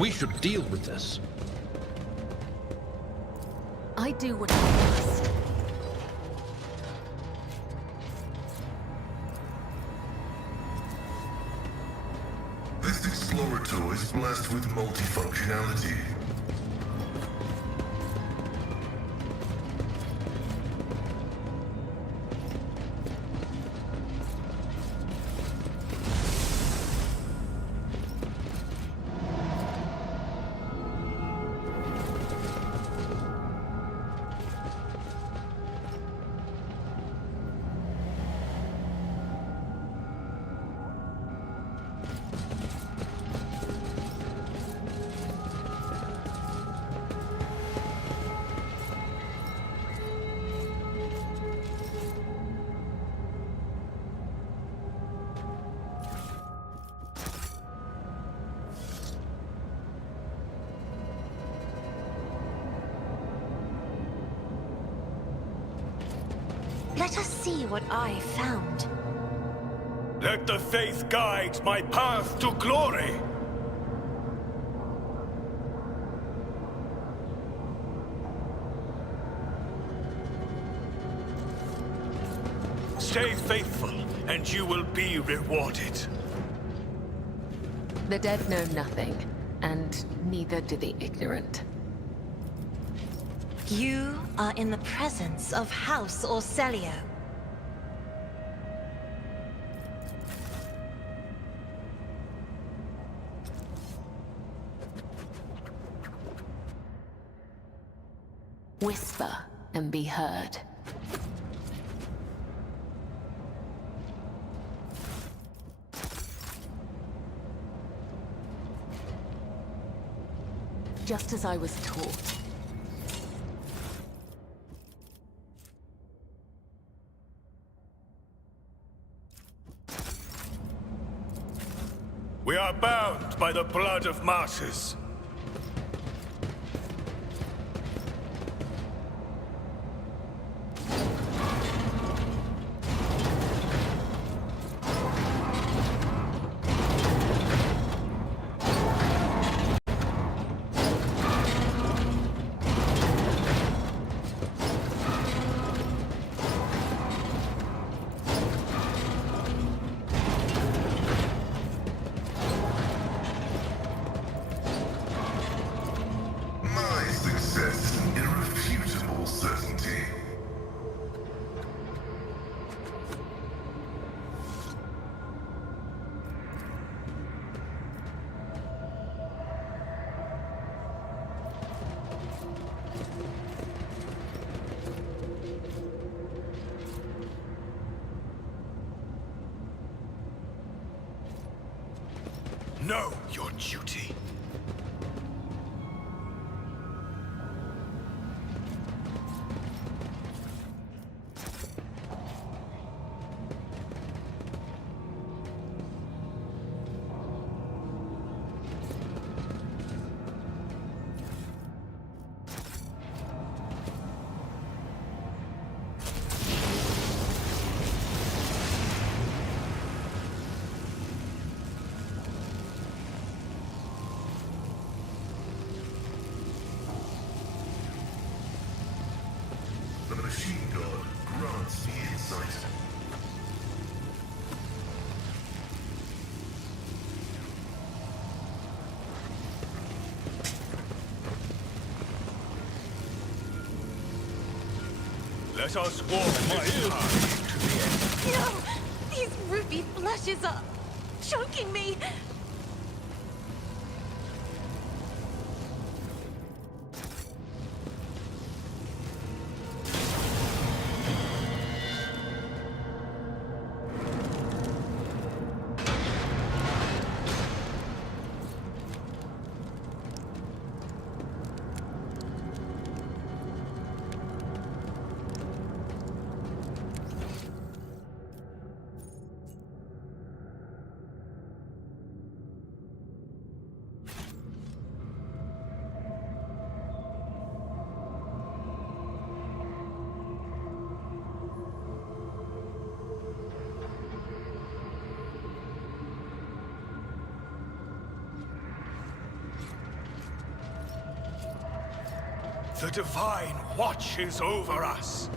We should deal with this. I do what I must. This Explorator is blessed with multifunctionality. Let us see what I found. Let the faith guide my path to glory! Stay faithful, and you will be rewarded. The dead know nothing, and neither do the ignorant. You are in the presence of House Orcelio. Whisper and be heard. Just as I was taught. We are bound by the blood of martyrs. My success is an irrefutable certainty. Know your duty. The machine god grants me insight. Let us walk this path to the end. No! These ruby flushes are choking me! The Divine watches over us.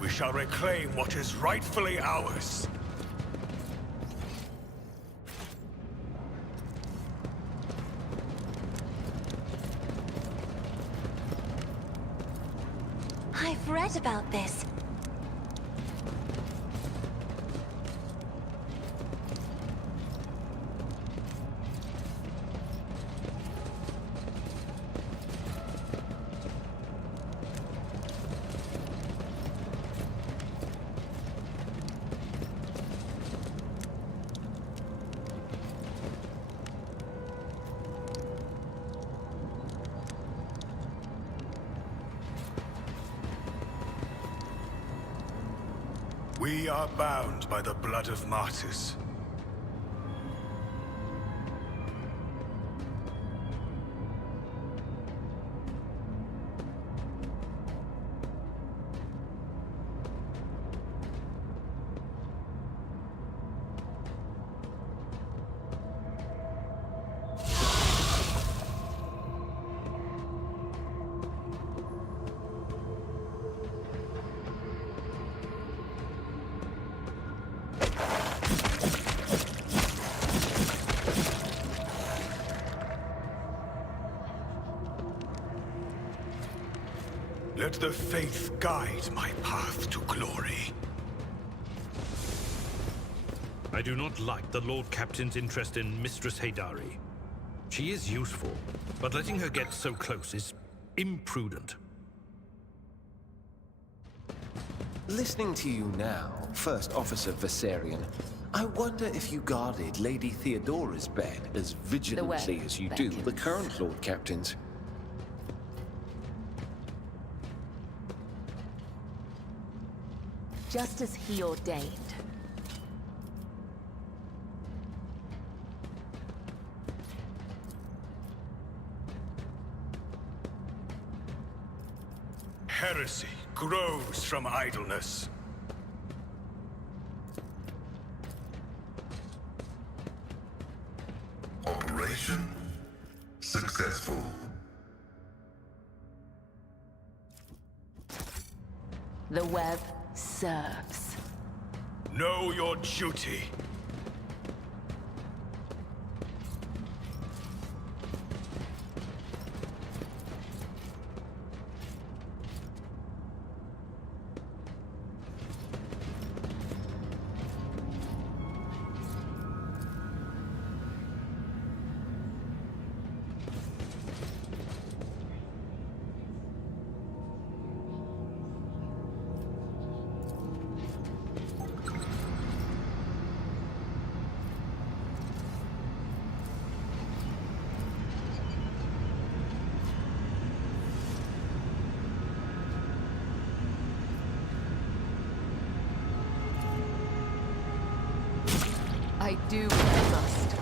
We shall reclaim what is rightfully ours. I've read about this. We are bound by the blood of martyrs. Let the faith guide my path to glory. I do not like the Lord Captain's interest in Mistress Haydari. She is useful, but letting her get so close is imprudent. Listening to you now, First Officer Viserion, I wonder if you guarded Lady Theodora's bed as vigilantly as you do the current Lord Captain's. Just as he ordained. Heresy grows from idleness. Operation successful. The web serves. Know your duty. I do what I must.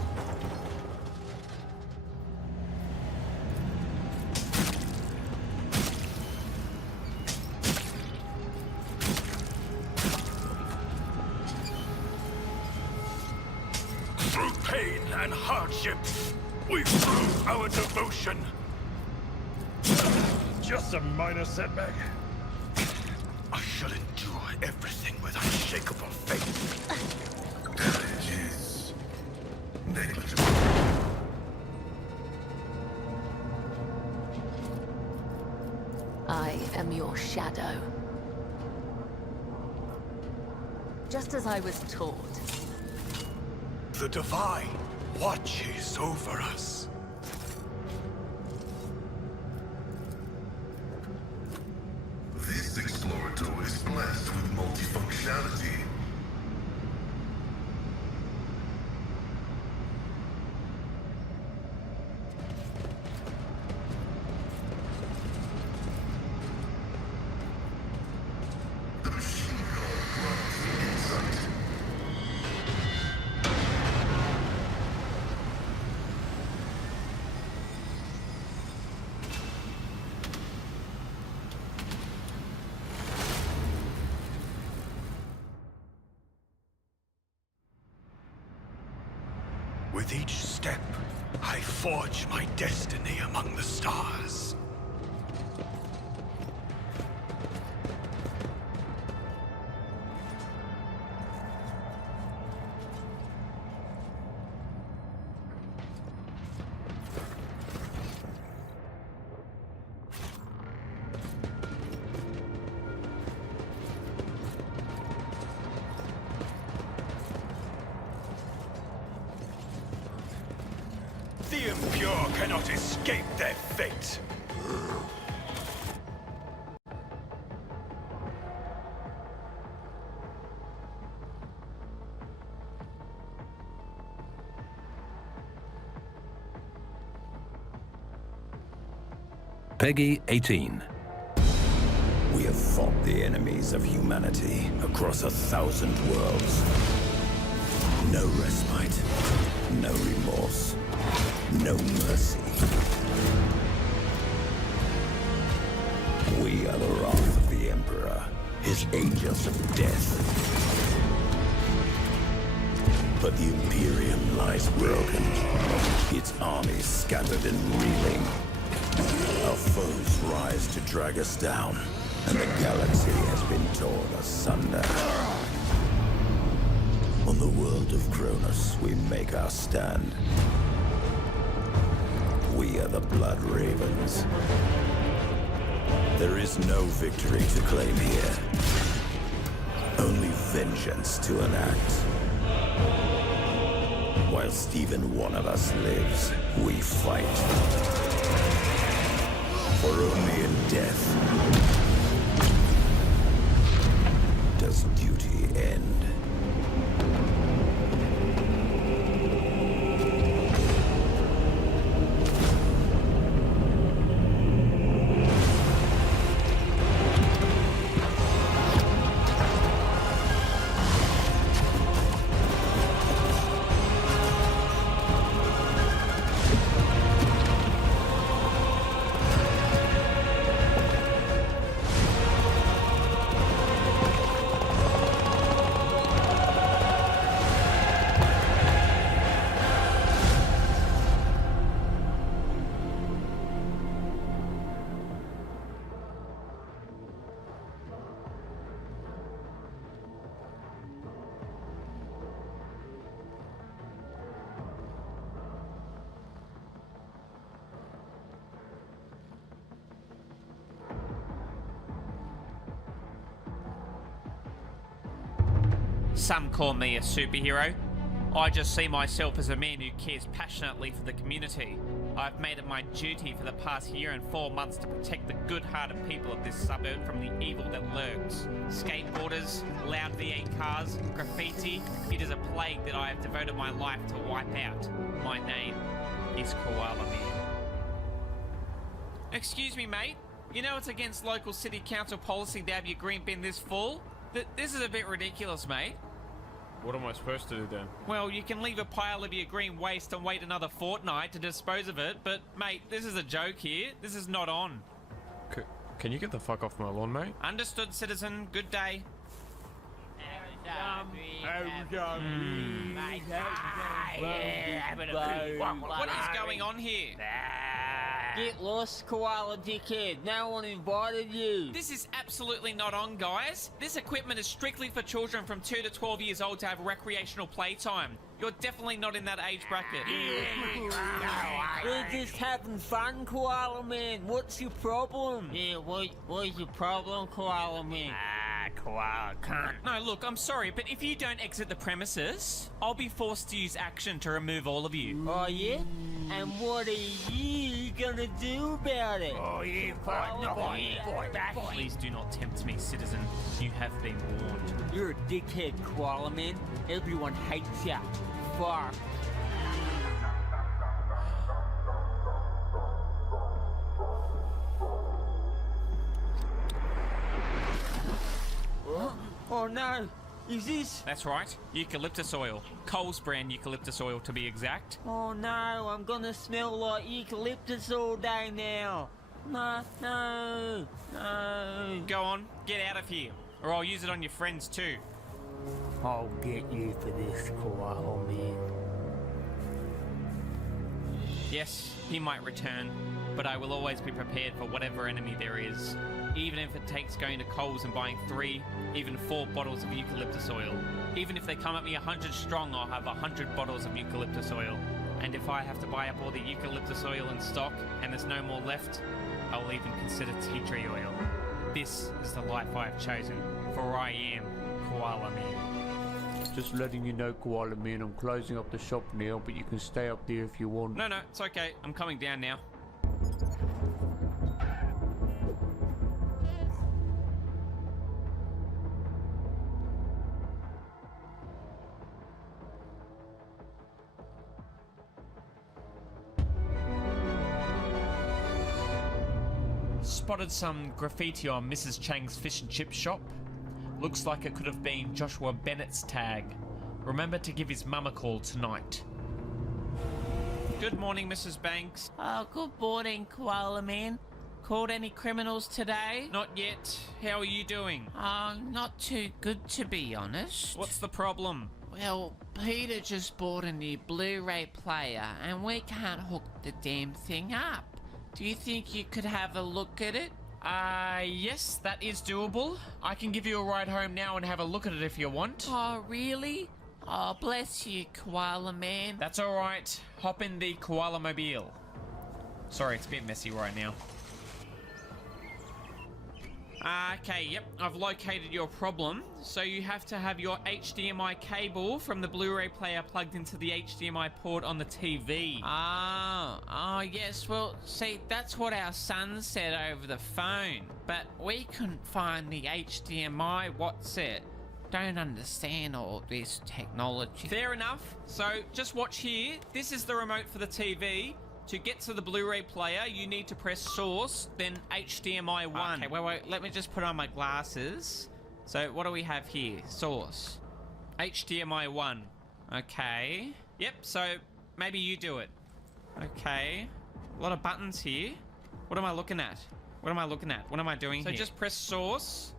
and hardship, we prove our devotion. Just a minor setback. I shall endure everything with unshakable faith. Damage is negligible. I am your shadow. Just as I was taught. The Divine watches over us. This Explorator is blessed with multifunctionality. The machine gun grants insight. With each step, I forge my destiny among the stars. The impure cannot escape their fate. Peggy 18. We have fought the enemies of humanity across 1,000 worlds. No respite, no remorse, no mercy. We are the wrath of the Emperor, his angels of death. But the Imperium lies broken, its armies scattered and reeling. Our foes rise to drag us down, and the galaxy has been torn asunder. On the world of Cronus, we make our stand. We are the Blood Ravens. There is no victory to claim here. Only vengeance to enact. Whilst even one of us lives, we fight. For only in death does duty end. Some call me a superhero. I just see myself as a man who cares passionately for the community. I've made it my duty for the past year and 4 months to protect the good-hearted people of this suburb from the evil that lurks. Skateboarders, loud V8 cars, graffiti. It is a plague that I have devoted my life to wipe out. My name is Koala Man. Excuse me, mate. You know it's against local city council policy to have your green bin this full? This is a bit ridiculous, mate. What am I supposed to do then? Well, you can leave a pile of your green waste and wait another fortnight to dispose of it, but mate, this is a joke here. This is not on. Can you get the fuck off my lawn, mate? Understood, citizen. Good day. What is going on here? Get lost, koala dickhead. No one invited you. This is absolutely not on, guys. This equipment is strictly for children from 2 to 12 years old to have recreational playtime. You're definitely not in that age bracket. We're just having fun, Koala Man. What's your problem? Yeah, what's your problem, Koala Man? Koala cunt. No, look, I'm sorry, but if you don't exit the premises, I'll be forced to use action to remove all of you. Oh, yeah? And what are you gonna do about it? Oh, yeah, fight back. Please do not tempt me, citizen. You have been warned. You're a dickhead, Koala Man. Everyone hates ya. Fuck. Oh no! Is this? That's right. Eucalyptus oil. Coles brand eucalyptus oil to be exact. Oh no, I'm gonna smell like eucalyptus all day now. No. Go on, get out of here. Or I'll use it on your friends too. I'll get you for this, Koala Man. Yes, he might return, but I will always be prepared for whatever enemy there is. Even if it takes going to Coles and buying 3, even 4 bottles of eucalyptus oil. Even if they come at me 100 strong, I'll have 100 bottles of eucalyptus oil. And if I have to buy up all the eucalyptus oil in stock and there's no more left, I'll even consider tea tree oil. This is the life I have chosen, for I am Koala Man. Just letting you know, Koala Man, I'm closing up the shop now, but you can stay up there if you want. No, it's okay. I'm coming down now. Spotted some graffiti on Mrs. Chang's fish and chip shop. Looks like it could have been Joshua Bennett's tag. Remember to give his mum a call tonight. Good morning, Mrs. Banks. Oh, good morning, Koala Man. Caught any criminals today? Not yet. How are you doing? Not too good, to be honest. What's the problem? Well, Peter just bought a new Blu-ray player, and we can't hook the damn thing up. Do you think you could have a look at it? Yes, that is doable. I can give you a ride home now and have a look at it if you want. Oh, really? Oh, bless you, Koala Man. That's alright. Hop in the Koala Mobile. Sorry, it's a bit messy right now. Okay, yep, I've located your problem. So you have to have your HDMI cable from the Blu-ray player plugged into the HDMI port on the TV. Oh, yes, well, see, that's what our son said over the phone. But we couldn't find the HDMI what's it. Don't understand all this technology. Fair enough. So, just watch here. This is the remote for the TV. To get to the Blu-ray player, you need to press source, then HDMI 1. Okay, wait, let me just put on my glasses. So, what do we have here? Source. HDMI 1. Okay. Yep, so maybe you do it. Okay. A lot of buttons here. What am I looking at? What am I looking at? What am I doing here? So just press source.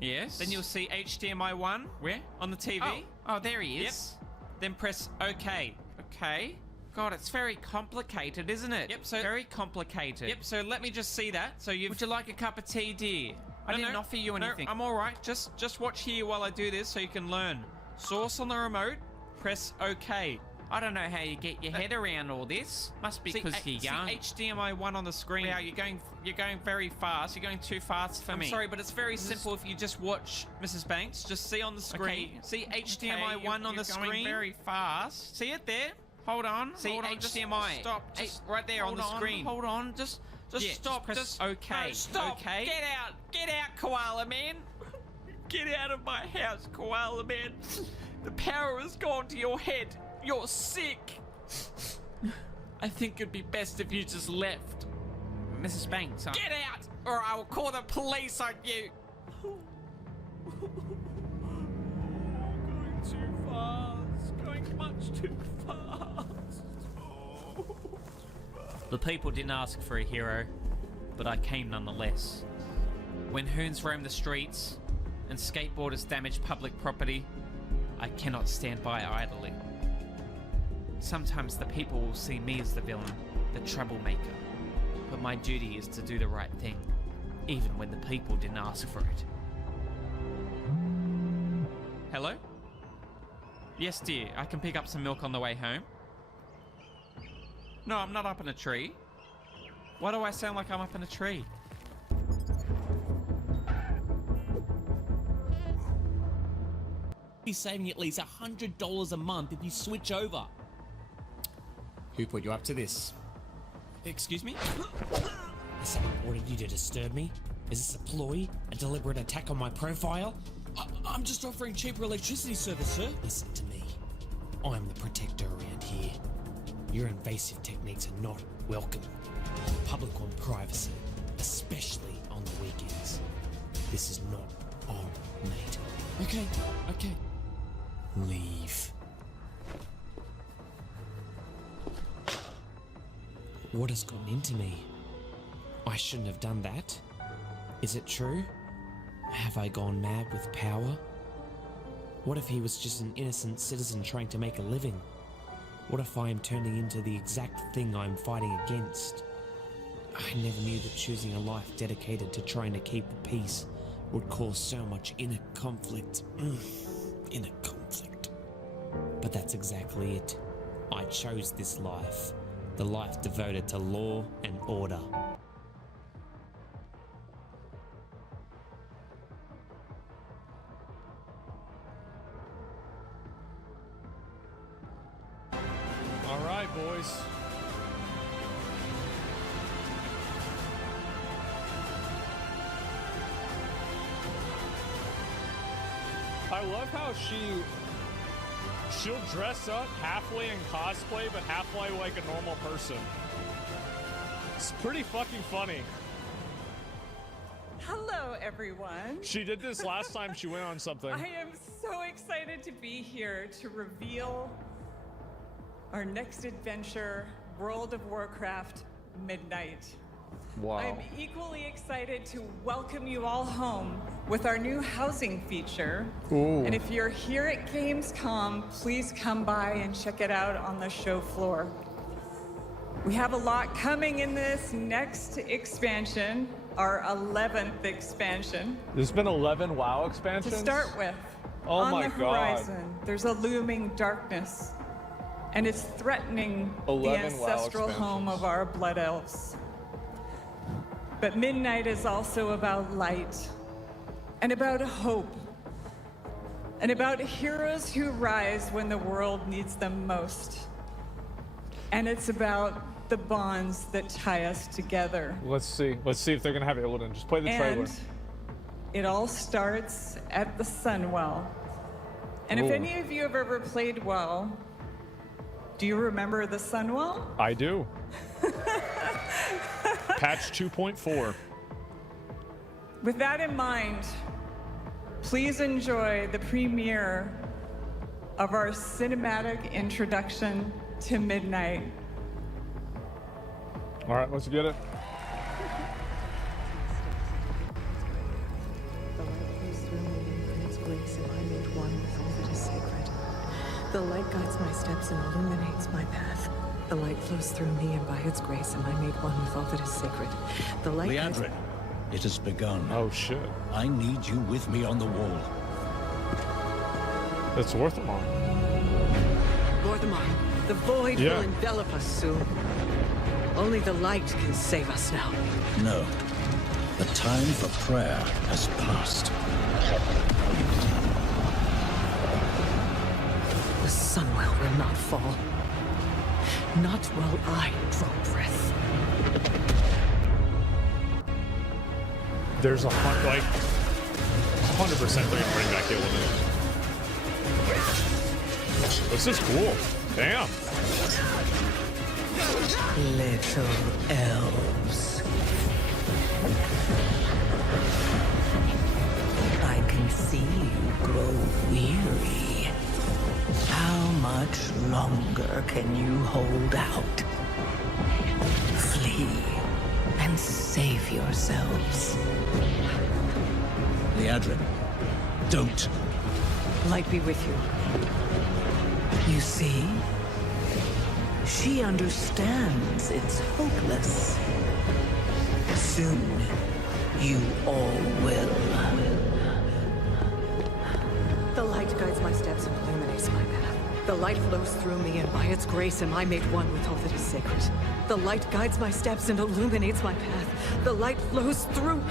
Yes. Then you'll see HDMI 1. Where? On the TV. Oh, there he is. Yep. Then press OK. Okay. God, it's very complicated, isn't it? Yep, so... Very complicated. Yep, so let me just see that. So you Would you like a cup of tea, dear? I didn't offer you anything. No, I'm alright. Just watch here while I do this so you can learn. Source on the remote. Press OK. I don't know how you get your head around all this. Must be because you're young. See HDMI 1 on the screen. Wow, you're going very fast. You're going too fast for me. I'm sorry, but it's very simple if you just watch, Mrs. Banks. Just see on the screen. Okay. See HDMI 1 on the screen. You're going very fast. See it there? Hold on. See hold on, HDMI. Just stop. Just right there on the screen. Hold on. Just stop. Just OK. No, stop. Okay. Get out. Get out, Koala Man. Get out of my house, Koala Man. The power has gone to your head. You're sick. I think it'd be best if you just left. Mrs. Banks, Get out, or I will call the police on you. Going too fast. Going much too fast. The people didn't ask for a hero, but I came nonetheless. When hoons roam the streets, and skateboarders damage public property, I cannot stand by idly. Sometimes the people will see me as the villain, the troublemaker, but my duty is to do the right thing, even when the people didn't ask for it. Hello? Yes, dear, I can pick up some milk on the way home. No, I'm not up in a tree. Why do I sound like I'm up in a tree? Be saving at least $100 a month if you switch over. Who put you up to this? Excuse me? Has someone ordered you to disturb me? Is this a ploy? A deliberate attack on my profile? I'm just offering cheaper electricity service, sir. Listen to me. I'm the protector around here. Your invasive techniques are not welcome. Public want privacy, especially on the weekends. This is not on, mate. Okay. Leave. What has gotten into me? I shouldn't have done that. Is it true? Have I gone mad with power? What if he was just an innocent citizen trying to make a living? What if I am turning into the exact thing I'm fighting against? I never knew that choosing a life dedicated to trying to keep the peace would cause so much inner conflict. Inner conflict. But that's exactly it. I chose this life. The life devoted to law and order. All right, boys. I love how she'll dress up halfway in cosplay, but halfway like a normal person. It's pretty fucking funny. Hello, everyone. She did this last time she went on something. I am so excited to be here to reveal our next adventure, World of Warcraft Midnight. Wow. I'm equally excited to welcome you all home with our new housing feature. Ooh. And if you're here at Gamescom, please come by and check it out on the show floor. We have a lot coming in this next expansion, our 11th expansion. There's been 11 WoW expansions? To start with, oh on my the God. horizon, there's a looming darkness, and it's threatening the 11 WoW ancestral home expansions. of our blood elves. But Midnight is also about light, and about hope, and about heroes who rise when the world needs them most. And it's about the bonds that tie us together. Let's see if they're gonna have Illidan. Just play the trailer. And it all starts at the Sunwell. And if Ooh. any of you have ever played WoW, do you remember the Sunwell? I do. Patch 2.4. With that in mind, please enjoy the premiere of our cinematic introduction to Midnight. All right, let's get it. The light guides my steps and illuminates my path. The light flows through me, and by its grace am I made one with all that is sacred. The light guides... Leandrin, it has begun. Oh, shit. I need you with me on the wall. It's Orthamar. Orthamar, the void will envelop us soon. Only the light can save us now. No. The time for prayer has passed. The Sunwell will not fall. Not while I draw breath. There's a like 100% they're gonna bring back Illidan. This is cool. Damn. Little elves. I can see you grow weary. How much longer can you hold out? Flee and save yourselves. Leandrin, Don't. Light be with you. You see? She understands it's hopeless. Soon, you all will. The light guides my steps and illuminates my path. The light flows through me, and by its grace am I made one with all that is sacred. The light guides my steps and illuminates my path. The light flows through...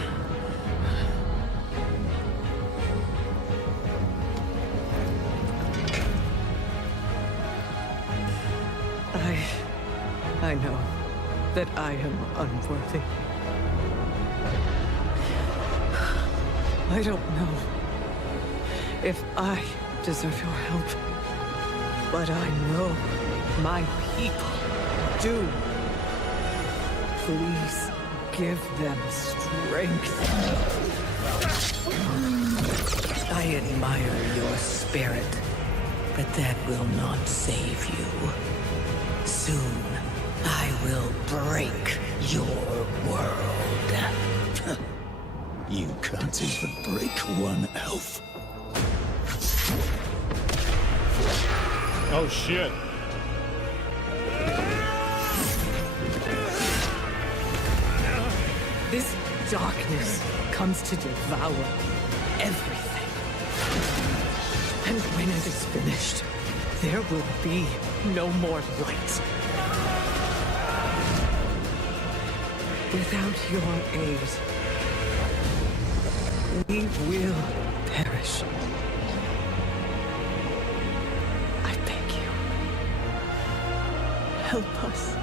I know that I am unworthy. I don't know if I deserve your help, but I know my people do. Please give them strength. I admire your spirit, but that will not save you. Soon, I will break your world. You can't even break one elf. Oh shit. This darkness comes to devour everything. And when it is finished, there will be no more light. Without your aid, we will perish. I beg you, help us.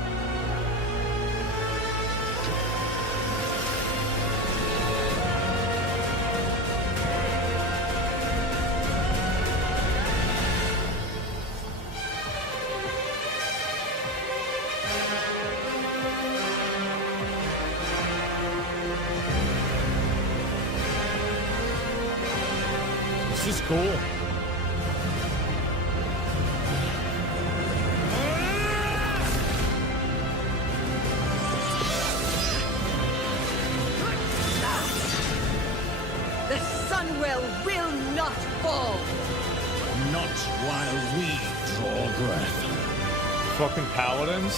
This is cool. The Sunwell will not fall. Not while we draw breath. Fucking paladins.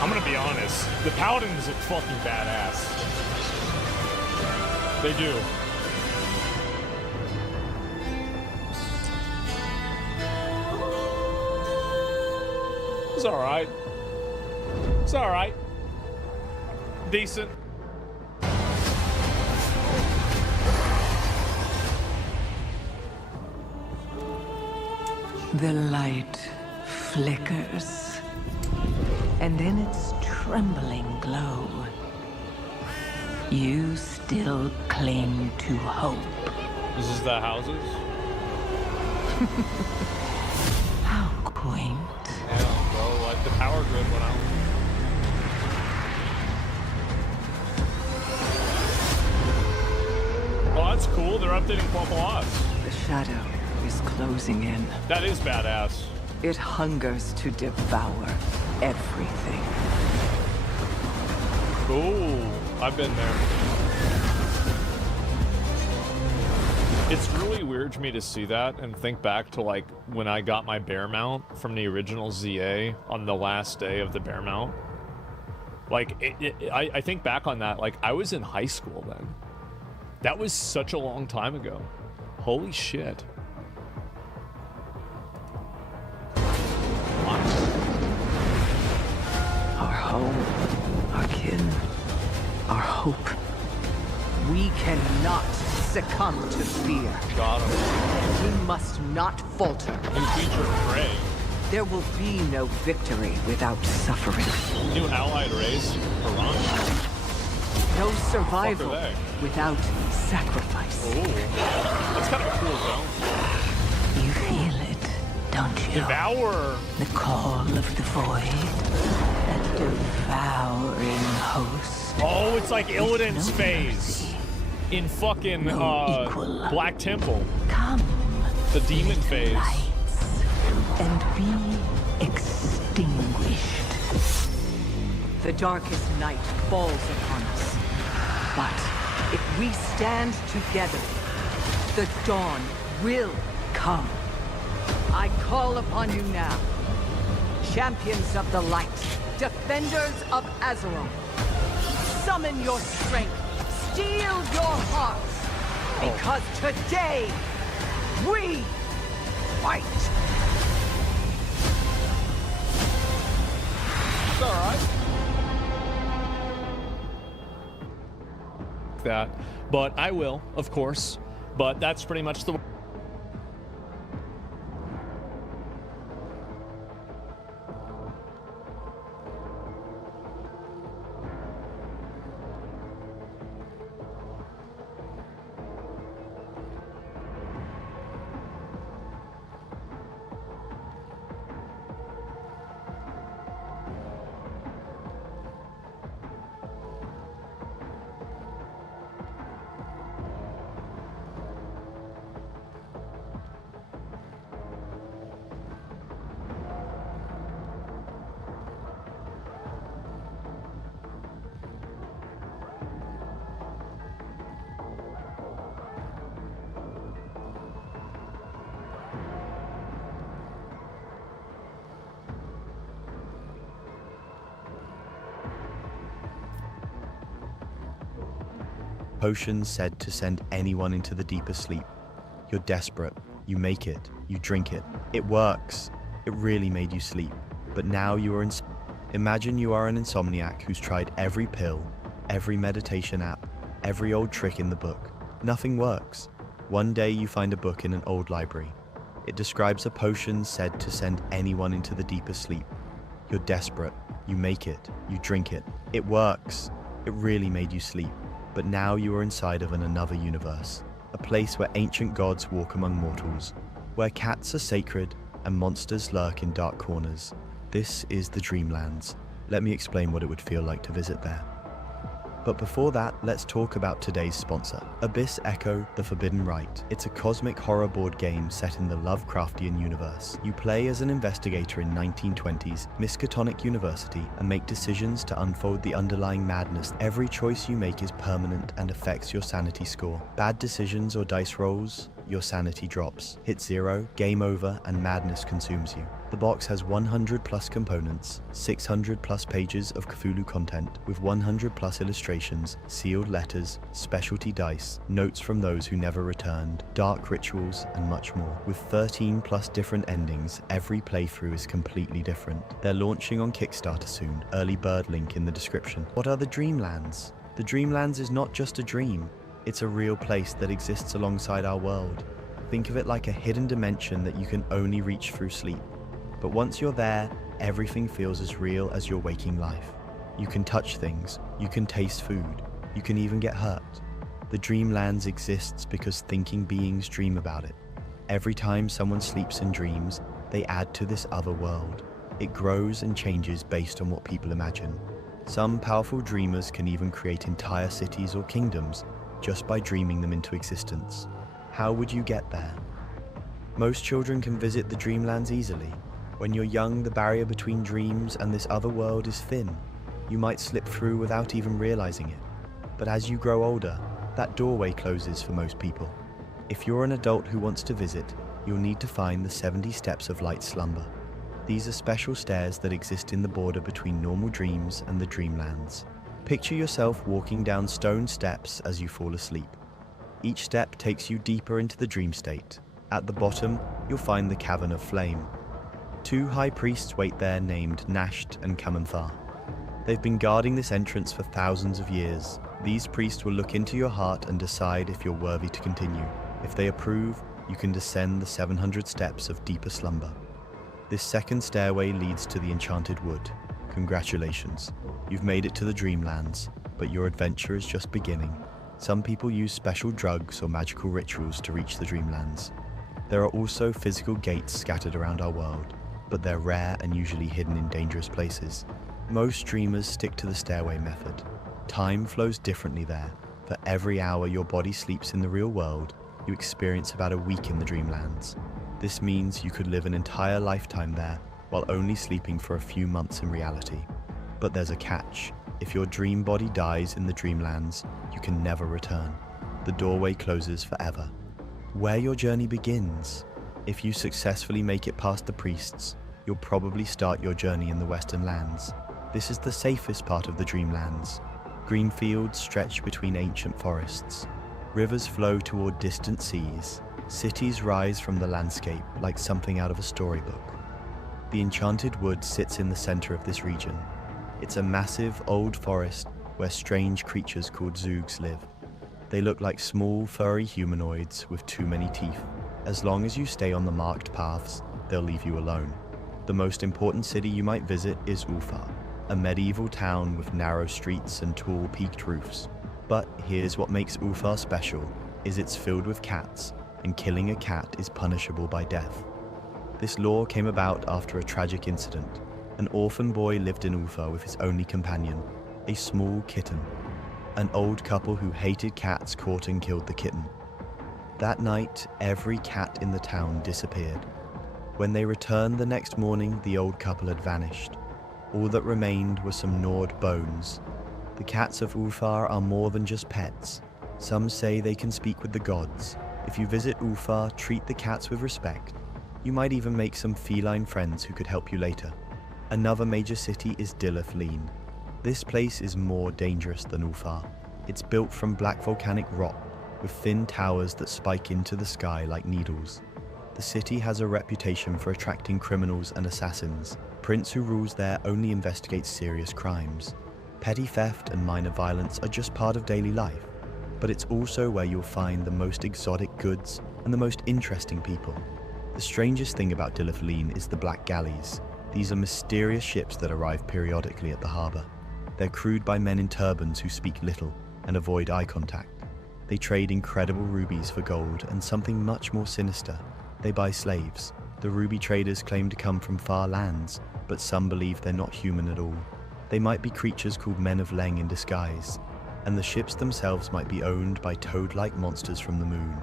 I'm gonna be honest, the paladins look fucking badass. They do. It's alright. It's alright. Decent. The light flickers, and in its trembling glow, you still cling to hope. This is the houses? How quaint. Yeah, bro, like the power grid went out. Well, that's cool. They're updating Purple Oz. The shadow is closing in. That is badass. It hungers to devour everything. Ooh, I've been there. It's really weird for me to see that and think back to like when I got my bear mount from the original ZA on the last day of the bear mount. Like, I think back on that, like I was in high school then. That was such a long time ago. Holy shit. Our home, our kin, our hope. We cannot succumb to fear. Got him. We must not falter. New feature Prey. There will be no victory without suffering. New allied race, Piranha. No survival without sacrifice. Ooh, that's kind of a cool zone. You feel it, don't you? Devour. The call of the void. That devouring host. Oh, it's like Illidan's phase in fucking Black Temple. Come. The demon phase. And be extinguished. The darkest night falls upon us. But if we stand together, the dawn will come. I call upon you now, champions of the light, defenders of Azeroth. Summon your strength, steel your hearts, because today, we fight! It's alright. That, but I will, of course. But that's pretty much the Potions said to send anyone into the deeper sleep. You're desperate. You make it. You drink it. It works. It really made you sleep. But now you are Imagine you are an insomniac who's tried every pill, every meditation app, every old trick in the book. Nothing works. One day you find a book in an old library. It describes a potion said to send anyone into the deeper sleep. You're desperate. You make it. You drink it. It works. It really made you sleep. But now you are inside of another universe, a place where ancient gods walk among mortals, where cats are sacred and monsters lurk in dark corners. This is the Dreamlands. Let me explain what it would feel like to visit there. But before that, let's talk about today's sponsor, Abyss Echo: The Forbidden Rite. It's a cosmic horror board game set in the Lovecraftian universe. You play as an investigator in 1920s Miskatonic University and make decisions to unfold the underlying madness. Every choice you make is permanent and affects your sanity score. Bad decisions or dice rolls, your sanity drops. Hit 0, game over, and madness consumes you. The box has 100 plus components, 600 plus pages of Cthulhu content, with 100 plus illustrations, sealed letters, specialty dice, notes from those who never returned, dark rituals, and much more. With 13 plus different endings, every playthrough is completely different. They're launching on Kickstarter soon, early bird link in the description. What are the Dreamlands? The Dreamlands is not just a dream, it's a real place that exists alongside our world. Think of it like a hidden dimension that you can only reach through sleep. But once you're there, everything feels as real as your waking life. You can touch things, you can taste food, you can even get hurt. The Dreamlands exists because thinking beings dream about it. Every time someone sleeps and dreams, they add to this other world. It grows and changes based on what people imagine. Some powerful dreamers can even create entire cities or kingdoms just by dreaming them into existence. How would you get there? Most children can visit the Dreamlands easily. When you're young, the barrier between dreams and this other world is thin. You might slip through without even realizing it. But as you grow older, that doorway closes for most people. If you're an adult who wants to visit, you'll need to find the 70 steps of light slumber. These are special stairs that exist in the border between normal dreams and the Dreamlands. Picture yourself walking down stone steps as you fall asleep. Each step takes you deeper into the dream state. At the bottom, you'll find the Cavern of Flame. 2 high priests wait there named Nasht and Kamanthar. They've been guarding this entrance for thousands of years. These priests will look into your heart and decide if you're worthy to continue. If they approve, you can descend the 700 steps of deeper slumber. This second stairway leads to the Enchanted Wood. Congratulations, you've made it to the Dreamlands, but your adventure is just beginning. Some people use special drugs or magical rituals to reach the Dreamlands. There are also physical gates scattered around our world, but they're rare and usually hidden in dangerous places. Most dreamers stick to the stairway method. Time flows differently there. For every hour your body sleeps in the real world, you experience about a week in the Dreamlands. This means you could live an entire lifetime there, while only sleeping for a few months in reality. But there's a catch. If your dream body dies in the Dreamlands, you can never return. The doorway closes forever. Where your journey begins. If you successfully make it past the priests, you'll probably start your journey in the Western Lands. This is the safest part of the Dreamlands. Green fields stretch between ancient forests. Rivers flow toward distant seas. Cities rise from the landscape like something out of a storybook. The Enchanted Wood sits in the center of this region. It's a massive old forest where strange creatures called Zoogs live. They look like small, furry humanoids with too many teeth. As long as you stay on the marked paths, they'll leave you alone. The most important city you might visit is Ulfar, a medieval town with narrow streets and tall peaked roofs. But here's what makes Ulfar special, is it's filled with cats, and killing a cat is punishable by death. This law came about after a tragic incident. An orphan boy lived in Ulfar with his only companion, a small kitten. An old couple who hated cats caught and killed the kitten. That night, every cat in the town disappeared. When they returned the next morning, the old couple had vanished. All that remained were some gnawed bones. The cats of Ulfar are more than just pets. Some say they can speak with the gods. If you visit Ulfar, treat the cats with respect. You might even make some feline friends who could help you later. Another major city is Dilithlin. This place is more dangerous than Ulfar. It's built from black volcanic rock, with thin towers that spike into the sky like needles. The city has a reputation for attracting criminals and assassins. Prince who rules there only investigates serious crimes. Petty theft and minor violence are just part of daily life, but it's also where you'll find the most exotic goods and the most interesting people. The strangest thing about Dilithlin is the Black Galleys. These are mysterious ships that arrive periodically at the harbour. They're crewed by men in turbans who speak little and avoid eye contact. They trade incredible rubies for gold and something much more sinister. They buy slaves. The ruby traders claim to come from far lands, but some believe they're not human at all. They might be creatures called Men of Leng in disguise, and the ships themselves might be owned by toad-like monsters from the moon.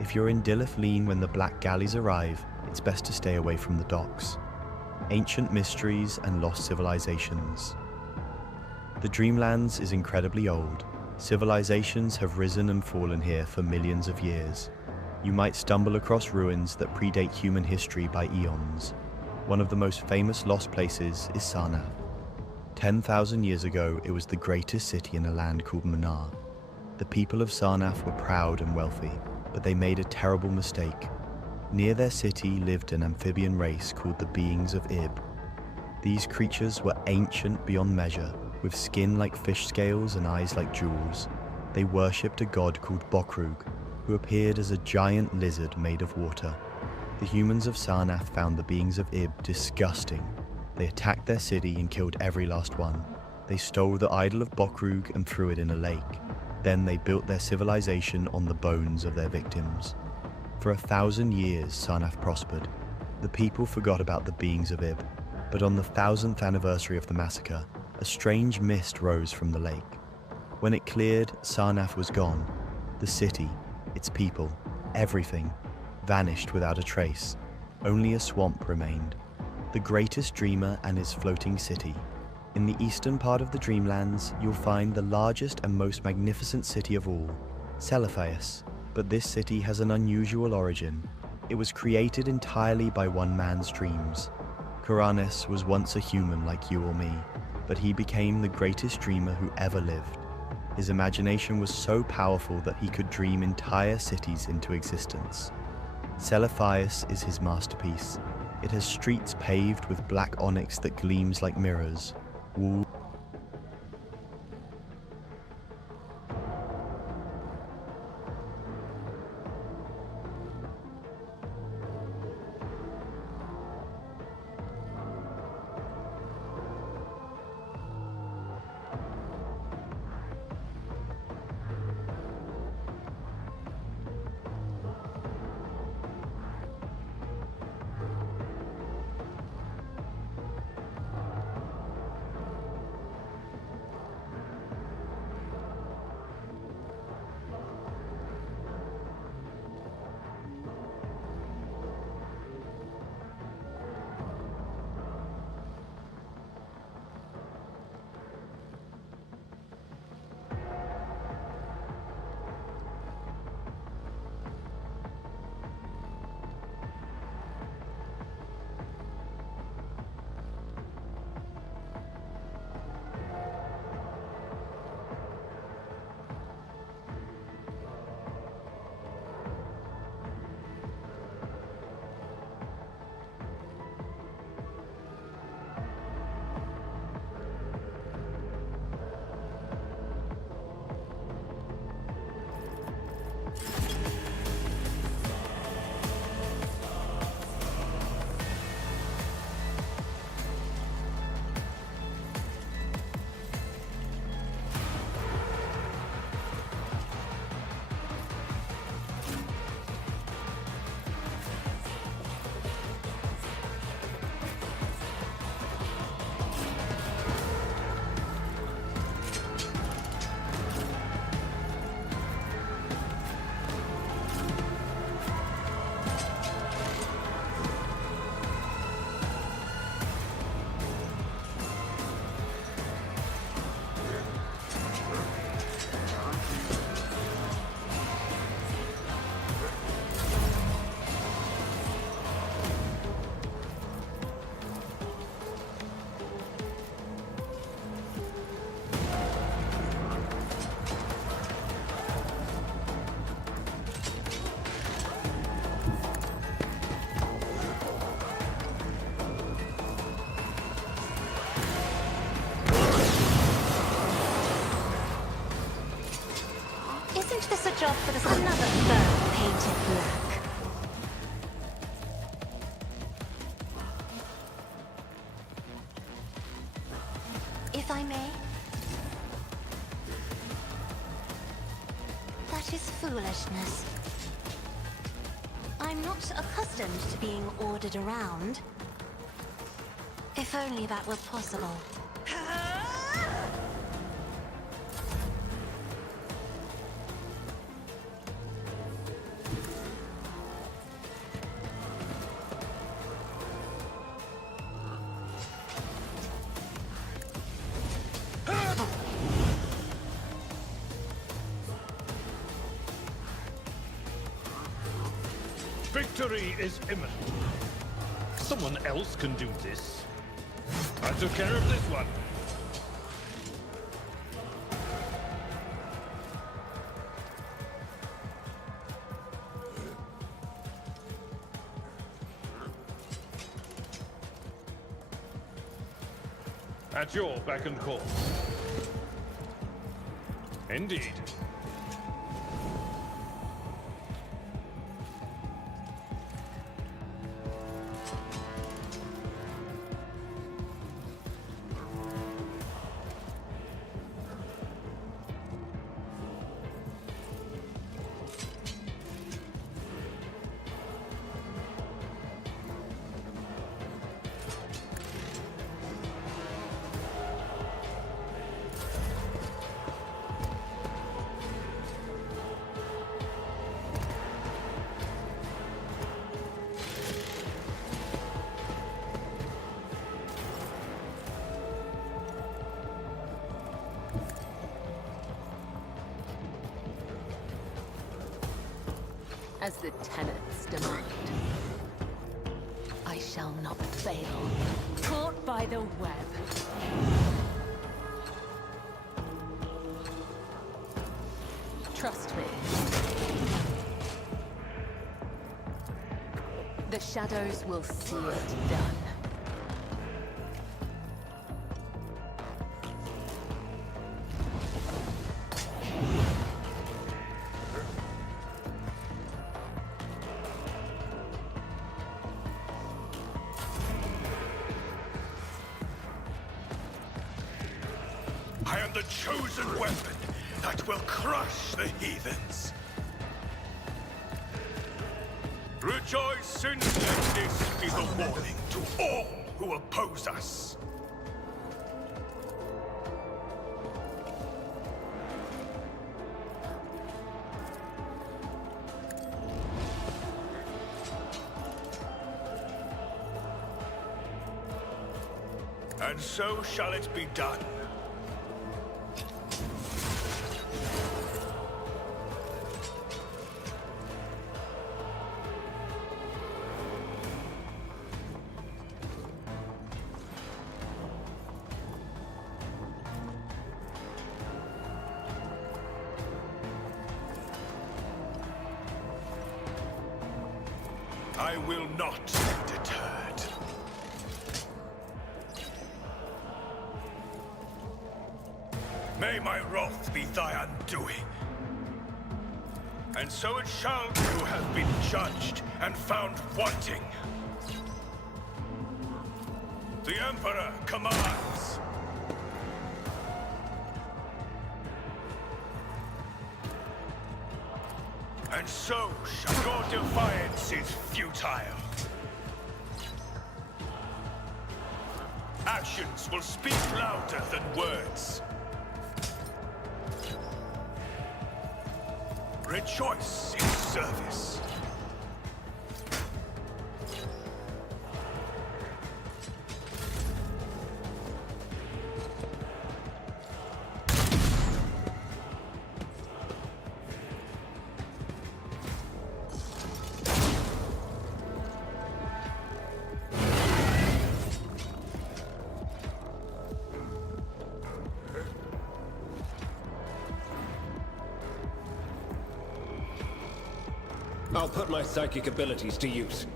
If you're in Dilithlin when the Black Galleys arrive, it's best to stay away from the docks. Ancient mysteries and lost civilizations. The Dreamlands is incredibly old. Civilizations have risen and fallen here for millions of years. You might stumble across ruins that predate human history by eons. One of the most famous lost places is Sarnath. 10,000 years ago, it was the greatest city in a land called Manar. The people of Sarnath were proud and wealthy, but they made a terrible mistake. Near their city lived an amphibian race called the Beings of Ib. These creatures were ancient beyond measure, with skin like fish scales and eyes like jewels. They worshipped a god called Bokrug, who appeared as a giant lizard made of water. The humans of Sarnath found the Beings of Ib disgusting. They attacked their city and killed every last one. They stole the idol of Bokrug and threw it in a lake. Then they built their civilization on the bones of their victims. For 1,000 years, Sarnath prospered. The people forgot about the Beings of Ib, but on the 1,000th anniversary of the massacre, a strange mist rose from the lake. When it cleared, Sarnath was gone. The city, its people, everything, vanished without a trace. Only a swamp remained. The greatest dreamer and his floating city. In the eastern part of the Dreamlands, you'll find the largest and most magnificent city of all, Celephaeus. But this city has an unusual origin. It was created entirely by one man's dreams. Kuranes was once a human like you or me, but he became the greatest dreamer who ever lived. His imagination was so powerful that he could dream entire cities into existence. Celephaeus is his masterpiece. It has streets paved with black onyx that gleams like mirrors. Walls Ain't this a job for the another foe painted black? If I may? That is foolishness. I'm not accustomed to being ordered around. If only that were possible. Victory is imminent. Someone else can do this. I took care of this one. At your beck and call. Indeed. As the tenets demand. I shall not fail. Caught by the web. Trust me. The shadows will see it done. I am the chosen weapon that will crush the heathens. Rejoice and let this be the warning to all who oppose us. And so shall it be done. I will not be deterred. May my wrath be thy undoing. And so it shall be who have been judged and found wanting. The Emperor commands. And so shall your defiance is futile. Actions will speak louder than words. Rejoice in service. I'll put my psychic abilities to use.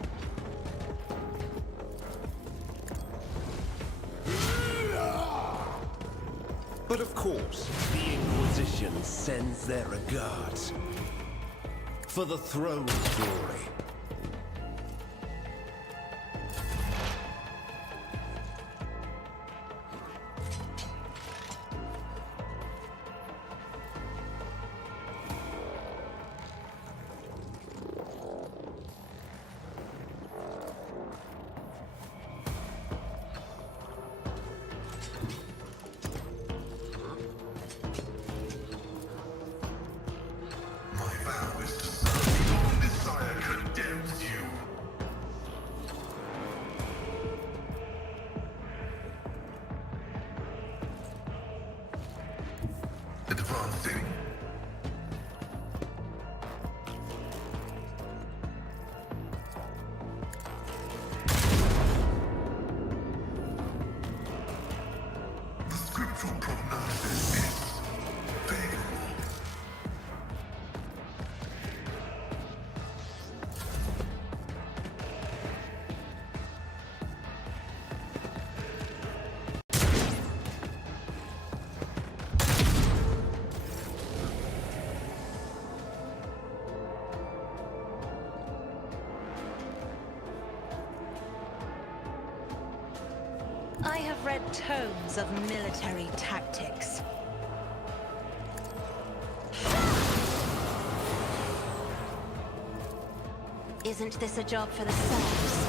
But of course, the Inquisition sends their regards. For the throne's glory. Advancing. The scriptural prognosis is favorable. I have read tomes of military tactics. Isn't this a job for the serfs?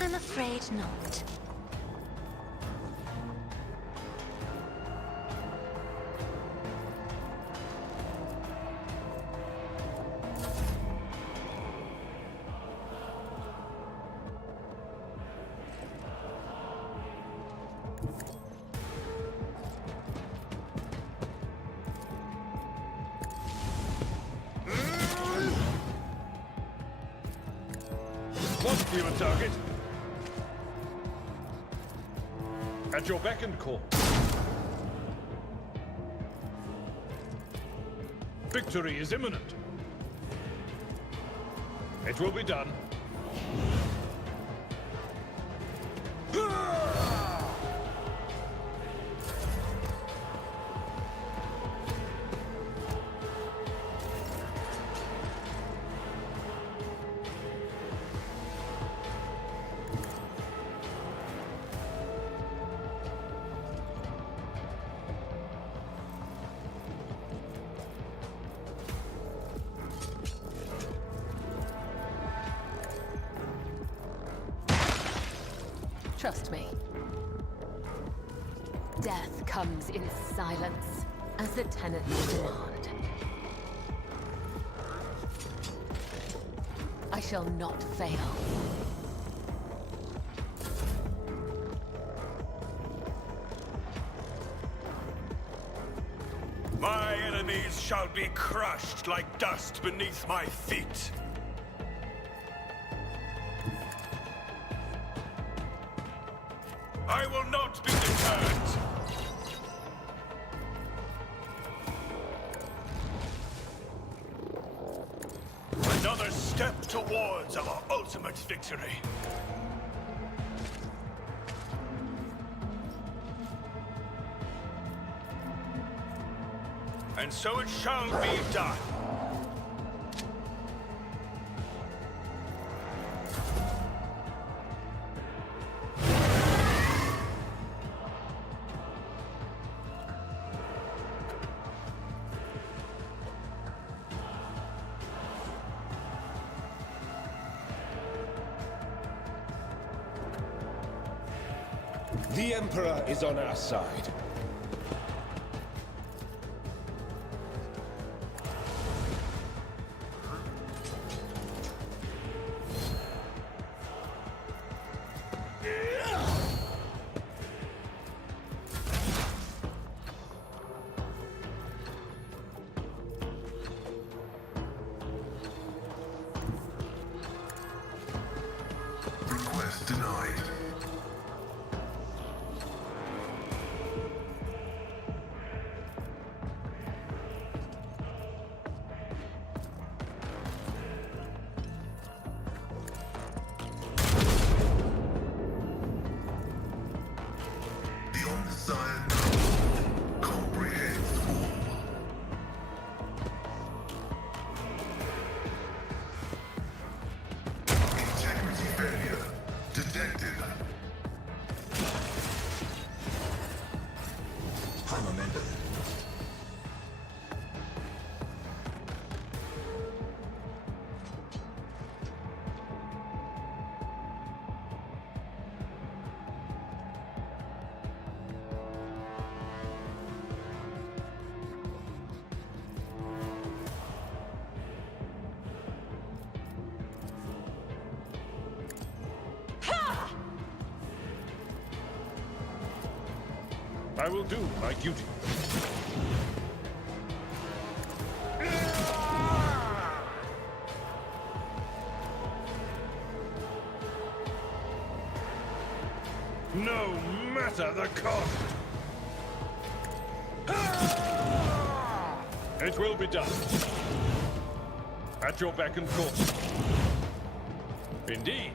I'm afraid not. One fewer target. At your beck and call. Victory is imminent. It will be done. Trust me. Death comes in silence, as the tenets demand. I shall not fail. My enemies shall be crushed like dust beneath my feet. I will not be deterred. Another step towards our ultimate victory. And so it shall be done. The Emperor is on our side. Request denied. I will do my duty. No matter the cost. It will be done. At your beck and call. Indeed.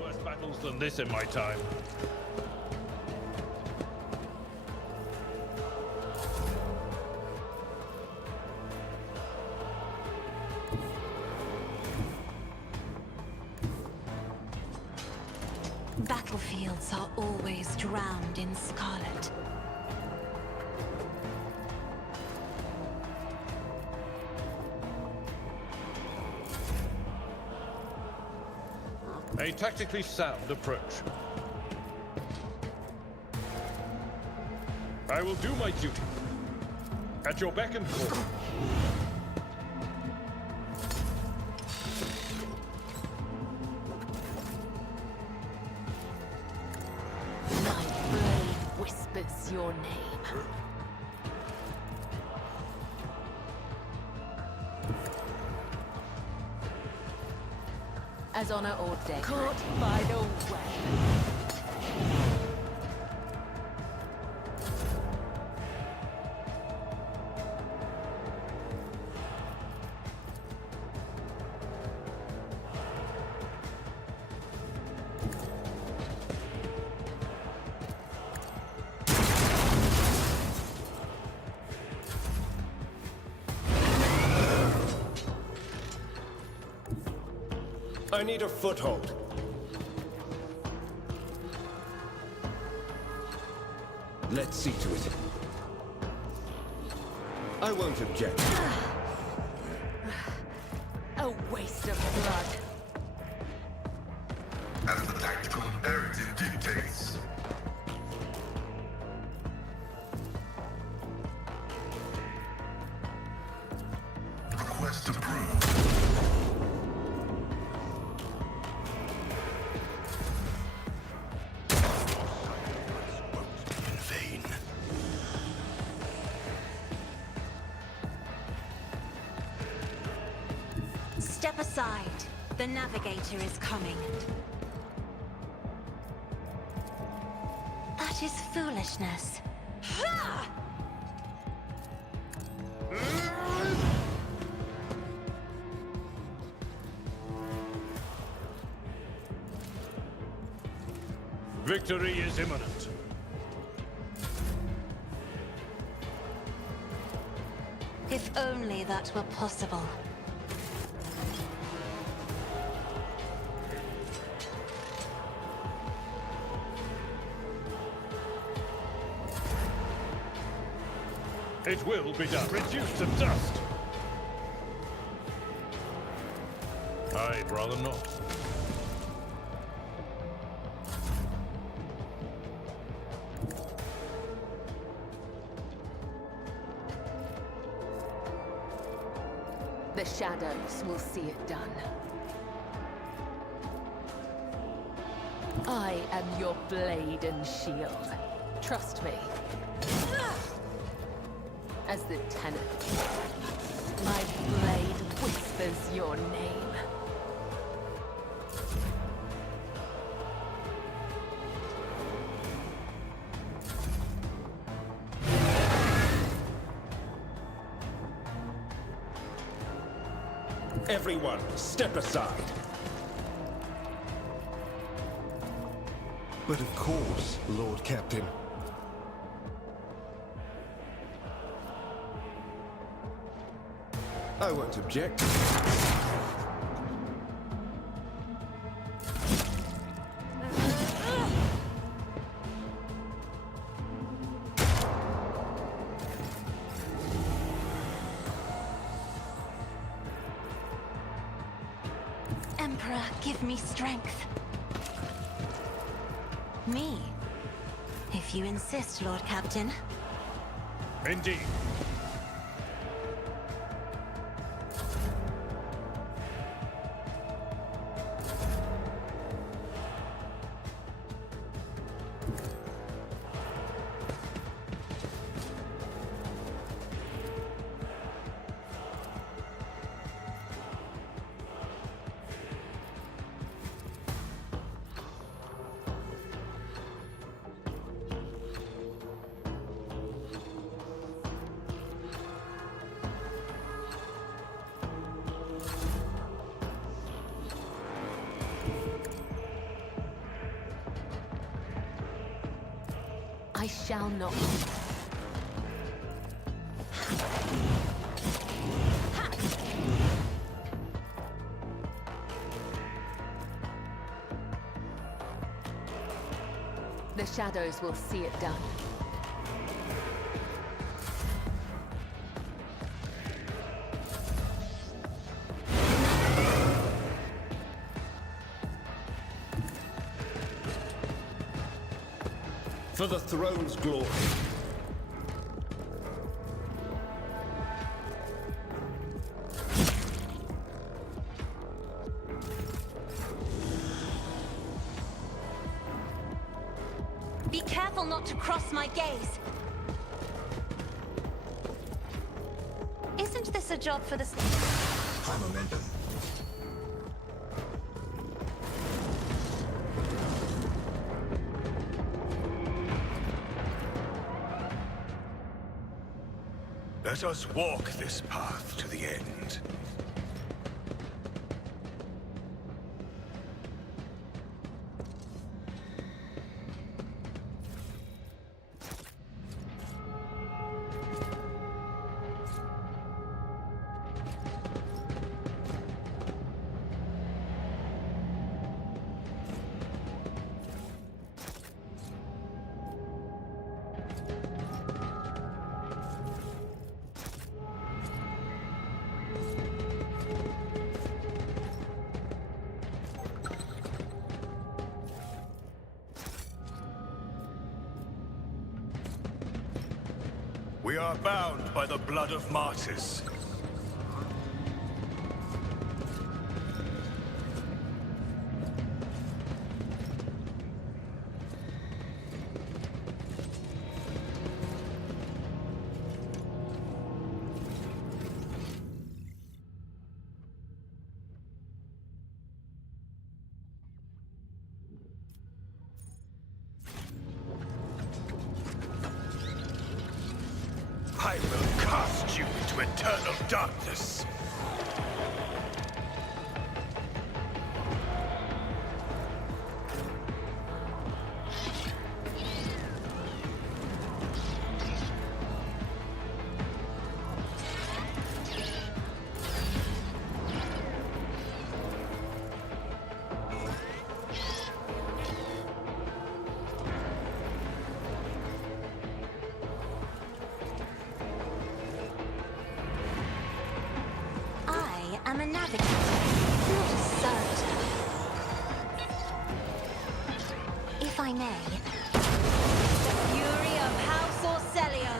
Worse battles than this in my time. Battlefields are always drowned in scarlet. A tactically sound approach. I will do my duty. At your beck and call. My blade whispers your name. As honor ordained. Caught by the web. I need a foothold. Let's see to it. I won't object. A waste of blood. As the tactical imperative dictates. Request approved. Step aside. The navigator is coming. That is foolishness. Ha! Victory is imminent. If only that were possible. It will be done. Reduced to dust. I'd rather not. The shadows will see it done. I am your blade and shield. Trust me. As the tenant, my blade whispers your name. Everyone, step aside. But of course, Lord Captain. I won't object. Emperor, give me strength. Me? If you insist, Lord Captain. Indeed. I shall not. The shadows will see it done. For the throne's glory. Be careful not to cross my gaze. Isn't this a job for the... High momentum. Let us walk this path to the end. We are bound by the blood of martyrs. I will cast you into eternal darkness. I'm a navigator, not a servitor. If I may, the fury of House Orcelio.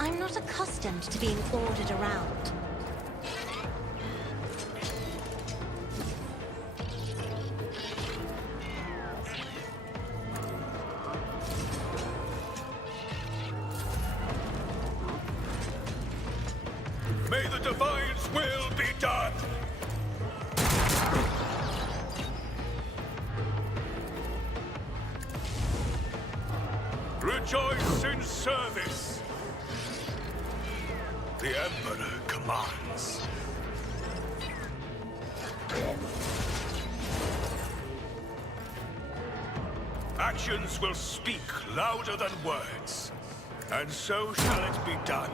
I'm not accustomed to being ordered around. May the Divine's will be done! Rejoice in service! The Emperor commands. Actions will speak louder than words, and so shall it be done.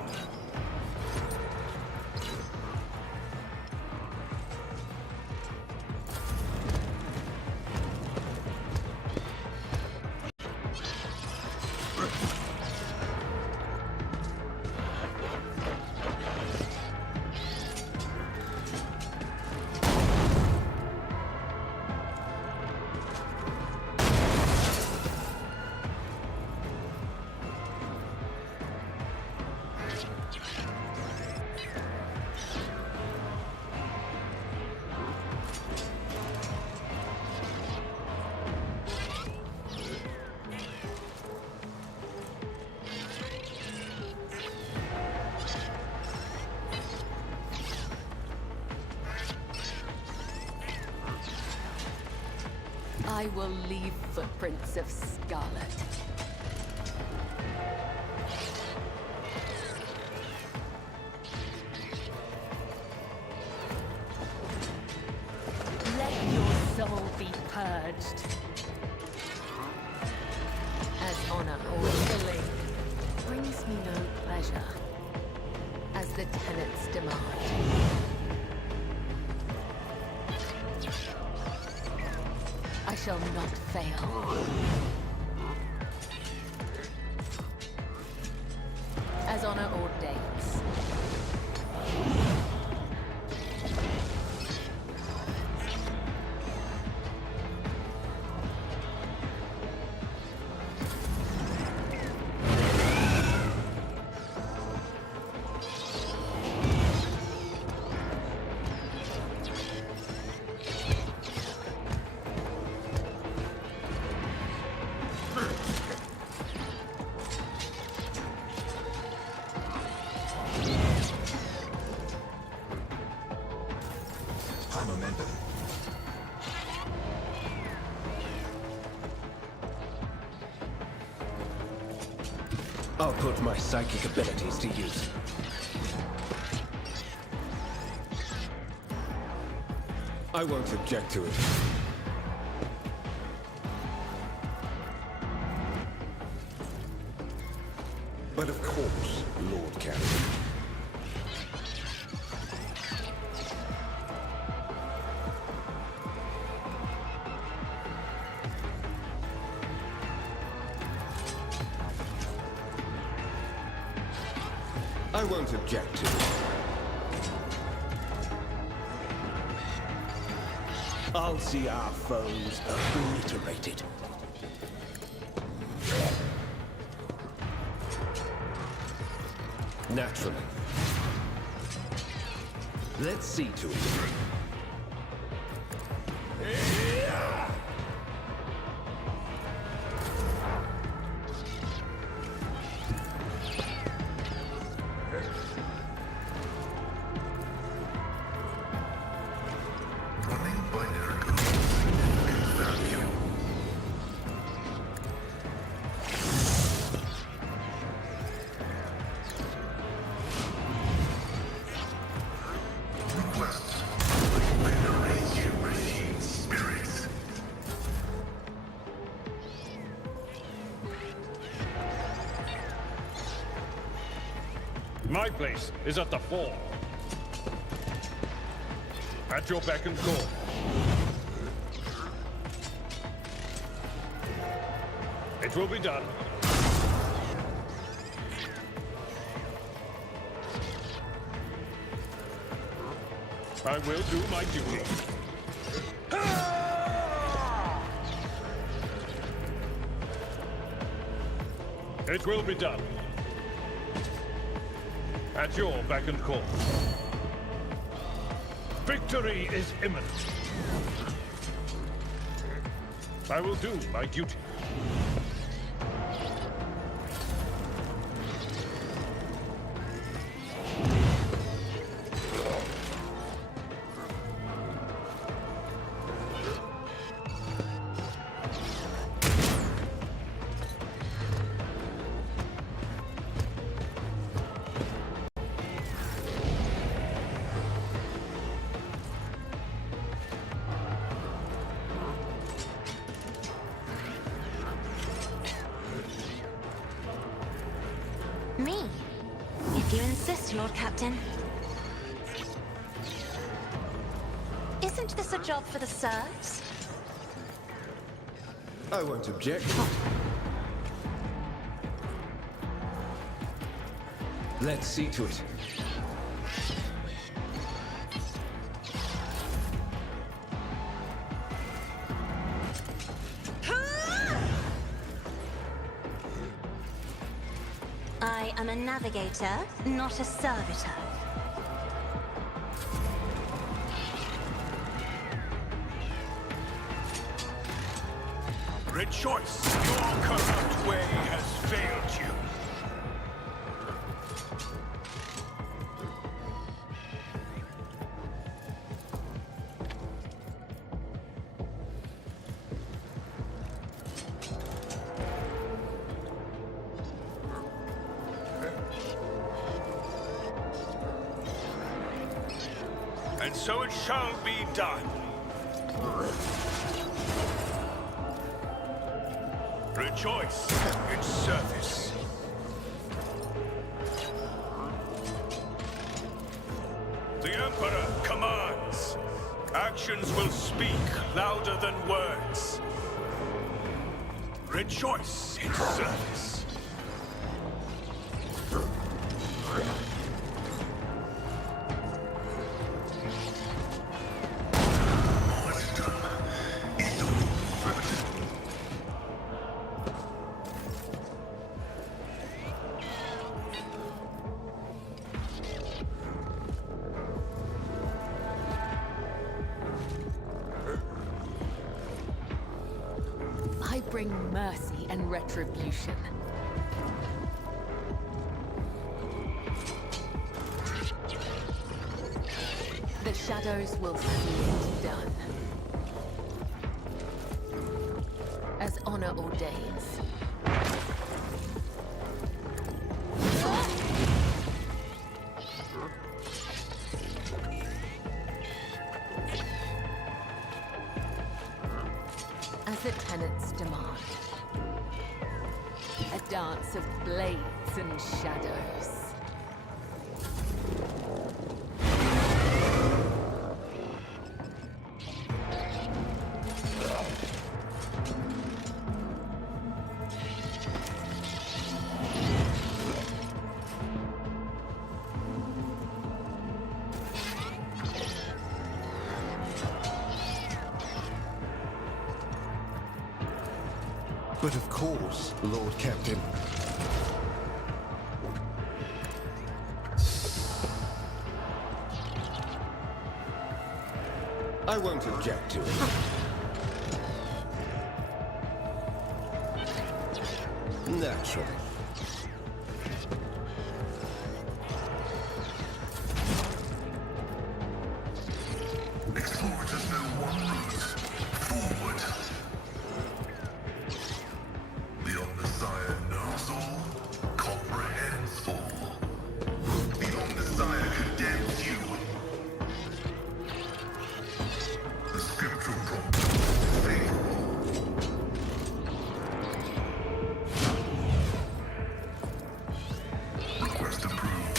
I will leave footprints of scarlet. Let your soul be purged. As honor or killing brings me no pleasure, as the tenets demand. I shall not fail. As honor ordains. I'll put my psychic abilities to use. I won't object to it. But of course, Lord Captain. I won't object to it. I'll see our foes obliterated. Naturally. Let's see to it. My place is at the fall. At your beck and call. It will be done. I will do my duty. It will be done. At your beck and call. Victory is imminent. I will do my duty. Me? If you insist, Lord Captain. Isn't this a job for the serfs? I won't object. Let's see to it. I am a navigator, not a servitor. Rejoice! Your corrupt way has failed you. and so it shall be done. Rejoice in service. The Emperor commands. Actions will speak louder than words. Rejoice in service. I bring mercy and retribution. The shadows will see it done. As honor ordains. As the tenets demand. A dance of blades and shadows. But of course, Lord Captain. I won't object to it. Naturally. Explorers know one route. Forward. The Omnissiah knows all, comprehends all. The Omnissiah condemns you. The scriptural promise is faithful. Request approved.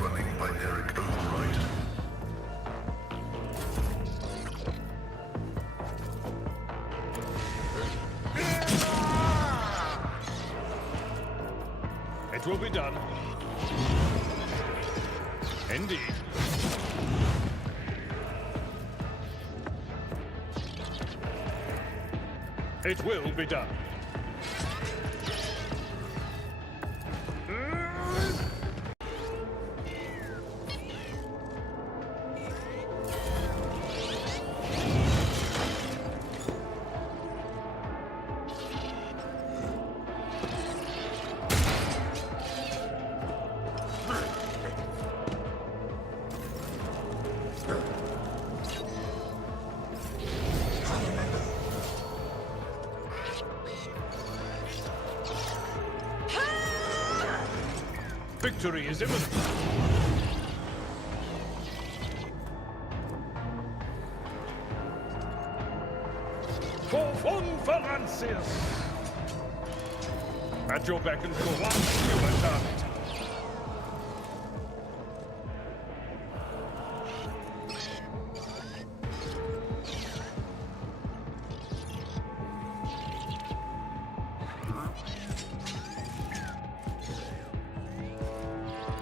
Running binaric override. It will be done. Indeed. It will be done. Victory is imminent. For von Valancius! At your beck and call, one human target.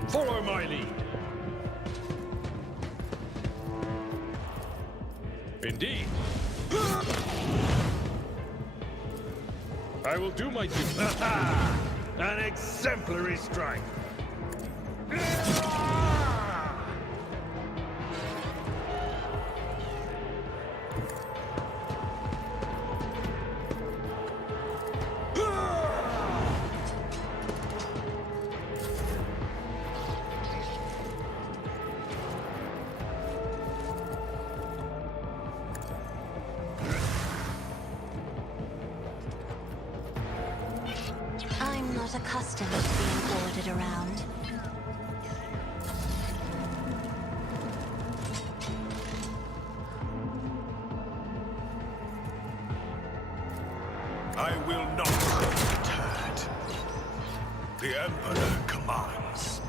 Follow my lead. Indeed. I will do my duty. An exemplary strike. I'm not accustomed to being ordered around. I will not be deterred. The Emperor commands.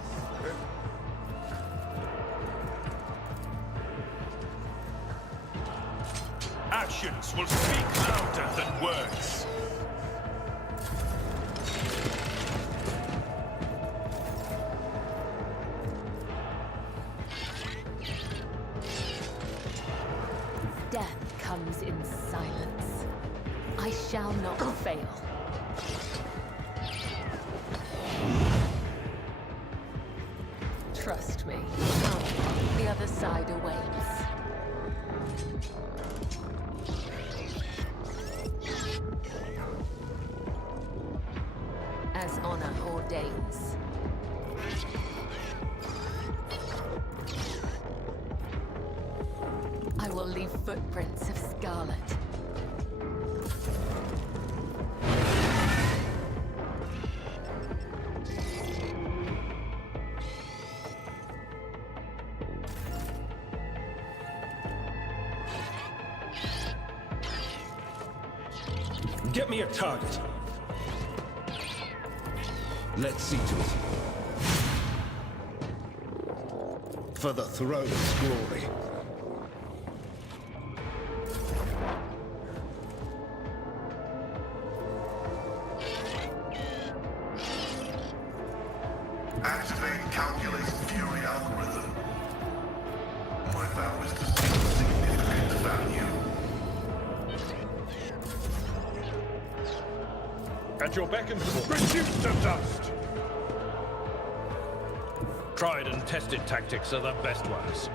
Actions will speak louder than words. Death comes in silence. I shall not fail. Trust me. The other side awaits. As honor ordains. I will leave footprints of scarlet. Get me a target. Let's see to it. For the throne's glory. Activate calculate fury algorithm. My vow is to seek significant value. At your beck and call. Reduce to dust! Tried and tested tactics are the best ones.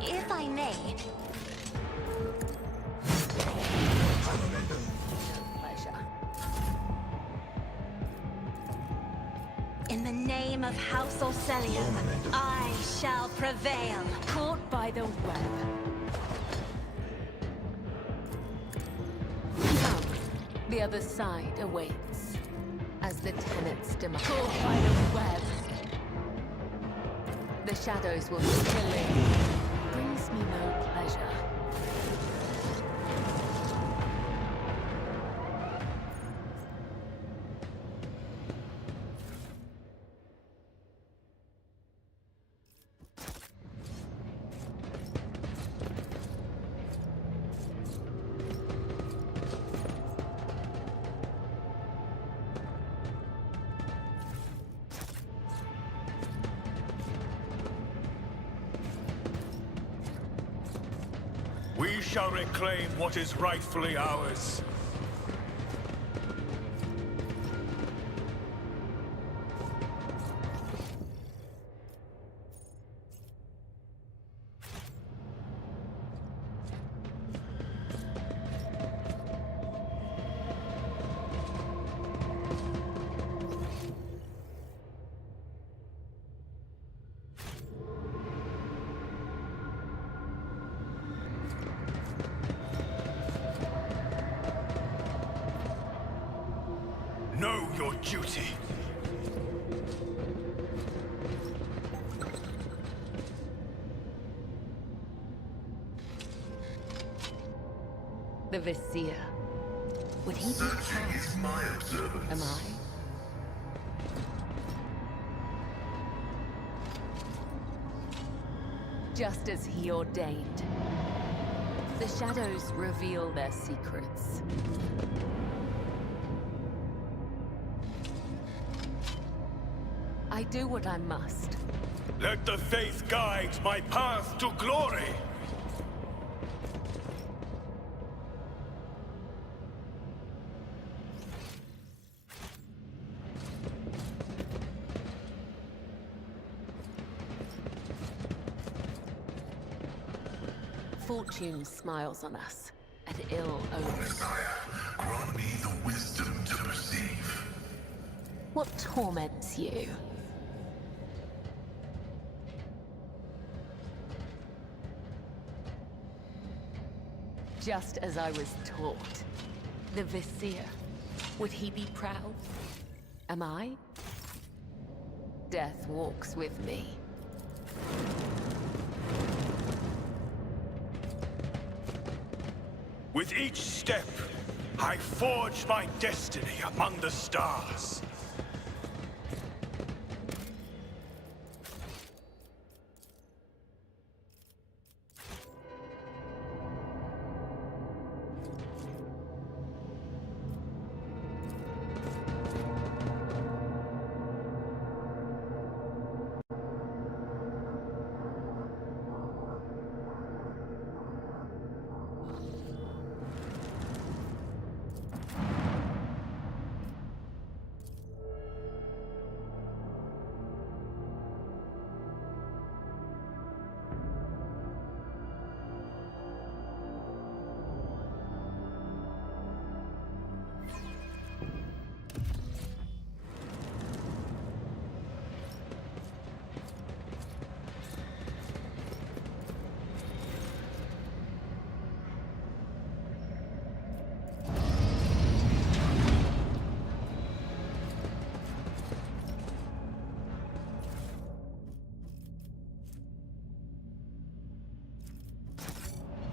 If I may. Pleasure. In the name of House Orcelium, I shall prevail. Caught by the web. Come, the other side awaits. As the tenets demand. Caught by the web. The shadows will be killing. Brings me no pleasure. We shall reclaim what is rightfully ours. Know your duty. The Vizier. Would he be Searching is my observance. Am I? Just as he ordained. The shadows reveal their secrets. I do what I must. Let the faith guide my path to glory. Fortune smiles on us, and ill omens. Grant me the wisdom to perceive. What torments you? just as I was taught. The Vizier, would he be proud? Am I? Death walks with me. With each step, I forge my destiny among the stars.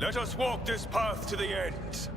Let us walk this path to the end.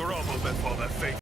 Grovel before the faithful.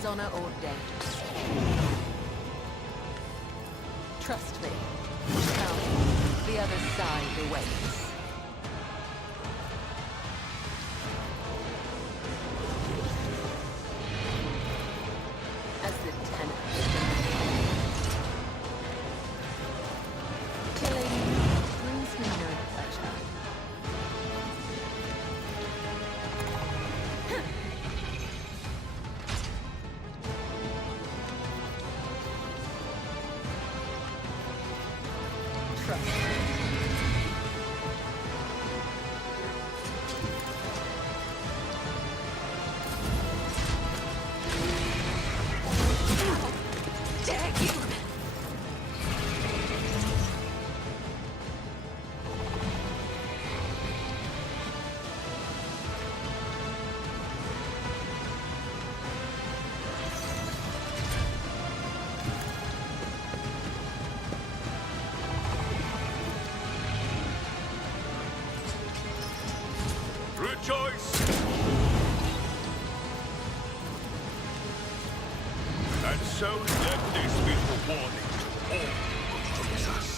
as honor ordains. Trust me. Now, the other side awaits. As the tenants demand. Killing brings me no pleasure. Trust me. Dare you! Rejoice! And so let this be the warning to all who oppose us.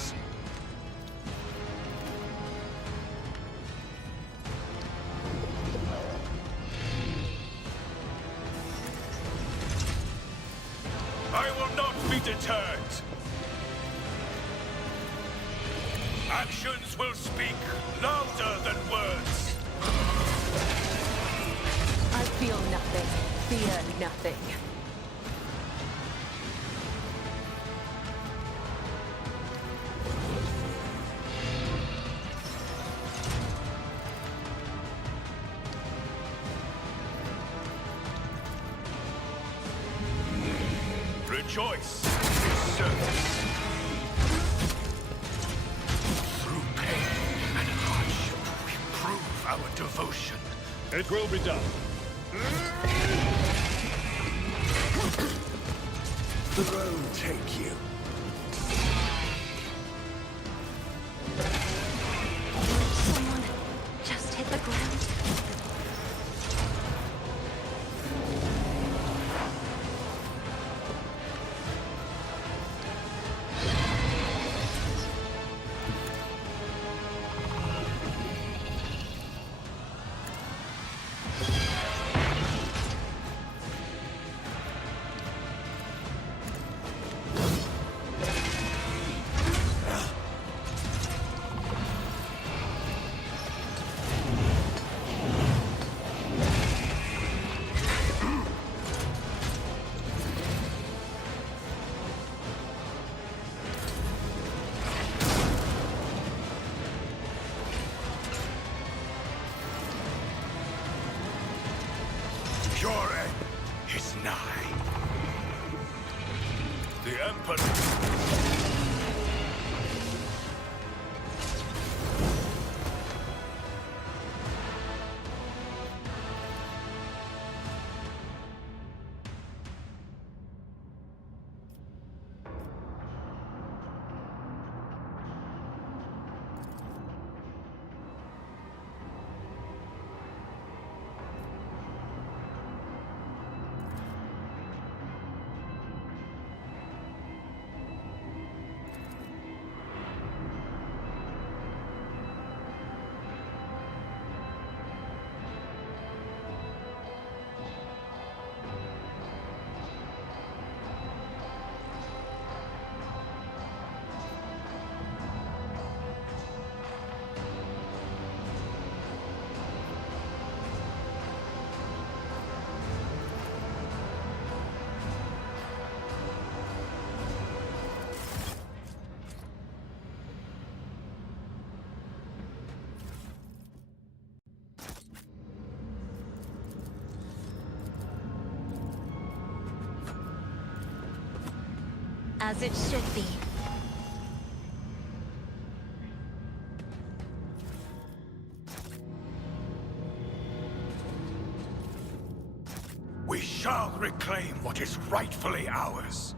I will not be deterred. Actions will speak louder than words. I feel nothing, fear nothing. Rejoice in his service. Through pain and hardship, we prove our devotion. It will be done. Throne take you. Someone just hit the ground. Your end is nigh. The Emperor. As it should be. We shall reclaim what is rightfully ours.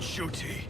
duty.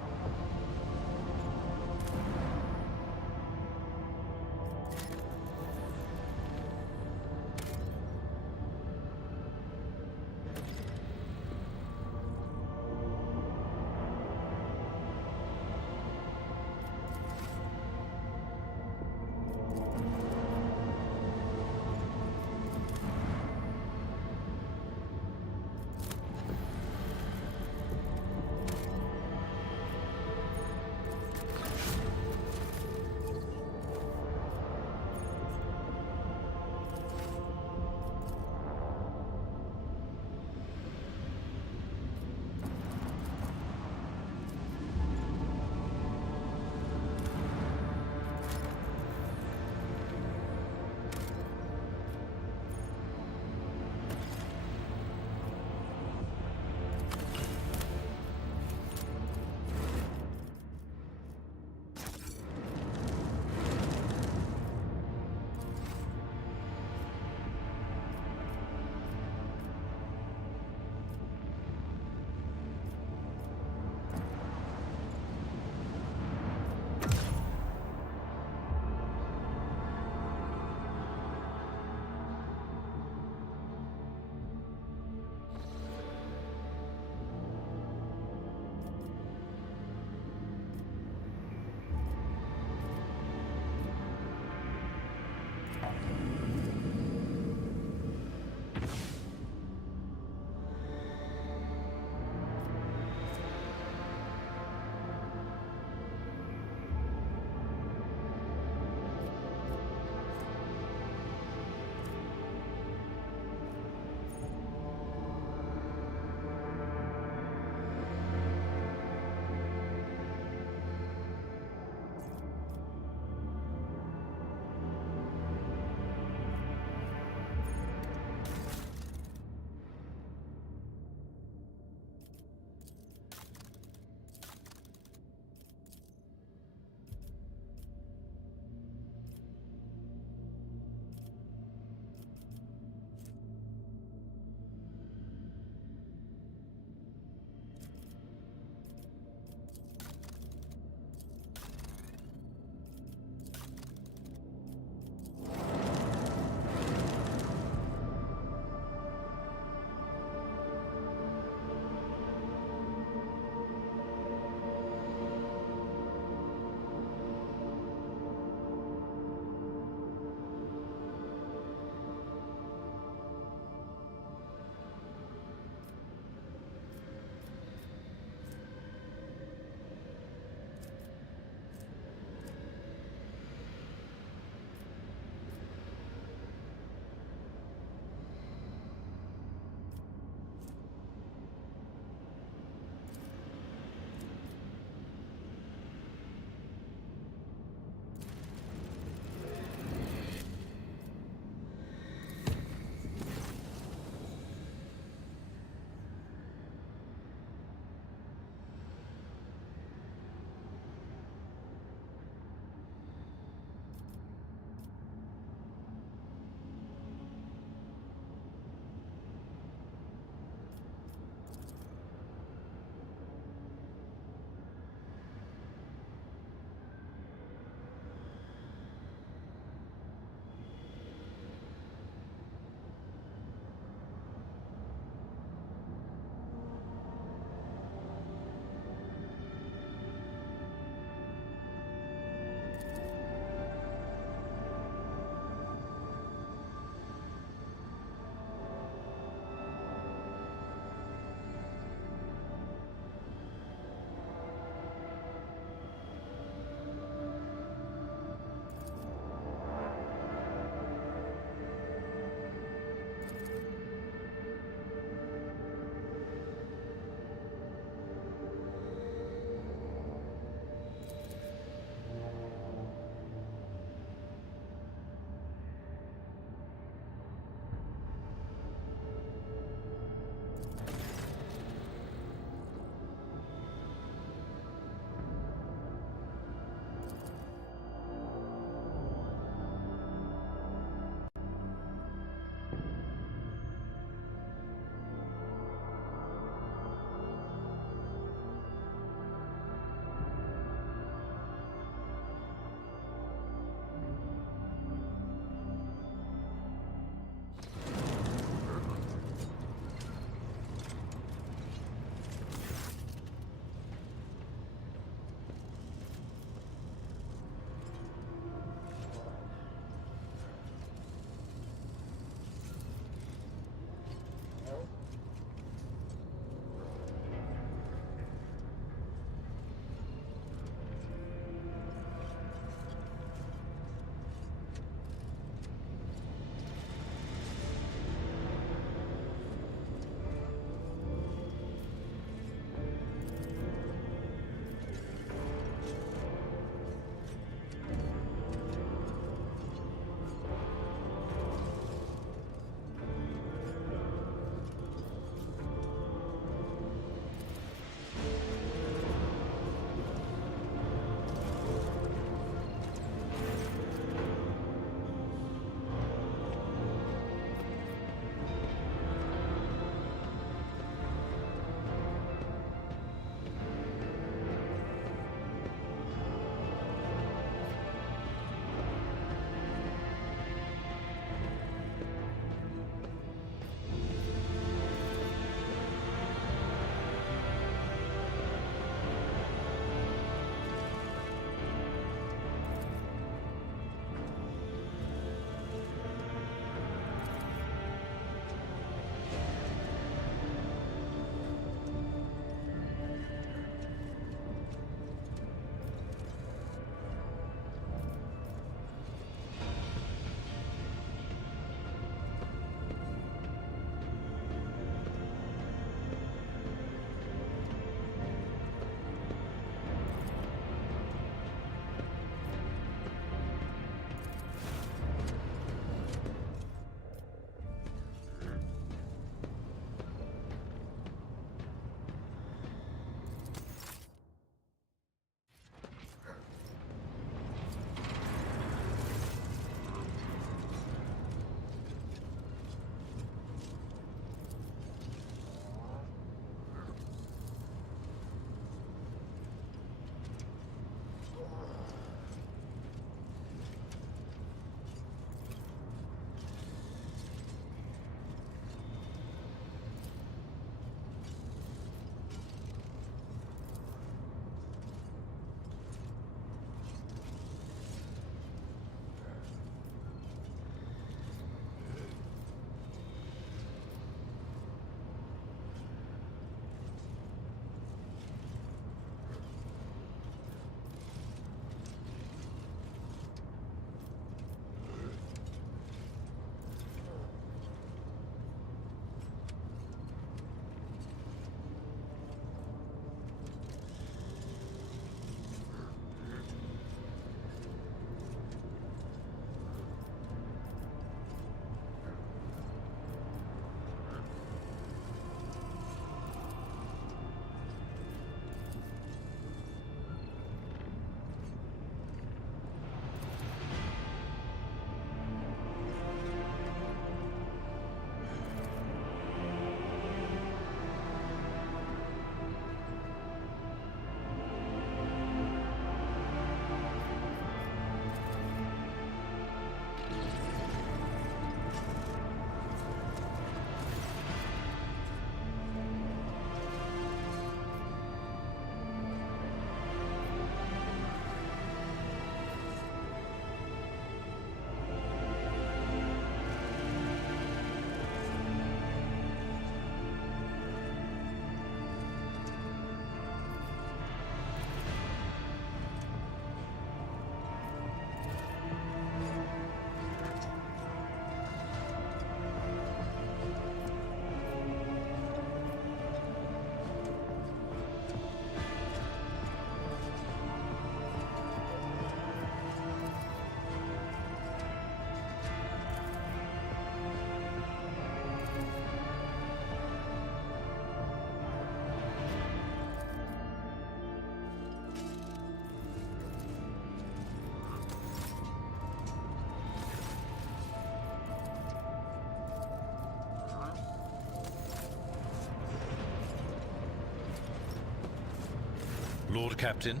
Lord Captain?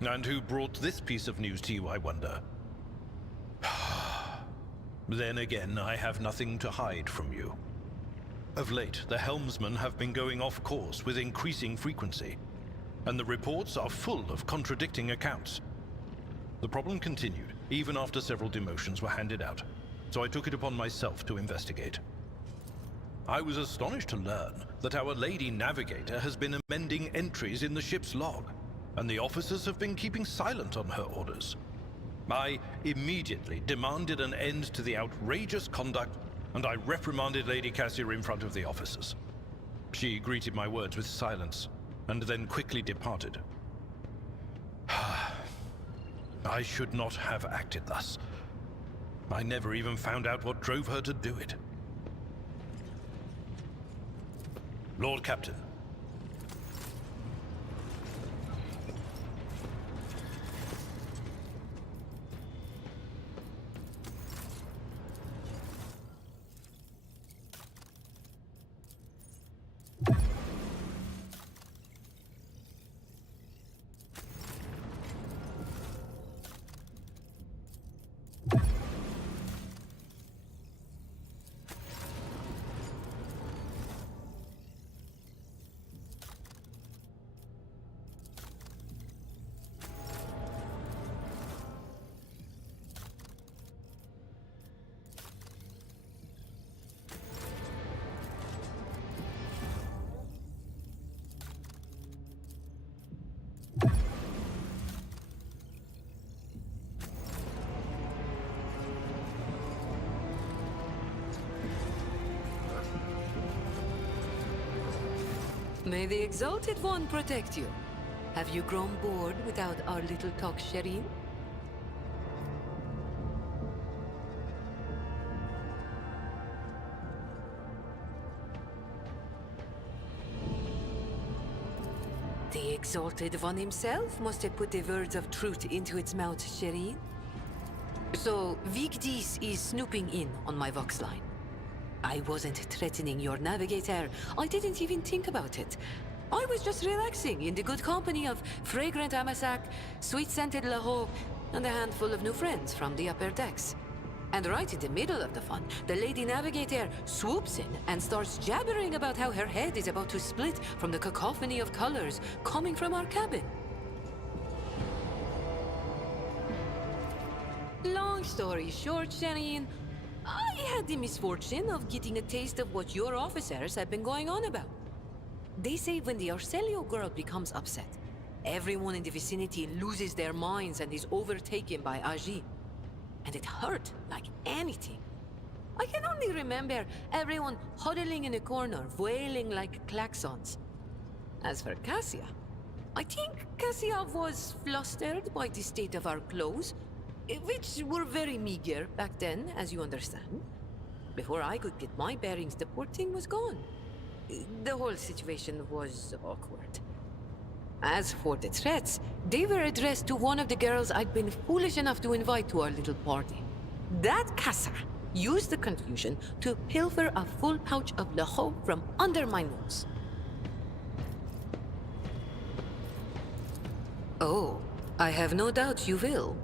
And who brought this piece of news to you, I wonder? Then again, I have nothing to hide from you. Of late, the helmsmen have been going off course with increasing frequency, and the reports are full of contradicting accounts. The problem continued, even after several demotions were handed out, so I took it upon myself to investigate. I was astonished to learn that our Lady Navigator has been amending entries in the ship's log, and the officers have been keeping silent on her orders. I immediately demanded an end to the outrageous conduct, and I reprimanded Lady Cassia in front of the officers. She greeted my words with silence, and then quickly departed. I should not have acted thus. I never even found out what drove her to do it. Lord Captain. May the Exalted One protect you. Have you grown bored without our little talk, Shireen? The Exalted One himself must have put the words of truth into its mouth, Shireen. So, Vigdis is snooping in on my Vox line. I wasn't threatening your navigator. I didn't even think about it. I was just relaxing in the good company of fragrant Amasak, sweet-scented Laho, and a handful of new friends from the upper decks. And right in the middle of the fun, the Lady Navigator swoops in and starts jabbering about how her head is about to split from the cacophony of colors coming from our cabin. Long story short, Shireen, I had the misfortune of getting a taste of what your officers have been going on about. They say when the Arcelio girl becomes upset, everyone in the vicinity loses their minds and is overtaken by Agi. And it hurt like anything. I can only remember everyone huddling in a corner, wailing like klaxons. As for Cassia, I think Cassia was flustered by the state of our clothes, which were very meager back then, as you understand. Before I could get my bearings, the poor thing was gone. The whole situation was awkward. As for the threats, they were addressed to one of the girls I'd been foolish enough to invite to our little party. That Casa used the confusion to pilfer a full pouch of Laho from under my nose. Oh, I have no doubt you will.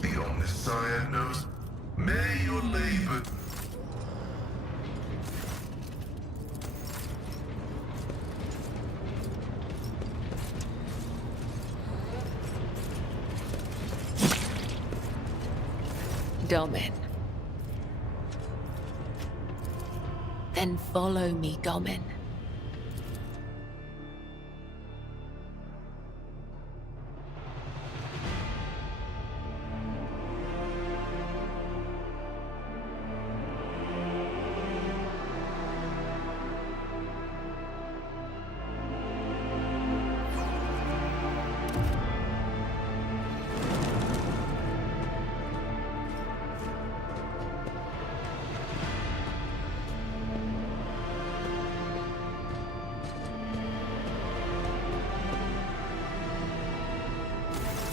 The Omniscient knows. May your labor... Domin. Then follow me, Domin.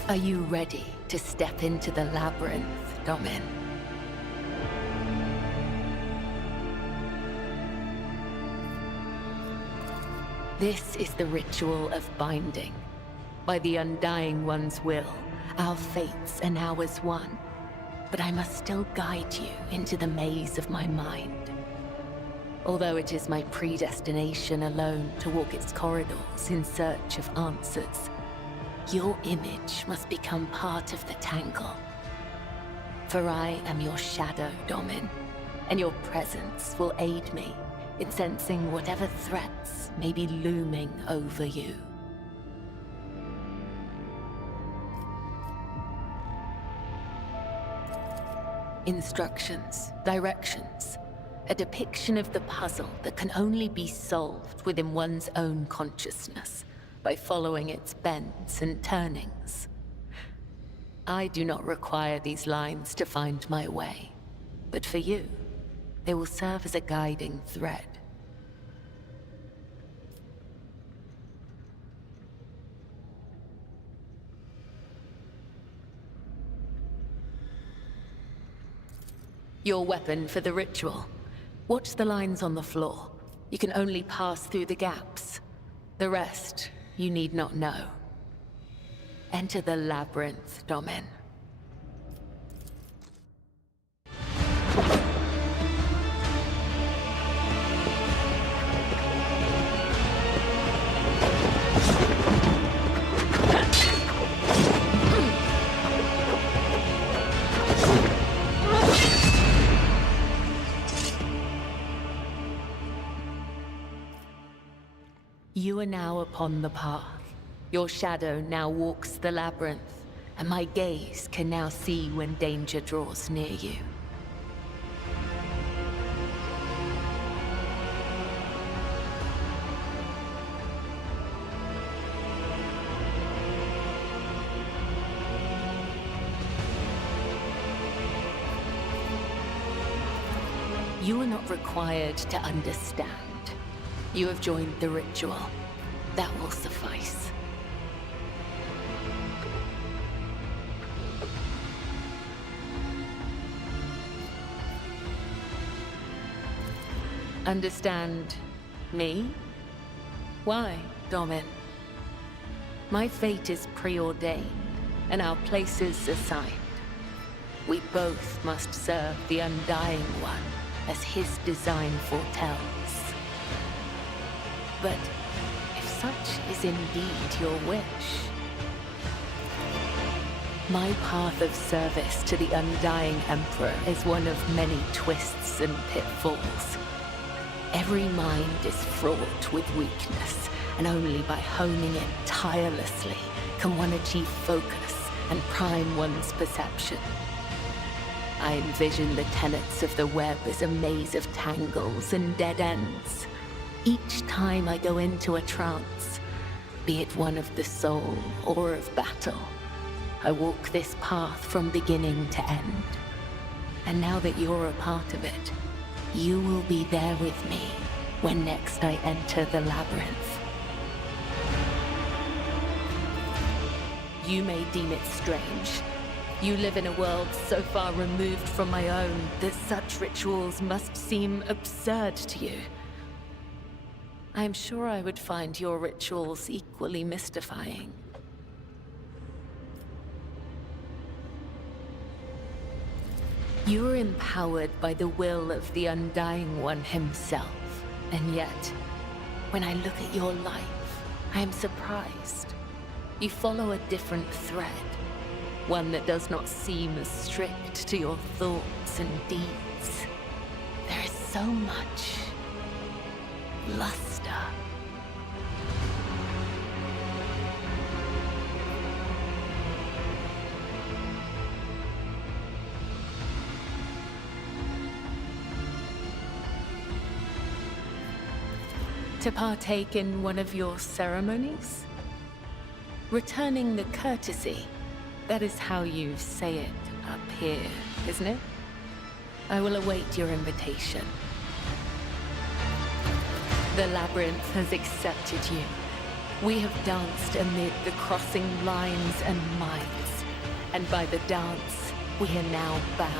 Are you ready to step into the labyrinth, Domin? This is the ritual of binding. By the Undying One's will, our fates are now as one. But I must still guide you into the maze of my mind. Although it is my predestination alone to walk its corridors in search of answers, your image must become part of the tangle. For I am your shadow, Domin, and your presence will aid me in sensing whatever threats may be looming over you. Instructions, directions, a depiction of the puzzle that can only be solved within one's own consciousness by following its bends and turnings. I do not require these lines to find my way, but for you, they will serve as a guiding thread. Your weapon for the ritual. Watch the lines on the floor. You can only pass through the gaps. The rest, you need not know. Enter the labyrinth, Domin. You are now upon the path. Your shadow now walks the labyrinth, and my gaze can now see when danger draws near you. You are not required to understand. You have joined the ritual. That will suffice. Understand me? Why, Domin? My fate is preordained, and our places assigned. We both must serve the Undying One, as his design foretells. But if such is indeed your wish, my path of service to the Undying Emperor is one of many twists and pitfalls. Every mind is fraught with weakness, and only by honing it tirelessly can one achieve focus and prime one's perception. I envision the tenets of the web as a maze of tangles and dead ends. Each time I go into a trance, be it one of the soul or of battle, I walk this path from beginning to end. And now that you're a part of it, you will be there with me when next I enter the labyrinth. You may deem it strange. You live in a world so far removed from my own that such rituals must seem absurd to you. I am sure I would find your rituals equally mystifying. You are empowered by the will of the Undying One himself, and yet, when I look at your life, I am surprised. You follow a different thread, one that does not seem as strict to your thoughts and deeds. There is so much luster. To partake in one of your ceremonies? Returning the courtesy. That is how you say it up here, isn't it? I will await your invitation. The labyrinth has accepted you. We have danced amid the crossing lines and minds, and by the dance, we are now bound.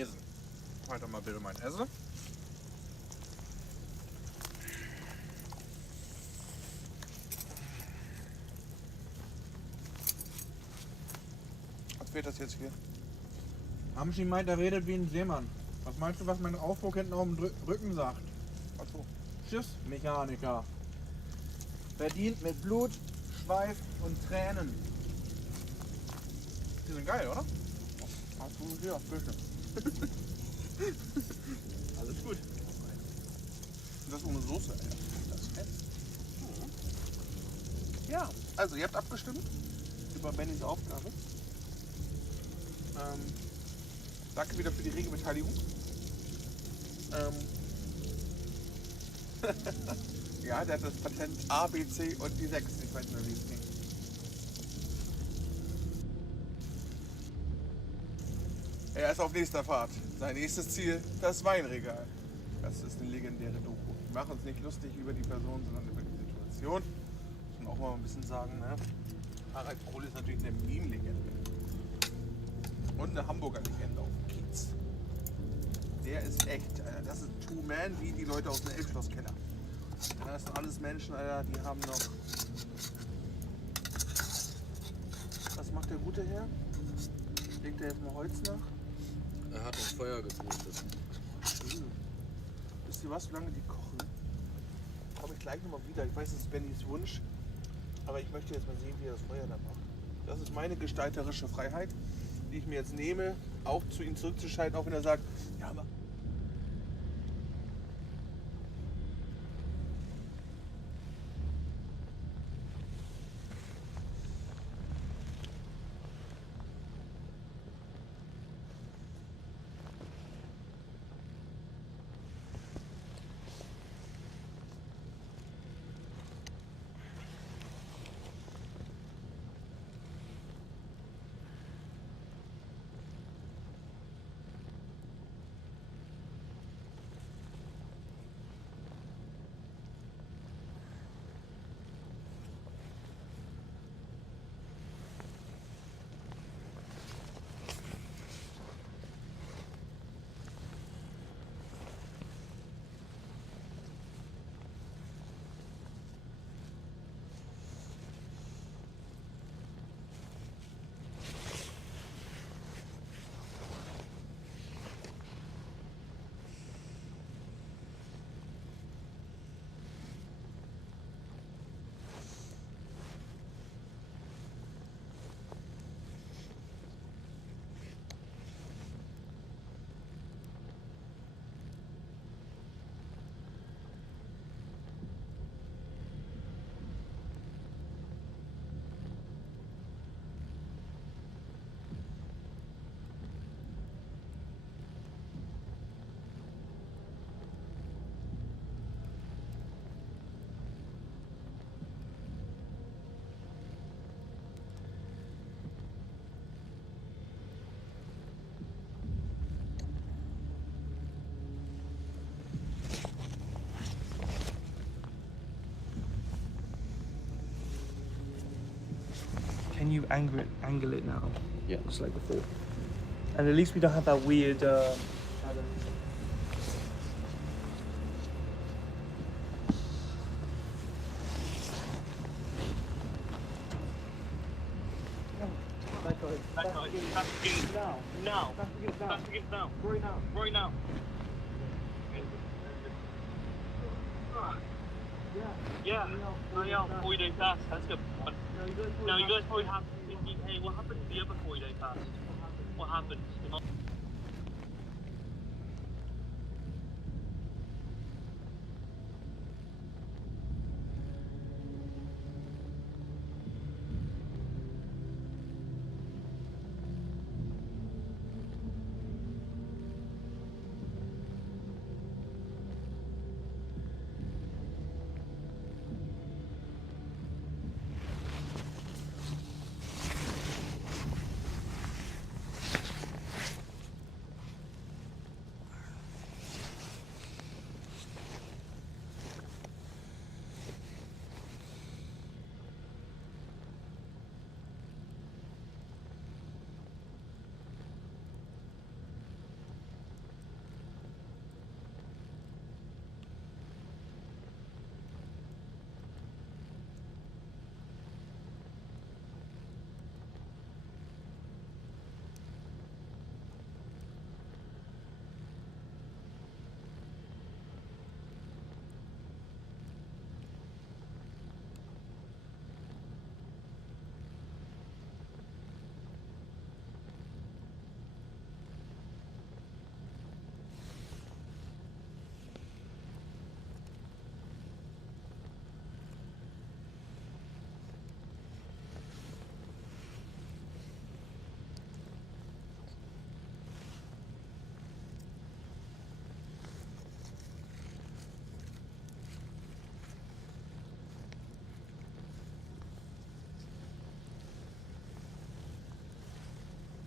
Essen. Weiter mal bitte mein Essen. Was wird das jetzt hier? Amschi meint, er redet wie ein Seemann. Was meinst du, was mein Aufdruck hinten auf dem Rücken sagt? Achso. Schiffsmechaniker. Verdient mit Blut, Schweiß und Tränen. Die sind geil, oder? Hast du ja, bitte. Alles gut. Und das ohne Soße, ey. Das ist fett. Ja, also ihr habt abgestimmt über Bennys Aufgabe. Danke wieder für die rege Beteiligung. Ja, der hat das Patent A, B, C und die 6. Ich weiß nicht mehr, wie es ging. Er ist auf nächster Fahrt. Sein nächstes Ziel, das Weinregal. Das ist eine legendäre Doku. Wir machen uns nicht lustig über die Person, sondern über die Situation. Muss man auch mal ein bisschen sagen, ne? Harald Kohl ist natürlich eine Meme-Legende. Und eine Hamburger Legende auf dem Kiez. Der ist echt, Alter. Das ist True Man, wie die Leute aus dem Elbschlosskeller. Das sind alles Menschen, Alter, die haben noch... Was macht der gute Herr? Legt er jetzt mal Holz nach? Er hat das Feuer geflutet. Wisst ihr was, solange die kochen, komme ich gleich nochmal wieder. Ich weiß, das ist Bennys Wunsch, aber ich möchte jetzt mal sehen, wie er das Feuer da macht. Das ist meine gestalterische Freiheit, die ich mir jetzt nehme, auch zu ihm zurückzuschalten, auch wenn er sagt, ja, aber... Can you angle it now? Yeah. Just like before. And at least we don't have that weird shadow. Now. Right now. Yeah. No, 40-day fast. That's good. Now you guys probably have to be thinking, hey, what happened to the other 40-day fast? What happened?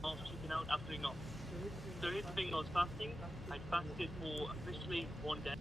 of chicken out after doing off. So here's the thing, I was fasting. I fasted for officially 1 day.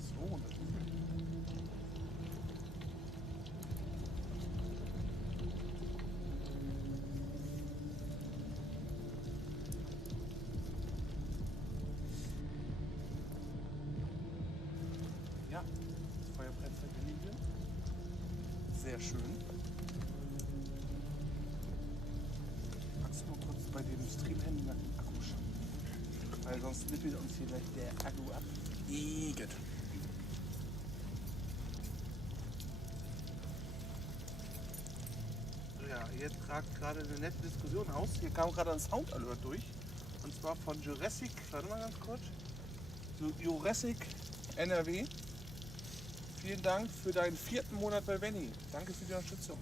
So, das ja, das Feuer brennt seit Genüge. Sehr schön. Magst du mal kurz bei dem Stream-Handy nach dem Akku schauen? Weil sonst nippelt uns hier gleich der Akku ab. Igitt. Ja, hier tragt gerade eine nette Diskussion aus. Hier kam gerade ein Sound Alert durch. Und zwar von Jurassic, warte mal ganz kurz. Jurassic NRW. Vielen Dank für deinen 4. Monat bei Benny. Danke für die Unterstützung.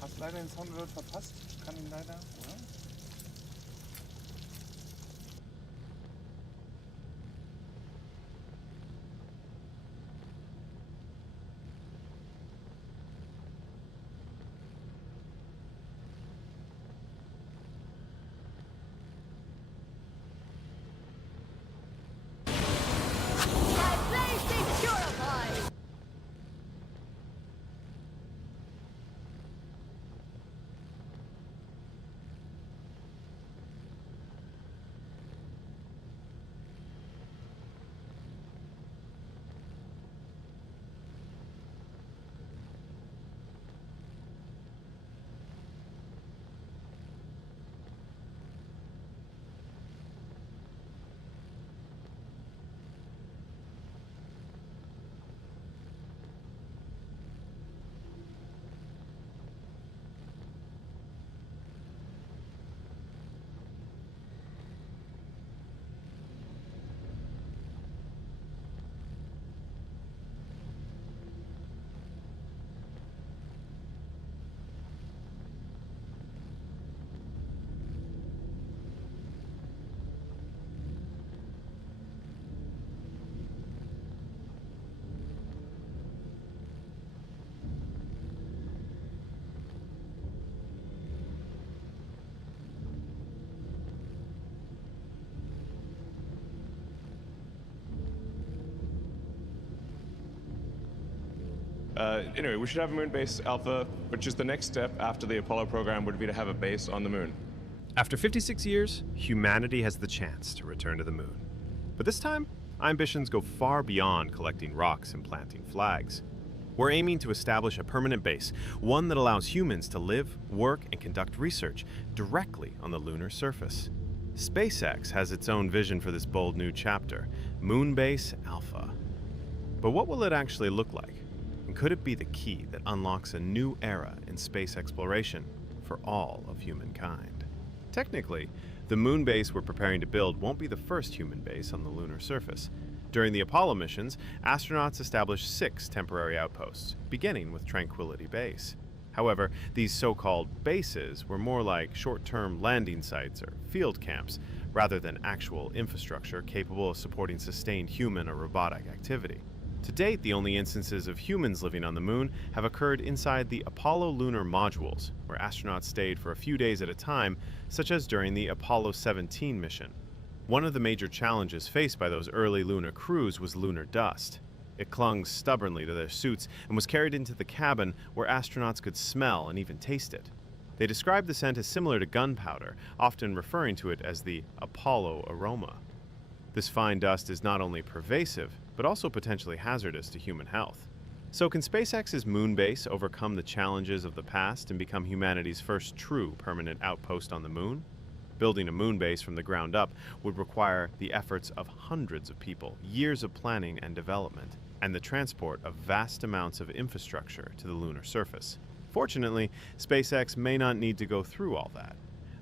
Hab leider den Sound Alert verpasst. Ich kann ihn leider, oder? Anyway, we should have a moon base Alpha, which is the next step after the Apollo program would be to have a base on the moon. After 56 years, humanity has the chance to return to the moon. But this time, our ambitions go far beyond collecting rocks and planting flags. We're aiming to establish a permanent base, one that allows humans to live, work, and conduct research directly on the lunar surface. SpaceX has its own vision for this bold new chapter, Moonbase Alpha. But what will it actually look like? And could it be the key that unlocks a new era in space exploration for all of humankind? Technically, the moon base we're preparing to build won't be the first human base on the lunar surface. During the Apollo missions, astronauts established 6 temporary outposts, beginning with Tranquility Base. However, these so-called bases were more like short-term landing sites or field camps, rather than actual infrastructure capable of supporting sustained human or robotic activity. To date, the only instances of humans living on the moon have occurred inside the Apollo lunar modules, where astronauts stayed for a few days at a time, such as during the Apollo 17 mission. One of the major challenges faced by those early lunar crews was lunar dust. It clung stubbornly to their suits and was carried into the cabin where astronauts could smell and even taste it. They describe the scent as similar to gunpowder, often referring to it as the Apollo aroma. This fine dust is not only pervasive, but also potentially hazardous to human health. So can SpaceX's moon base overcome the challenges of the past and become humanity's first true permanent outpost on the moon? Building a moon base from the ground up would require the efforts of hundreds of people, years of planning and development, and the transport of vast amounts of infrastructure to the lunar surface. Fortunately, SpaceX may not need to go through all that.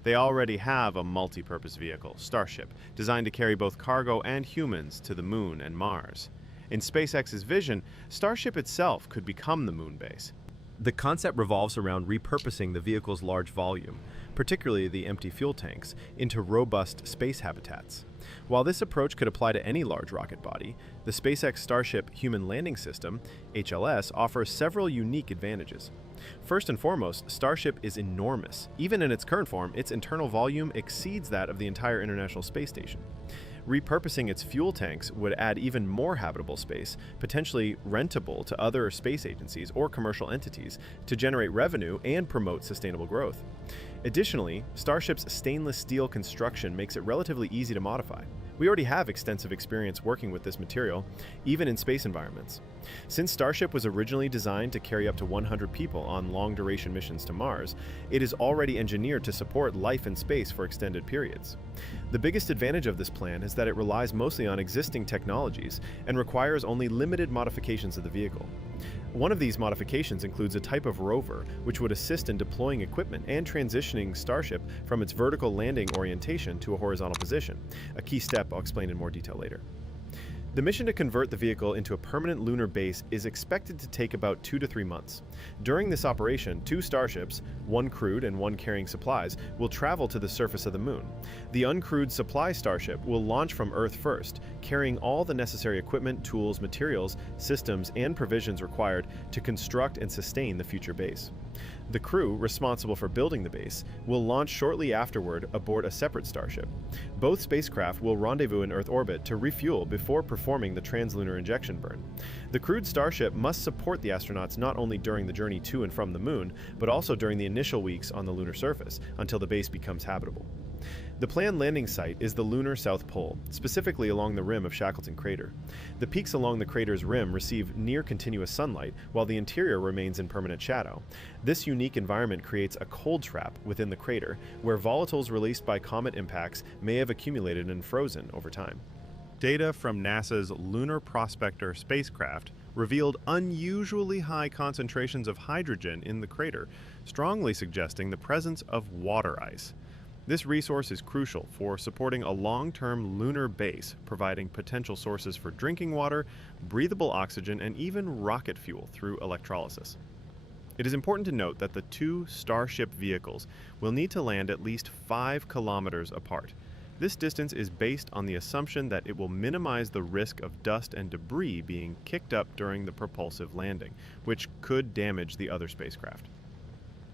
They already have a multi-purpose vehicle, Starship, designed to carry both cargo and humans to the moon and Mars. In SpaceX's vision, Starship itself could become the moon base. The concept revolves around repurposing the vehicle's large volume, particularly the empty fuel tanks, into robust space habitats. While this approach could apply to any large rocket body, the SpaceX Starship Human Landing System, HLS, offers several unique advantages. First and foremost, Starship is enormous. Even in its current form, its internal volume exceeds that of the entire International Space Station. Repurposing its fuel tanks would add even more habitable space, potentially rentable to other space agencies or commercial entities, to generate revenue and promote sustainable growth. Additionally, Starship's stainless steel construction makes it relatively easy to modify. We already have extensive experience working with this material, even in space environments. Since Starship was originally designed to carry up to 100 people on long-duration missions to Mars, it is already engineered to support life in space for extended periods. The biggest advantage of this plan is that it relies mostly on existing technologies and requires only limited modifications of the vehicle. One of these modifications includes a type of rover, which would assist in deploying equipment and transitioning Starship from its vertical landing orientation to a horizontal position, a key step I'll explain in more detail later. The mission to convert the vehicle into a permanent lunar base is expected to take about 2 to 3 months. During this operation, 2 starships, one crewed and one carrying supplies, will travel to the surface of the moon. The uncrewed supply starship will launch from Earth first, carrying all the necessary equipment, tools, materials, systems, and provisions required to construct and sustain the future base. The crew, responsible for building the base, will launch shortly afterward aboard a separate starship. Both spacecraft will rendezvous in Earth orbit to refuel before performing the translunar injection burn. The crewed starship must support the astronauts not only during the journey to and from the moon, but also during the initial weeks on the lunar surface, until the base becomes habitable. The planned landing site is the lunar South Pole, specifically along the rim of Shackleton Crater. The peaks along the crater's rim receive near-continuous sunlight, while the interior remains in permanent shadow. This unique environment creates a cold trap within the crater, where volatiles released by comet impacts may have accumulated and frozen over time. Data from NASA's Lunar Prospector spacecraft revealed unusually high concentrations of hydrogen in the crater, strongly suggesting the presence of water ice. This resource is crucial for supporting a long-term lunar base, providing potential sources for drinking water, breathable oxygen, and even rocket fuel through electrolysis. It is important to note that the 2 Starship vehicles will need to land at least 5 kilometers apart. This distance is based on the assumption that it will minimize the risk of dust and debris being kicked up during the propulsive landing, which could damage the other spacecraft.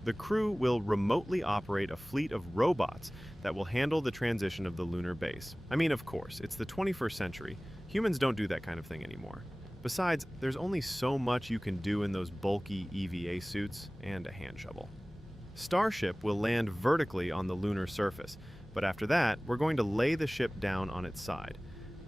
The crew will remotely operate a fleet of robots that will handle the transition of the lunar base. I mean, of course, it's the 21st century. Humans don't do that kind of thing anymore. Besides, there's only so much you can do in those bulky EVA suits and a hand shovel. Starship will land vertically on the lunar surface, but after that, we're going to lay the ship down on its side.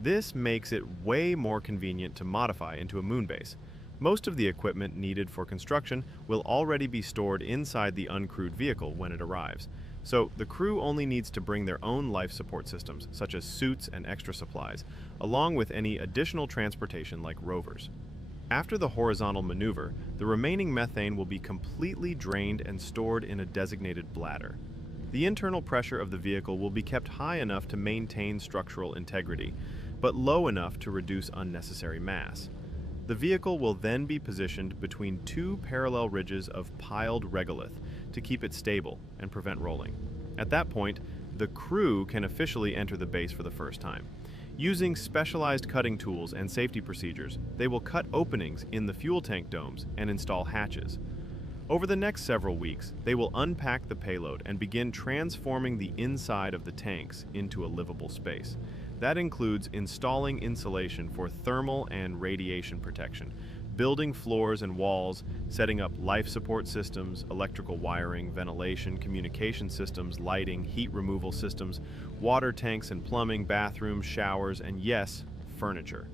This makes it way more convenient to modify into a moon base. Most of the equipment needed for construction will already be stored inside the uncrewed vehicle when it arrives, so the crew only needs to bring their own life support systems, such as suits and extra supplies, along with any additional transportation like rovers. After the horizontal maneuver, the remaining methane will be completely drained and stored in a designated bladder. The internal pressure of the vehicle will be kept high enough to maintain structural integrity, but low enough to reduce unnecessary mass. The vehicle will then be positioned between 2 parallel ridges of piled regolith to keep it stable and prevent rolling. At that point, the crew can officially enter the base for the first time. Using specialized cutting tools and safety procedures, they will cut openings in the fuel tank domes and install hatches. Over the next several weeks, they will unpack the payload and begin transforming the inside of the tanks into a livable space. That includes installing insulation for thermal and radiation protection, building floors and walls, setting up life support systems, electrical wiring, ventilation, communication systems, lighting, heat removal systems, water tanks and plumbing, bathrooms, showers, and yes, furniture.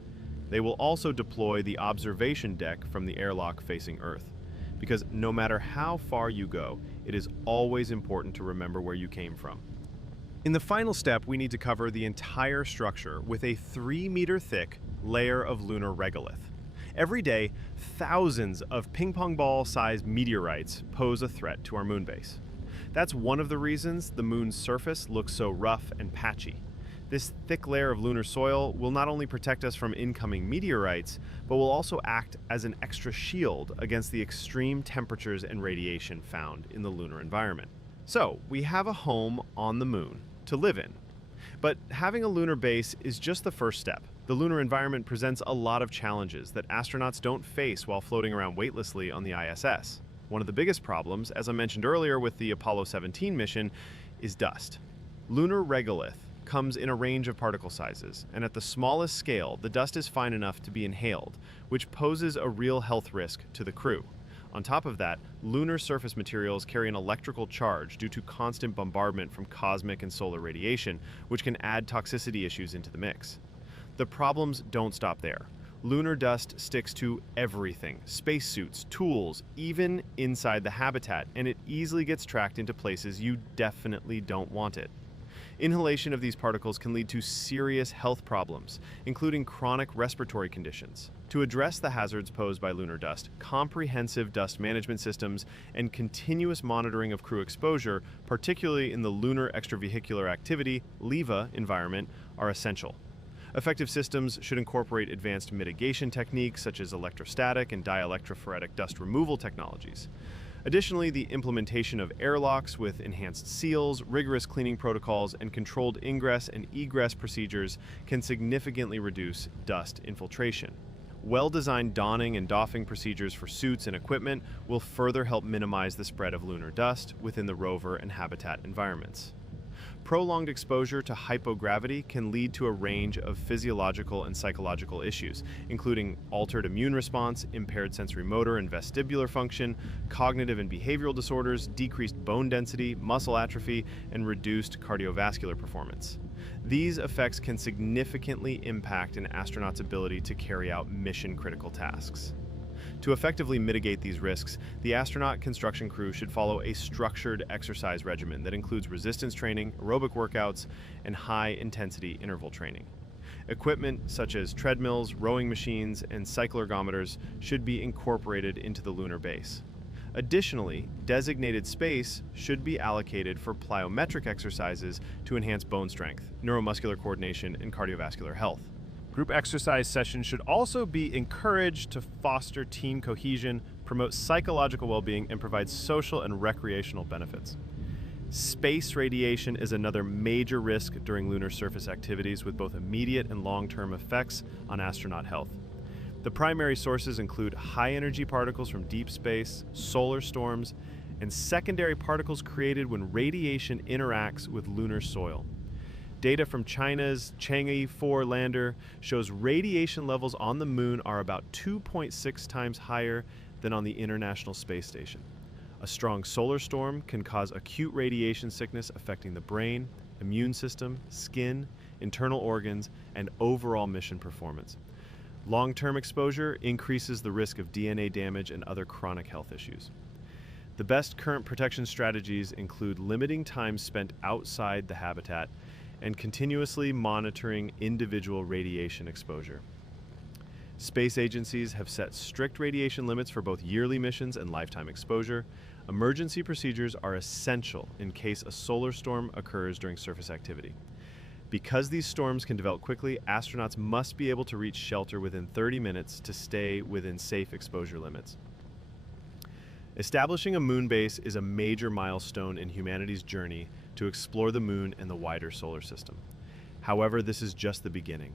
They will also deploy the observation deck from the airlock facing Earth. Because no matter how far you go, it is always important to remember where you came from. In the final step, we need to cover the entire structure with a 3-meter thick layer of lunar regolith. Every day, thousands of ping-pong ball-sized meteorites pose a threat to our moon base. That's one of the reasons the moon's surface looks so rough and patchy. This thick layer of lunar soil will not only protect us from incoming meteorites, but will also act as an extra shield against the extreme temperatures and radiation found in the lunar environment. So, we have a home on the moon to live in. But having a lunar base is just the first step. The lunar environment presents a lot of challenges that astronauts don't face while floating around weightlessly on the ISS. One of the biggest problems, as I mentioned earlier with the Apollo 17 mission, is dust. Lunar regolith comes in a range of particle sizes, and at the smallest scale, the dust is fine enough to be inhaled, which poses a real health risk to the crew. On top of that, lunar surface materials carry an electrical charge due to constant bombardment from cosmic and solar radiation, which can add toxicity issues into the mix. The problems don't stop there. Lunar dust sticks to everything, spacesuits, tools, even inside the habitat, and it easily gets tracked into places you definitely don't want it. Inhalation of these particles can lead to serious health problems, including chronic respiratory conditions. To address the hazards posed by lunar dust, comprehensive dust management systems and continuous monitoring of crew exposure, particularly in the Lunar Extravehicular Activity (LEVA) environment, are essential. Effective systems should incorporate advanced mitigation techniques such as electrostatic and dielectrophoretic dust removal technologies. Additionally, the implementation of airlocks with enhanced seals, rigorous cleaning protocols, and controlled ingress and egress procedures can significantly reduce dust infiltration. Well-designed donning and doffing procedures for suits and equipment will further help minimize the spread of lunar dust within the rover and habitat environments. Prolonged exposure to hypogravity can lead to a range of physiological and psychological issues, including altered immune response, impaired sensory motor and vestibular function, cognitive and behavioral disorders, decreased bone density, muscle atrophy, and reduced cardiovascular performance. These effects can significantly impact an astronaut's ability to carry out mission-critical tasks. To effectively mitigate these risks, the astronaut construction crew should follow a structured exercise regimen that includes resistance training, aerobic workouts, and high-intensity interval training. Equipment such as treadmills, rowing machines, and cycloergometers should be incorporated into the lunar base. Additionally, designated space should be allocated for plyometric exercises to enhance bone strength, neuromuscular coordination, and cardiovascular health. Group exercise sessions should also be encouraged to foster team cohesion, promote psychological well-being, and provide social and recreational benefits. Space radiation is another major risk during lunar surface activities with both immediate and long-term effects on astronaut health. The primary sources include high-energy particles from deep space, solar storms, and secondary particles created when radiation interacts with lunar soil. Data from China's Chang'e 4 lander shows radiation levels on the moon are about 2.6 times higher than on the International Space Station. A strong solar storm can cause acute radiation sickness affecting the brain, immune system, skin, internal organs, and overall mission performance. Long-term exposure increases the risk of DNA damage and other chronic health issues. The best current protection strategies include limiting time spent outside the habitat and continuously monitoring individual radiation exposure. Space agencies have set strict radiation limits for both yearly missions and lifetime exposure. Emergency procedures are essential in case a solar storm occurs during surface activity. Because these storms can develop quickly, astronauts must be able to reach shelter within 30 minutes to stay within safe exposure limits. Establishing a moon base is a major milestone in humanity's journey to explore the moon and the wider solar system. However, this is just the beginning.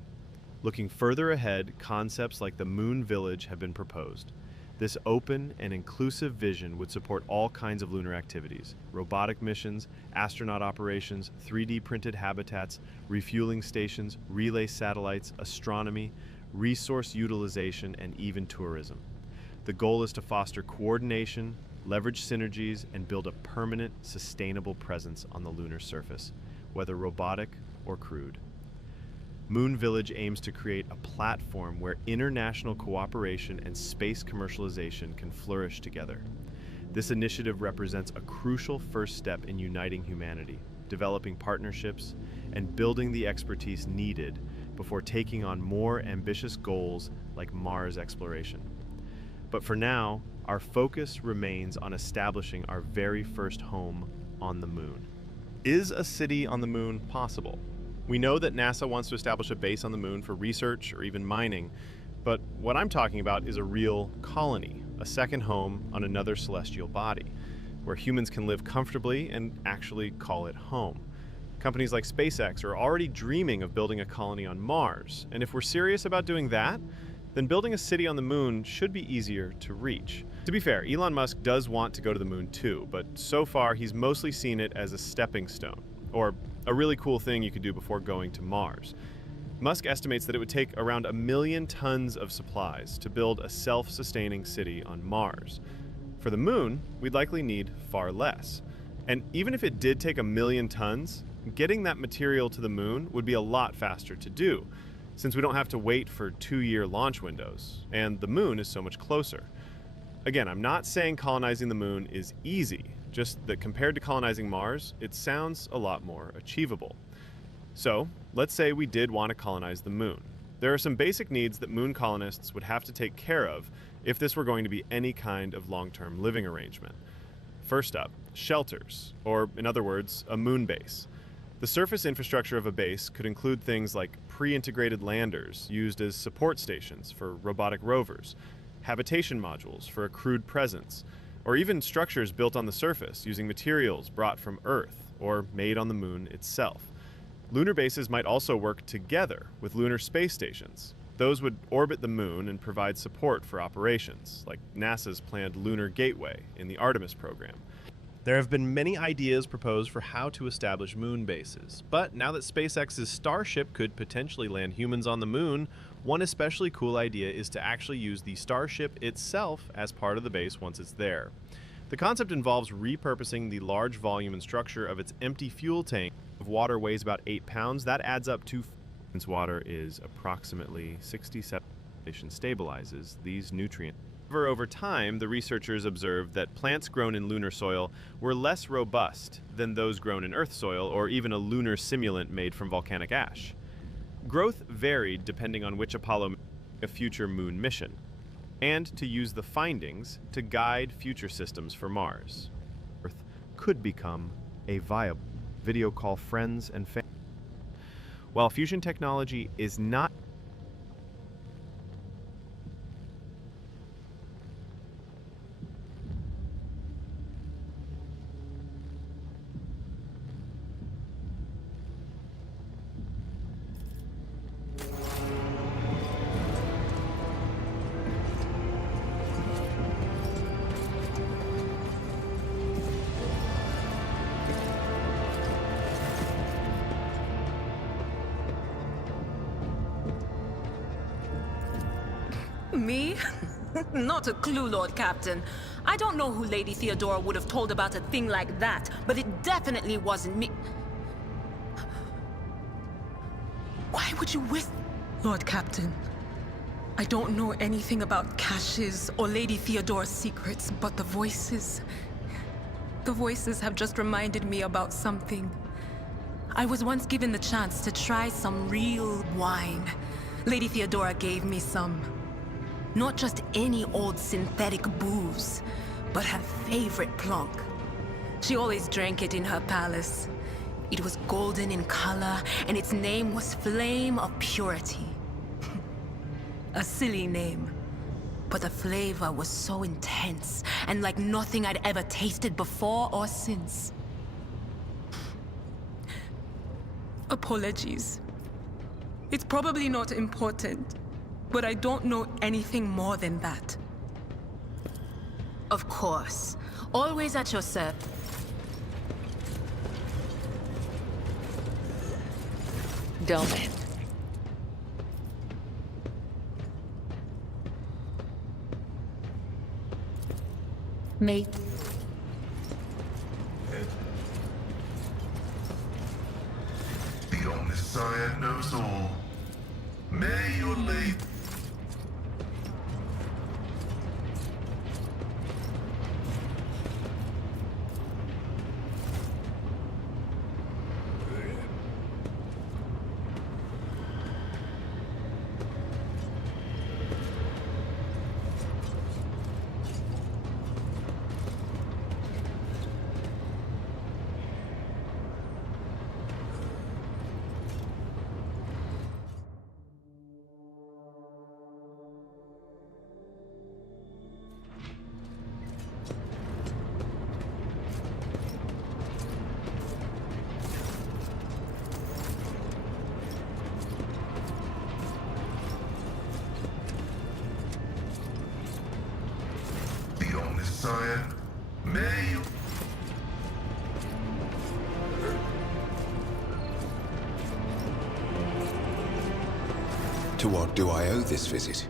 Looking further ahead, concepts like the Moon Village have been proposed. This open and inclusive vision would support all kinds of lunar activities: robotic missions, astronaut operations, 3D printed habitats, refueling stations, relay satellites, astronomy, resource utilization, and even tourism. The goal is to foster coordination, leverage synergies, and build a permanent, sustainable presence on the lunar surface, whether robotic or crewed. Moon Village aims to create a platform where international cooperation and space commercialization can flourish together. This initiative represents a crucial first step in uniting humanity, developing partnerships, and building the expertise needed before taking on more ambitious goals like Mars exploration. But for now, our focus remains on establishing our very first home on the moon. Is a city on the moon possible? We know that NASA wants to establish a base on the moon for research or even mining, but what I'm talking about is a real colony, a second home on another celestial body, where humans can live comfortably and actually call it home. Companies like SpaceX are already dreaming of building a colony on Mars, and if we're serious about doing that, then building a city on the moon should be easier to reach. To be fair, Elon Musk does want to go to the moon too, but so far he's mostly seen it as a stepping stone, or a really cool thing you could do before going to Mars. Musk estimates that it would take around 1 million tons of supplies to build a self-sustaining city on Mars. For the moon, we'd likely need far less. And even if it did take 1 million tons, getting that material to the moon would be a lot faster to do, since we don't have to wait for 2-year launch windows, and the moon is so much closer. Again, I'm not saying colonizing the moon is easy, just that compared to colonizing Mars, it sounds a lot more achievable. So, let's say we did want to colonize the moon. There are some basic needs that moon colonists would have to take care of if this were going to be any kind of long-term living arrangement. First up, shelters, or in other words, a moon base. The surface infrastructure of a base could include things like pre-integrated landers used as support stations for robotic rovers, habitation modules for a crewed presence, or even structures built on the surface using materials brought from Earth or made on the moon itself. Lunar bases might also work together with lunar space stations. Those would orbit the moon and provide support for operations, like NASA's planned Lunar Gateway in the Artemis program. There have been many ideas proposed for how to establish moon bases, but now that SpaceX's Starship could potentially land humans on the moon, one especially cool idea is to actually use the Starship itself as part of the base once it's there. The concept involves repurposing the large volume and structure of its empty fuel tank. If water weighs about 8 pounds, that adds up to, since water is approximately 67, stabilizes these nutrients. However, over time, the researchers observed that plants grown in lunar soil were less robust than those grown in Earth soil or even a lunar simulant made from volcanic ash. Growth varied depending on which Apollo a future moon mission, and to use the findings to guide future systems for Mars. Earth could become a viable video call friends and family. While fusion technology is not Me? Not a clue, Lord Captain. I don't know who Lady Theodora would have told about a thing like that, but it definitely wasn't me. Why would you whisper? Lord Captain, I don't know anything about caches or Lady Theodora's secrets, but the voices have just reminded me about something. I was once given the chance to try some real wine. Lady Theodora gave me some. Not just any old synthetic booze, but her favorite plonk. She always drank it in her palace. It was golden in color, and its name was Flame of Purity. A silly name, but the flavor was so intense, and like nothing I'd ever tasted before or since. Apologies. It's probably not important, but I don't know anything more than that. Of course. Always at your service. Delman. Mate. The Omniscient knows all. May your late... The Omniscient, may you... To what do I owe this visit?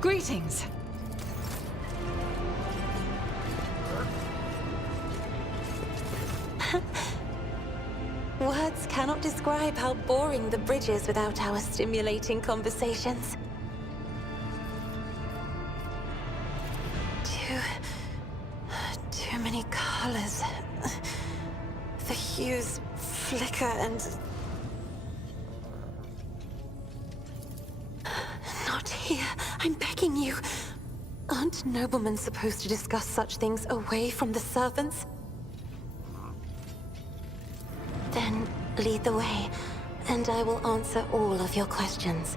Greetings. Words cannot describe how boring the bridge is without our stimulating conversations. Too many colors. The hues flicker and... Not here. I'm begging you. Aren't noblemen supposed to discuss such things away from the servants? Then lead the way, and I will answer all of your questions.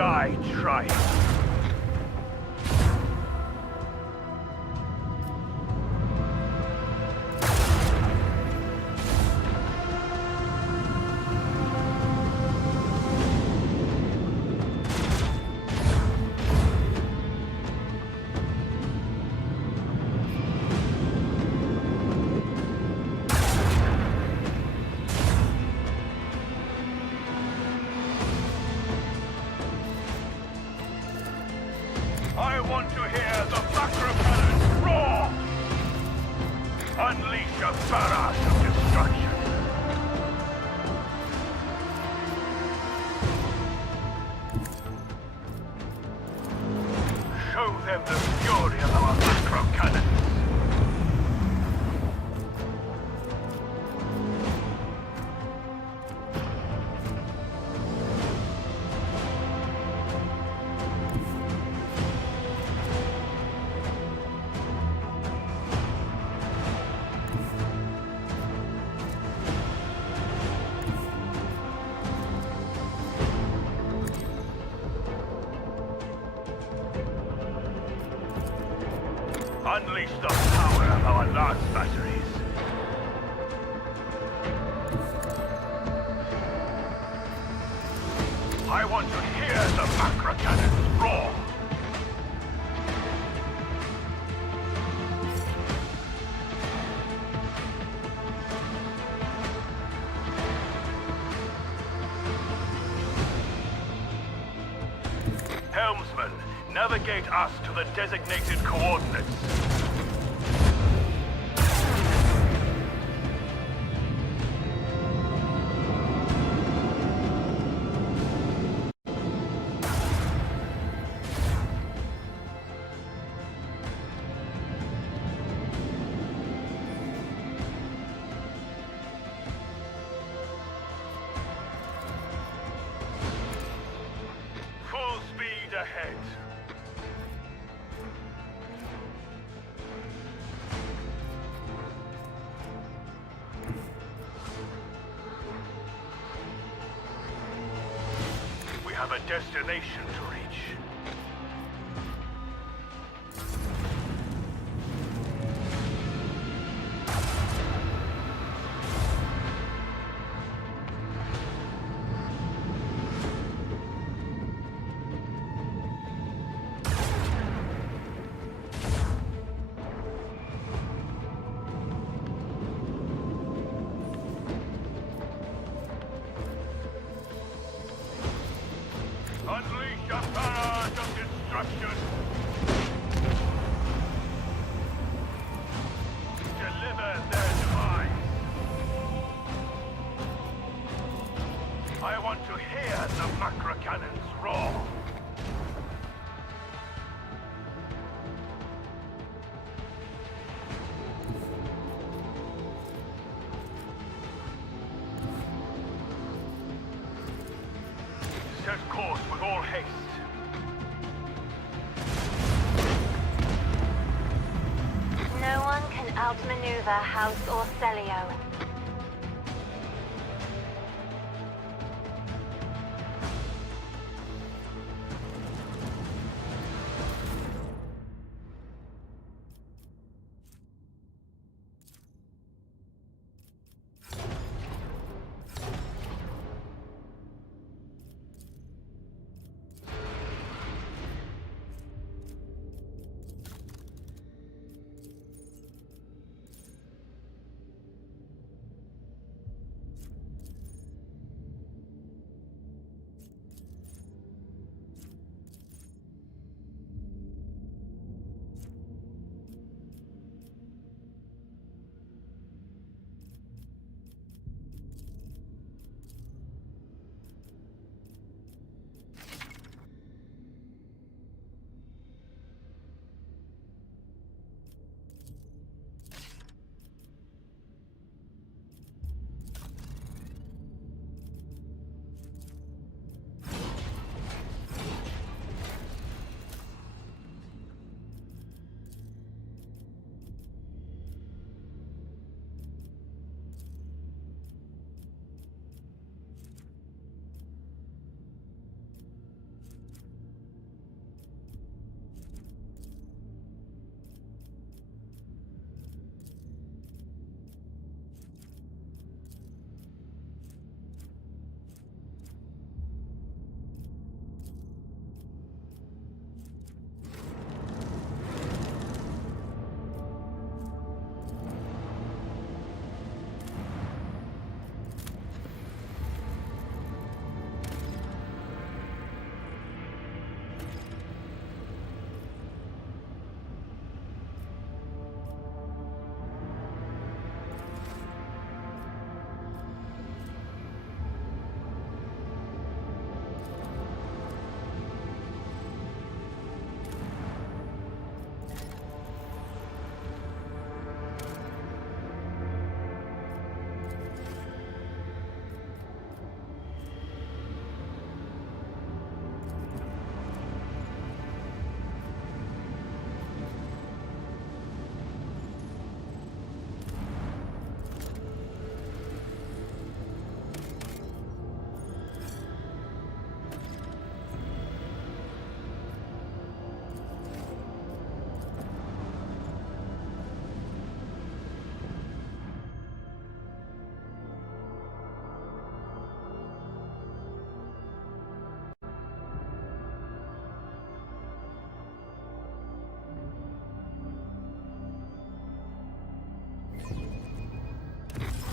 die trying. I want to hear the macro cannons roar! Unleash a barrage of destruction! Show them the fury of our macro cannons! Unleash the power of our lance batteries. I want to hear the macro cannons roar. Helmsman, navigate us to the designated coordinates. Full speed ahead. We have a destination to reach. Unleash a barrage of destruction! Deliver their demise! I want to hear the macro cannons roar! Set course with all haste. No one can outmaneuver House or Celio.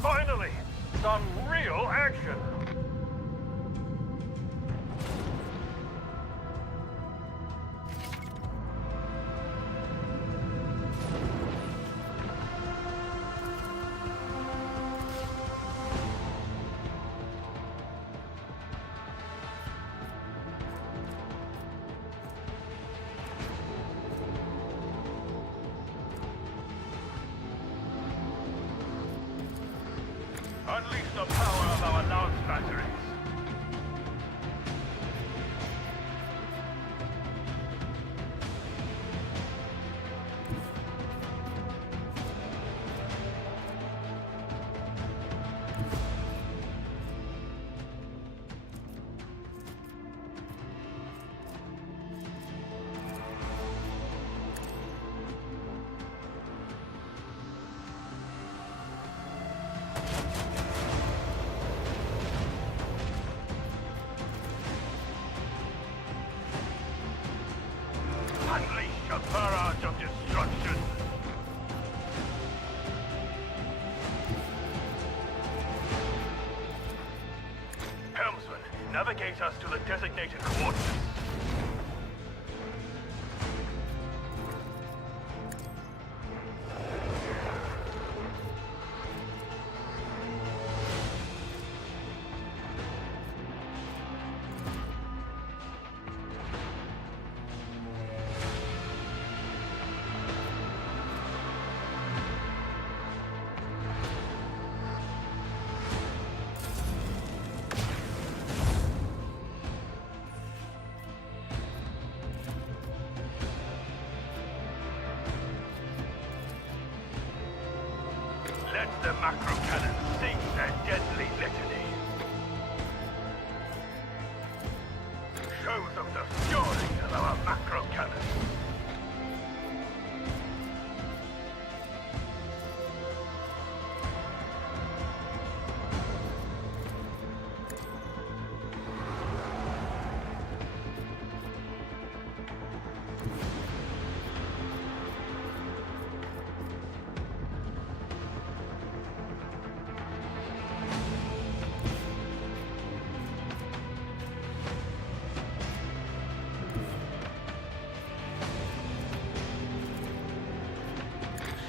Finally! Some real action! Unleash the power of our lance batteries. Unleash a barrage of destruction! Helmsman, navigate us to the designated coordinates. Let the macro cannon sing their deadly litany. Show them the fury of our macro cannon.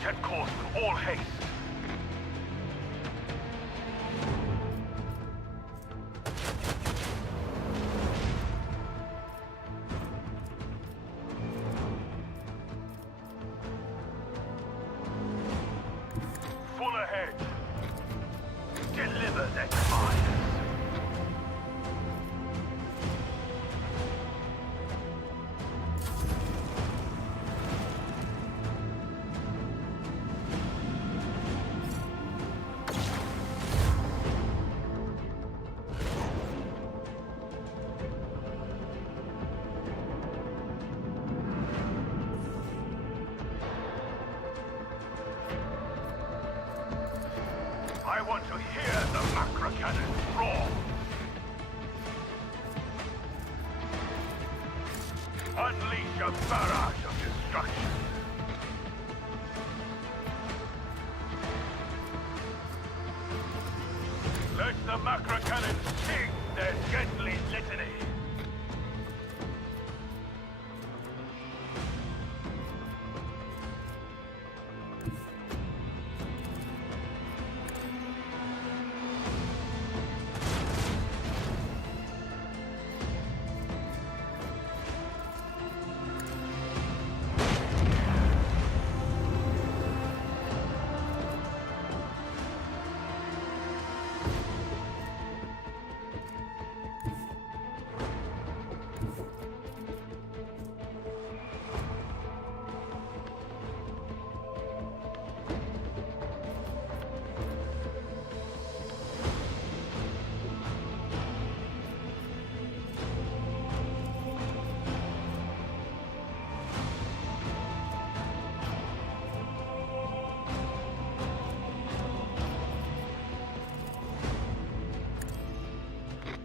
Set course with all haste. Full ahead. Deliver their demise. I want to hear the macro cannon roar. Unleash a barrage of destruction. Let the macro cannon sing their deadly litany.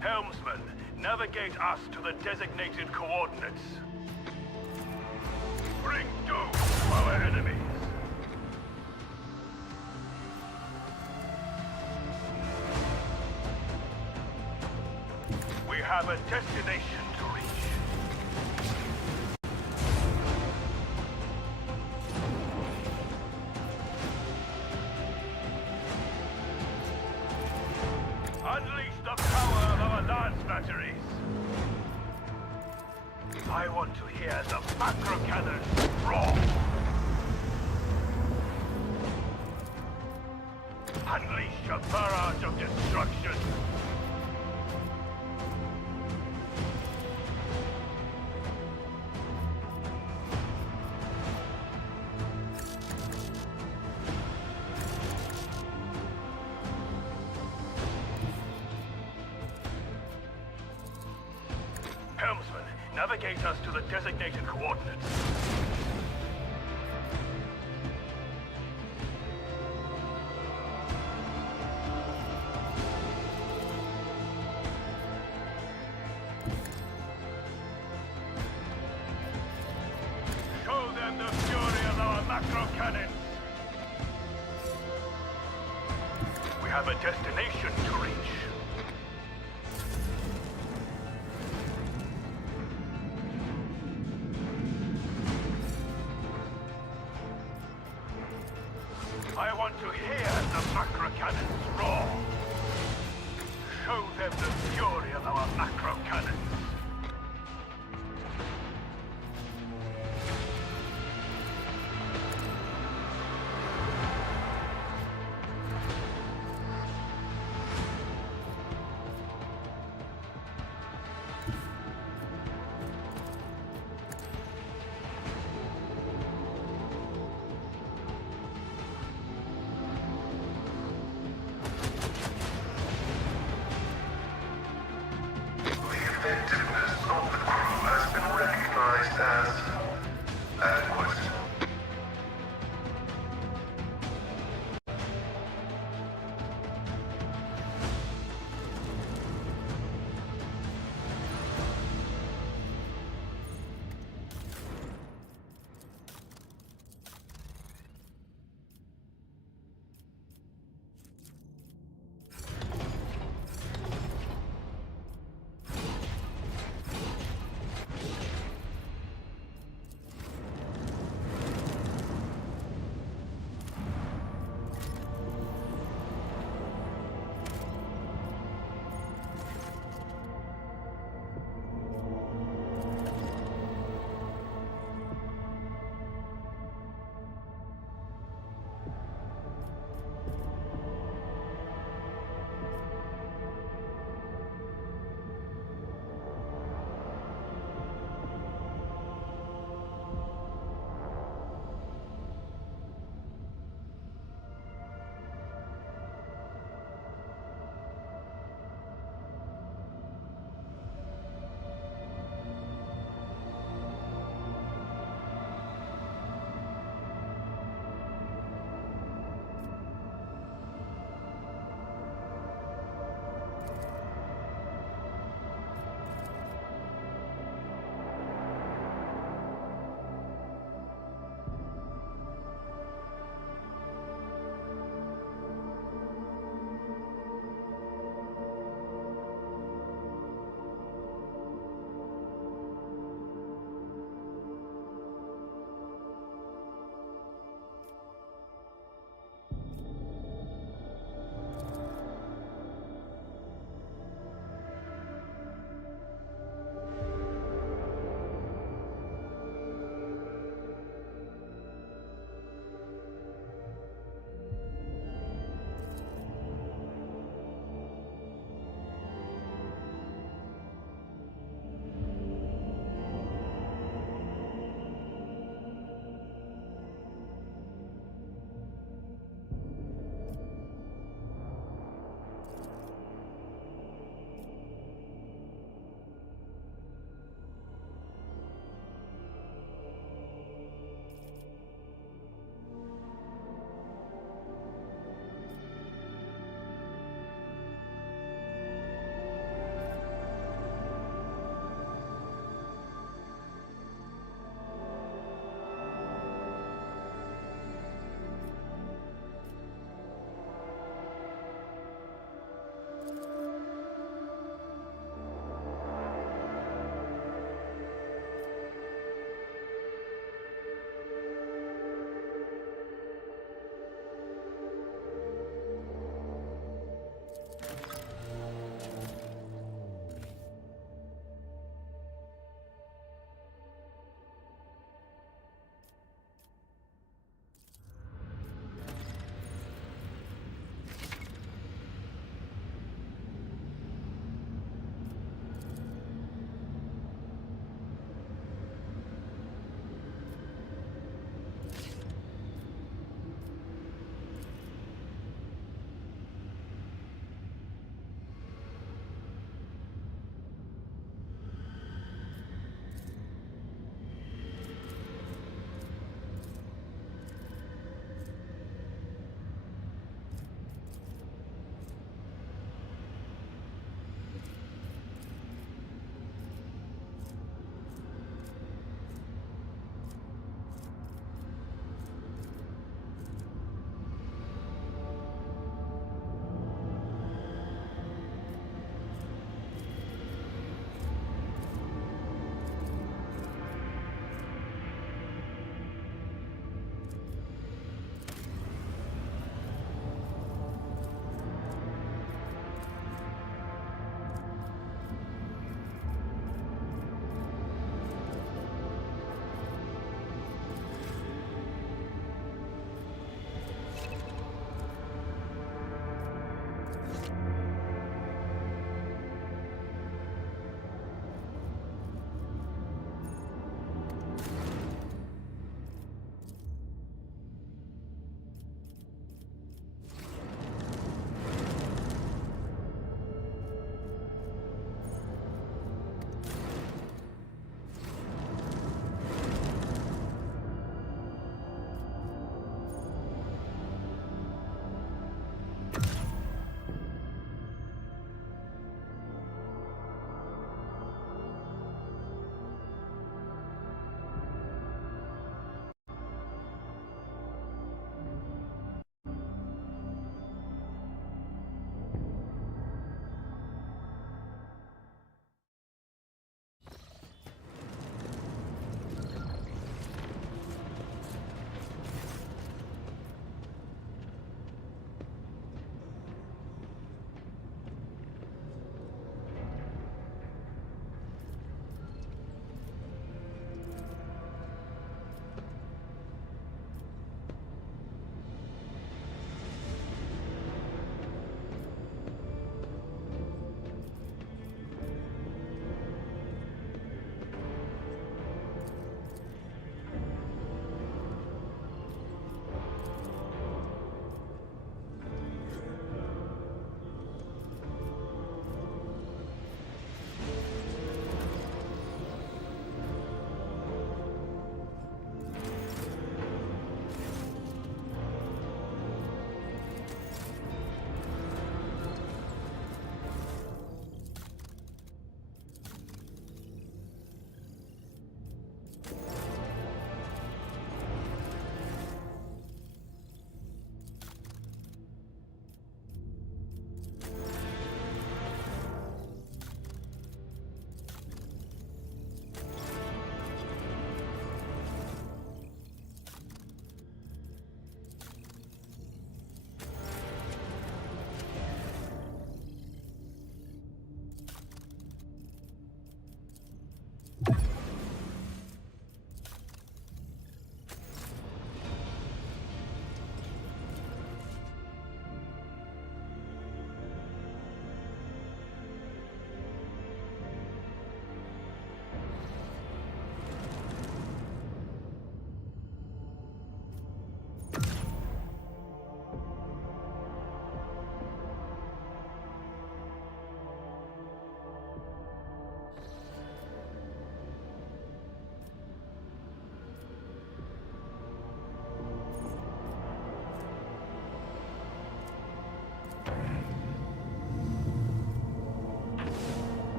Helmsman, navigate us to the designated coordinates. Bring doom to our enemies. have a destination to reach. Unleash the power of our lance batteries. I want to hear the macro cannons roar. Unleash a barrage of destruction. Helmsman, navigate us to the designated coordinates. Show them the fury of our macro cannons. We have a destination to reach. I want to hear the macro cannons roar. Show them the fury of our macro cannons. The effective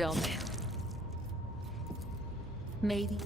don't they? Maybe.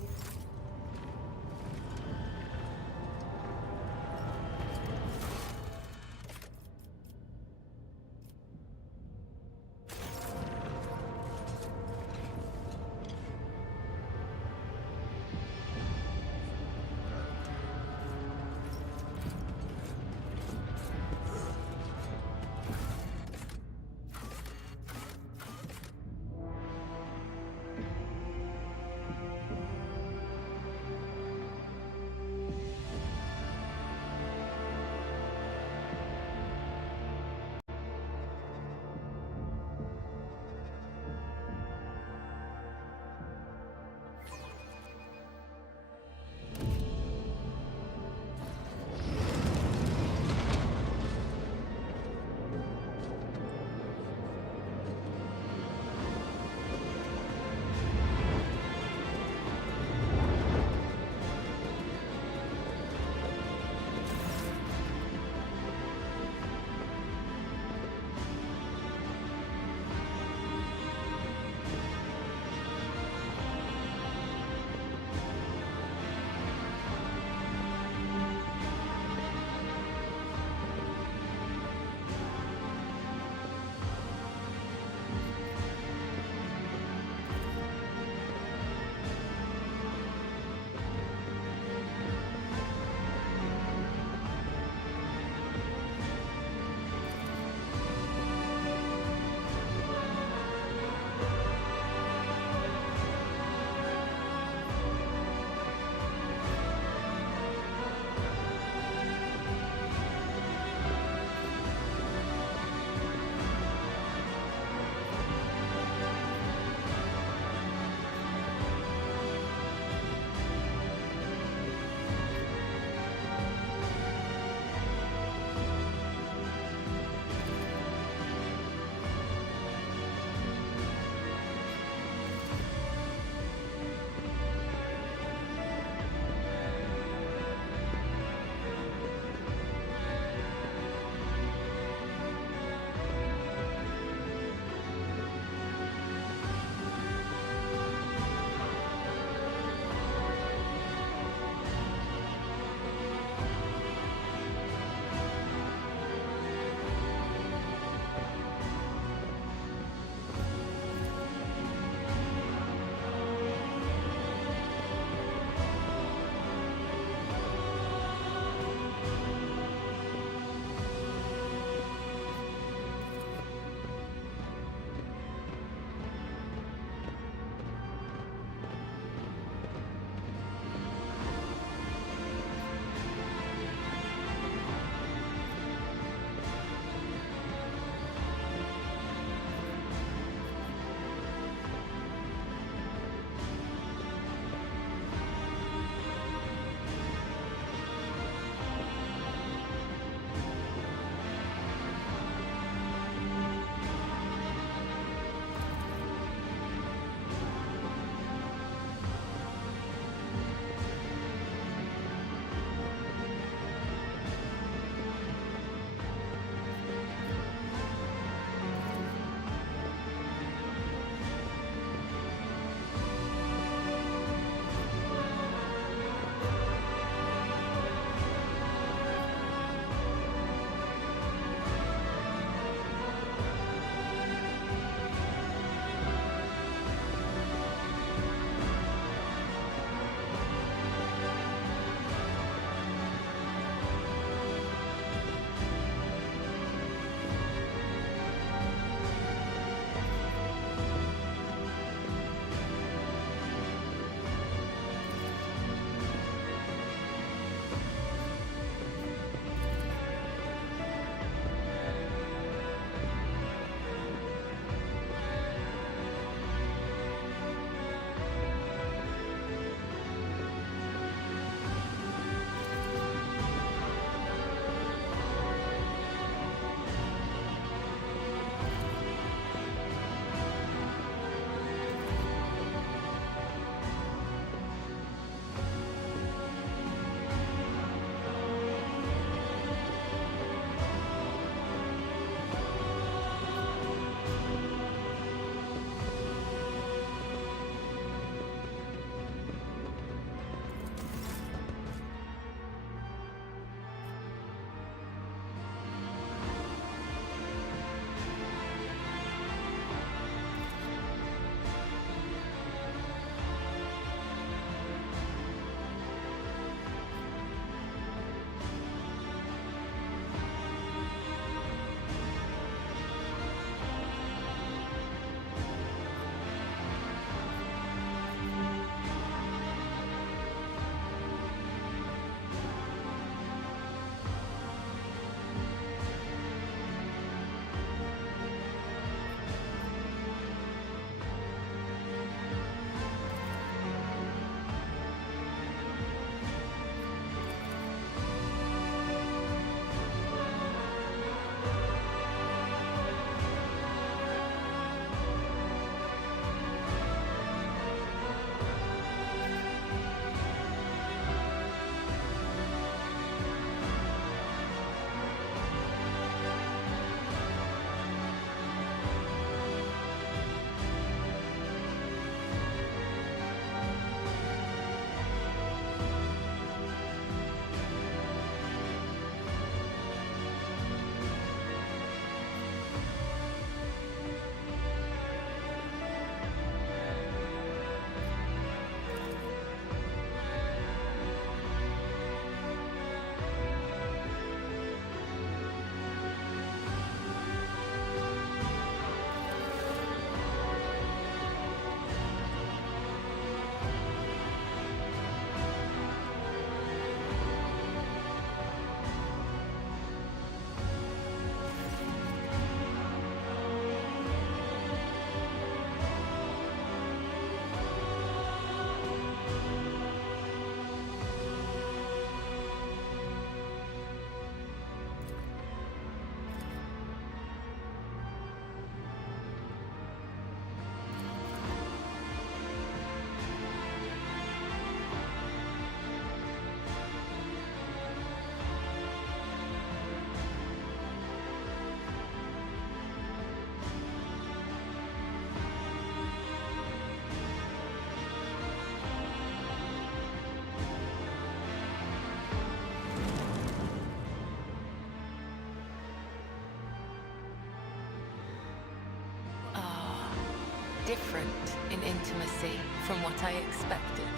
different in intimacy from what I expected.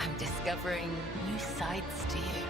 I'm discovering new sides to you.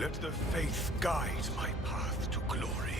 Let the faith guide my path to glory.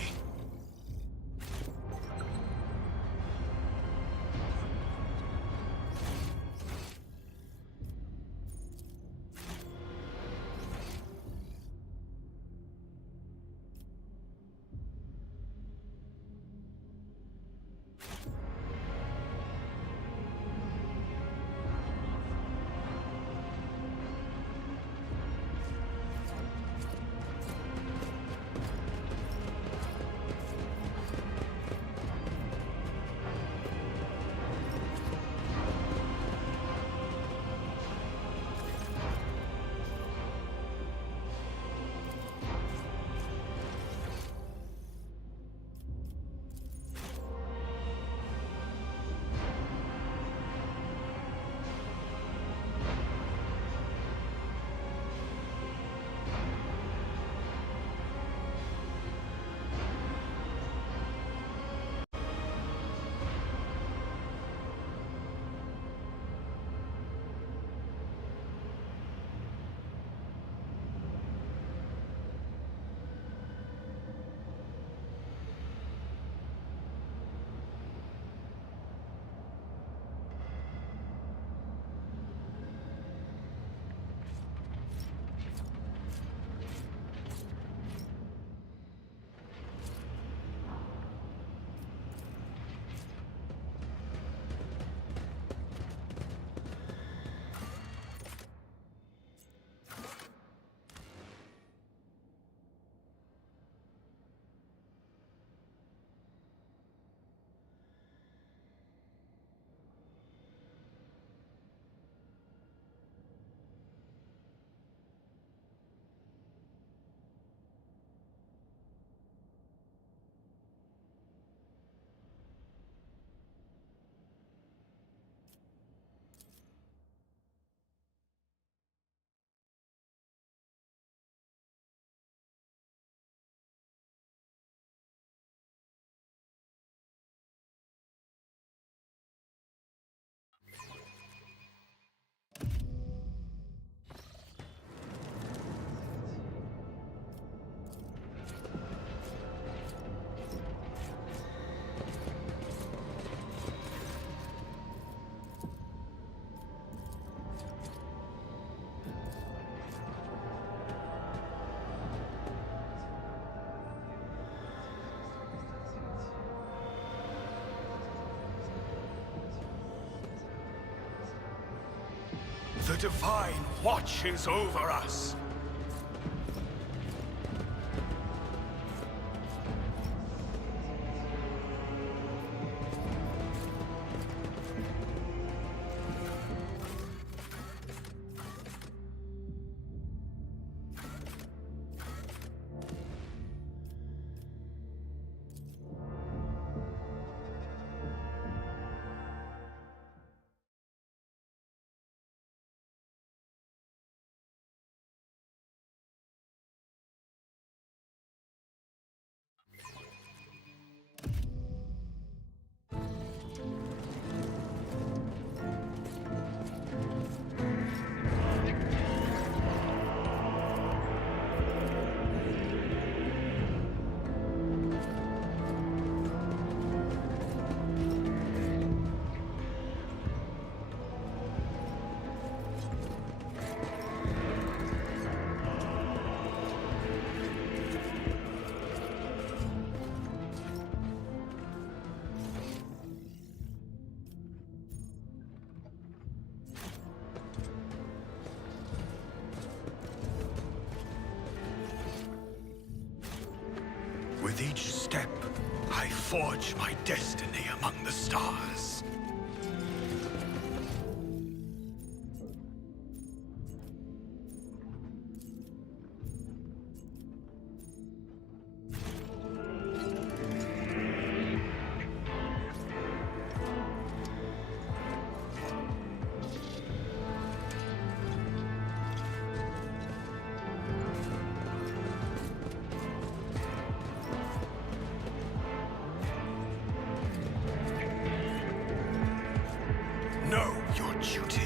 The Divine watches over us. With each step, I forge my destiny among the stars. Know your duty.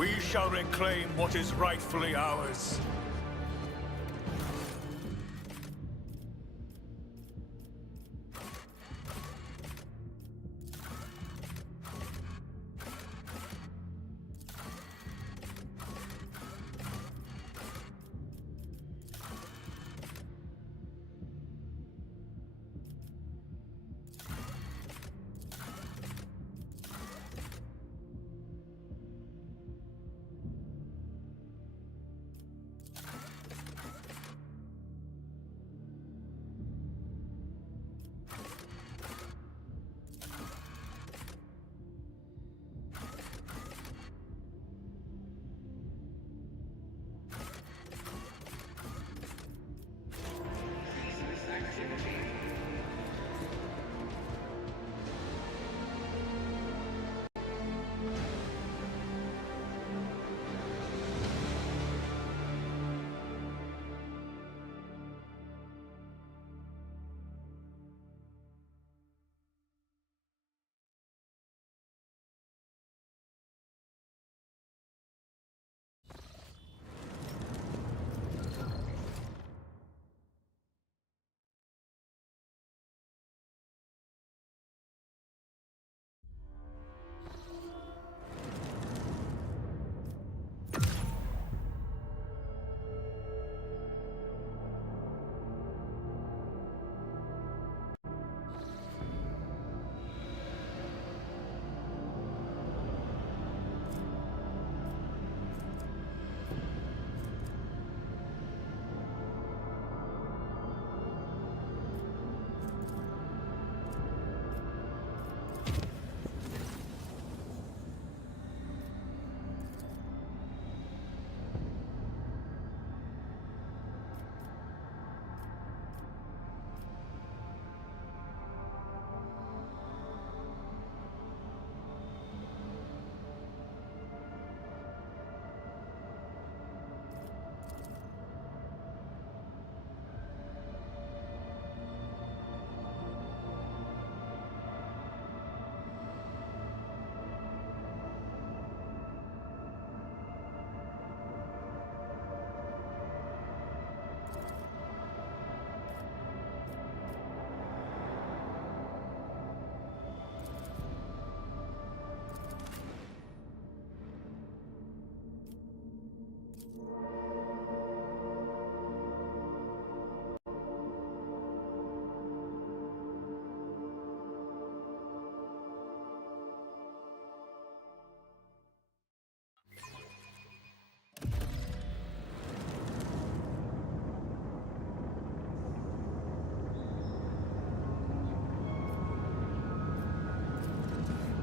We shall reclaim what is rightfully ours.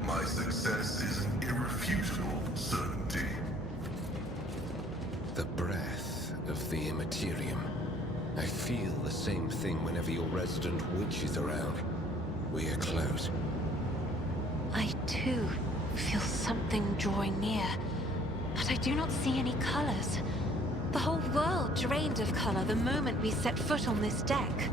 My success is an irrefutable certainty. The breath of the Immaterium. I feel the same thing whenever your resident witch is around. We are close. I too feel something drawing near, but I do not see any colors. The whole world drained of color the moment we set foot on this deck.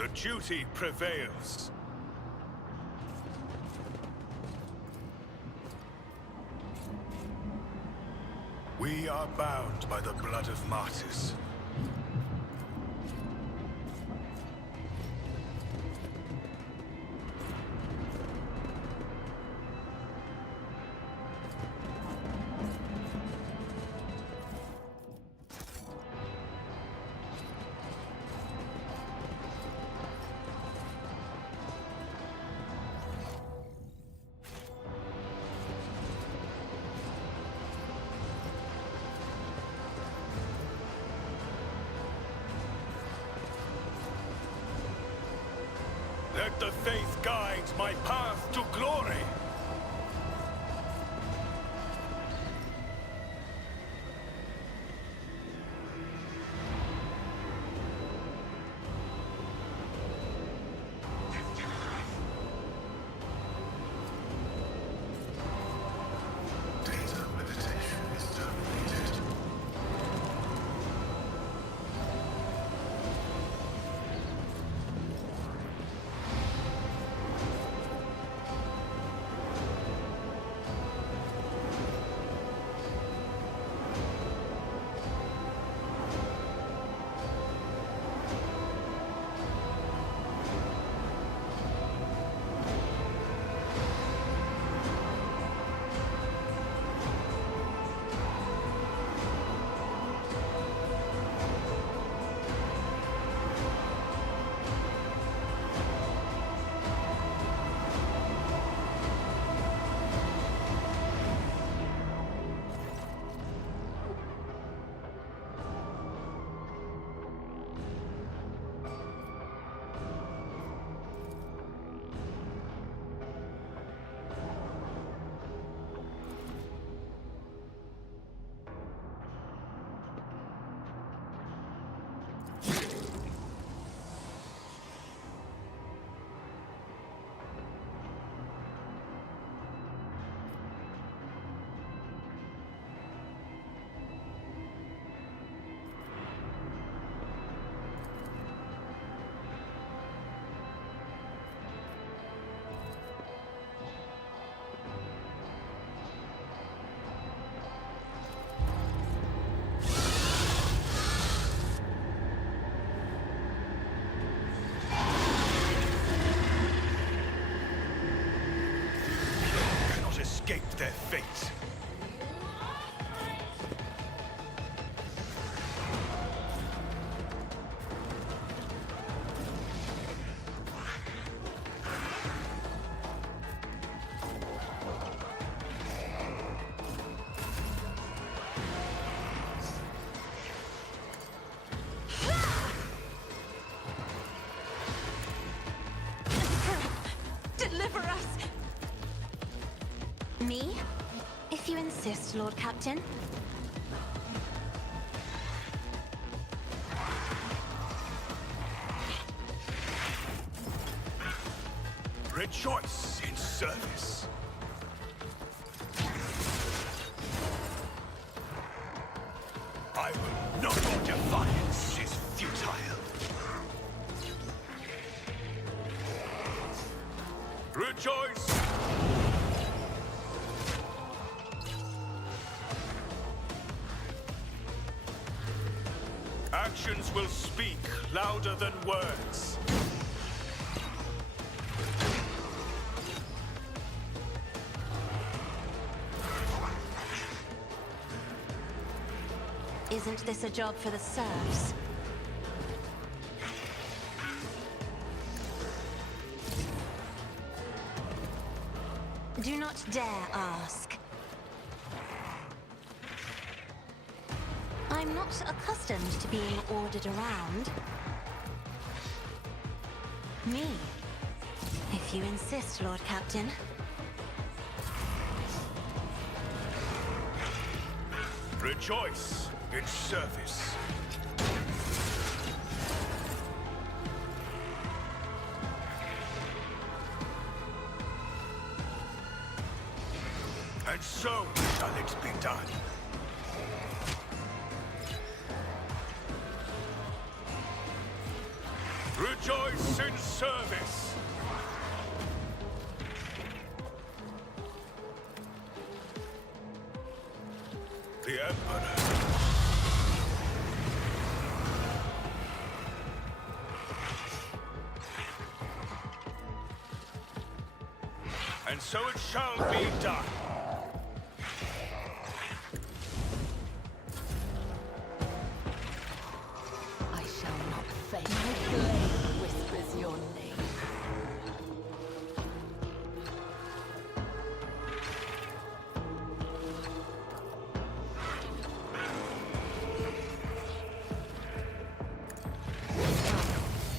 The duty prevails. We are bound by the blood of martyrs. Let the faith guide my path to glory! Data meditation is terminated. Escape their fate. Deliver us! Me? If you insist, Lord Captain. Rejoice in service. I will not. Your defiance is futile. Rejoice! Actions will speak louder than words. Isn't this a job for the serfs? Do not dare ask. I'm not accustomed to being ordered around. Me? If you insist, Lord Captain. Rejoice in service. And so shall it be done. Rejoice in service! The Emperor. And so it shall be done. I shall not fail. My blade whispers your name.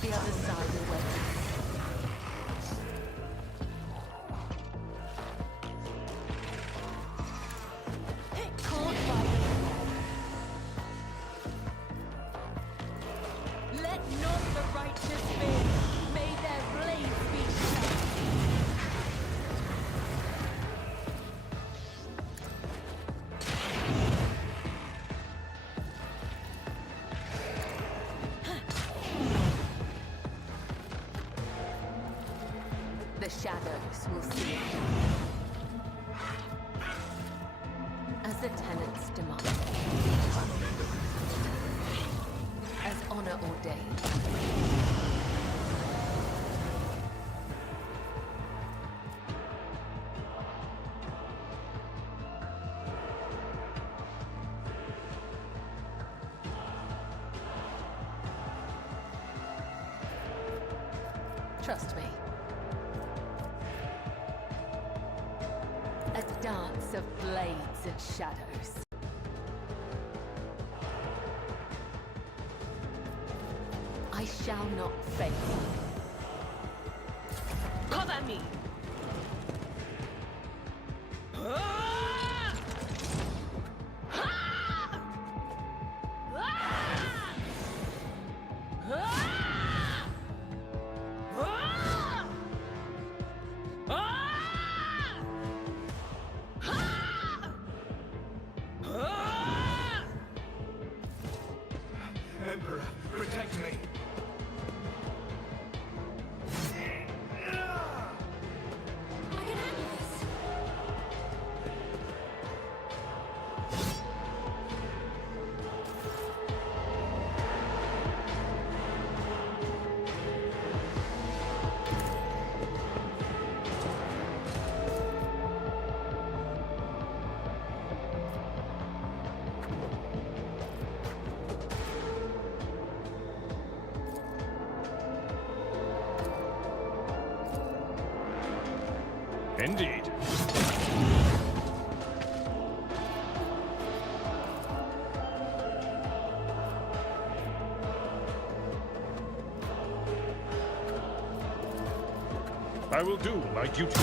The other side awaits. Caught by the Let not the righteous be. May their blades be sharp. The shadows will see it. As the tenets demand. As honor ordained. Trust me. A dance of blades and shadows. I shall not fail. Cover me! Emperor, protect me. I can handle this. Indeed. I will do my duty.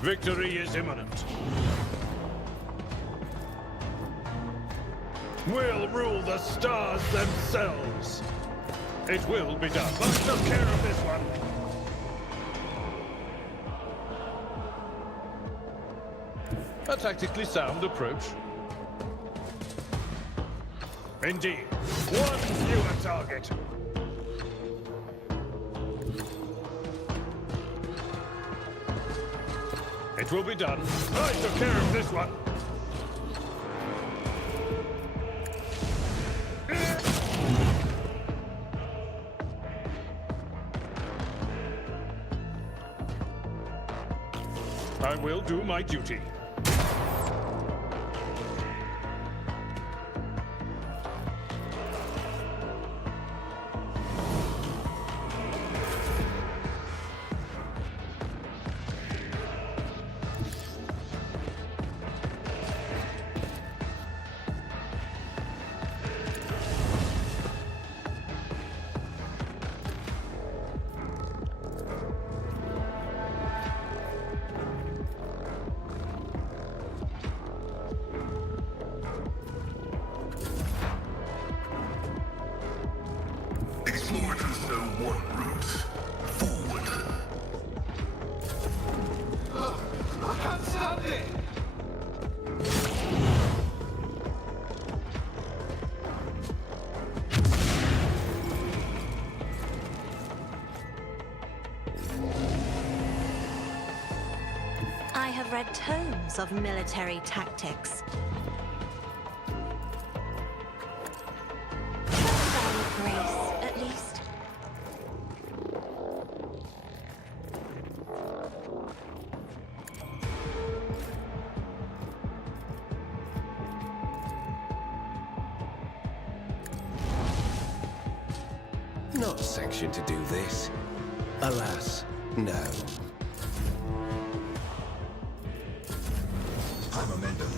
Victory is imminent. We'll rule the stars themselves. It will be done. I took care of this one. A tactically sound approach. Indeed. One fewer target. It will be done. I took care of this one. I will do my duty. tomes of military tactics. Some grace, at least. Not sanctioned to do this. Alas, no. High momentum.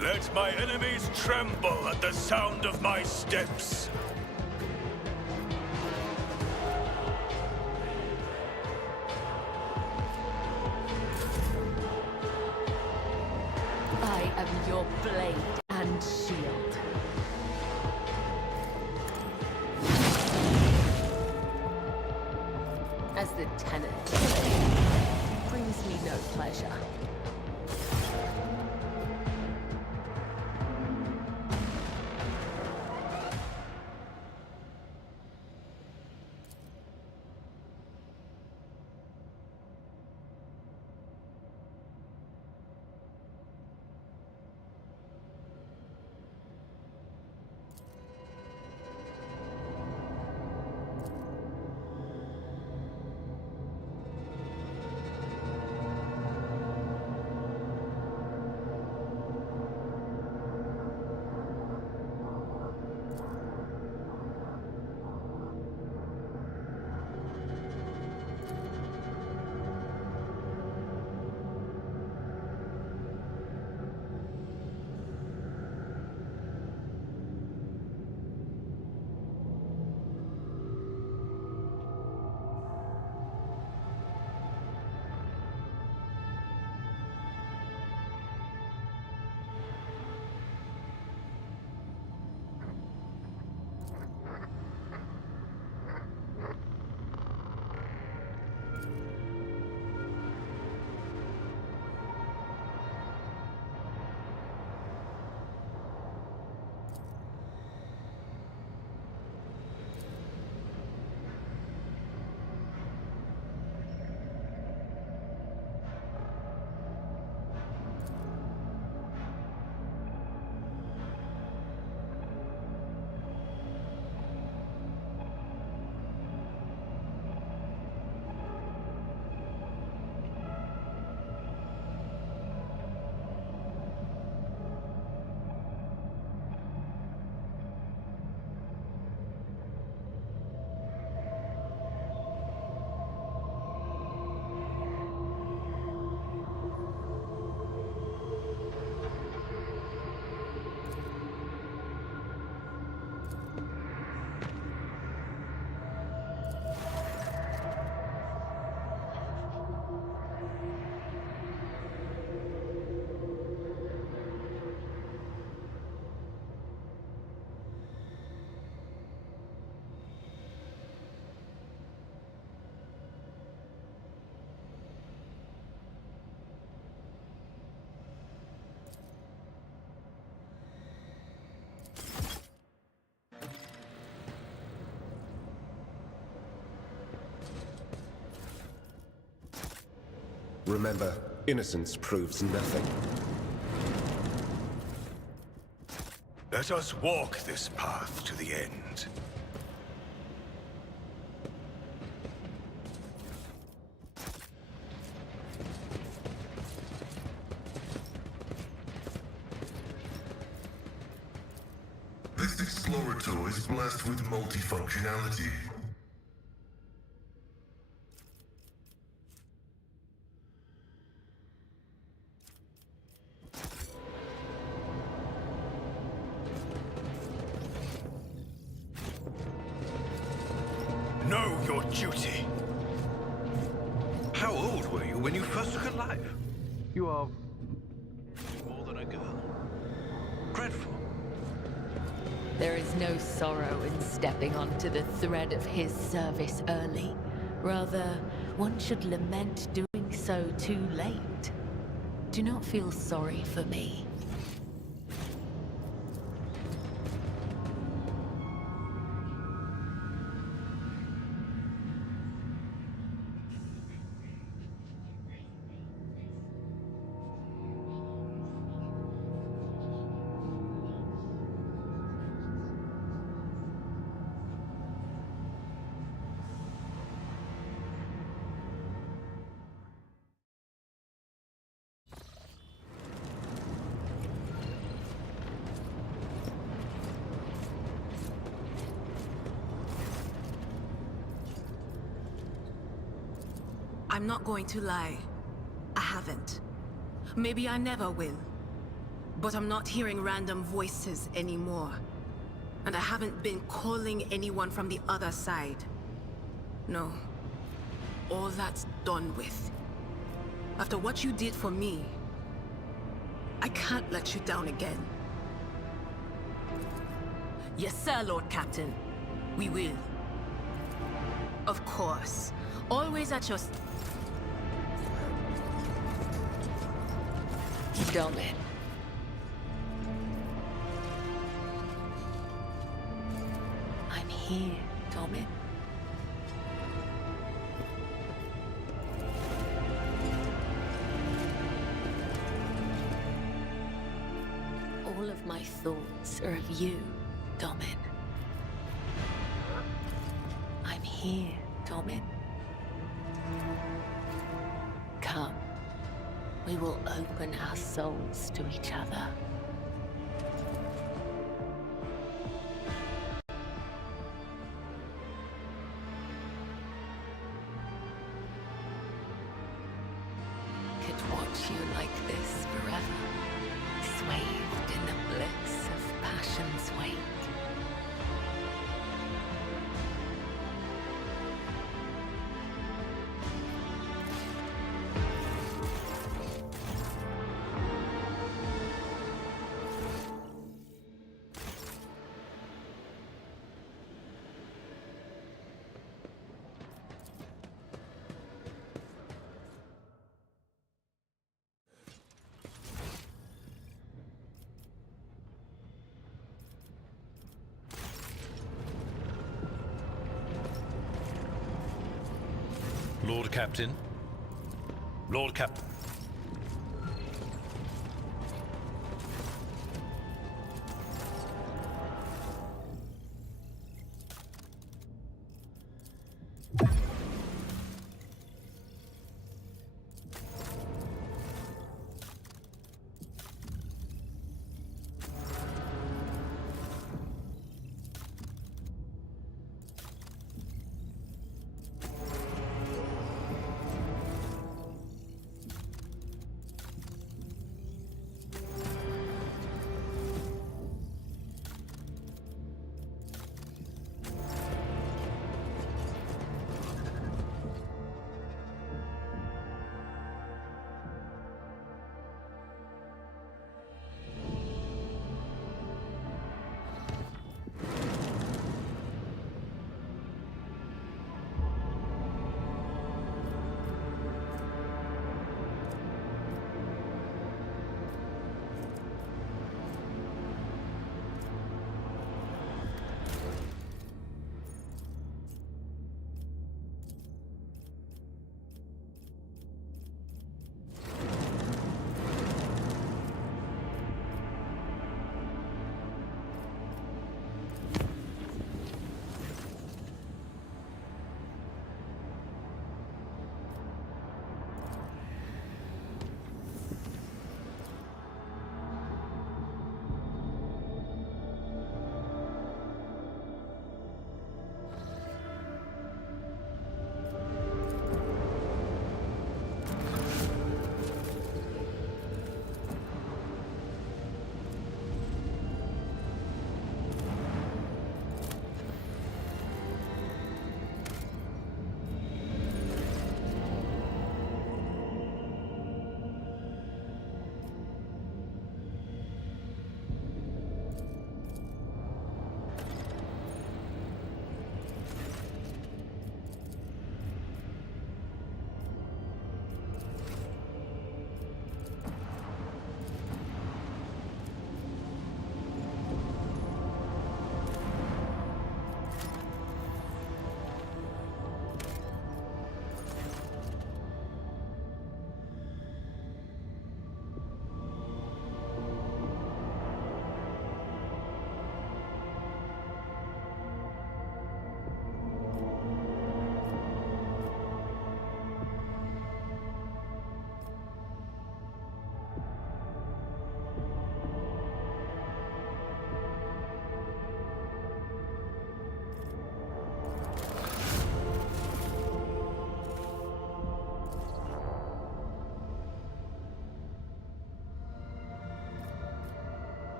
Let my enemies tremble at the sound of my steps. I am your blade and shield. As the tenant brings me no pleasure. Remember, innocence proves nothing. Let us walk this path to the end. This Explorator is blessed with multifunctionality. Know your duty. How old were you when you first took a life? You are more than a girl. Dreadful. There is no sorrow in stepping onto the thread of his service early. Rather, one should lament doing so too late. Do not feel sorry for me. I'm not going to lie. I haven't. Maybe I never will. But I'm not hearing random voices anymore. And I haven't been calling anyone from the other side. No. All that's done with. After what you did for me, I can't let you down again. Yes, sir, Lord Captain. We will. Of course. Always at your... Domin. I'm here, Domin. All of my thoughts are of you, Domin. I'm here, Domin. Come. We will open our souls to each other. Could watch you like this forever, swathed in the bliss of passion's wake. Lord Captain. Lord Captain.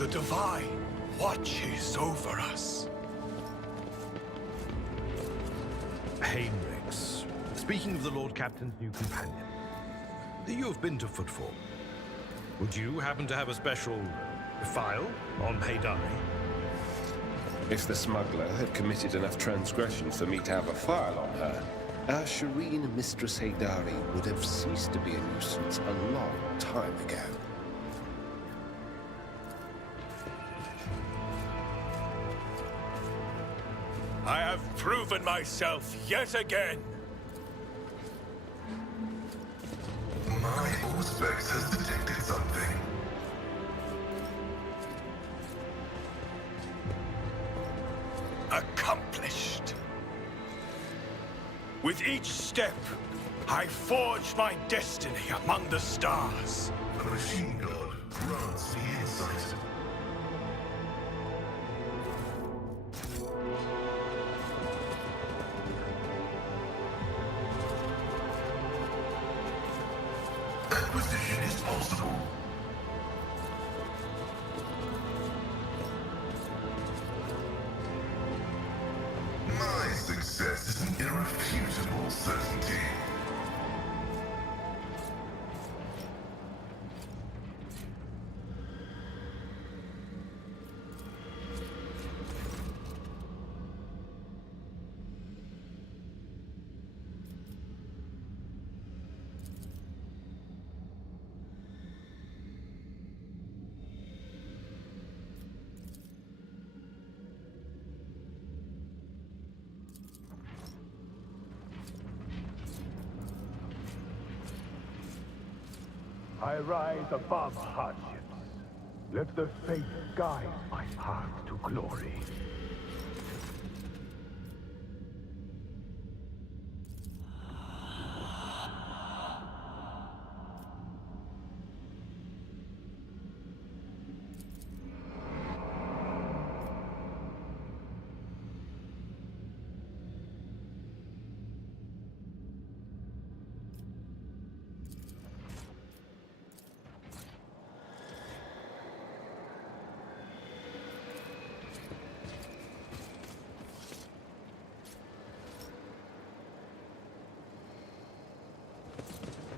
the Divine watches over us. Heinrichs. Speaking of the Lord Captain's new companion, you have been to Footfall. Would you happen to have a special file on Haydari? If the smuggler had committed enough transgression for me to have a file on her, our Shireen Mistress Haydari would have ceased to be a nuisance a long time ago. I have proven myself yet again. My Auspex has detected something. Accomplished. With each step, I forge my destiny among the stars. The machine god grants me insight. Acquisition is possible. My success is an irrefutable certainty. I rise above hardships. Let the fates guide my path to glory.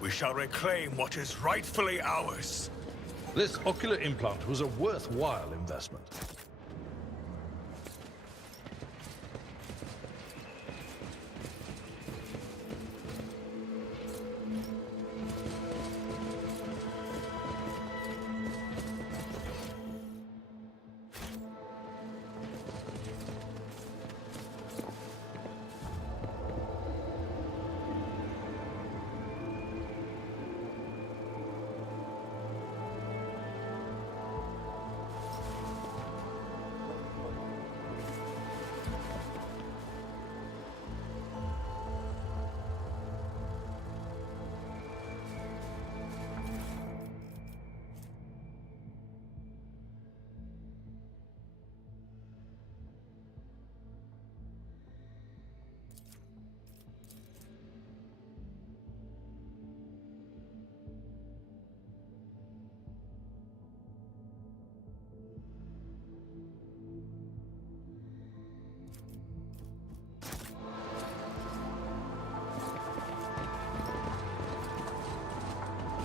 We shall reclaim what is rightfully ours. This ocular implant was a worthwhile investment.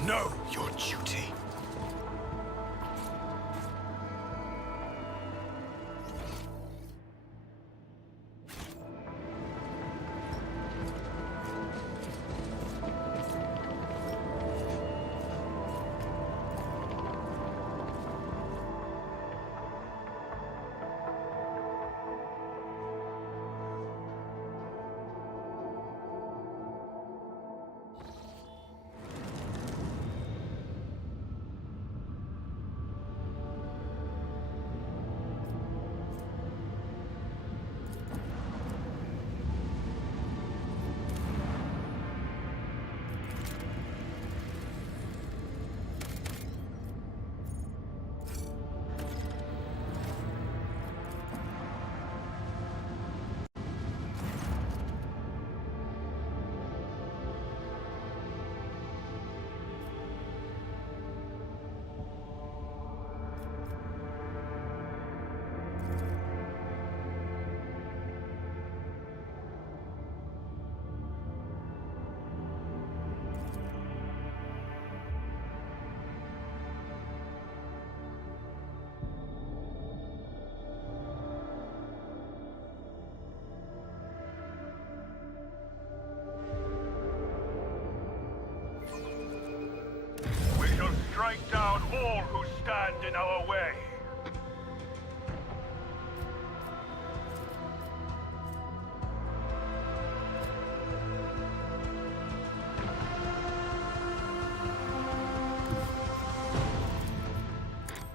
Know your duty. all who stand in our way.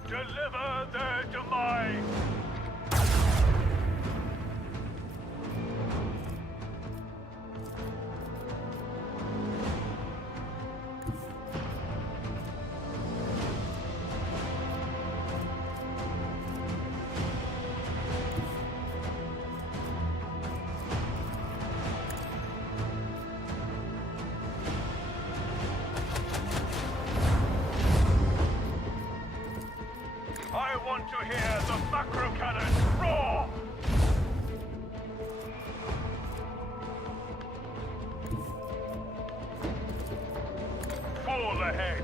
Deliver their demise! I want to hear the macro cannons roar! Fall ahead!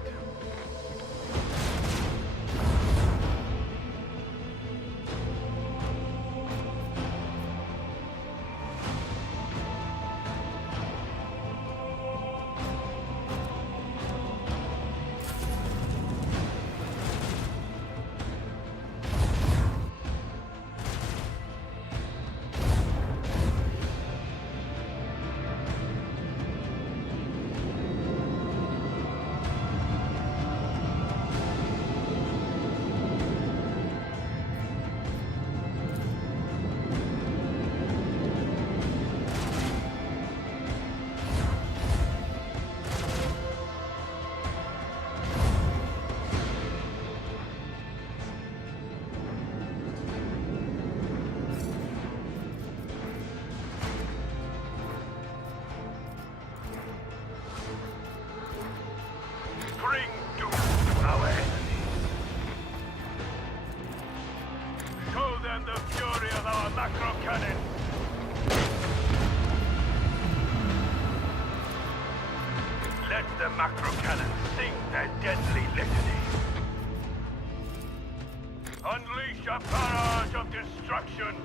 Bring doom to our enemies. Show them the fury of our macro cannons. Let the macro cannons sing their deadly litany. Unleash a barrage of destruction.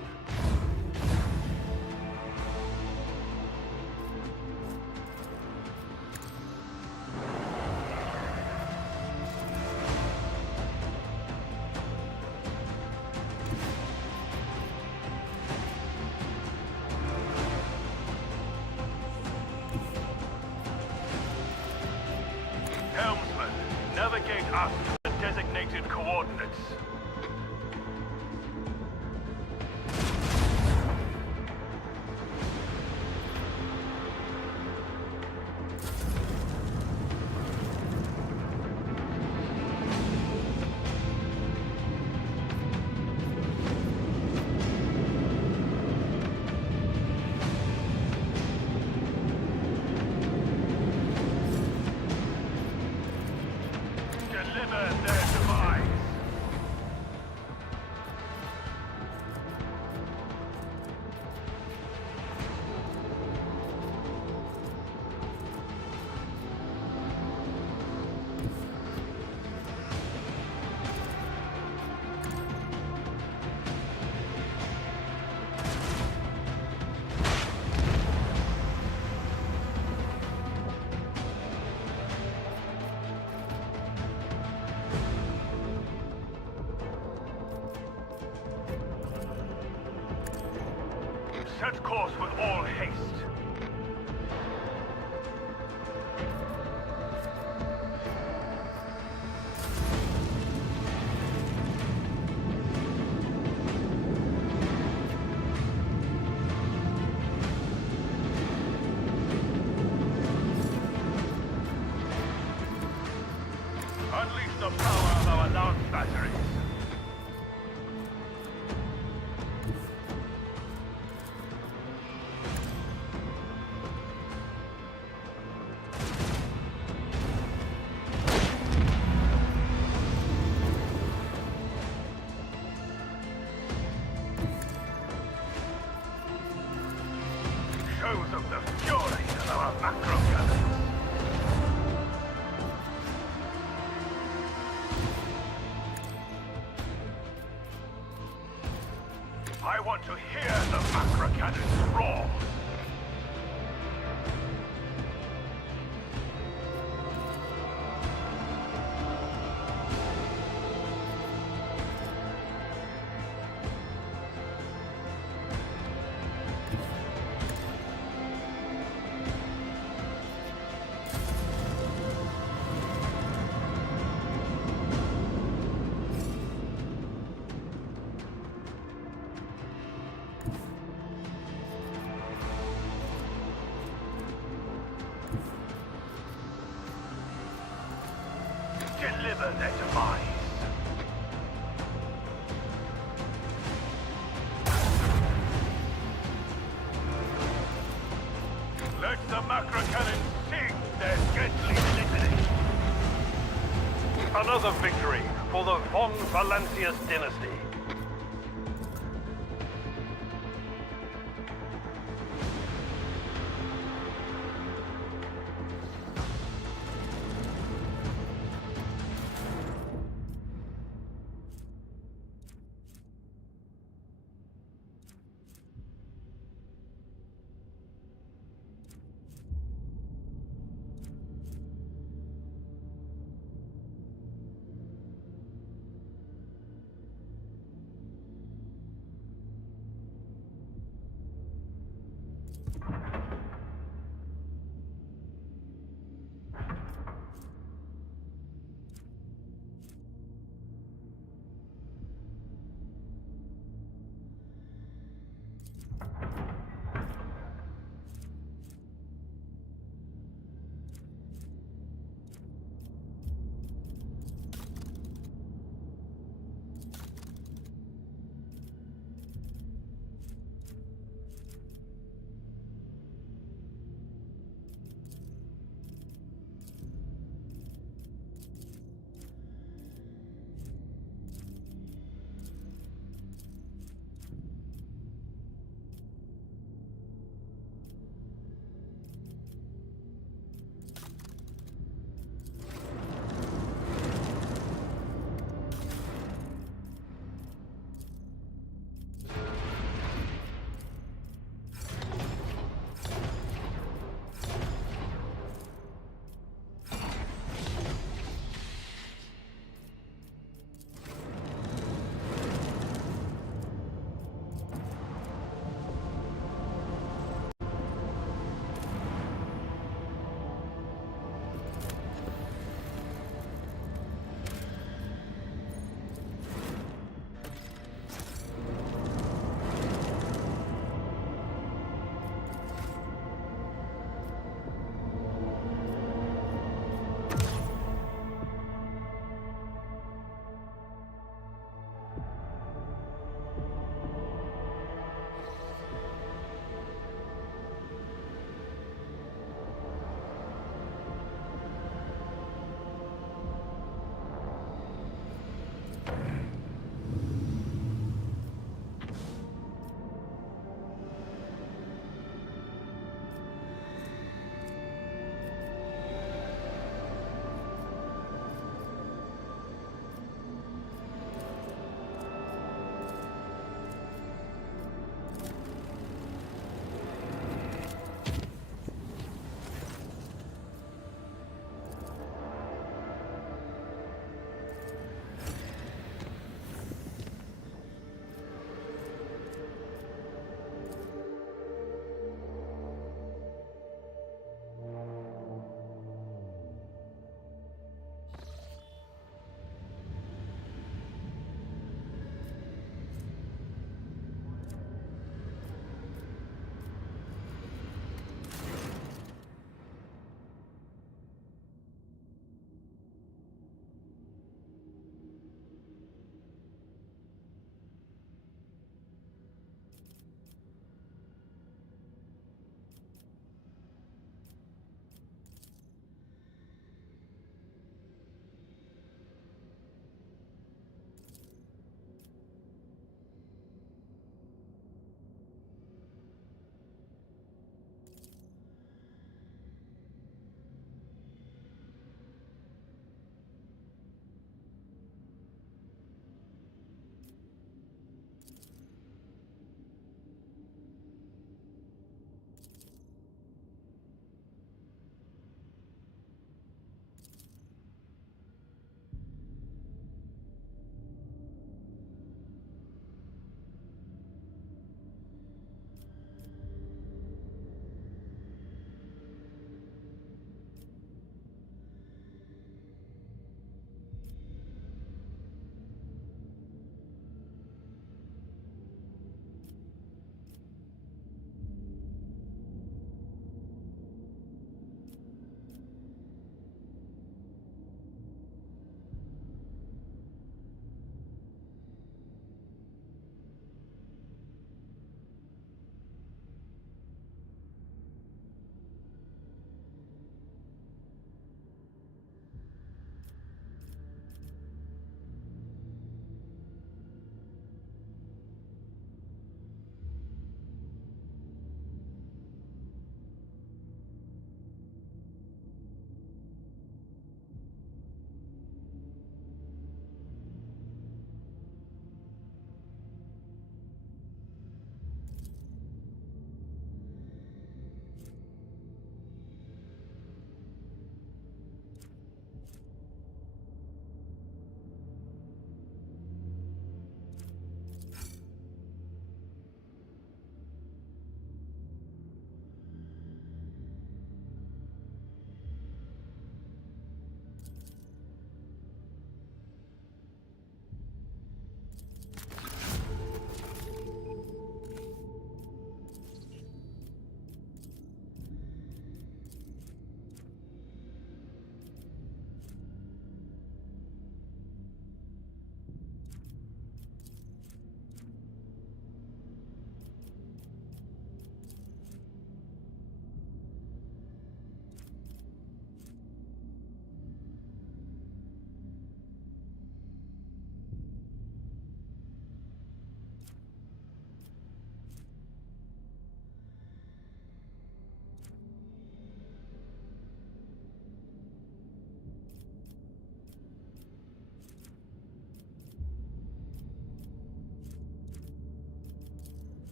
Helmsman, navigate us to the designated coordinates. Deliver their demise. Set course with all haste. Unleash the power of our lance batteries. Show them the fury of our macro cannons. I want to hear the macro cannons roar. for the von Valancius dynasty.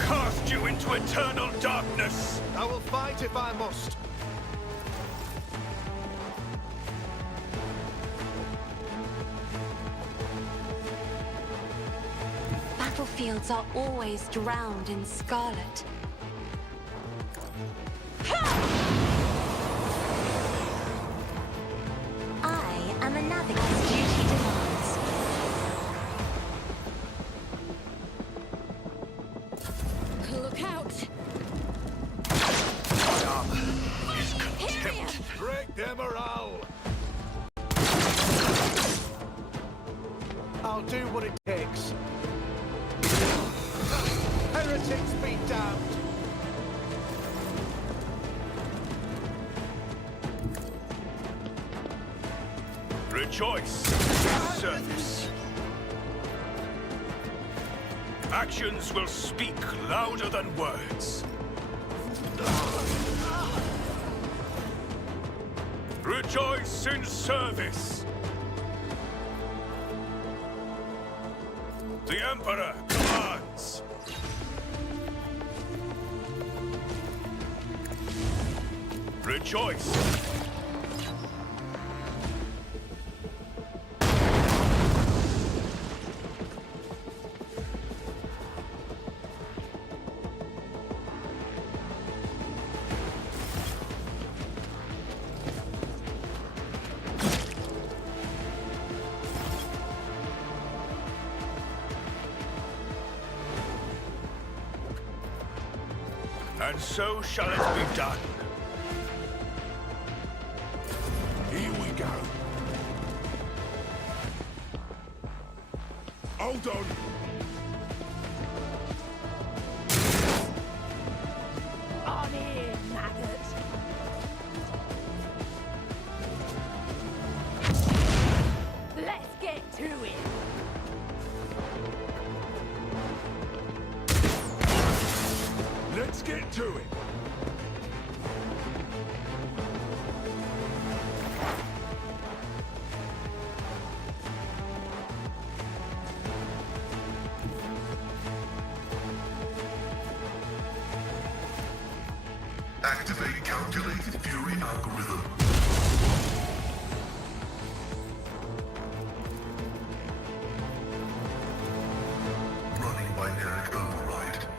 cast you into eternal darkness! I will fight if I must. Battlefields are always drowned in scarlet. I am a navigator's duty demands. Look out! My armor is contempt. Break their morale. I'll do what it takes. Heretics be damned. Rejoice in service. Actions will speak louder than words. Rejoice in service. The Emperor commands. Rejoice. And so shall it be done. Here we go. Hold on. On in, maggot. Let's get to it. Let's get to it. Activate calculated fury algorithm.